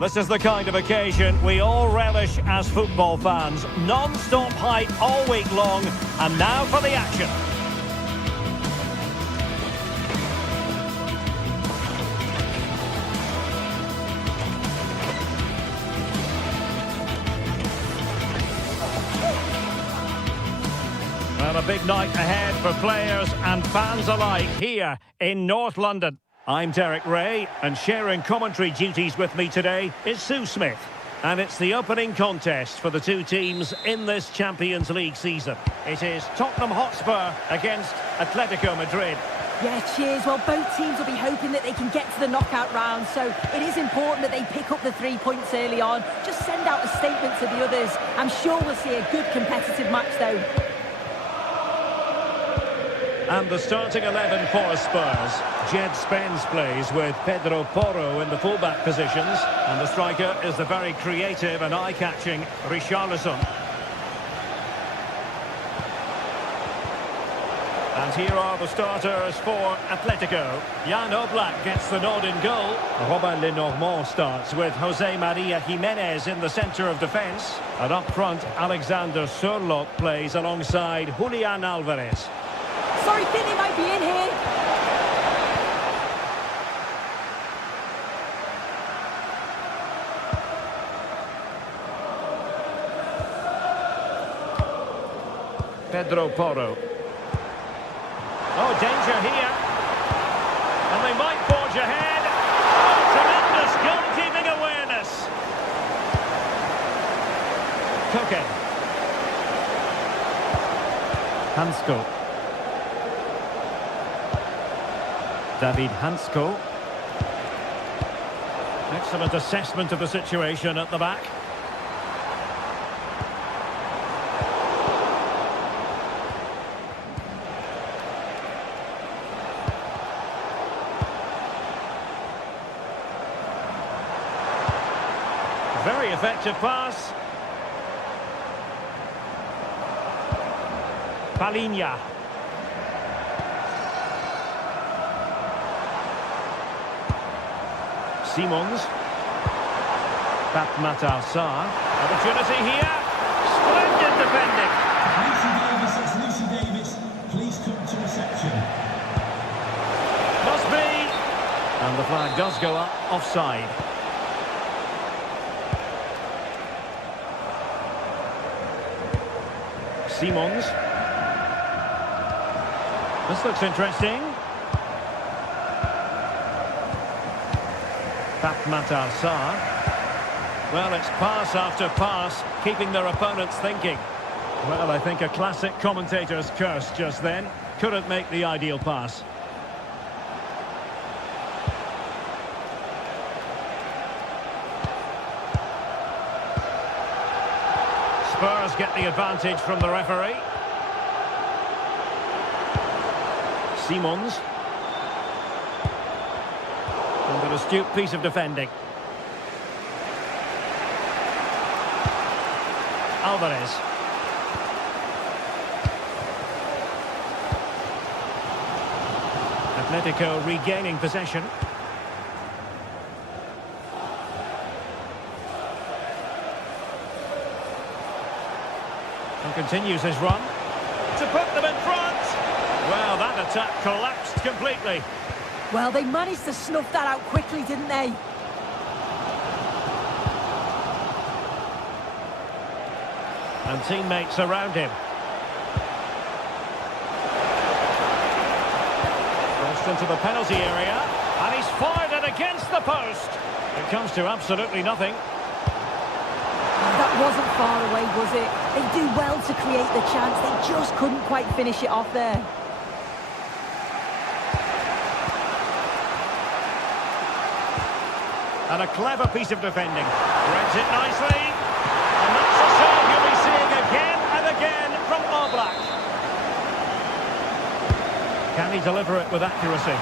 This is the kind of occasion we all relish as football fans. Non-stop hype all week long, and now for the action. Well, a big night ahead for players and fans alike here in North London. I'm Derek Ray, and sharing commentary duties with me today is Sue Smith. And it's the opening contest for the two teams in this Champions League season. It is Tottenham Hotspur against Atletico Madrid. Yeah, cheers. Well, both teams will be hoping that they can get to the knockout round, so it is important that they pick up the 3 points early on. Just send out a statement to the others. I'm sure we'll see a good competitive match, though. And the starting 11 for Spurs. Jed Spence plays with Pedro Porro in the fullback positions. And the striker is the very creative and eye-catching Richarlison. And here are the starters for Atletico. Jan Oblak gets the nod in goal. Robin Lenormand starts with Jose Maria Jimenez in the centre of defence. And up front, Alexander Sørloth plays alongside Julian Alvarez. Sorry, Finney might be in here. Pedro Porro. Oh, danger here. And they might forge ahead. Oh, tremendous goalkeeping awareness. Koke. Hansko. David Hansko. Excellent assessment of the situation at the back. Very effective pass. Palinha. Simons. Fatmat Sarr. Opportunity here. Splendid defending. Lucy Davis, please come to reception. Must be. And the flag does go up offside. Simons. This looks interesting. Fatmat Sarr. Well, it's pass after pass, keeping their opponents thinking. Well, I think a classic commentator's curse just then. Couldn't make the ideal pass. Spurs get the advantage from the referee. Simons. And an astute piece of defending. Alvarez. Atletico regaining possession. And continues his run to put them in front. Well, that attack collapsed completely. Well, they managed to snuff that out quickly, didn't they? And teammates around him. Crossed into the penalty area. And he's fired it against the post. It comes to absolutely nothing. That wasn't far away, was it? They do well to create the chance. They just couldn't quite finish it off there. And a clever piece of defending. Threads it nicely. And that's a save you'll be seeing again and again from Oblak. Can he deliver it with accuracy?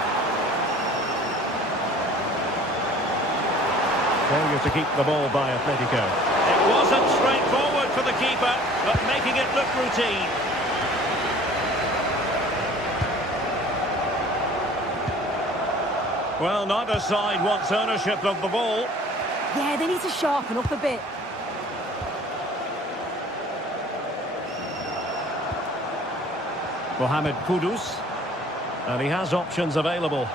Failure to keep the ball by Atletico. It wasn't straightforward for the keeper, but making it look routine. Well, neither side wants ownership of the ball. Yeah, they need to sharpen up a bit. Mohamed Kudus. And he has options available.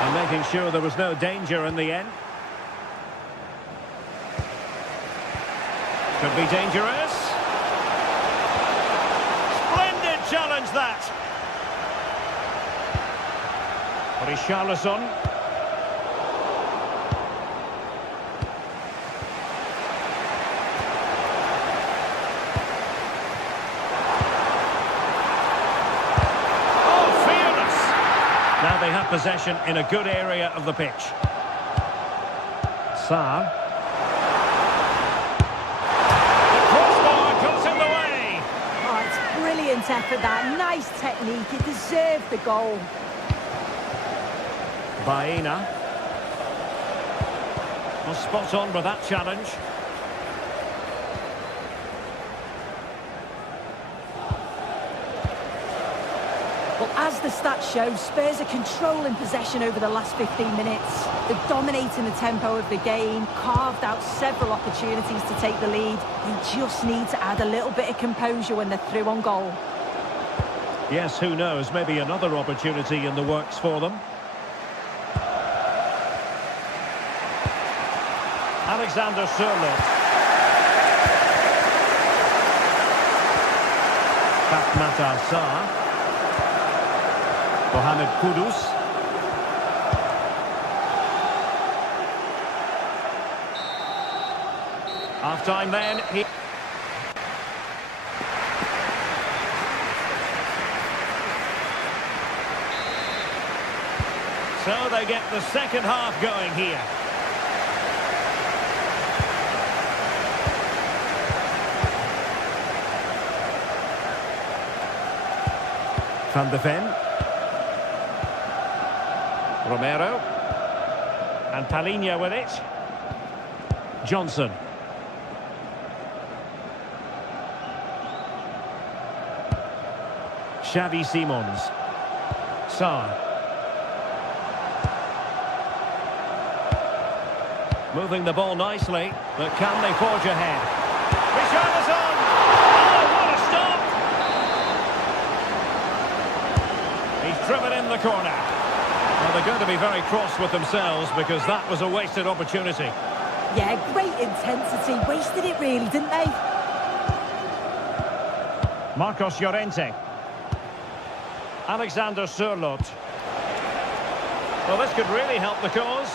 And making sure there was no danger in the end. Could be dangerous. Splendid challenge that. Richarlison. Oh, fearless! Now they have possession in a good area of the pitch. Sarr. The crossbar goes in the way. Oh, it's brilliant effort, that. Nice technique. It deserved the goal. Baena. Well, spot on with that challenge. Well, as the stats show, Spurs are controlling possession over the last 15 minutes. They're dominating the tempo of the game, carved out several opportunities to take the lead. They just need to add a little bit of composure when they're through on goal. Yes, who knows, maybe another opportunity in the works for them. Alexander Sørloth. Fatmata Sarr. Mohamed Kudus. Half-time then. So they get the second half going here. Van de Ven. Romero. And Palhinha with it. Johnson. Xavi Simons. Sarr. Moving the ball nicely, but can they forge ahead? Richarlison! Oh, what a stop! He's driven in the corner. Well, they're going to be very cross with themselves because that was a wasted opportunity. Yeah, great intensity. Wasted it really, didn't they? Marcos Llorente. Alexander Sørloth. Well, this could really help the cause.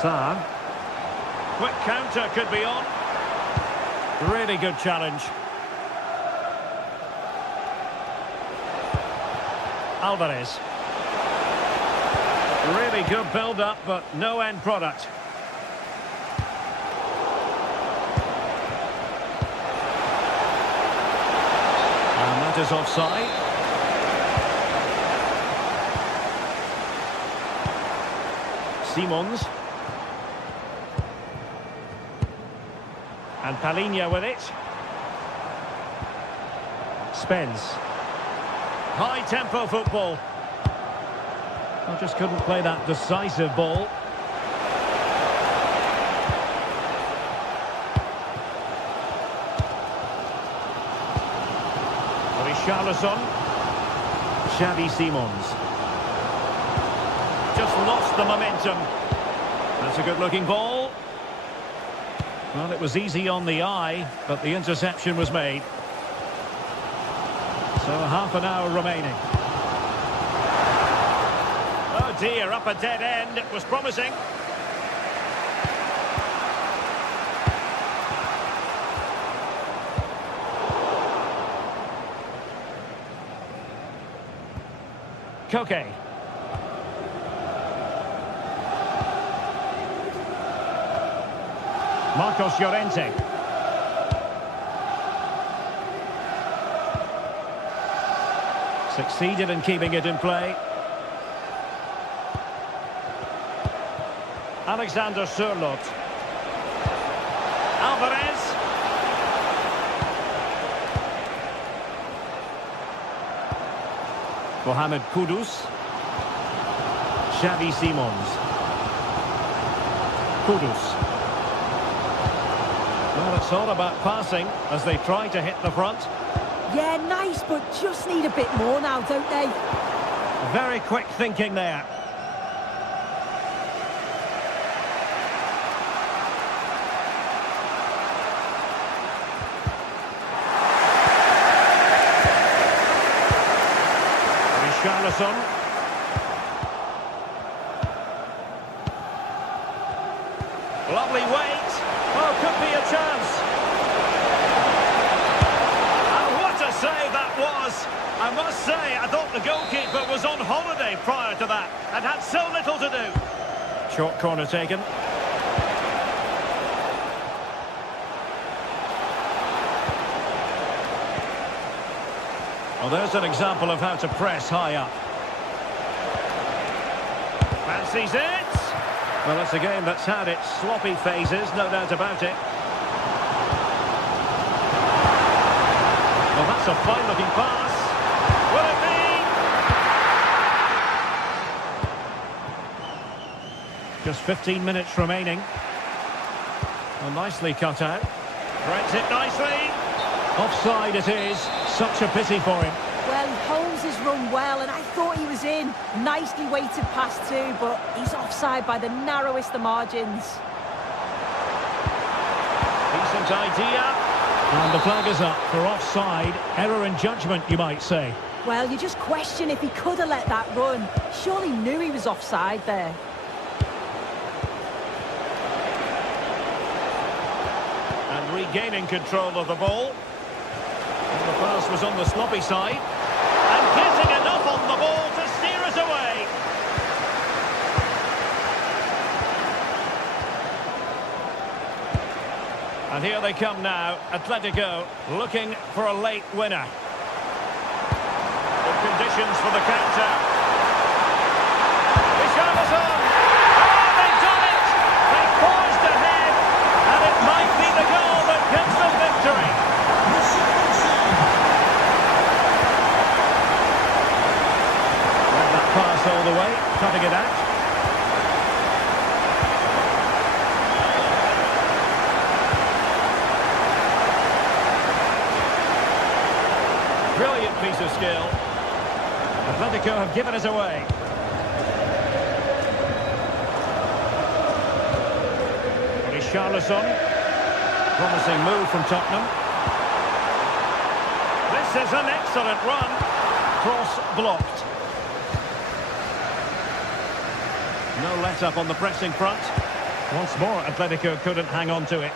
Sarr. Quick counter could be on. Really good challenge. Alvarez. Really good build-up, but no end product. And that is offside. Simons. And Palhinha with it. Spence. High-tempo football. I just couldn't play that decisive ball. Richarlison. Xavi Simons. Just lost the momentum. That's a good-looking ball. Well, it was easy on the eye, but the interception was made. So half an hour remaining. Oh dear, up a dead end. It was promising. Koke. Marcos Llorente. Succeeded in keeping it in play. Alexander Sørloth. Alvarez. Mohamed Kudus. Xavi Simons. Kudus. Well, it's all about passing as they try to hit the front. Yeah, nice, but just need a bit more now, don't they? Very quick thinking there. Richarlison. Lovely weight. Oh, could be a chance. And what a save that was. I must say, I thought the goalkeeper was on holiday prior to that and had so little to do. Short corner taken. Well, there's an example of how to press high up. Fancies it. Well, it's a game that's had its sloppy phases, no doubt about it. Well, that's a fine-looking pass. Will it be? Just 15 minutes remaining. Well, nicely cut out. Threads it nicely. Offside it is. Such a pity for him. Well, he holds his run well, and I thought he was in. Nicely weighted pass too, but he's offside by the narrowest of margins. Decent idea. And the flag is up for offside. Error in judgment, you might say. Well, you just question if he could have let that run. Surely knew he was offside there. And regaining control of the ball. And the pass was on the sloppy side. And getting enough on the ball to steer us away. And here they come now. Atletico looking for a late winner. Good conditions for the counter. Richarlison. Oh, they've done it! They forged ahead. And it might be the goal that gives them victory. Pass all the way, cutting it out. Brilliant piece of skill. Atletico have given us away. Richarlison. Promising move from Tottenham. This is an excellent run. Cross blocked. No let-up on the pressing front. Once more, Atletico couldn't hang on to it.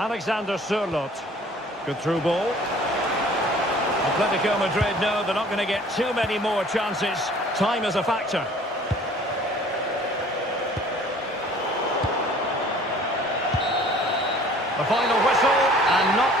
Alexander Sørloth. Good through ball. Atletico Madrid know they're not going to get too many more chances. Time is a factor. The final whistle, and not...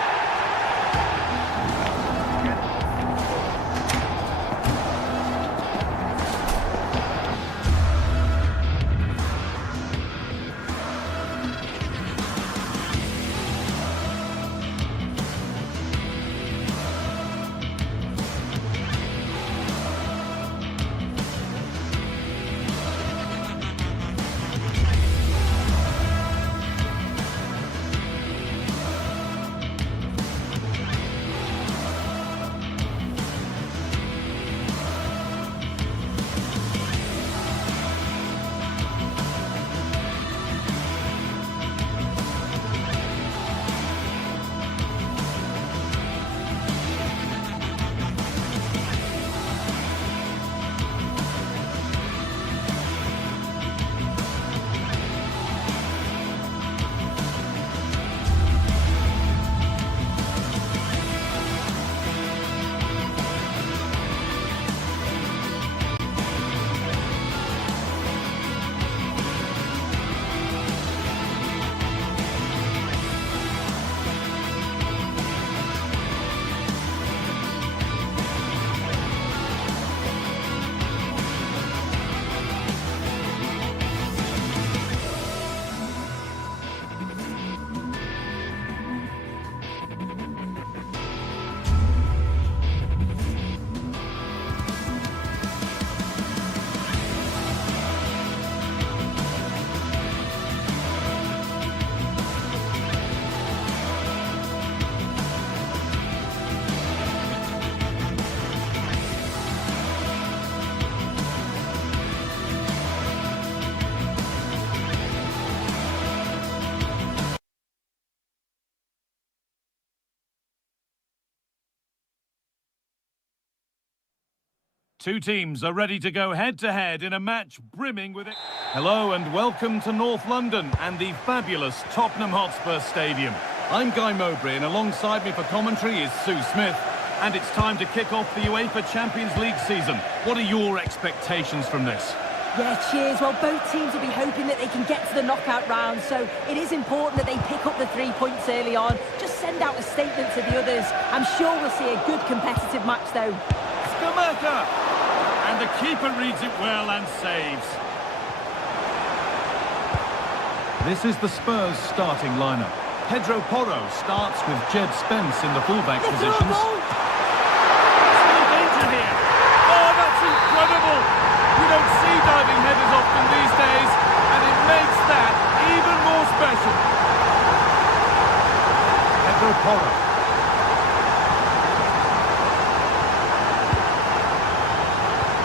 Two teams are ready to go head-to-head in a match brimming with it. Hello and welcome to North London and the fabulous Tottenham Hotspur Stadium. I'm Guy Mowbray and alongside me for commentary is Sue Smith. And it's time to kick off the UEFA Champions League season. What are your expectations from this? Yeah, cheers. Well, both teams will be hoping that they can get to the knockout round, so it is important that they pick up the 3 points early on. Just send out a statement to the others. I'm sure we'll see a good competitive match, though. Skamaka! And the keeper reads it well and saves. This is the Spurs starting lineup. Pedro Porro starts with Jed Spence in the fullback positions. Still danger here. Oh, that's incredible! You don't see diving headers often these days, and it makes that even more special. Pedro Porro.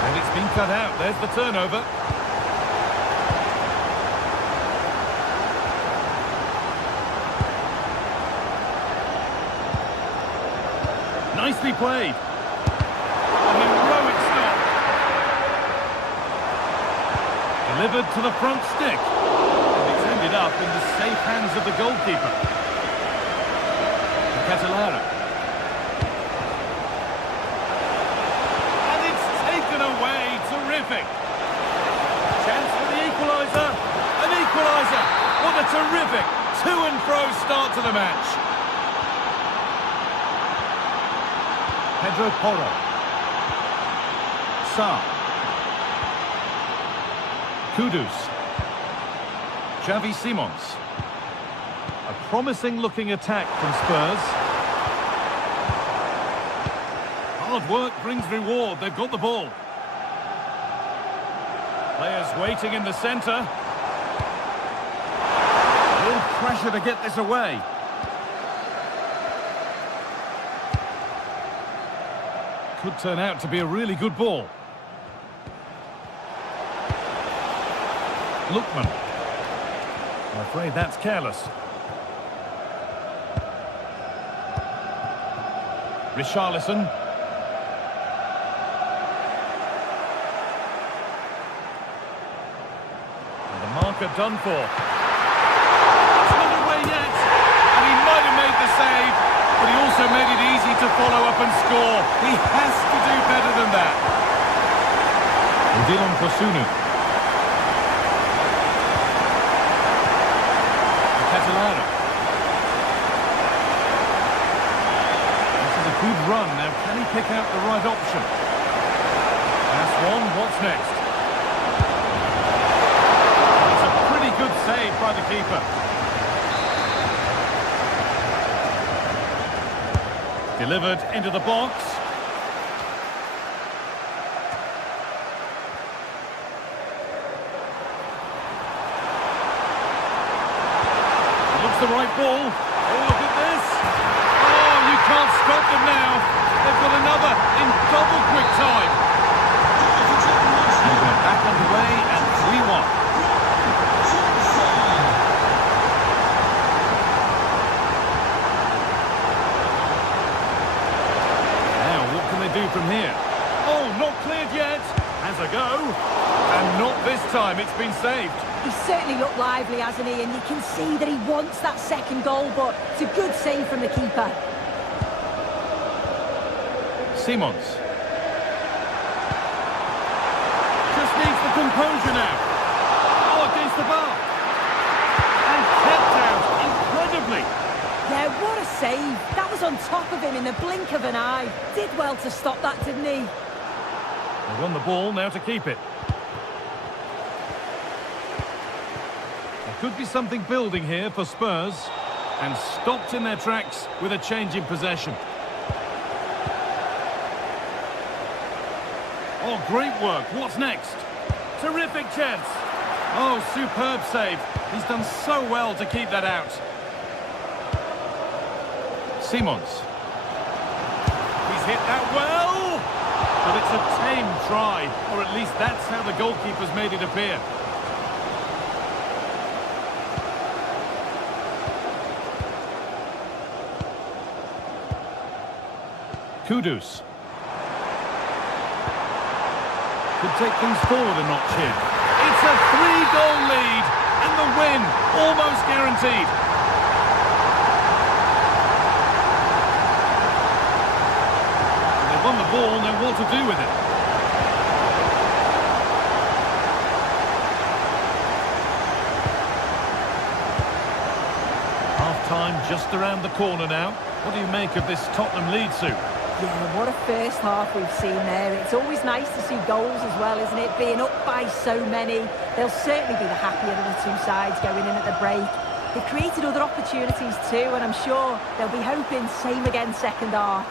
And it's been cut out. There's the turnover. Nicely played. A heroic stop. Delivered to the front stick. And it's ended up in the safe hands of the goalkeeper. Catalara. And it's taken away. Terrific. Chance for the equaliser. An equaliser. What a terrific to and fro start to the match. Pedro Porro. Sarr. Kudus. Xavi Simons. A promising looking attack from Spurs. Hard work brings reward. They've got the ball. Players waiting in the centre. Real pressure to get this away. Could turn out to be a really good ball. Lookman. I'm afraid that's careless. Richarlison. And the marker done for. It's not away yet. And he might have made the save, but he also made it easy to follow up and score. He has to do better than that. Odilon Kosunu. Catalara. This is a good run. Now, can he pick out the right option? That's one. What's next? It's a pretty good save by the keeper. Delivered into the box. Looks the right ball. Oh, look at this. Oh, you can't stop them now. They've got another in double quick time. And they're back underway at 3-1. Do from here. Oh, not cleared yet. Has a go. And not this time. It's been saved. He's certainly looked lively, hasn't he? And you can see that he wants that second goal, but it's a good save from the keeper. Simons. Just needs the composure now. Oh, against the bar. And kept out incredibly. Yeah, what a save. That was on top of him in the blink of an eye. Did well to stop that, didn't he? They won the ball, now to keep it. There could be something building here for Spurs. And stopped in their tracks with a change in possession. Oh, great work. What's next? Terrific chance. Oh, superb save. He's done so well to keep that out. Simons. He's hit that well, but it's a tame try, or at least that's how the goalkeeper's made it appear. Kudus. Could take things forward a notch here. It's a 3-goal lead, and the win almost guaranteed. They've won the ball, know what to do with it. Half-time just around the corner now. What do you make of this Tottenham lead, Sue? Yeah, what a first half we've seen there. It's always nice to see goals as well, isn't it? Being up by so many. They'll certainly be the happier of the two sides going in at the break. They've created other opportunities too, and I'm sure they'll be hoping same again second half.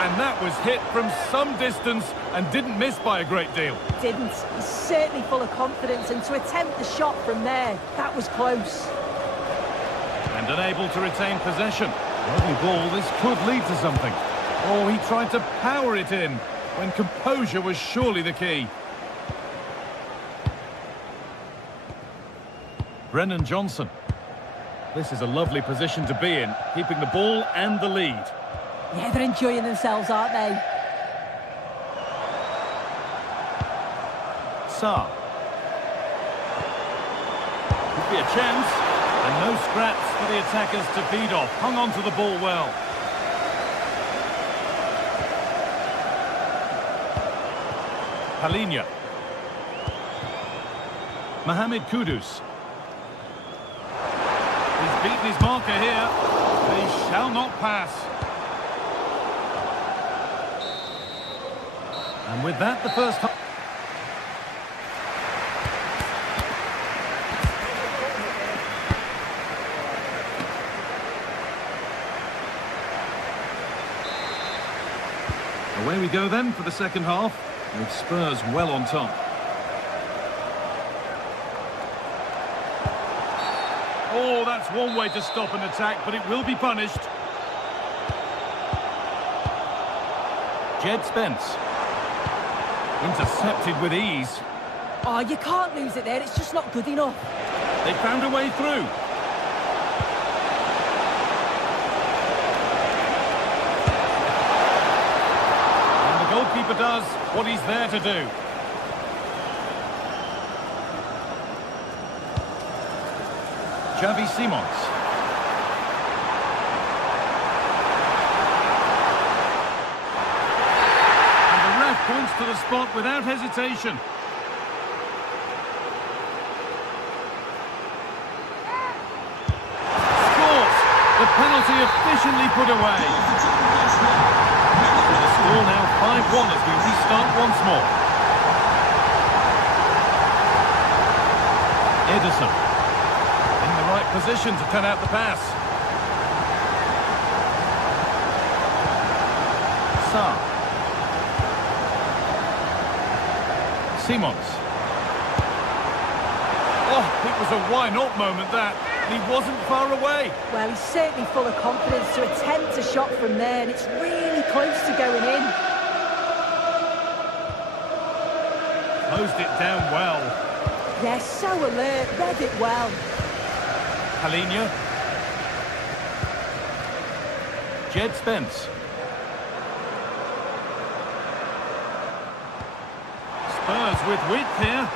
And that was hit from some distance and didn't miss by a great deal. Didn't. He's certainly full of confidence, and to attempt the shot from there, that was close. And unable to retain possession. Lovely ball, this could lead to something. Oh, he tried to power it in when composure was surely the key. Brennan Johnson. This is a lovely position to be in, keeping the ball and the lead. Yeah, they're enjoying themselves, aren't they? Sarr. Could be a chance. And no scraps for the attackers to feed off. Hung on to the ball well. Palhinha. Mohamed Kudus. He's beaten his marker here. They shall not pass. And with that, the first half. Away we go then for the second half, with Spurs well on top. Oh, that's one way to stop an attack, but it will be punished. Jed Spence. Intercepted with ease. Oh, you can't lose it there, it's just not good enough. They found a way through. Goalkeeper does what he's there to do. Xavi Simons. And the ref points to the spot without hesitation. Scores! The penalty efficiently put away. Score now 5-1 as we restart once more. Ederson in the right position to cut out the pass. Sarr. Simons. Oh, it was a why-not moment that. He wasn't far away. Well, he's certainly full of confidence to attempt a shot from there, and it's really close to going in. Closed it down well. They're so alert, read it well. Palhinha. Jed Spence. Spurs with width here.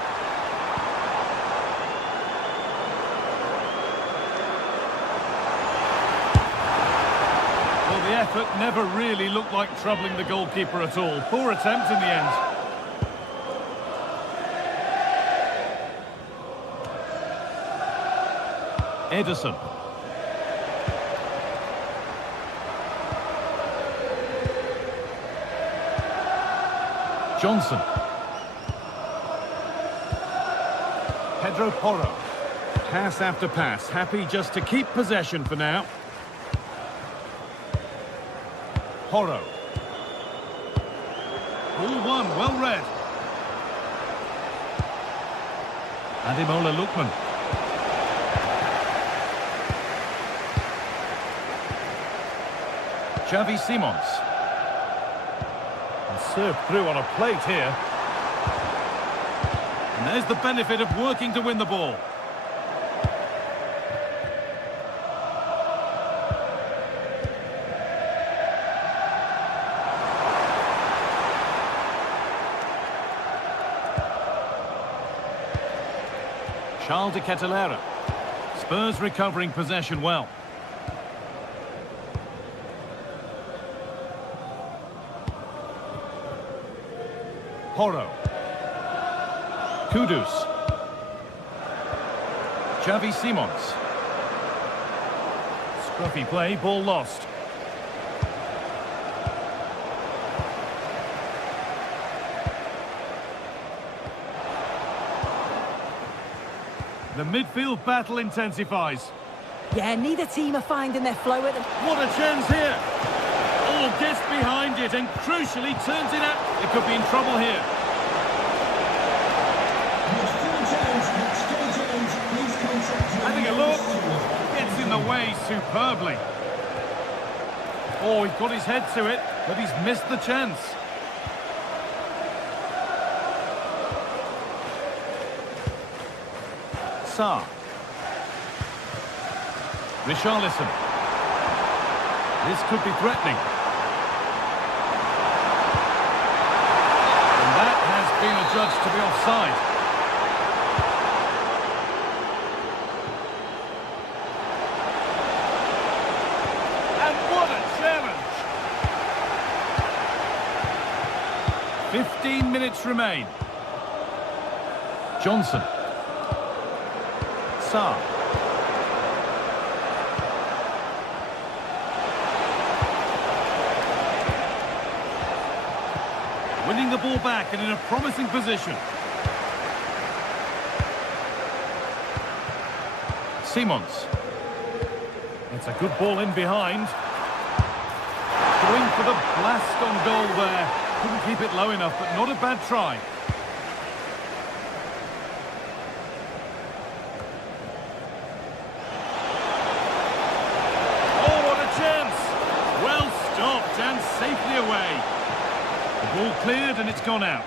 Well, the effort never really looked like troubling the goalkeeper at all. Poor attempt in the end. Ederson. Johnson. Pedro Porro. Pass after pass, happy just to keep possession for now. Porro. Ball one, well read. Ademola Lookman. Xavi Simons. And served through on a plate here. And there's the benefit of working to win the ball. Charles de Kettelera. Spurs recovering possession well. Horo. Kudus. Xavi Simons. Scruffy play, ball lost. The midfield battle intensifies. Yeah, neither team are finding their flow at the... What a chance here! Oh, gets behind it and crucially turns it out. They could be in trouble here. Having a look. Gets in the way superbly. Oh, he's got his head to it, but he's missed the chance. Sarr. Richarlison. This could be threatening. And that has been adjudged to be offside. And what a challenge! 15 minutes remain. Johnson. Sarr. Winning the ball back and in a promising position. Simons. It's a good ball in behind. Going for the blast on goal there. Couldn't keep it low enough, but not a bad try. And safely away. The ball cleared and it's gone out.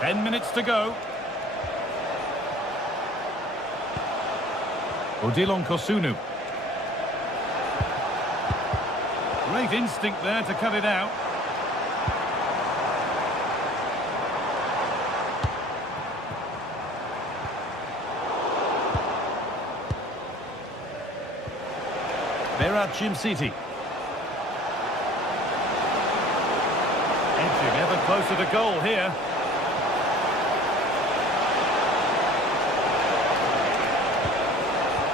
10 minutes to go. Odilon Kosunu. Great instinct there to cut it out. Berat City. Edging ever closer to goal here.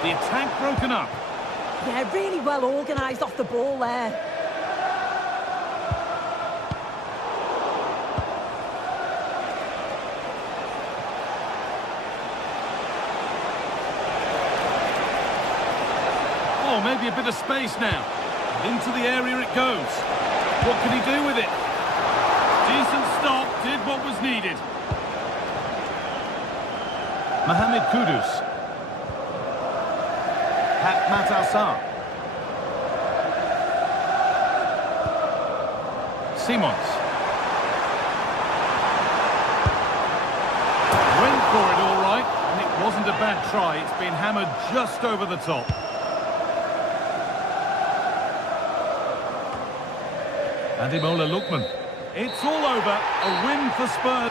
The attack broken up. Yeah, really well organised off the ball there. Oh, maybe a bit of space now. Into the area it goes. What can he do with it? Decent stop, did what was needed. Mohamed Kudus. Matt Sarr. Simons. Went for it all right, and it wasn't a bad try. It's been hammered just over the top. Ademola Lookman. It's all over. A win for Spurs.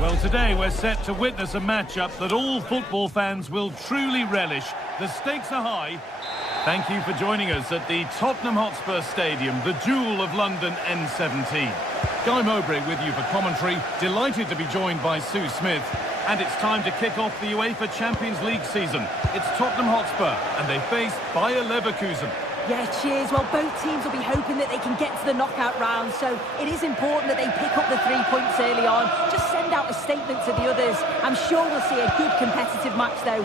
Well, today we're set to witness a matchup that all football fans will truly relish. The stakes are high. Thank you for joining us at the Tottenham Hotspur Stadium, the jewel of London N17. Guy Mowbray with you for commentary. Delighted to be joined by Sue Smith. And it's time to kick off the UEFA Champions League season. It's Tottenham Hotspur, and they face Bayer Leverkusen. Yeah, cheers. Well, both teams will be hoping that they can get to the knockout round, so it is important that they pick up the 3 points early on. Just send out a statement to the others. I'm sure we'll see a good competitive match, though.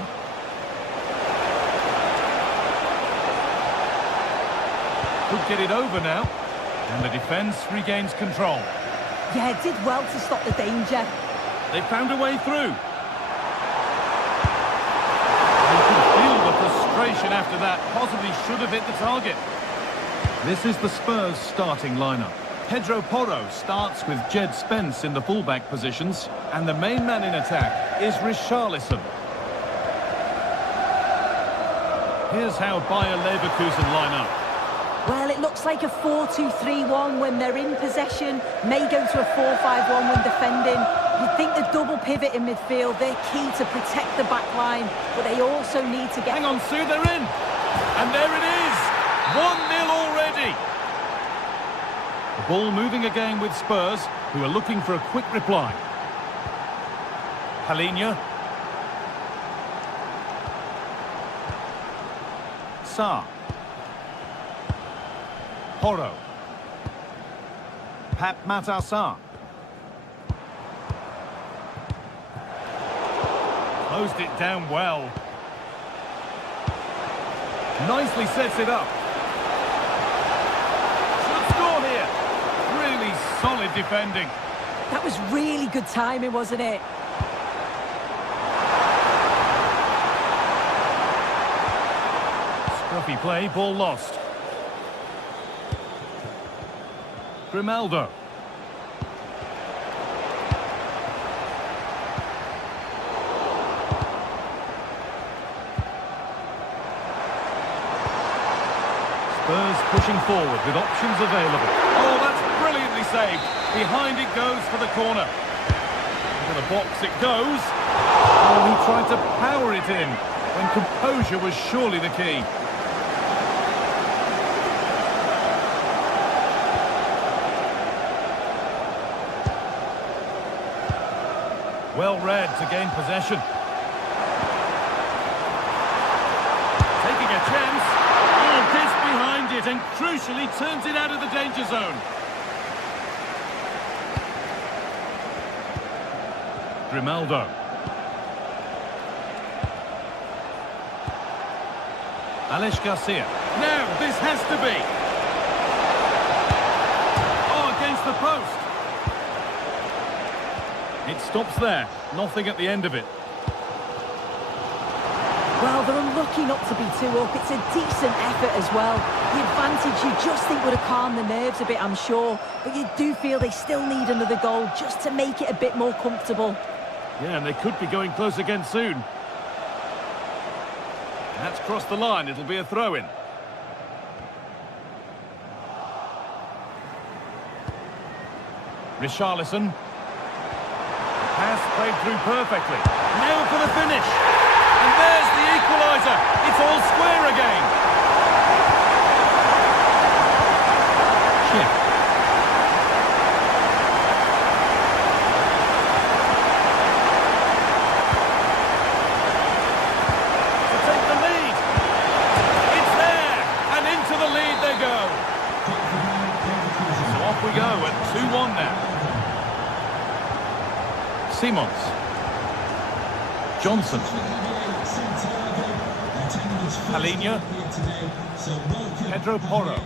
Could get it over now. And the defence regains control. Yeah, did well to stop the danger. They found a way through. You can feel the frustration after that. Possibly should have hit the target. This is the Spurs starting lineup. Pedro Porro starts with Jed Spence in the fullback positions. And the main man in attack is Richarlison. Here's how Bayer Leverkusen line up. Well, it looks like a 4-2-3-1 when they're in possession. May go to a 4-5-1 when defending. You'd think the double pivot in midfield, they're key to protect the back line, but they also need to get... Hang on, Sue, they're in! And there it is! 1-0 already! The ball moving again with Spurs, who are looking for a quick reply. Palhinha. Sarr. Porro. Pat Matassar. Closed it down well. Nicely sets it up. Should score here. Really solid defending. That was really good timing, wasn't it? Scruffy play, ball lost. Grimaldo. Spurs pushing forward with options available. Oh, that's brilliantly saved. Behind it goes for the corner. Into the box it goes. Oh, he tried to power it in when composure was surely the key. Well read to gain possession. Taking a chance. Oh, gets behind it and crucially turns it out of the danger zone. Grimaldo. Alex Garcia. Now, this has to be. Oh, against the post. It stops there. Nothing at the end of it. Well, they're unlucky not to be 2 up. It's a decent effort as well. The advantage you just think would have calmed the nerves a bit, I'm sure. But you do feel they still need another goal just to make it a bit more comfortable. Yeah, and they could be going close again soon. That's crossed the line. It'll be a throw-in. Richarlison. Pass played through perfectly. Now for the finish. And there's the equaliser. It's all square again. Chip. To take the lead. It's there. And into the lead they go. So off we go at 2-1 now. Simons. Johnson. Palhinha. Pedro Porro.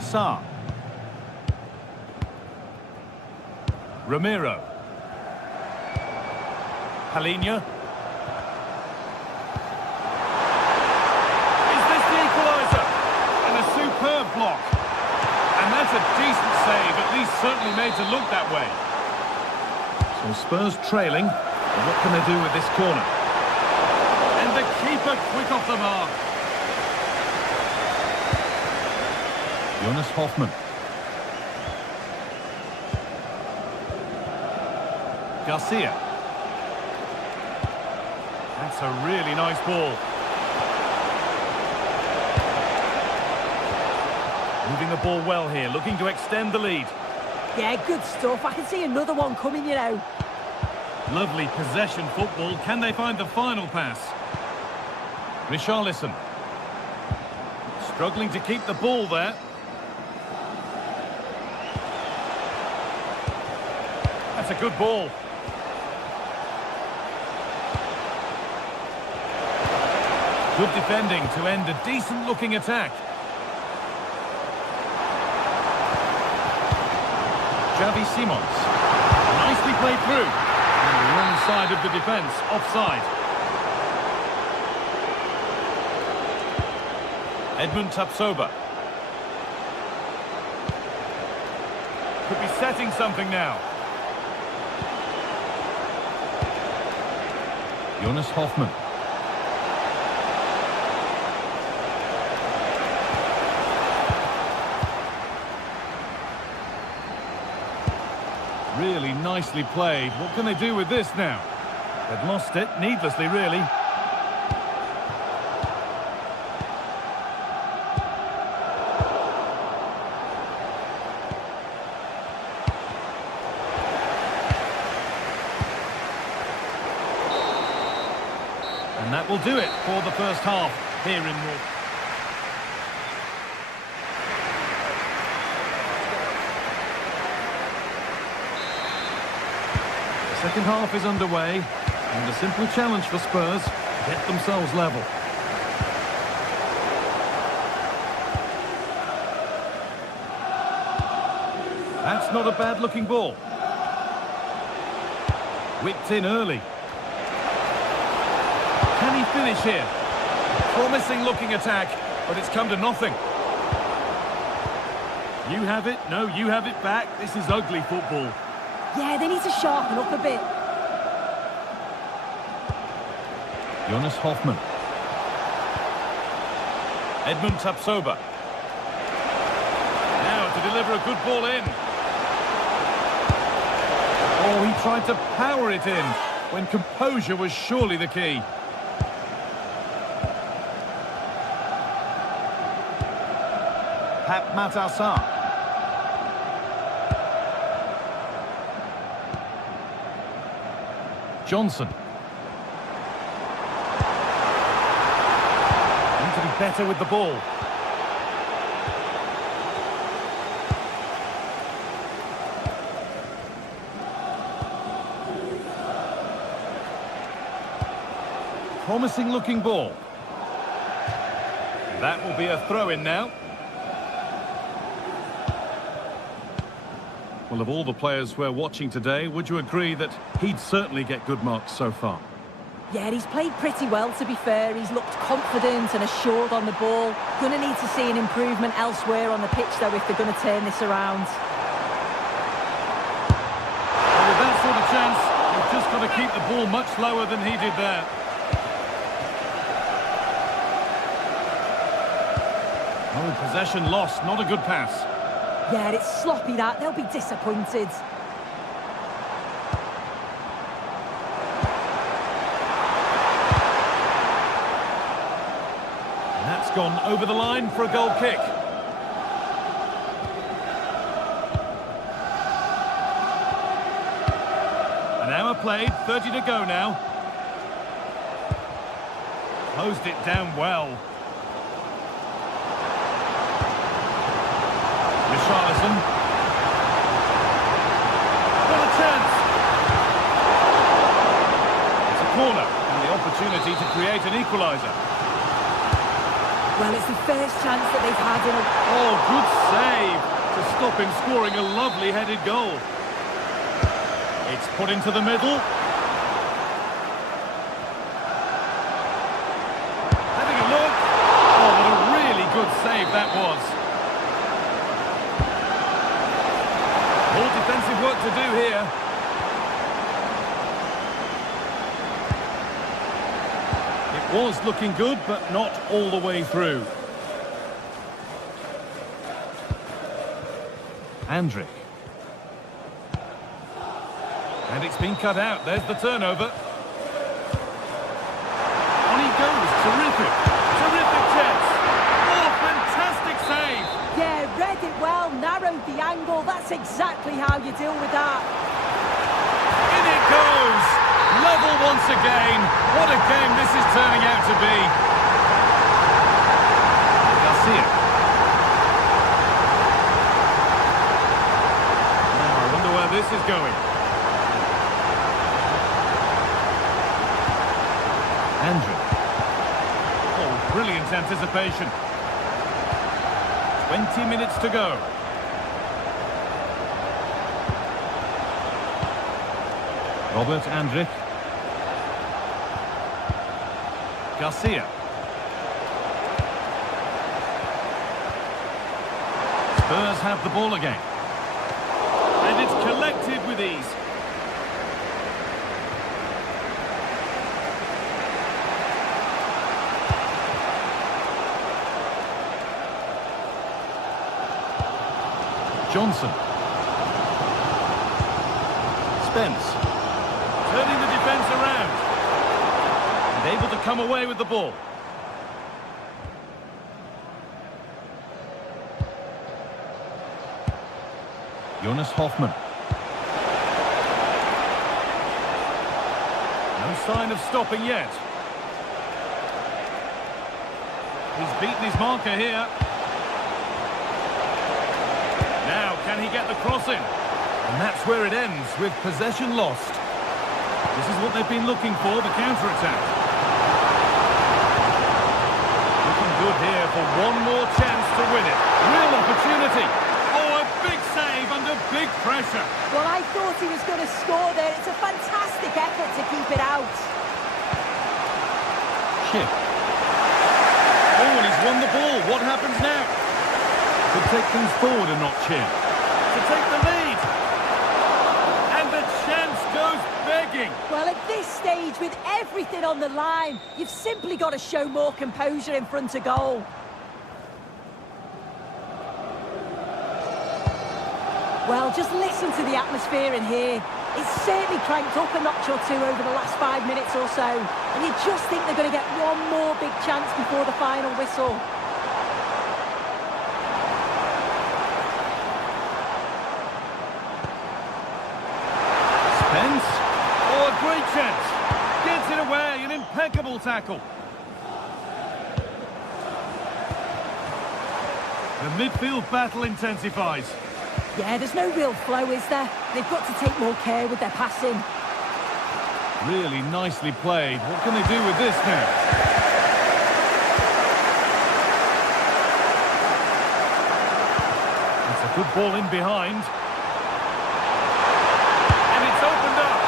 Sarr. Ramiro. Palhinha. Is this the equaliser? And a superb block. And that's a decent save, at least certainly made to look that way. So Spurs trailing. What can they do with this corner? And the keeper quick off the mark. Jonas Hoffmann. Garcia. That's a really nice ball. Moving the ball well here, looking to extend the lead. Yeah, good stuff. I can see another one coming, you know. Lovely possession football. Can they find the final pass? Richarlison. Struggling to keep the ball there. That's a good ball. Good defending to end a decent-looking attack. Xavi Simons. Nicely played through. And the wrong side of the defence, offside. Edmund Tapsoba. Could be setting something now. Jonas Hoffmann. Really nicely played. What can they do with this now? They've lost it, needlessly really. And that will do it for the first half here in North. The second half is underway, and a simple challenge for Spurs to get themselves level. That's not a bad-looking ball. Whipped in early. Can he finish here? Promising-looking attack, but it's come to nothing. You have it, no, you have it back. This is ugly football. Yeah, they need to sharpen up a bit. Jonas Hoffmann. Edmund Tapsoba. Now to deliver a good ball in. Oh, he tried to power it in when composure was surely the key. Pap Matassar. Johnson. Need to be better with the ball. Promising looking ball. That will be a throw-in now. Well, of all the players we're watching today, would you agree that he'd certainly get good marks so far? Yeah, he's played pretty well, to be fair. He's looked confident and assured on the ball. Going to need to see an improvement elsewhere on the pitch, though, if they're going to turn this around. Well, with that sort of chance, you've just got to keep the ball much lower than he did there. Oh, possession lost, not a good pass. Yeah, it's sloppy, that. They'll be disappointed. And that's gone over the line for a goal kick. An hour played, 30 to go now. Closed it down well. Richarlison. What a chance! It's a corner and the opportunity to create an equaliser. Well, it's the first chance that they've had in a... Oh, good save to stop him scoring a lovely headed goal. It's put into the middle. Having a look. Oh, what a really good save that was. All defensive work to do here. It was looking good, but not all the way through. Andrick. And it's been cut out. There's the turnover. On he goes. Terrific. Terrific chance. Oh, fantastic save. Yeah, read it well, narrowed the angle. That's exactly how you deal with that. In it goes. again. What a game this is turning out to be. Garcia. Now, I wonder where this is going. Andrew. Oh, brilliant anticipation. 20 minutes to go. Robert Andrich. Garcia. Spurs have the ball again. And it's collected with ease. Johnson. Spence. Turning the defence around. And able to come away with the ball. Jonas Hoffmann. No sign of stopping yet. He's beaten his marker here. Now, can he get the cross in? And that's where it ends, with possession lost. This is what they've been looking for, the counter-attack. Looking good here for one more chance to win it. Real opportunity. Oh, a big save under big pressure. Well, I thought he was going to score there. It's a fantastic effort to keep it out. Chip. Oh, and he's won the ball. What happens now? Could take things forward a notch here. To take the lead. And the chance goes begging. Well, at this stage, with everything on the line, you've simply got to show more composure in front of goal. Well, just listen to the atmosphere in here. It's certainly cranked up a notch or two over the last 5 minutes or so. And you just think they're going to get one more big chance before the final whistle. Spence. Oh, a great chance. Gets it away, an impeccable tackle. The midfield battle intensifies. Yeah, there's no real flow, is there? They've got to take more care with their passing. Really nicely played. What can they do with this now? It's a good ball in behind. And it's opened up.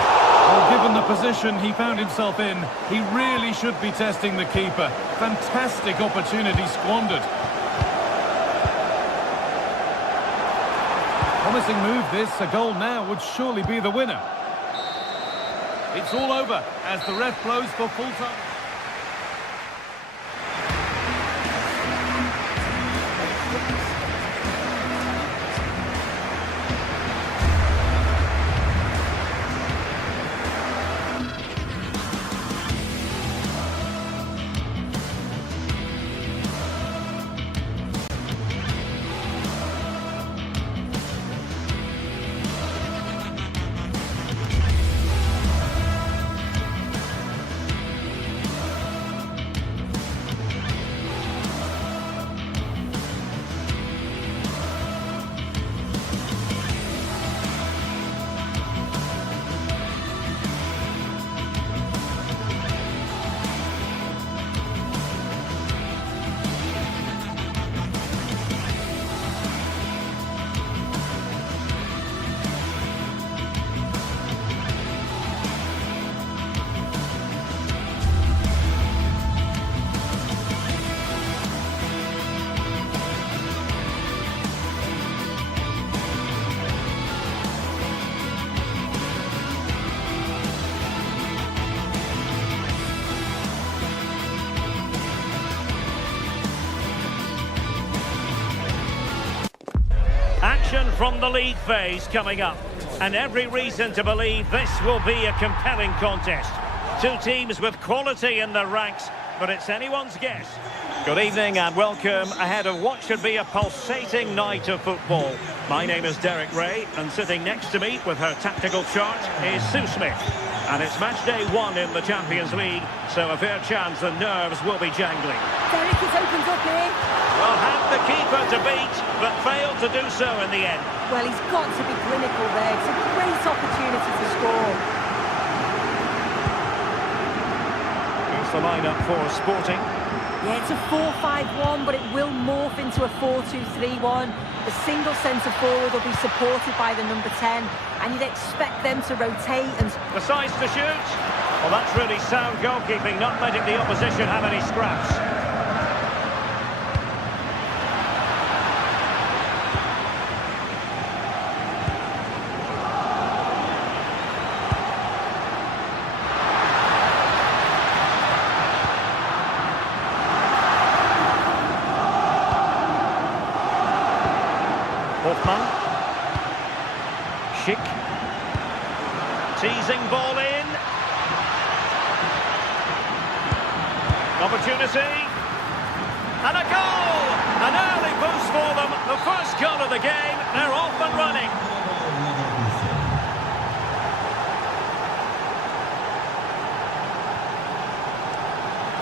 Well, given the position he found himself in, he really should be testing the keeper. Fantastic opportunity squandered. Promising move this, a goal now would surely be the winner. It's all over as the ref blows for full time. Action from the league phase coming up, and every reason to believe this will be a compelling contest. Two teams with quality in their ranks, but it's anyone's guess. Good evening and welcome ahead of what should be a pulsating night of football. My name is Derek Ray, and sitting next to me with her tactical chart is Sue Smith. And it's match day 1 in the Champions League, so a fair chance the nerves will be jangling. Derek has opened up here. Well, had the keeper to beat, but failed to do so in the end. Well, he's got to be clinical there. It's a great opportunity to score. Here's the lineup for Sporting. Yeah, it's a 4-5-1, but it will morph into a 4-2-3-1. The single centre forward will be supported by the number 10, and you'd expect them to rotate and... Decides to shoot. Well, that's really sound goalkeeping, not letting the opposition have any scraps. Hoffman. Schick. Teasing ball in. Opportunity. And a goal! An early boost for them. The first goal of the game. They're off and running.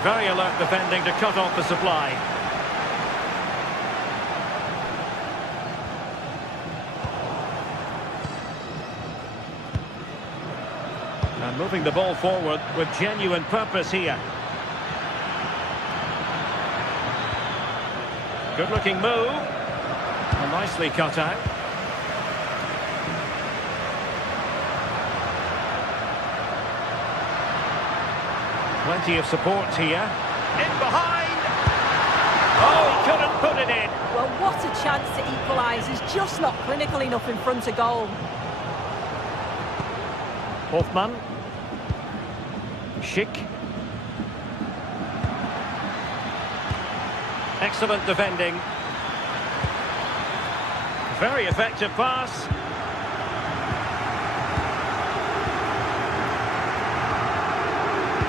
Very alert defending to cut off the supply. And moving the ball forward with genuine purpose here. Good-looking move. And nicely cut out. Plenty of support here. In behind. Oh, he couldn't put it in. Well, what a chance to equalise. He's just not clinical enough in front of goal. Hoffman. Schick. Excellent defending. Very effective pass.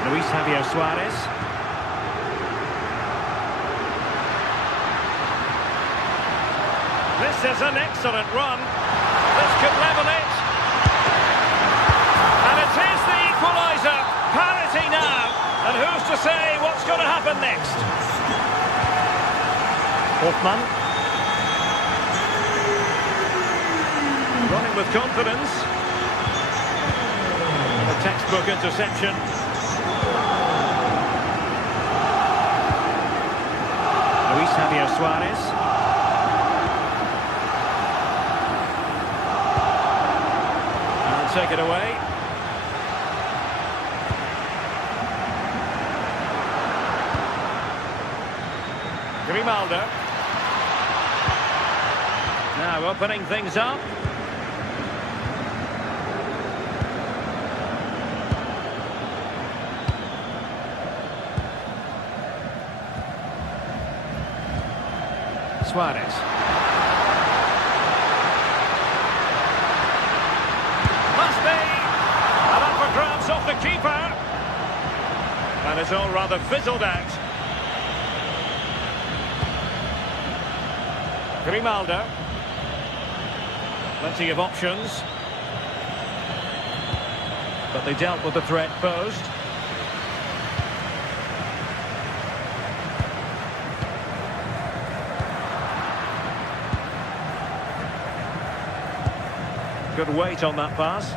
Luis Javier Suarez. This is an excellent run. This could level it. And it is the equaliser. Parity now. And who's to say what's going to happen next? Hoffman. Running with confidence. A textbook interception. Luis Javier Suarez. And take it away. Grimaldo. Now opening things up. Suarez. Must be! And up for grabs off the keeper. And it's all rather fizzled out. Grimaldo. Plenty of options. But they dealt with the threat posed. Good weight on that pass.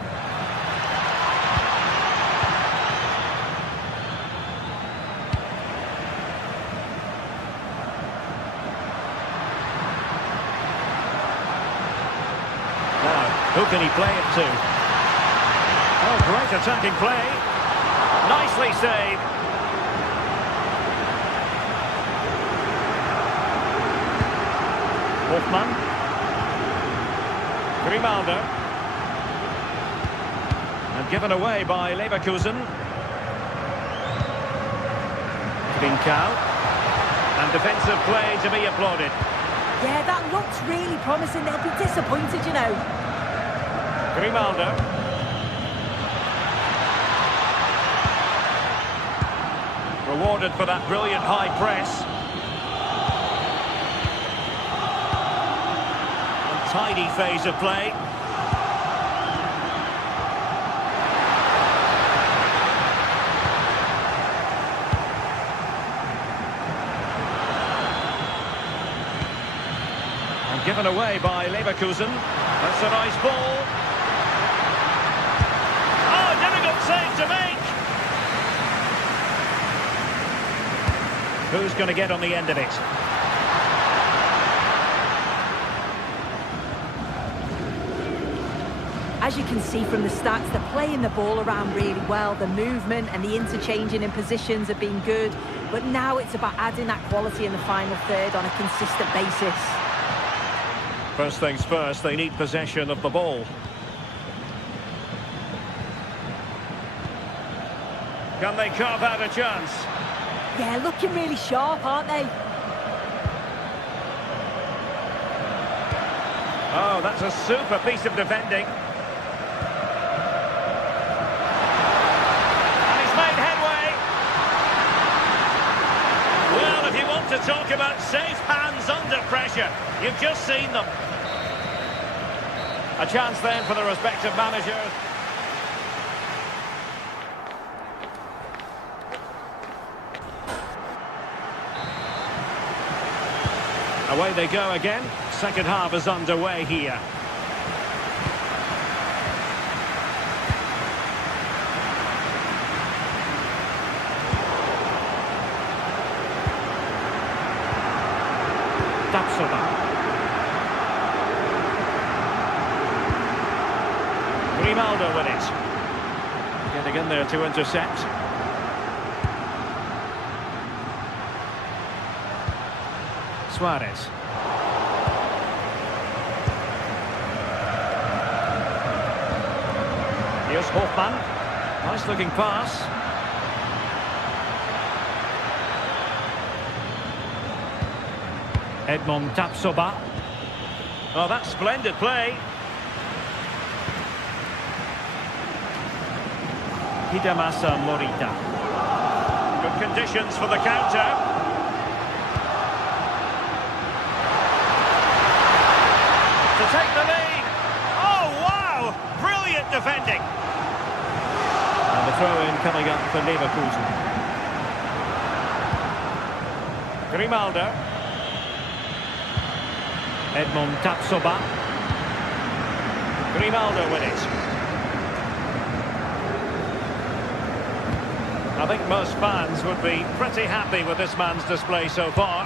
Now, who can he play it to? Oh, great attacking play. Nicely saved. Hoffman. Grimaldo. And given away by Leverkusen. Trincao. And defensive play to be applauded. Yeah, that looks really promising. They'll be disappointed, you know. Grimaldo. Rewarded for that brilliant high press. A tidy phase of play. given away by Leverkusen. That's a nice ball. Oh, difficult save to make. Who's going to get on the end of it? As you can see from the stats, they're playing the ball around really well. The movement and the interchanging in positions have been good. But now it's about adding that quality in the final third on a consistent basis. First things first, they need possession of the ball. Can they carve out a chance? Yeah, looking really sharp, aren't they? Oh, that's a super piece of defending. And he's made headway. Well, if you want to talk about safe hands under pressure, you've just seen them. A chance then for the respective managers. Away they go again. Second half is underway here. Tapsoba. Grimaldo with it. Getting in there to intercept. Suarez. Here's Hofmann. Nice looking pass. Edmond Tapsoba. Oh, that's splendid play. Hidemasa Morita. Good conditions for the counter. To take the lead. Oh, wow! Brilliant defending. And the throw-in coming up for Leverkusen. Grimaldo. Edmond Tapsoba. Grimaldo with it. I think most fans would be pretty happy with this man's display so far.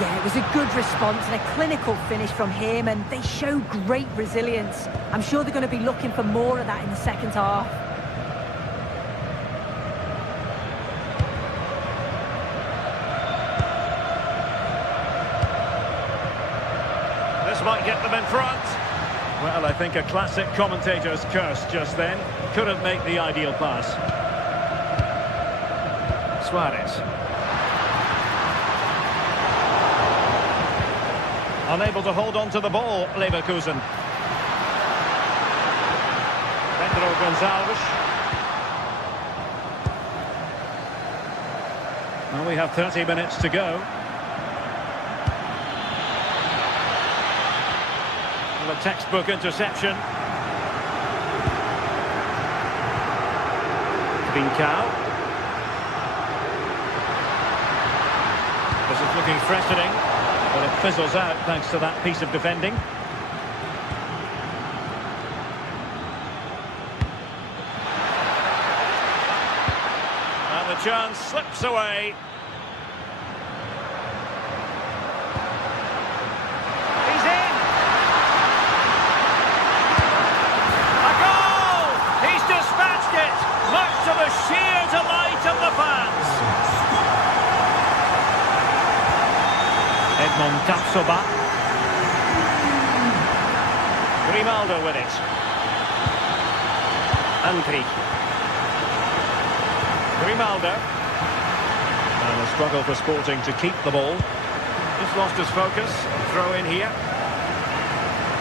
Yeah, it was a good response and a clinical finish from him, and they show great resilience. I'm sure they're going to be looking for more of that in the second half. This might get them in front. Well, I think a classic commentator's curse just then. Couldn't make the ideal pass. Suarez. Unable to hold on to the ball, Leverkusen. Pedro Gonçalves. Well, we have 30 minutes to go. Well, a textbook interception. Bincao. This is looking threatening. But it fizzles out thanks to that piece of defending. And the chance slips away. He's in! A goal! He's dispatched it! Much to the sheer delight of the fans. Edmond Tapsoba. Grimaldo with it. Antri. Grimaldo. And a struggle for Sporting to keep the ball. Just lost his focus. Throw in here.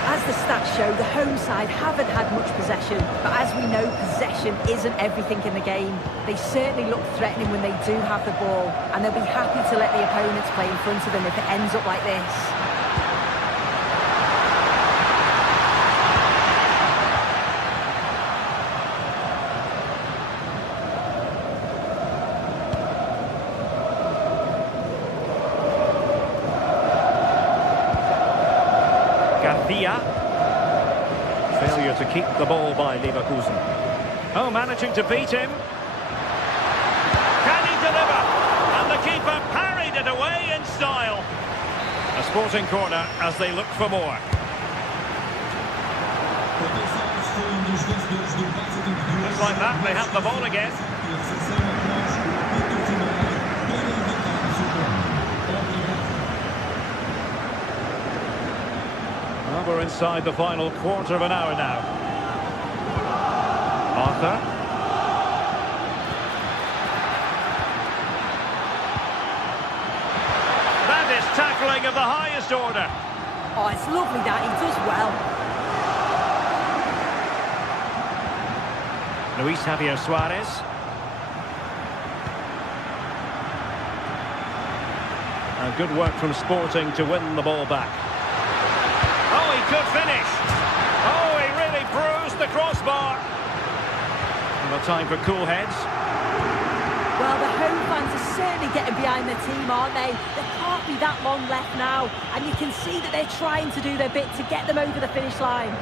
As the stats show, the home side haven't had much possession, but as we know, possession isn't everything in the game. They certainly look threatening when they do have the ball, and they'll be happy to let the opponents play in front of them if it ends up like this. Villa. Failure to keep the ball by Leverkusen. Oh, managing to beat him. Can he deliver? And the keeper parried it away in style. A Sporting corner as they look for more. Looks like that, they have the ball again. Well, we're inside the final quarter of an hour now. Arthur. That is tackling of the highest order. Oh, it's lovely that, he does well. Luis Javier Suarez. And good work from Sporting to win the ball back. Oh, he could finish. Oh, he really bruised the crossbar. And a time for cool heads. Well, the home fans are certainly getting behind their team, aren't they? There can't be that long left now. And you can see that they're trying to do their bit to get them over the finish line.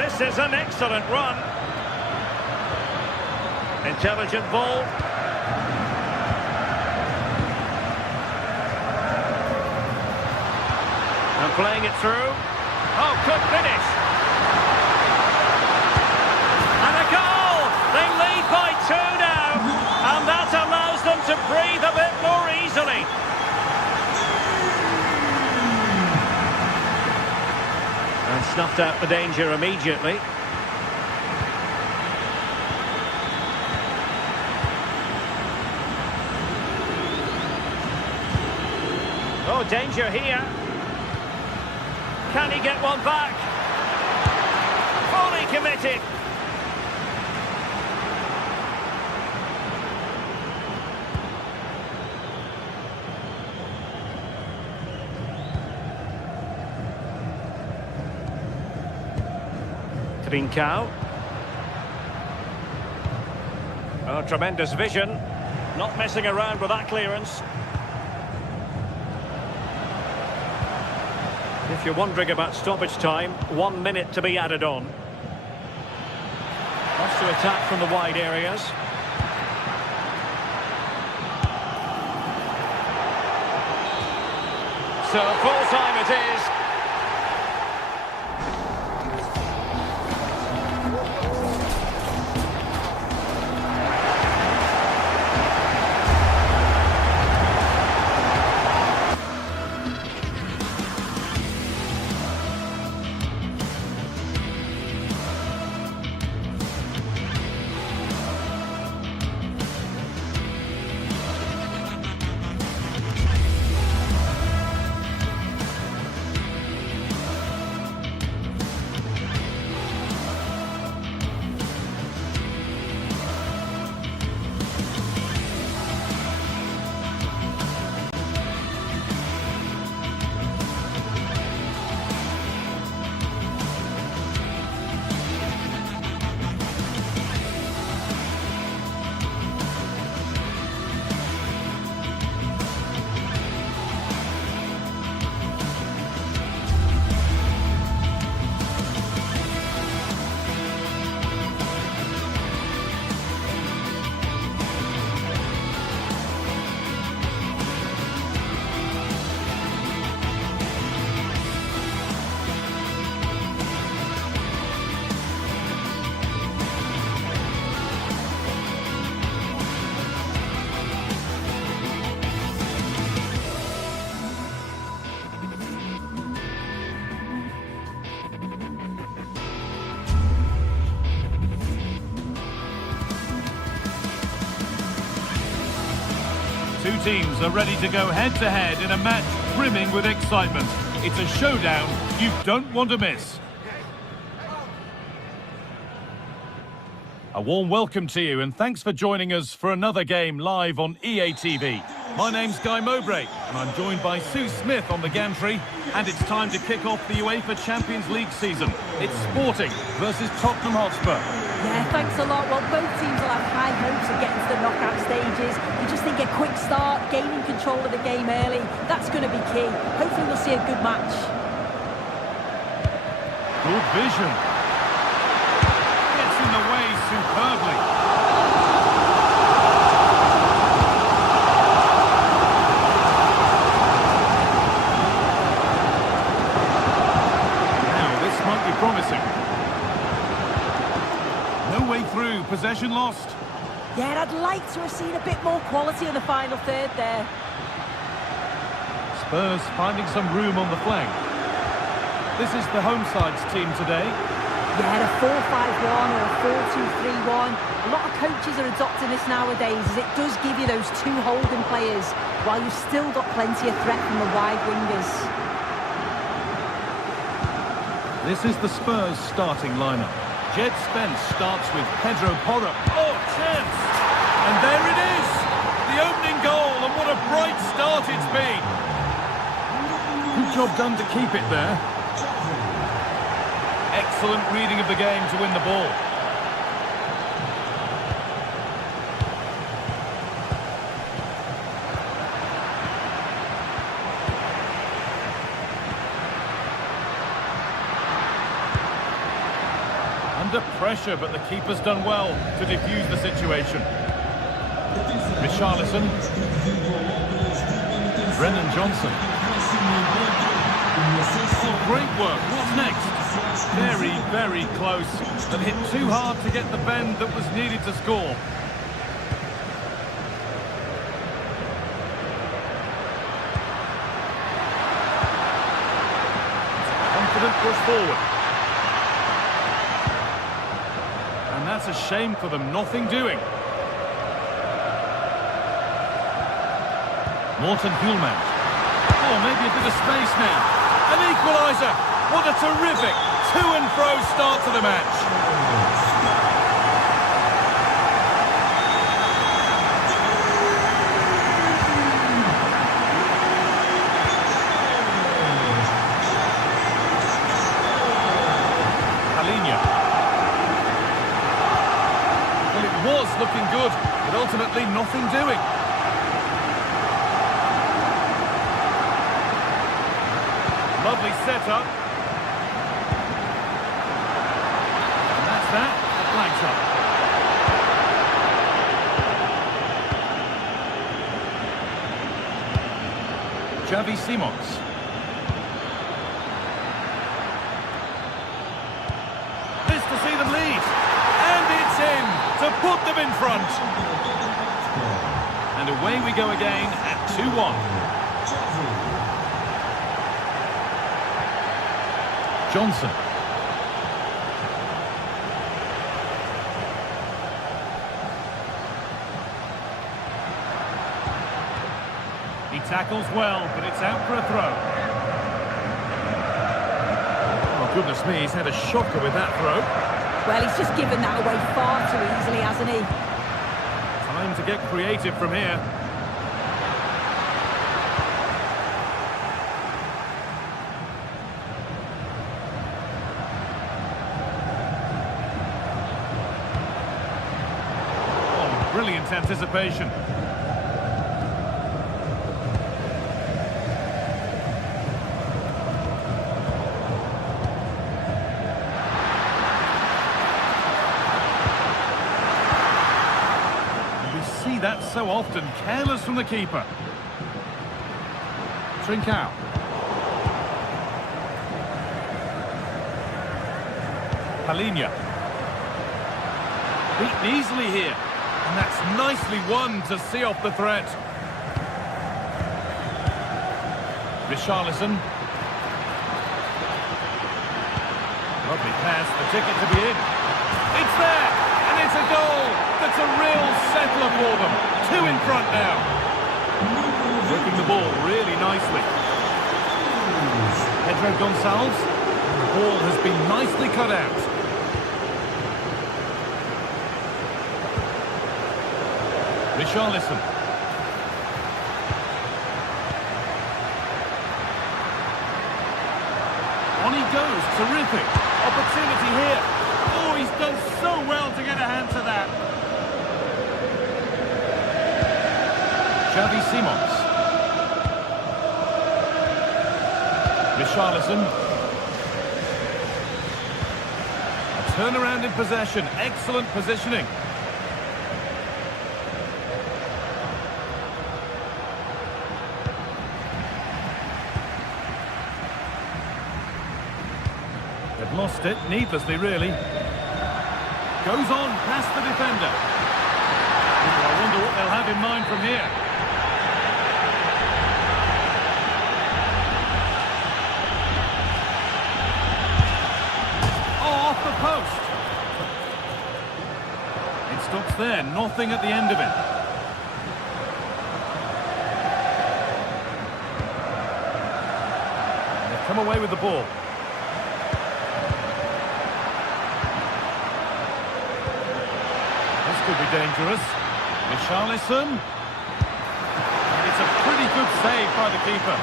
This is an excellent run. Intelligent ball. And playing it through. Oh, could finish. And a goal! They lead by 2 now. And that allows them to breathe a bit more easily. And snuffed out the danger immediately. Oh, danger here. Can he get one back? Fully committed. Trincao. Oh, tremendous vision. Not messing around with that clearance. If you're wondering about stoppage time, 1 minute to be added on. Wants to attack from the wide areas. So full time it is. Two teams are ready to go head-to-head in a match brimming with excitement. It's a showdown you don't want to miss. A warm welcome to you and thanks for joining us for another game live on EA TV. My name's Guy Mowbray and I'm joined by Sue Smith on the gantry, and it's time to kick off the UEFA Champions League season. It's Sporting versus Tottenham Hotspur. Yeah, thanks a lot. Well, both teams will have high hopes of getting to the knockout stages. You just think a quick start, gaining control of the game early, that's going to be key. Hopefully we'll see a good match. Good vision. Gets in the way superbly. Now, this might be promising. No way through, possession lost. Yeah, I'd like to have seen a bit more quality in the final third there. Spurs finding some room on the flank. This is the home side's team today. Yeah, a 4-5-1 or a 4-2-3-1. A lot of coaches are adopting this nowadays, as it does give you those two holding players, while you've still got plenty of threat from the wide wingers. This is the Spurs starting lineup. Jed Spence starts with Pedro Porro. Oh, chance! And there it is! The opening goal, and what a bright start it's been! Good job done to keep it there. Excellent reading of the game to win the ball. Under pressure, but the keeper's done well to defuse the situation. Richarlison. Brennan Johnson. Oh, great work. What's next? Very, very close. But hit too hard to get the bend that was needed to score. Confident push forward. And that's a shame for them. Nothing doing. Morten Hjulmand. Oh, maybe a bit of space now. An equaliser. What a terrific to-and-fro start to the match. Well, it was looking good, but ultimately nothing doing. Lovely setup. And that's that. The flag's up. Xavi Simons. This to see them lead. And it's in to put them in front. And away we go again at 2-1. Johnson. He tackles well, but it's out for a throw. Oh, goodness me, he's had a shocker with that throw. Well, he's just given that away far too easily, hasn't he? Time to get creative from here. Brilliant anticipation. We see that so often, careless from the keeper. Trincao. Palhinha. Beaten easily here. And that's nicely won to see off the threat. Richarlison. Lovely pass, the ticket to be in. It's there, and it's a goal. That's a real settler for them. Two in front now. Working the ball really nicely. Pedro Gonçalves. The ball has been nicely cut out. Richarlison. On he goes, terrific. Opportunity here. Oh, he's done so well to get a hand to that. Xavi Simons. Richarlison. Turnaround in possession. Excellent positioning. They've lost it, needlessly, really. Goes on past the defender. Oh, I wonder what they'll have in mind from here. Oh, off the post. It stops there, nothing at the end of it. They've come away with the ball. Could be dangerous. Richarlison. And it's a pretty good save by the keeper.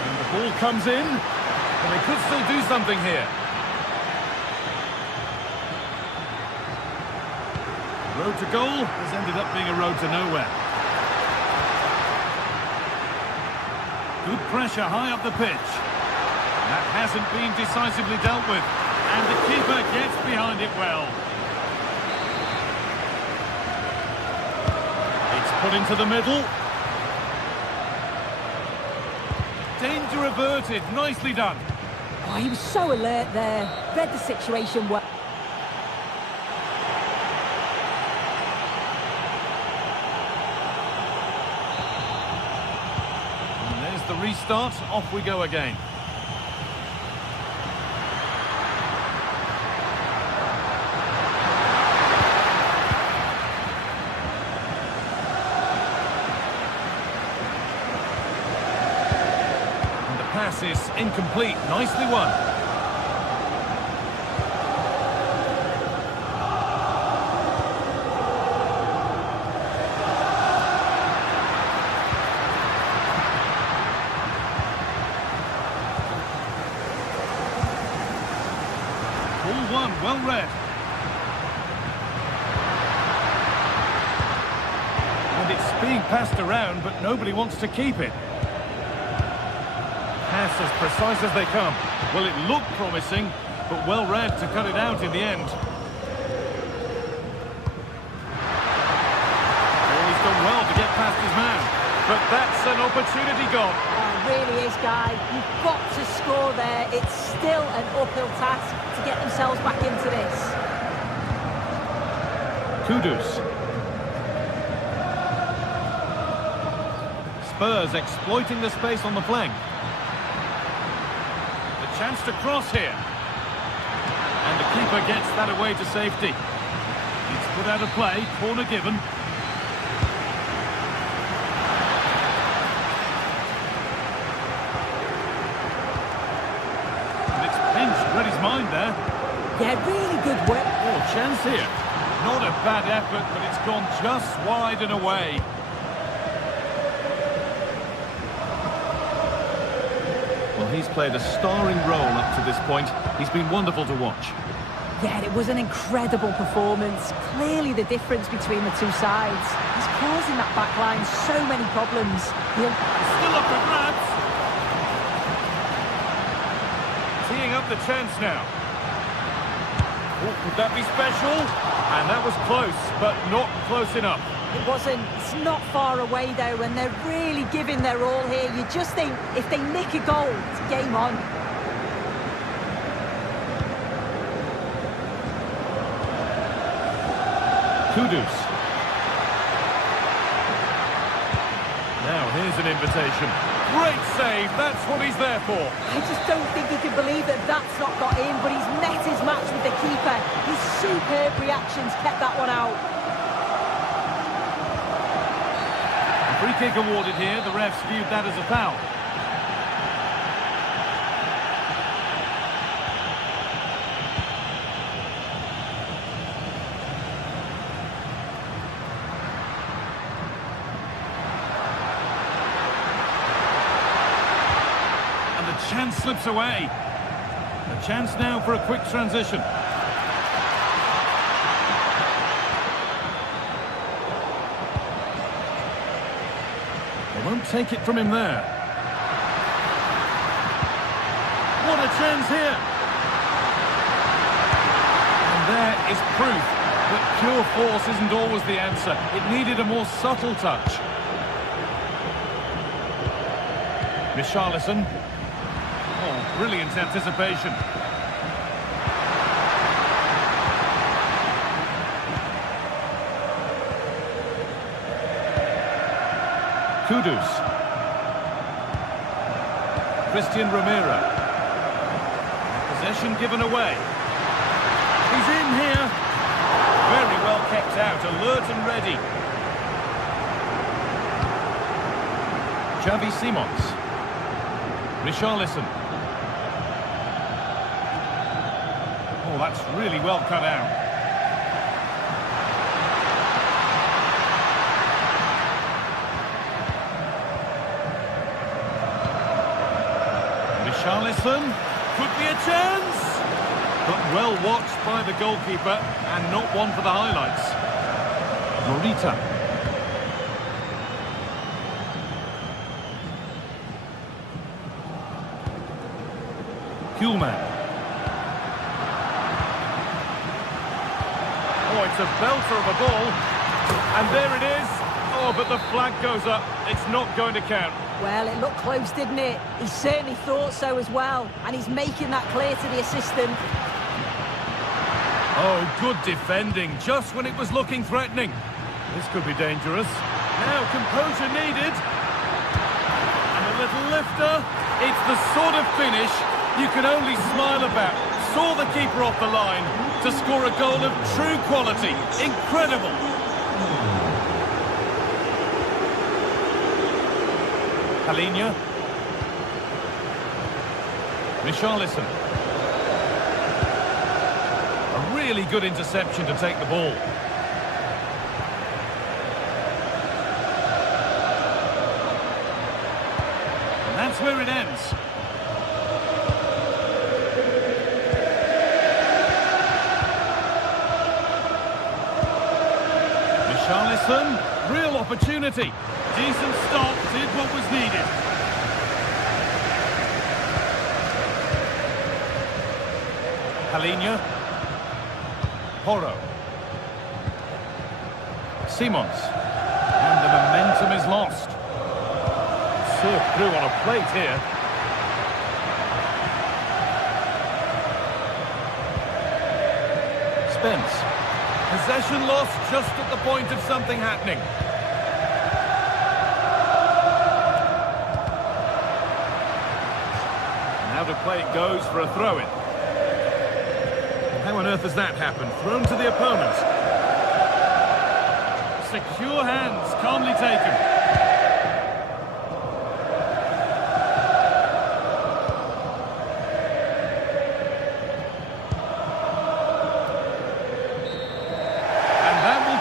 And the ball comes in. And they could still do something here. Road to goal has ended up being a road to nowhere. Good pressure high up the pitch. That hasn't been decisively dealt with. And the keeper gets behind it well. It's put into the middle. Danger averted. Nicely done. Oh, he was so alert there. Read the situation well. And there's the restart. Off we go again. Pass is incomplete. Nicely won. Ball one, well read. And it's being passed around, but nobody wants to keep it. Pass as precise as they come. Well, it looked promising, but well read to cut it out in the end. Oh, he's done well to get past his man, but that's an opportunity gone. Oh, it really is, Guy. You've got to score there. It's still an uphill task to get themselves back into this. Kudus. Spurs exploiting the space on the flank. Chance to cross here. And the keeper gets that away to safety. It's put out of play, corner given. And it's pinched, read his mind there. Yeah, really good work. Oh, chance here. Not a bad effort, but it's gone just wide and away. He's played a starring role up to this point. He's been wonderful to watch. Yeah, it was an incredible performance. Clearly the difference between the two sides. He's causing that back line so many problems. Still up for grabs. Teeing up the chance now. Oh, could that be special? And that was close, but not close enough. It wasn't. It's not far away though, and they're really giving their all here. You just think if they nick a goal, it's game on. Kudus. Now here's an invitation. Great save, that's what he's there for. I just don't think he can believe that that's not got in, but he's met his match with the keeper. His superb reactions kept that one out. Free kick awarded here, the refs viewed that as a foul. And the chance slips away. A chance now for a quick transition. Won't take it from him there. What a chance here. And there is proof that pure force isn't always the answer. It needed a more subtle touch. Richarlison. Oh, brilliant anticipation. Kudus. Christian Romero. Possession given away. He's in here. Very well kept out, alert and ready. Xavi Simons. Richarlison. Oh, that's really well cut out. Richarlison. Could be a chance. But well watched by the goalkeeper and not one for the highlights. Morita. Kuhlman. Oh, it's a belter of a ball. And there it is. Oh, but the flag goes up. It's not going to count. Well, it looked close, didn't it? He certainly thought so as well. And he's making that clear to the assistant. Oh, good defending, just when it was looking threatening. This could be dangerous. Now, composure needed. And a little lifter. It's the sort of finish you can only smile about. Saw the keeper off the line to score a goal of true quality. Incredible. Palinha. Richarlison. A really good interception to take the ball. And that's where it ends. Richarlison, real opportunity. Decent stop, did what was needed. Palinha. Porro. Simons. And the momentum is lost. Served through on a plate here. Spence. Possession lost just at the point of something happening. And how to play it goes for a throw-in. How on earth has that happened? Thrown to the opponent. Secure hands, calmly taken.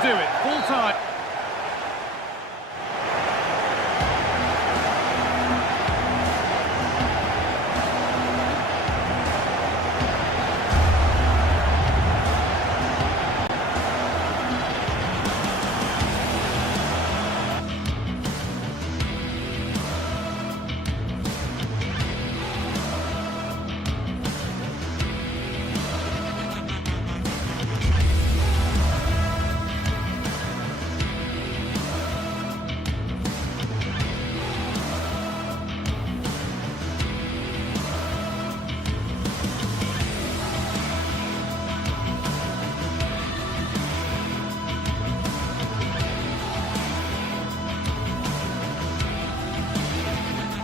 Do it, full time.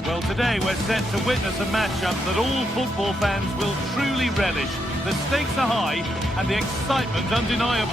Well, today we're set to witness a matchup that all football fans will truly relish. The stakes are high and the excitement undeniable.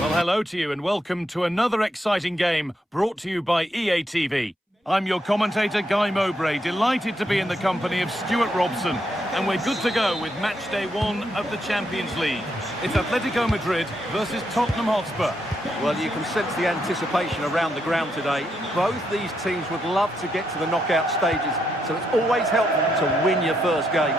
Well, hello to you and welcome to another exciting game brought to you by EA TV. I'm your commentator, Guy Mowbray, delighted to be in the company of Stuart Robson. And we're good to go with match day 1 of the Champions League. It's Atletico Madrid versus Tottenham Hotspur. Well, you can sense the anticipation around the ground today. Both these teams would love to get to the knockout stages, so it's always helpful to win your first game.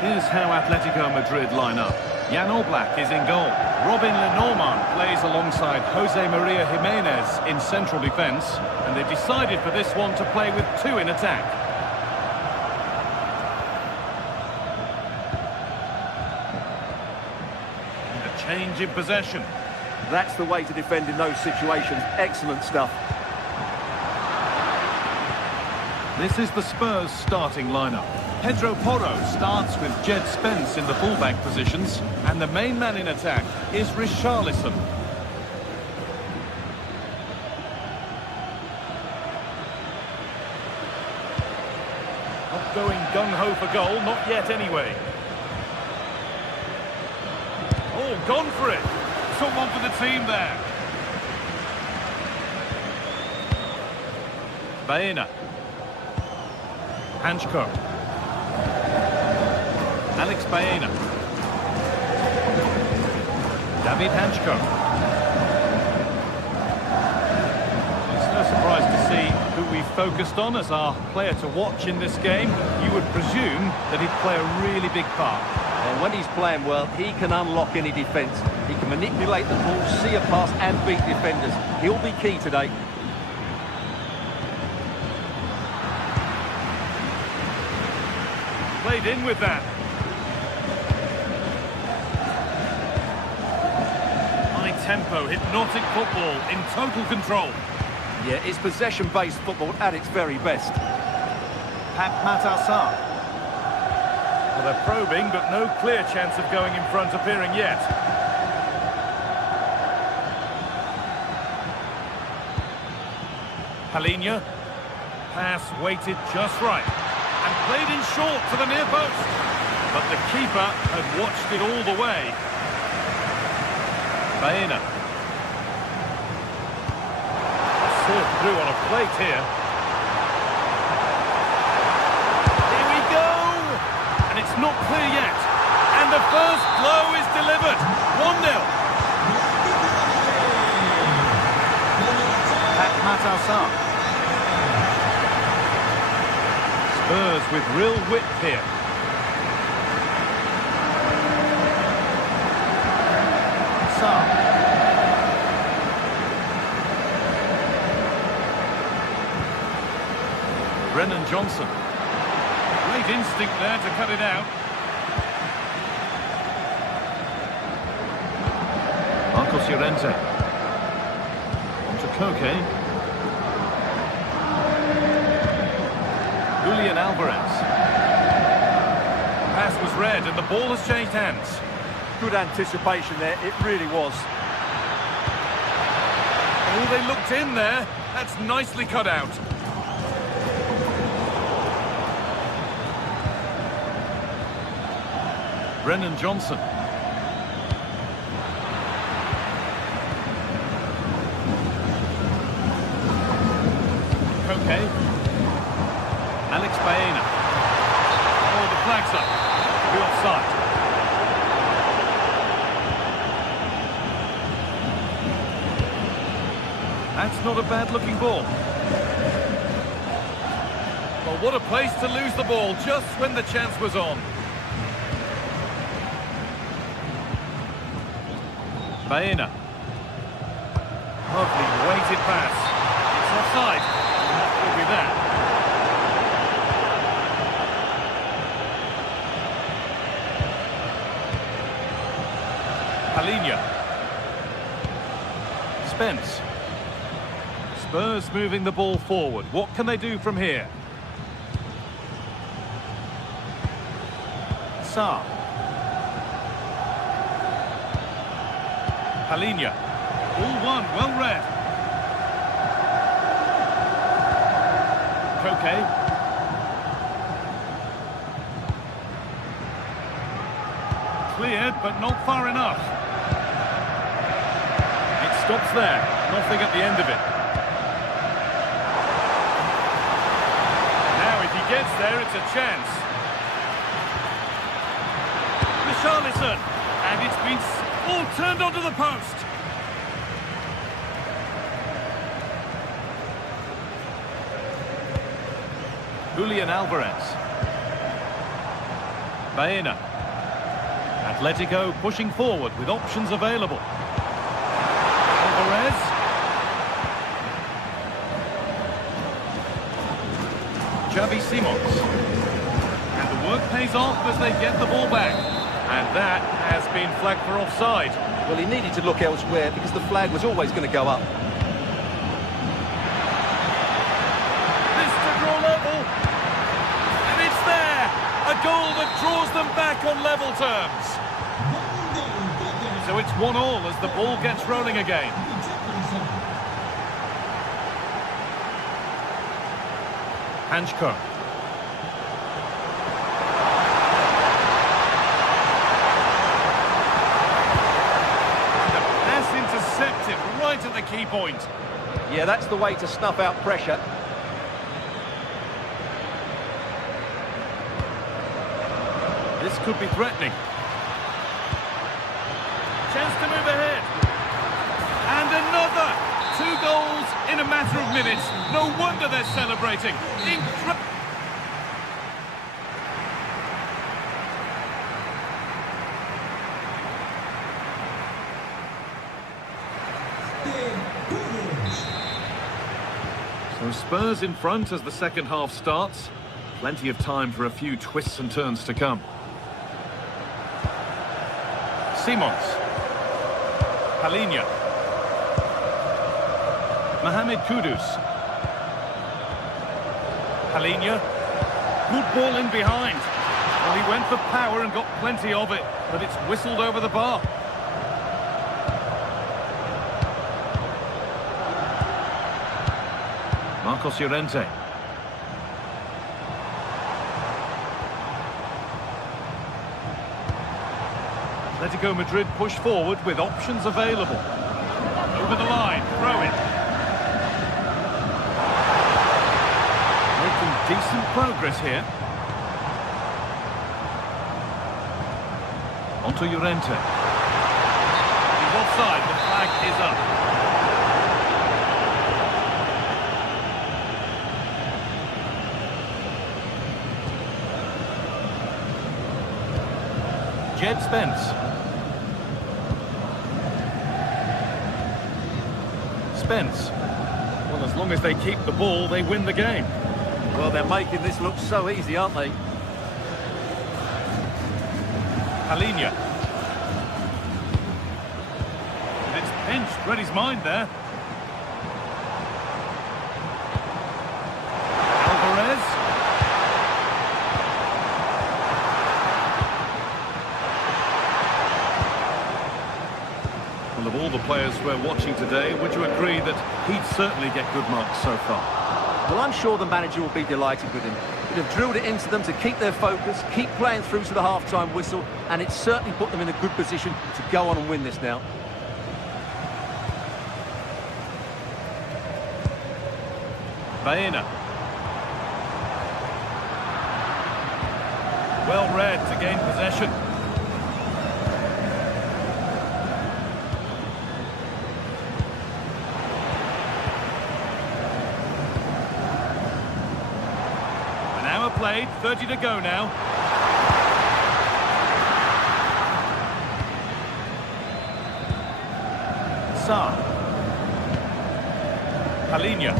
Here's how Atletico Madrid line up. Jan Oblak is in goal. Robin Lenormand plays alongside Jose Maria Jimenez in central defence, and they've decided for this one to play with two in attack. And a change in possession. That's the way to defend in those situations. Excellent stuff. This is the Spurs starting lineup. Pedro Porro starts with Jed Spence in the fullback positions, and the main man in attack is Richarlison. Not going gung-ho for goal, not yet anyway. Oh, gone for it. Someone for the team there. Baena. Hanchko. Alex Baena. David Hanchko. It's no surprise to see who we focused on as our player to watch in this game. You would presume that he'd play a really big part. And when he's playing well, he can unlock any defence. He can manipulate the ball, see a pass and beat defenders. He'll be key today. Played in with that. High tempo, hypnotic football in total control. Yeah, it's possession-based football at its very best. Pat Matassar. Well, they're probing, but no clear chance of going in front appearing yet. Palinha. Pass weighted just right. And played in short to the near post. But the keeper had watched it all the way. Baena. Served through on a plate here. Here we go! And it's not clear yet. And the first blow is delivered. 1-0. Pat Matassar. Spurs with real width here. Sarr. Brennan Johnson. Great instinct there to cut it out. Marcos Llorente. On to Koke. Julian Alvarez. Pass was read and the ball has changed hands. Good anticipation there, it really was. Oh, they looked in there. That's nicely cut out. Brennan Johnson. Koke. Alex Baena. Oh, the flag's up. The offside. That's not a bad-looking ball. Well, what a place to lose the ball just when the chance was on. Baena. Lovely weighted pass. It's offside. That will be that. Palinha. Spence. Spurs moving the ball forward. What can they do from here? Sarr. Palinha. All one, well read. Koke. Cleared, but not far enough. It stops there. Nothing at the end of it. Now, if he gets there, it's a chance. Richarlison. And it's been all turned onto the post. Julian Alvarez. Baena. Atletico pushing forward with options available. Alvarez. Xavi Simons. And the work pays off as they get the ball back. And that has been flagged for offside. Well, he needed to look elsewhere because the flag was always going to go up. This to draw level. And it's there. A goal that draws them back on level terms. So it's 1-1 as the ball gets rolling again. Hanchko. The pass intercepted right at the key point. Yeah, that's the way to snuff out pressure. This could be threatening. Chance to move ahead. And another! 2 goals in a matter of minutes. No wonder they're celebrating. So Spurs in front as the second half starts. Plenty of time for a few twists and turns to come. Simons. Palinha. Mohamed Kudus. Palinha. Good ball in behind. Well, he went for power and got plenty of it, but it's whistled over the bar. Marcos Llorente. Atletico Madrid push forward with options available. Over the line, throw it. Making decent progress here. Onto Llorente. He's offside, the flag is up. Jed Spence. Spence. Well, as long as they keep the ball, they win the game. Well, they're making this look so easy, aren't they? Palinha. And it's pinched, read his mind there. Alvarez. Well, of all the players we're watching today, would you agree that he'd certainly get good marks so far? Well, I'm sure the manager will be delighted with him. He'd have drilled it into them to keep their focus, keep playing through to the half-time whistle, and it's certainly put them in a good position to go on and win this now. Baena. Well read to gain possession. An hour played, 30 to go now. Sarr. Palinha.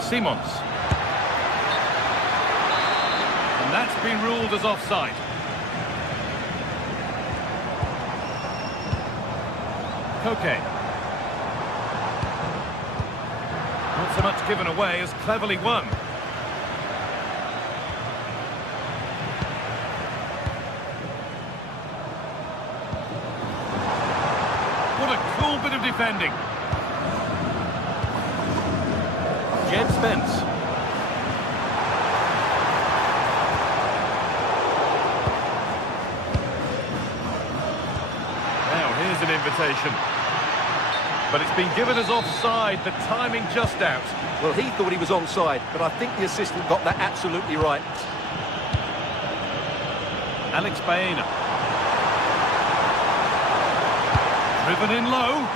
Simons. And that's been ruled as offside. Koke. Not so much given away as cleverly won. What a cool bit of defending. Jed Spence. Now here's an invitation. But it's been given as offside, the timing just out. Well, he thought he was onside, but I think the assistant got that absolutely right. Alex Baena. Driven in low.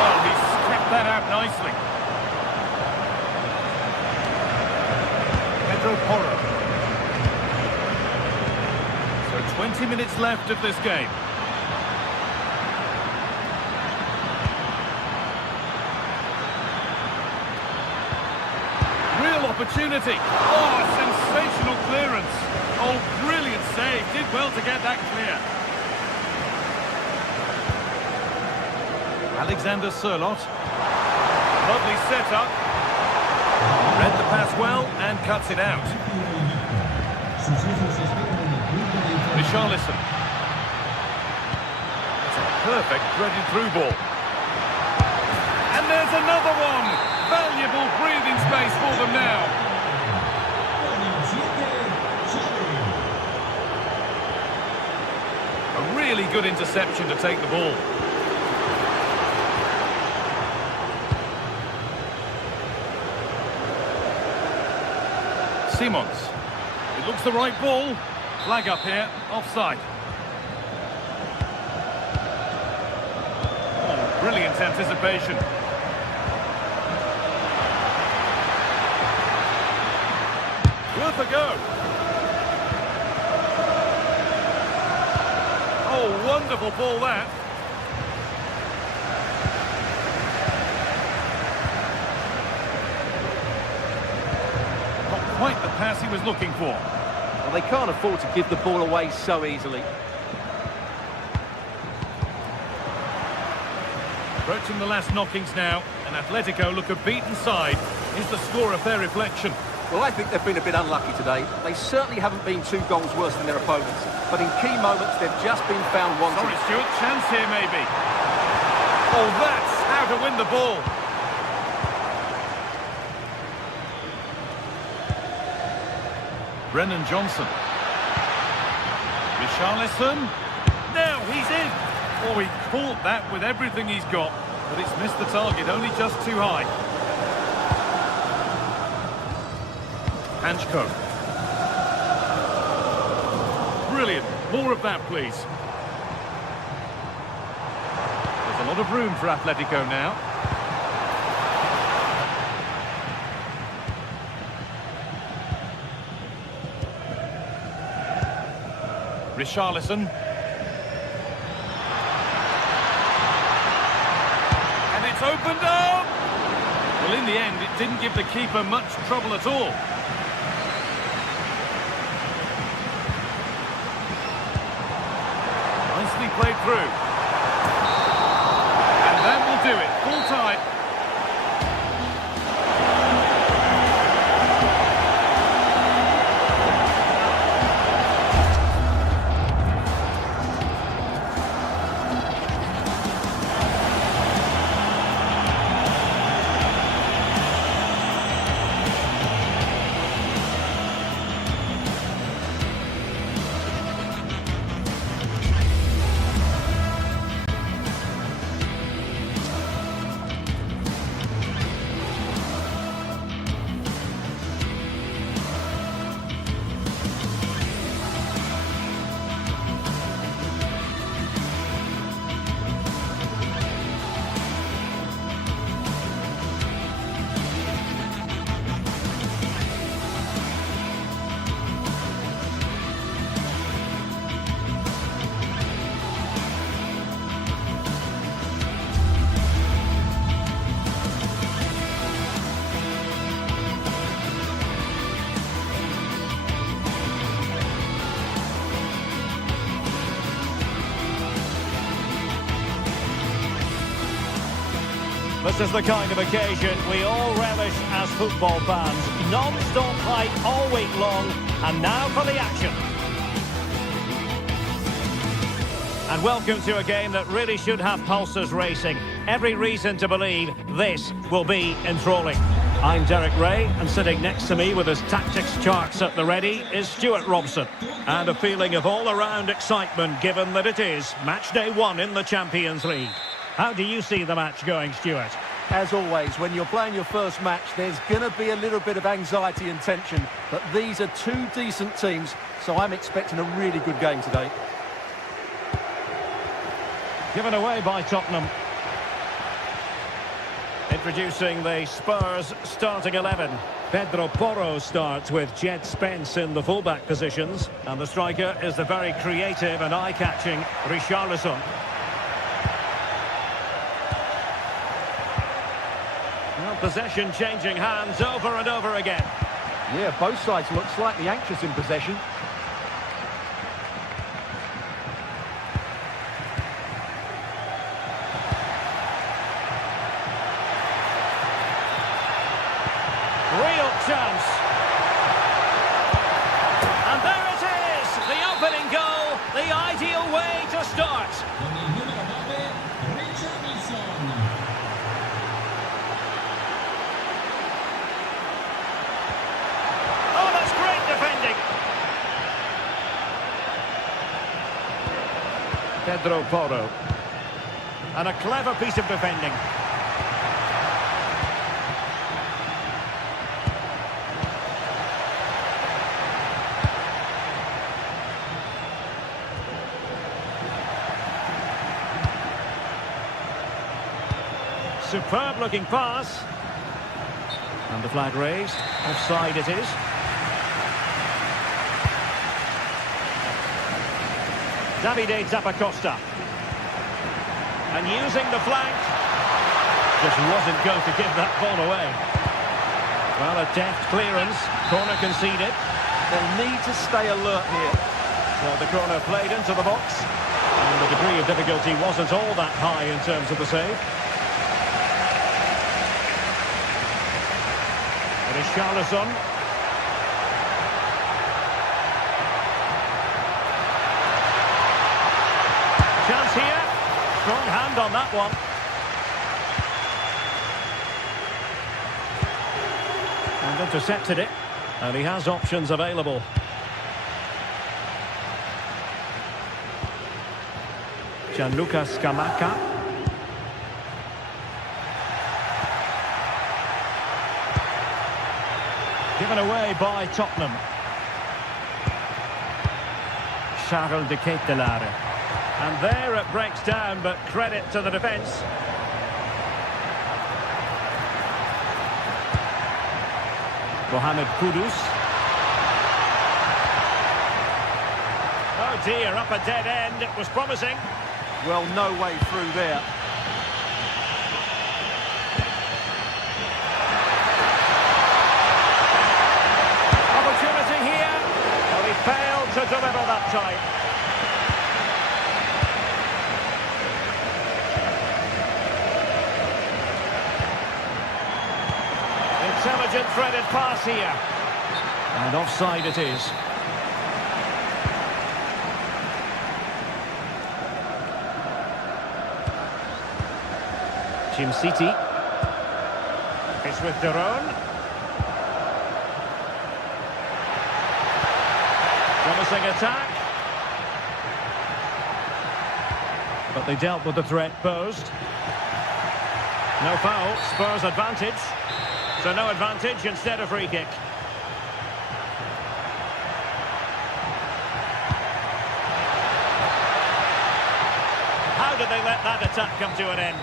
Oh, he's stripped that out nicely. Pedro Porro. So 20 minutes left of this game. Real opportunity. Oh, sensational clearance. Oh, brilliant save. Did well to get that clear. Alexander Sørloth. Lovely setup. Read the pass well and cuts it out. Richarlison. It's a perfect threaded through ball. And there's another one. Valuable breathing space for them now. A really good interception to take the ball. Simons. It looks the right ball. Flag up here. Offside. Oh, brilliant anticipation. Worth a go. Oh, wonderful ball that. Not quite the pass he was looking for. Well, they can't afford to give the ball away so easily. Approaching the last knockings now, and Atletico look a beaten side. Is the score a fair reflection? Well, I think they've been a bit unlucky today. They certainly haven't been 2 goals worse than their opponents, but in key moments they've just been found wanting. Sorry, Stuart, chance here maybe. Oh, that's how to win the ball. Brennan Johnson. Richarlison. Now he's in. Oh, he caught that with everything he's got, but it's missed the target, only just too high. Hanchko. Brilliant. More of that, please. There's a lot of room for Atletico now. Richarlison. And it's opened up! Well, in the end, it didn't give the keeper much trouble at all. Nicely played through. And that will do it. Full time. This is the kind of occasion we all relish as football fans. Non-stop hype all week long, and now for the action. And welcome to a game that really should have pulses racing. Every reason to believe this will be enthralling. I'm Derek Ray, and sitting next to me with his tactics charts at the ready is Stuart Robson. And a feeling of all-around excitement given that it is match day 1 in the Champions League. How do you see the match going, Stuart? As always, when you're playing your first match, there's going to be a little bit of anxiety and tension. But these are 2 decent teams, so I'm expecting a really good game today. Given away by Tottenham. Introducing the Spurs starting 11. Pedro Porro starts with Jed Spence in the fullback positions. And the striker is the very creative and eye-catching Richarlison. Well, possession changing hands over and over again. Yeah, both sides look slightly anxious in possession. Real chance. And there it is, the opening goal, the ideal way to start. Con il numero 9, Richarlison. Oh, that's great defending. Pedro Porro. And a clever piece of defending. Superb looking pass. And the flag raised. Offside it is. Davide Zappacosta. And using the flank. Just wasn't going to give that ball away. Well, a deft clearance. Corner conceded. They'll need to stay alert here. Well, the corner played into the box. And the degree of difficulty wasn't all that high in terms of the save. Richarlison. Chance here. Strong hand on that one. And intercepted it. And he has options available. Gianluca Scamacca. Given away by Tottenham. Charles de Ketelaere. And there it breaks down, but credit to the defence. Mohamed Kudus. Oh dear, up a dead end. It was promising. Well, no way through there. Opportunity here. Well, he failed to deliver that time. Intelligent threaded pass here. And offside it is. Jim City. It's with Derone. Promising attack. But they dealt with the threat posed. No foul, Spurs advantage. So no advantage, instead a free kick. How did they let that attack come to an end?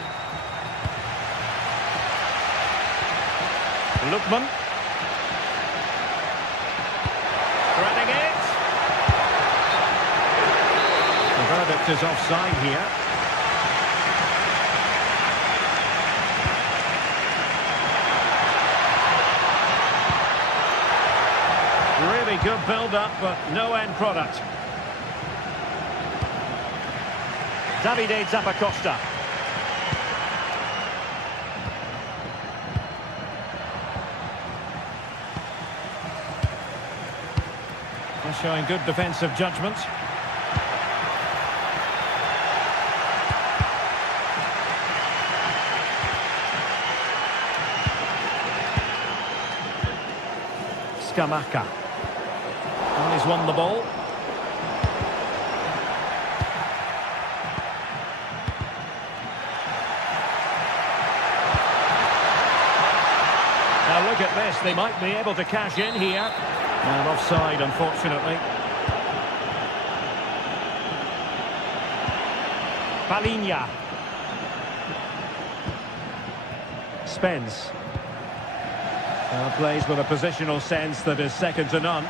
Lookman. Threading it. The verdict is offside here. Really good build-up, but no end product. Davide Zappacosta. They're showing good defensive judgment. Scamacca. And he's won the ball. Now look at this, they might be able to cash in here. And offside, unfortunately. Palinha. Spence. Plays with a positional sense that is second to none.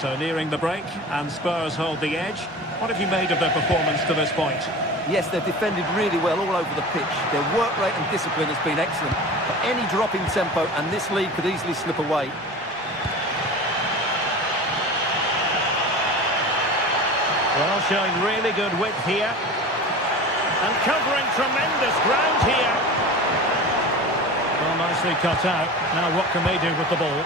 So nearing the break, and Spurs hold the edge. What have you made of their performance to this point? Yes, they've defended really well all over the pitch. Their work rate and discipline has been excellent. But any drop in tempo, and this lead could easily slip away. Well, showing really good width here. And covering tremendous ground here. Well, nicely cut out. Now what can they do with the ball?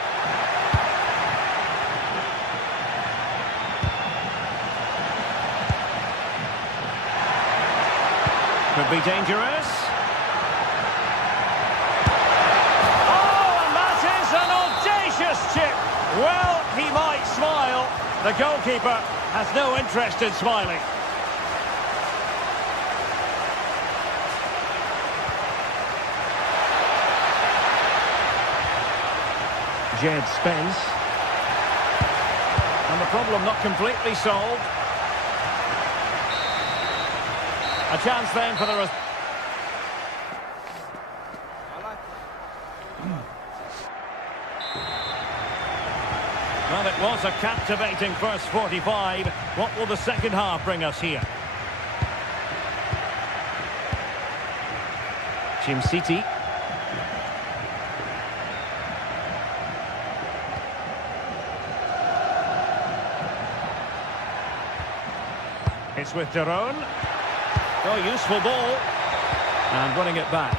Could be dangerous. Oh, and that is an audacious chip. Well, he might smile. The goalkeeper has no interest in smiling. Jed Spence. And the problem not completely solved. A chance then for the... Well, it was a captivating first 45. What will the second half bring us here? Jim City. It's with Daron. Oh, useful ball. And running it back.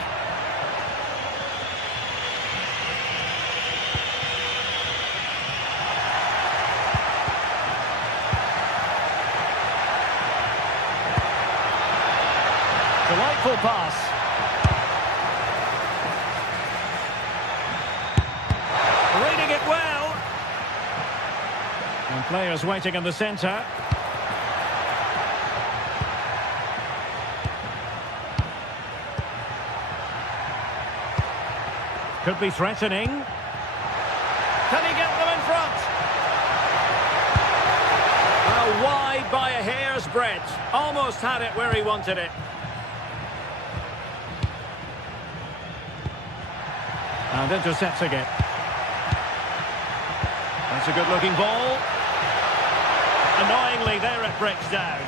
Delightful pass. Reading it well. And players waiting in the centre. Could be threatening. Can he get them in front? Well, wide by a hair's breadth. Almost had it where he wanted it. And intercepting it. That's a good-looking ball. Annoyingly, there it breaks down.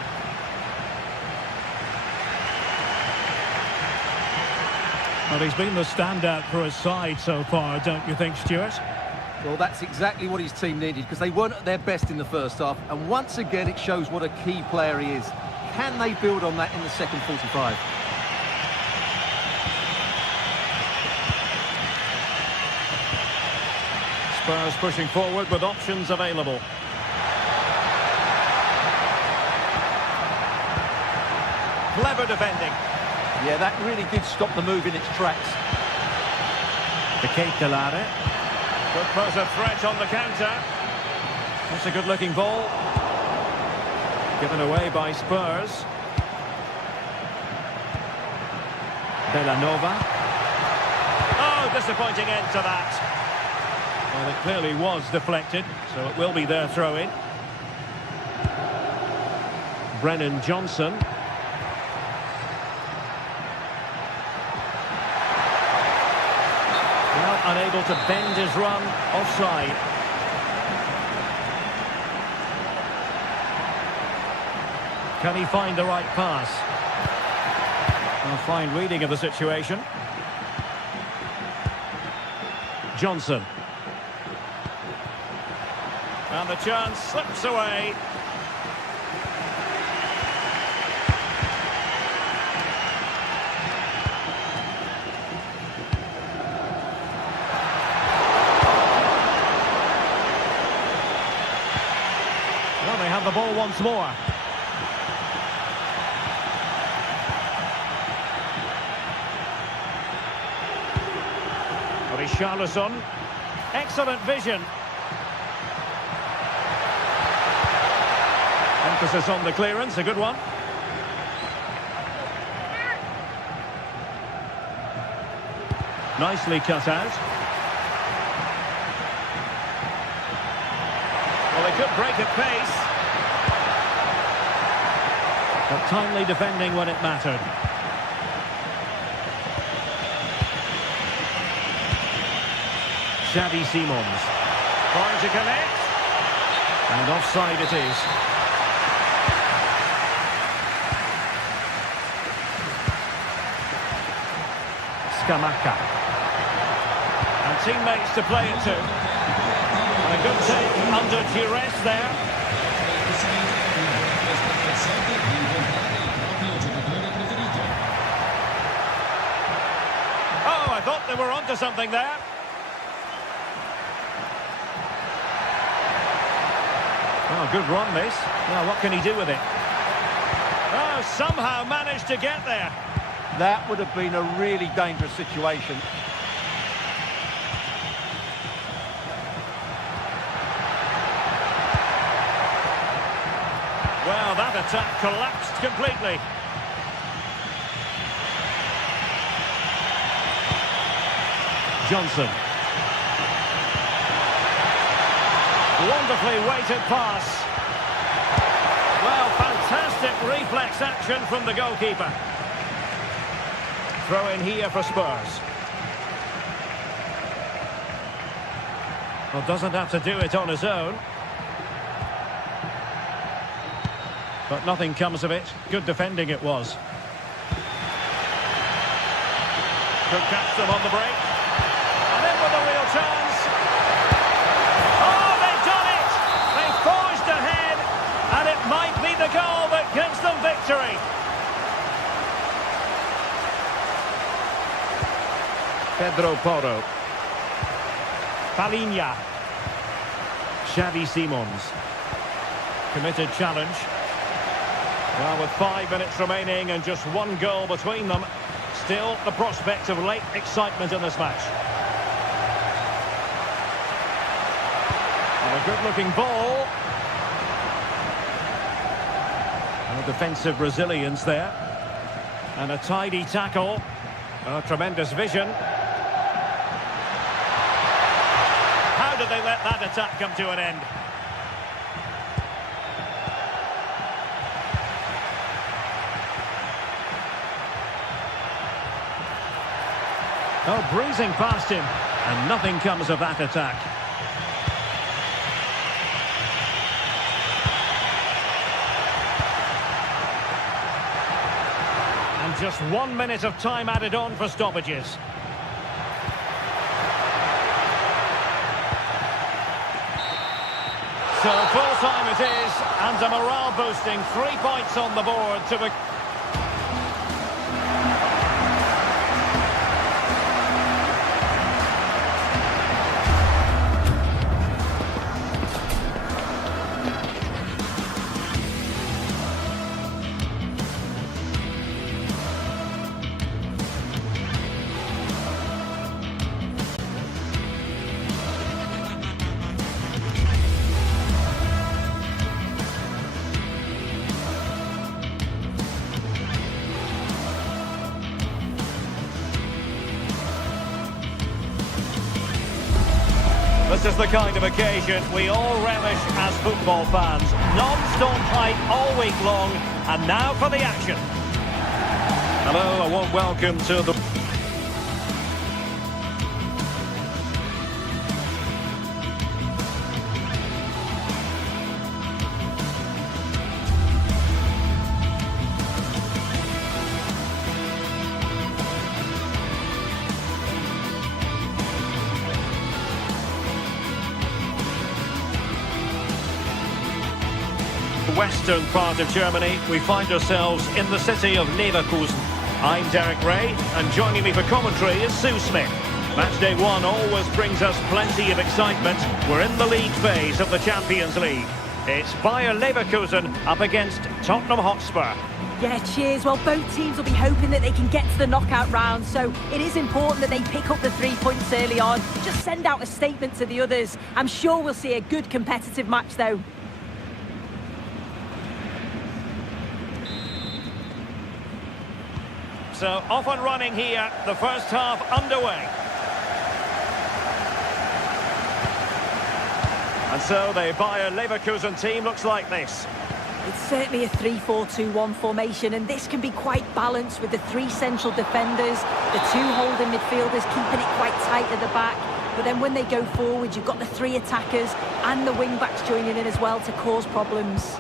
Well, he's been the standout for his side so far, don't you think, Stuart? Well, that's exactly what his team needed, because they weren't at their best in the first half. And once again, it shows what a key player he is. Can they build on that in the second 45? Spurs pushing forward with options available. Clever defending. Yeah, that really did stop the move in its tracks. The Keitelare. Could pose a threat on the counter. That's a good-looking ball. Given away by Spurs. Bellanova. Oh, disappointing end to that. Well, it clearly was deflected, so it will be their throw-in. Brennan Johnson. Well, unable to bend his run, offside. Can he find the right pass? A fine reading of the situation. Johnson. And the chance slips away. Well, they have the ball once more. Richarlison. Excellent vision. Emphasis on the clearance, a good one. Nicely cut out. Well, they could break at pace. But timely defending when it mattered. Xavi Simons. Trying to connect. And offside it is. Scamacca. And teammates to play it to. And a good take under duress there. Oh, I thought they were onto something there. Oh, good run this. Now, what can he do with it? Oh, somehow managed to get there. That would have been a really dangerous situation. Well, that attack collapsed completely. Johnson. Wonderfully weighted pass. Well, fantastic reflex action from the goalkeeper. Throw in here for Spurs. Well, doesn't have to do it on his own. But nothing comes of it. Good defending it was. Could catch them on the break. And in with a real chance. Oh, they've done it! They've forged ahead. And it might be the goal that gives them victory. Pedro Porro. Palinha. Xavi Simons. Committed challenge. Well, with 5 minutes remaining and just one goal between them, still the prospect of late excitement in this match. And a good-looking ball. And a defensive resilience there. And a tidy tackle. Oh, tremendous vision. How did they let that attack come to an end? Oh, breezing past him, and nothing comes of that attack. And just 1 minute of time added on for stoppages. So full time it is, and a morale boosting 3 points on the board to... This is the kind of occasion we all relish as football fans. Non-stop hype all week long, and now for the action. Hello, a warm welcome to the... western part of Germany. We find ourselves in the city of Leverkusen. I'm Derek Ray, and joining me for commentary is Sue Smith. Matchday 1 always brings us plenty of excitement. We're in the league phase of the Champions League. It's Bayer Leverkusen up against Tottenham Hotspur. Yeah, cheers. Well, both teams will be hoping that they can get to the knockout round, so it is important that they pick up the 3 points early on. Just send out a statement to the others. I'm sure we'll see a good competitive match, though. So off and running here, the first half underway. And so the Bayer Leverkusen team looks like this. It's certainly a 3-4-2-1 formation, and this can be quite balanced with the 3 central defenders, the 2 holding midfielders keeping it quite tight at the back, but then when they go forward, you've got the three attackers and the wing-backs joining in as well to cause problems.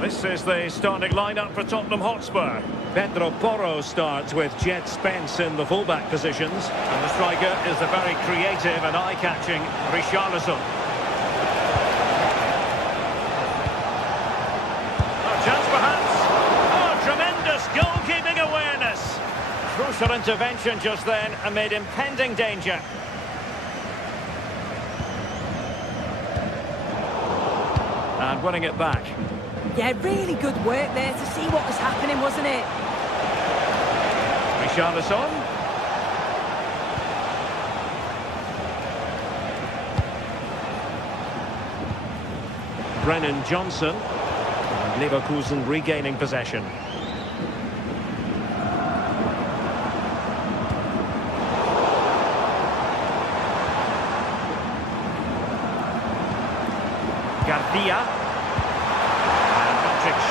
This is the starting lineup for Tottenham Hotspur. Pedro Porro starts with Jet Spence in the fullback positions. And the striker is the very creative and eye-catching Richarlison. A chance perhaps. Oh, tremendous goalkeeping awareness. Crucial intervention just then amid impending danger. And winning it back. Yeah, really good work there to see what was happening, wasn't it? Richarlison. Brennan Johnson. And Leverkusen regaining possession. Garcia.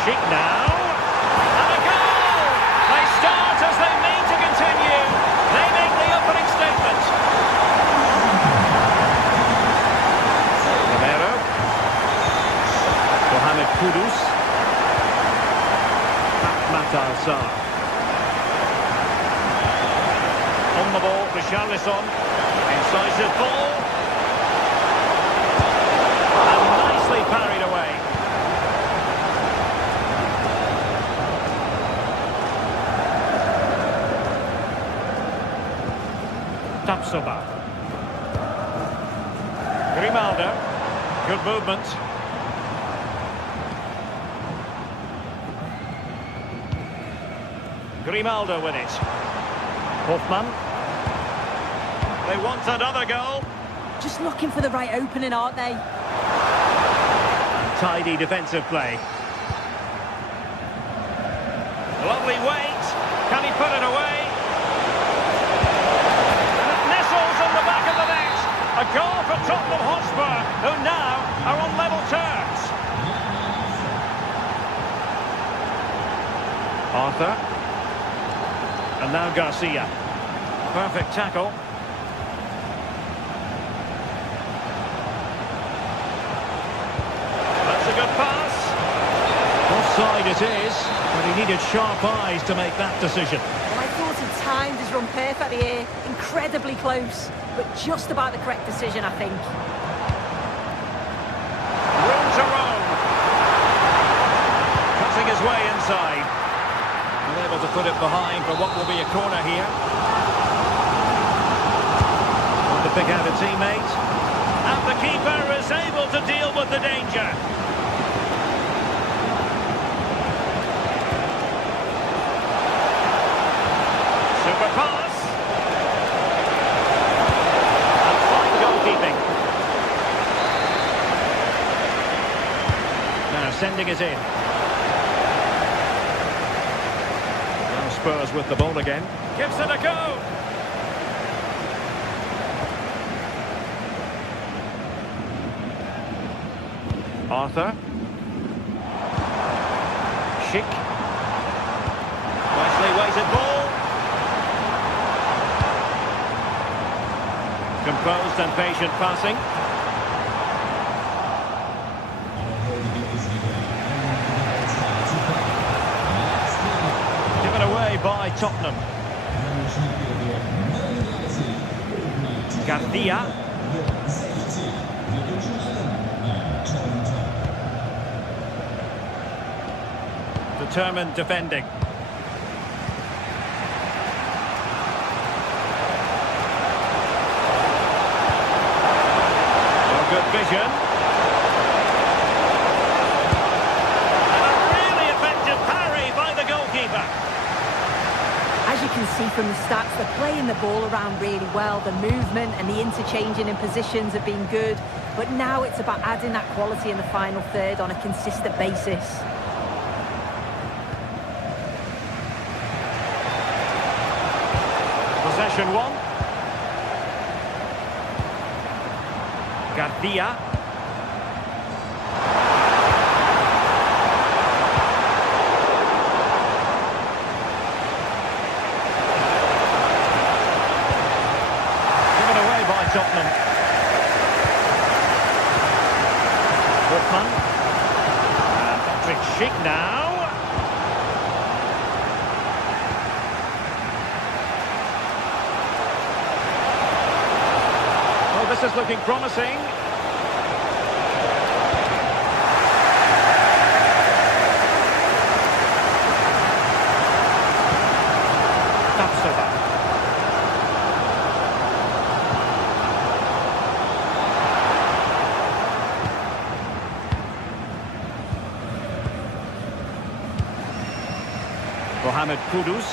Chic now, and a goal! They start as they mean to continue. They make the opening statement. Romero. Mohamed Kudus. Matar Sarr. On the ball, Richarlison. Incisive ball. And nicely parried away. Tapsoba. Grimaldo. Good movement. Grimaldo with it. Hoffman. They want another goal. Just looking for the right opening, aren't they? Tidy defensive play. Lovely weight. Can he put it away? A goal for Tottenham Hotspur, who now are on level terms. Arthur. And now Garcia. Perfect tackle. That's a good pass. Offside it is, but he needed sharp eyes to make that decision. Well, I thought he timed his run perfectly here. Incredibly close, but just about the correct decision, I think. Room to roam. Cutting his way inside. Unable to put it behind for what will be a corner here. Want to pick out a teammate. And the keeper is able to deal with the danger. Super pass. Sending it in. Now Spurs with the ball again. Gives it a go. Arthur. Schick. Nicely weighted ball. Composed and patient passing. By Tottenham. Garcia. Determined defending. Oh, good vision. And a really effective parry by the goalkeeper. As you can see from the stats, they're playing the ball around really well. The movement and the interchanging in positions have been good. But now it's about adding that quality in the final third on a consistent basis. Possession one. Garcia. Hofman. And Patrick Schick now. Oh, this is looking promising. Mohamed Kudus.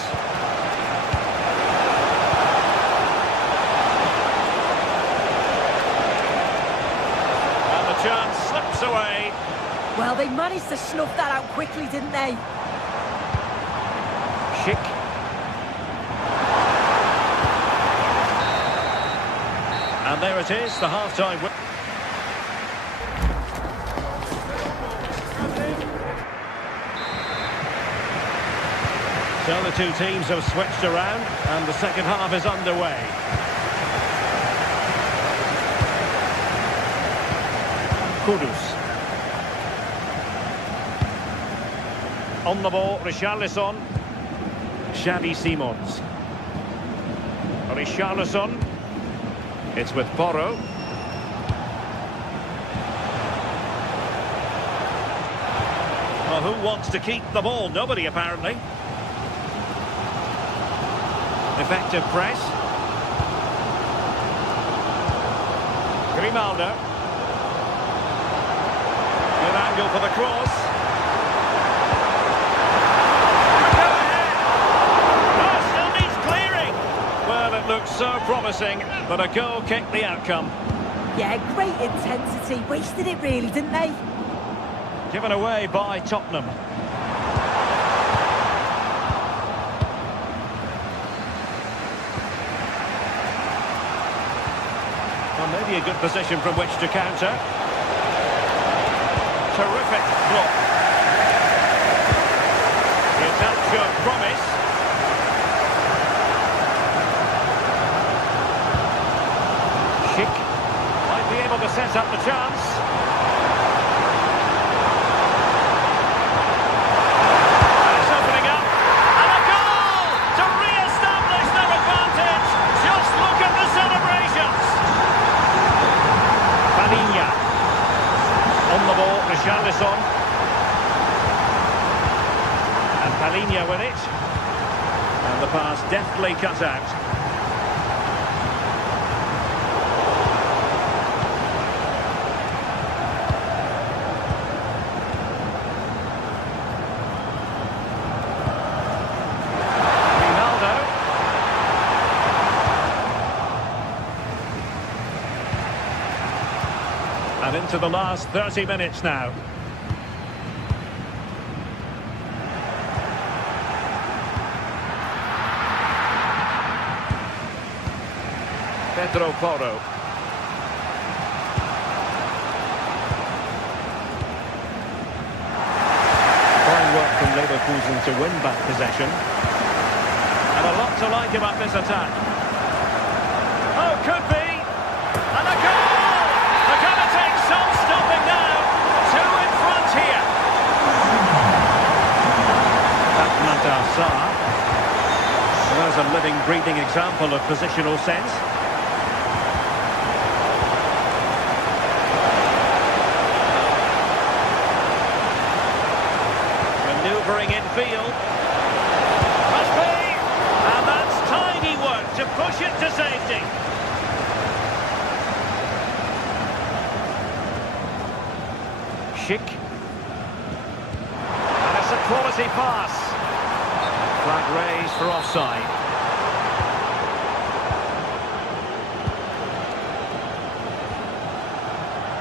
And the chance slips away. Well, they managed to snuff that out quickly, didn't they? Schick. And there it is, the half-time win. So the two teams have switched around and the second half is underway. Kudus. On the ball, Richarlison. Xavi Simons. Richarlison. It's with Porro. Well, who wants to keep the ball? Nobody, apparently. Effective press. Grimaldo. Good angle for the cross. Go ahead. Oh, still needs clearing. Well, it looks so promising, but a goal kicked the outcome. Yeah, great intensity. Wasted it really, didn't they? Given away by Tottenham. Well, maybe a good position from which to counter. Terrific block. The attack showed promise. Schick might be able to set up the chance. And it's opening up. And a goal to re-establish their advantage. Just look at the celebrations. Padilla. On the ball, Richarlison. And Padilla with it. And the pass deftly cut out. Ronaldo. And into the last 30 minutes now. Pedro Porro. Fine work from Leverkusen to win back possession. And a lot to like about this attack. Oh, could be. And a goal! They're going to take some stopping now. Two in front here. That's Matar Sarr. There's a living, breathing example of positional sense. Maneuvering in field. Must be! And that's tidy work to push it to safety. Schick. And it's a quality pass. Flag raised for offside.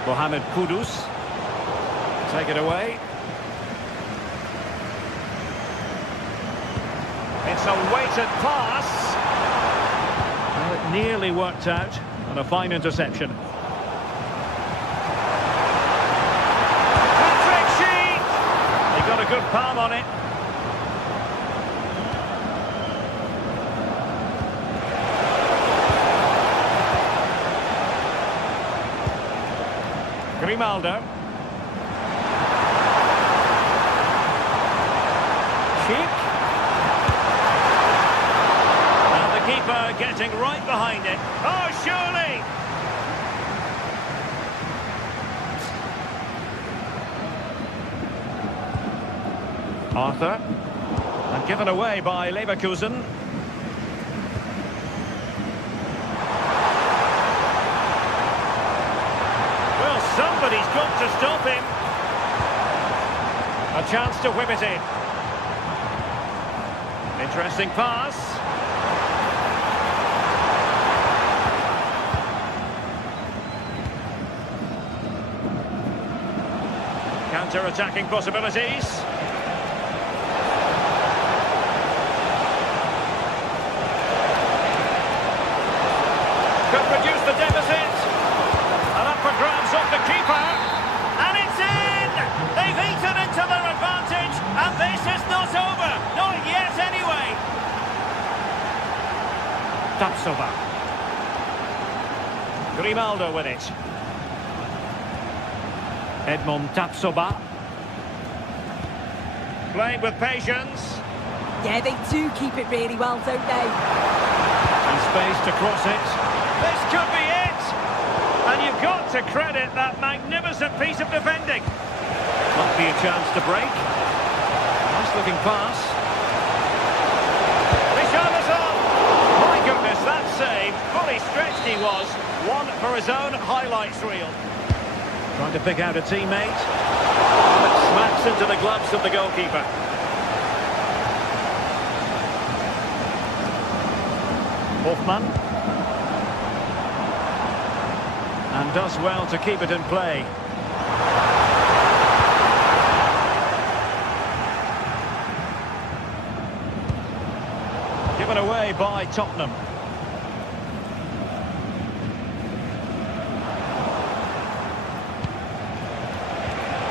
Mohamed Kudus. Take it away. It's a weighted pass. Well, it nearly worked out. And a fine interception. Patrick Schick! He got a good palm on it. Grimaldo. Cheek. And the keeper getting right behind it. Oh, surely! Arthur. And given away by Leverkusen. Well, somebody's got to stop him. A chance to whip it in. Interesting pass. Counter-attacking possibilities. Could reduce the deficit. And up for grabs off the keeper. And it's in! They've eaten into their advantage, and this is not over. Not yet, anyway. Tapsoba. Grimaldo with it. Edmond Tapsoba. Playing with patience. Yeah, they do keep it really well, don't they? And space to cross it. This could be it! And you've got to credit that magnificent piece of defending. Might be a chance to break. Nice looking pass. Richarlison! My goodness, that save. Fully stretched he was. One for his own highlights reel. Trying to pick out a teammate. And it smacks into the gloves of the goalkeeper. Hoffman. And does well to keep it in play. Given away by Tottenham.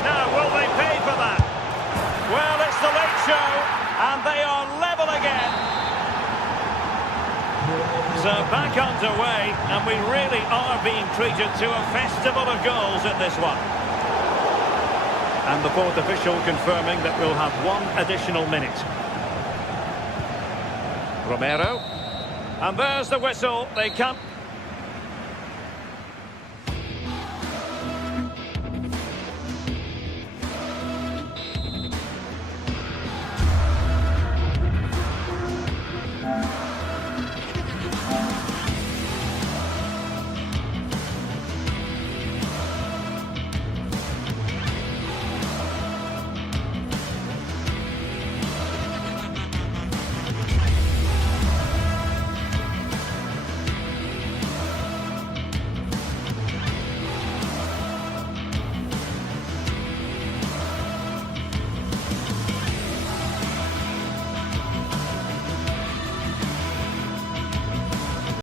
Now, will they pay for that? Well, it's the late show, and they are level again. So back underway, and we really are being treated to a festival of goals in this one. And the fourth official confirming that we'll have one additional minute. Romero. And there's the whistle. They come.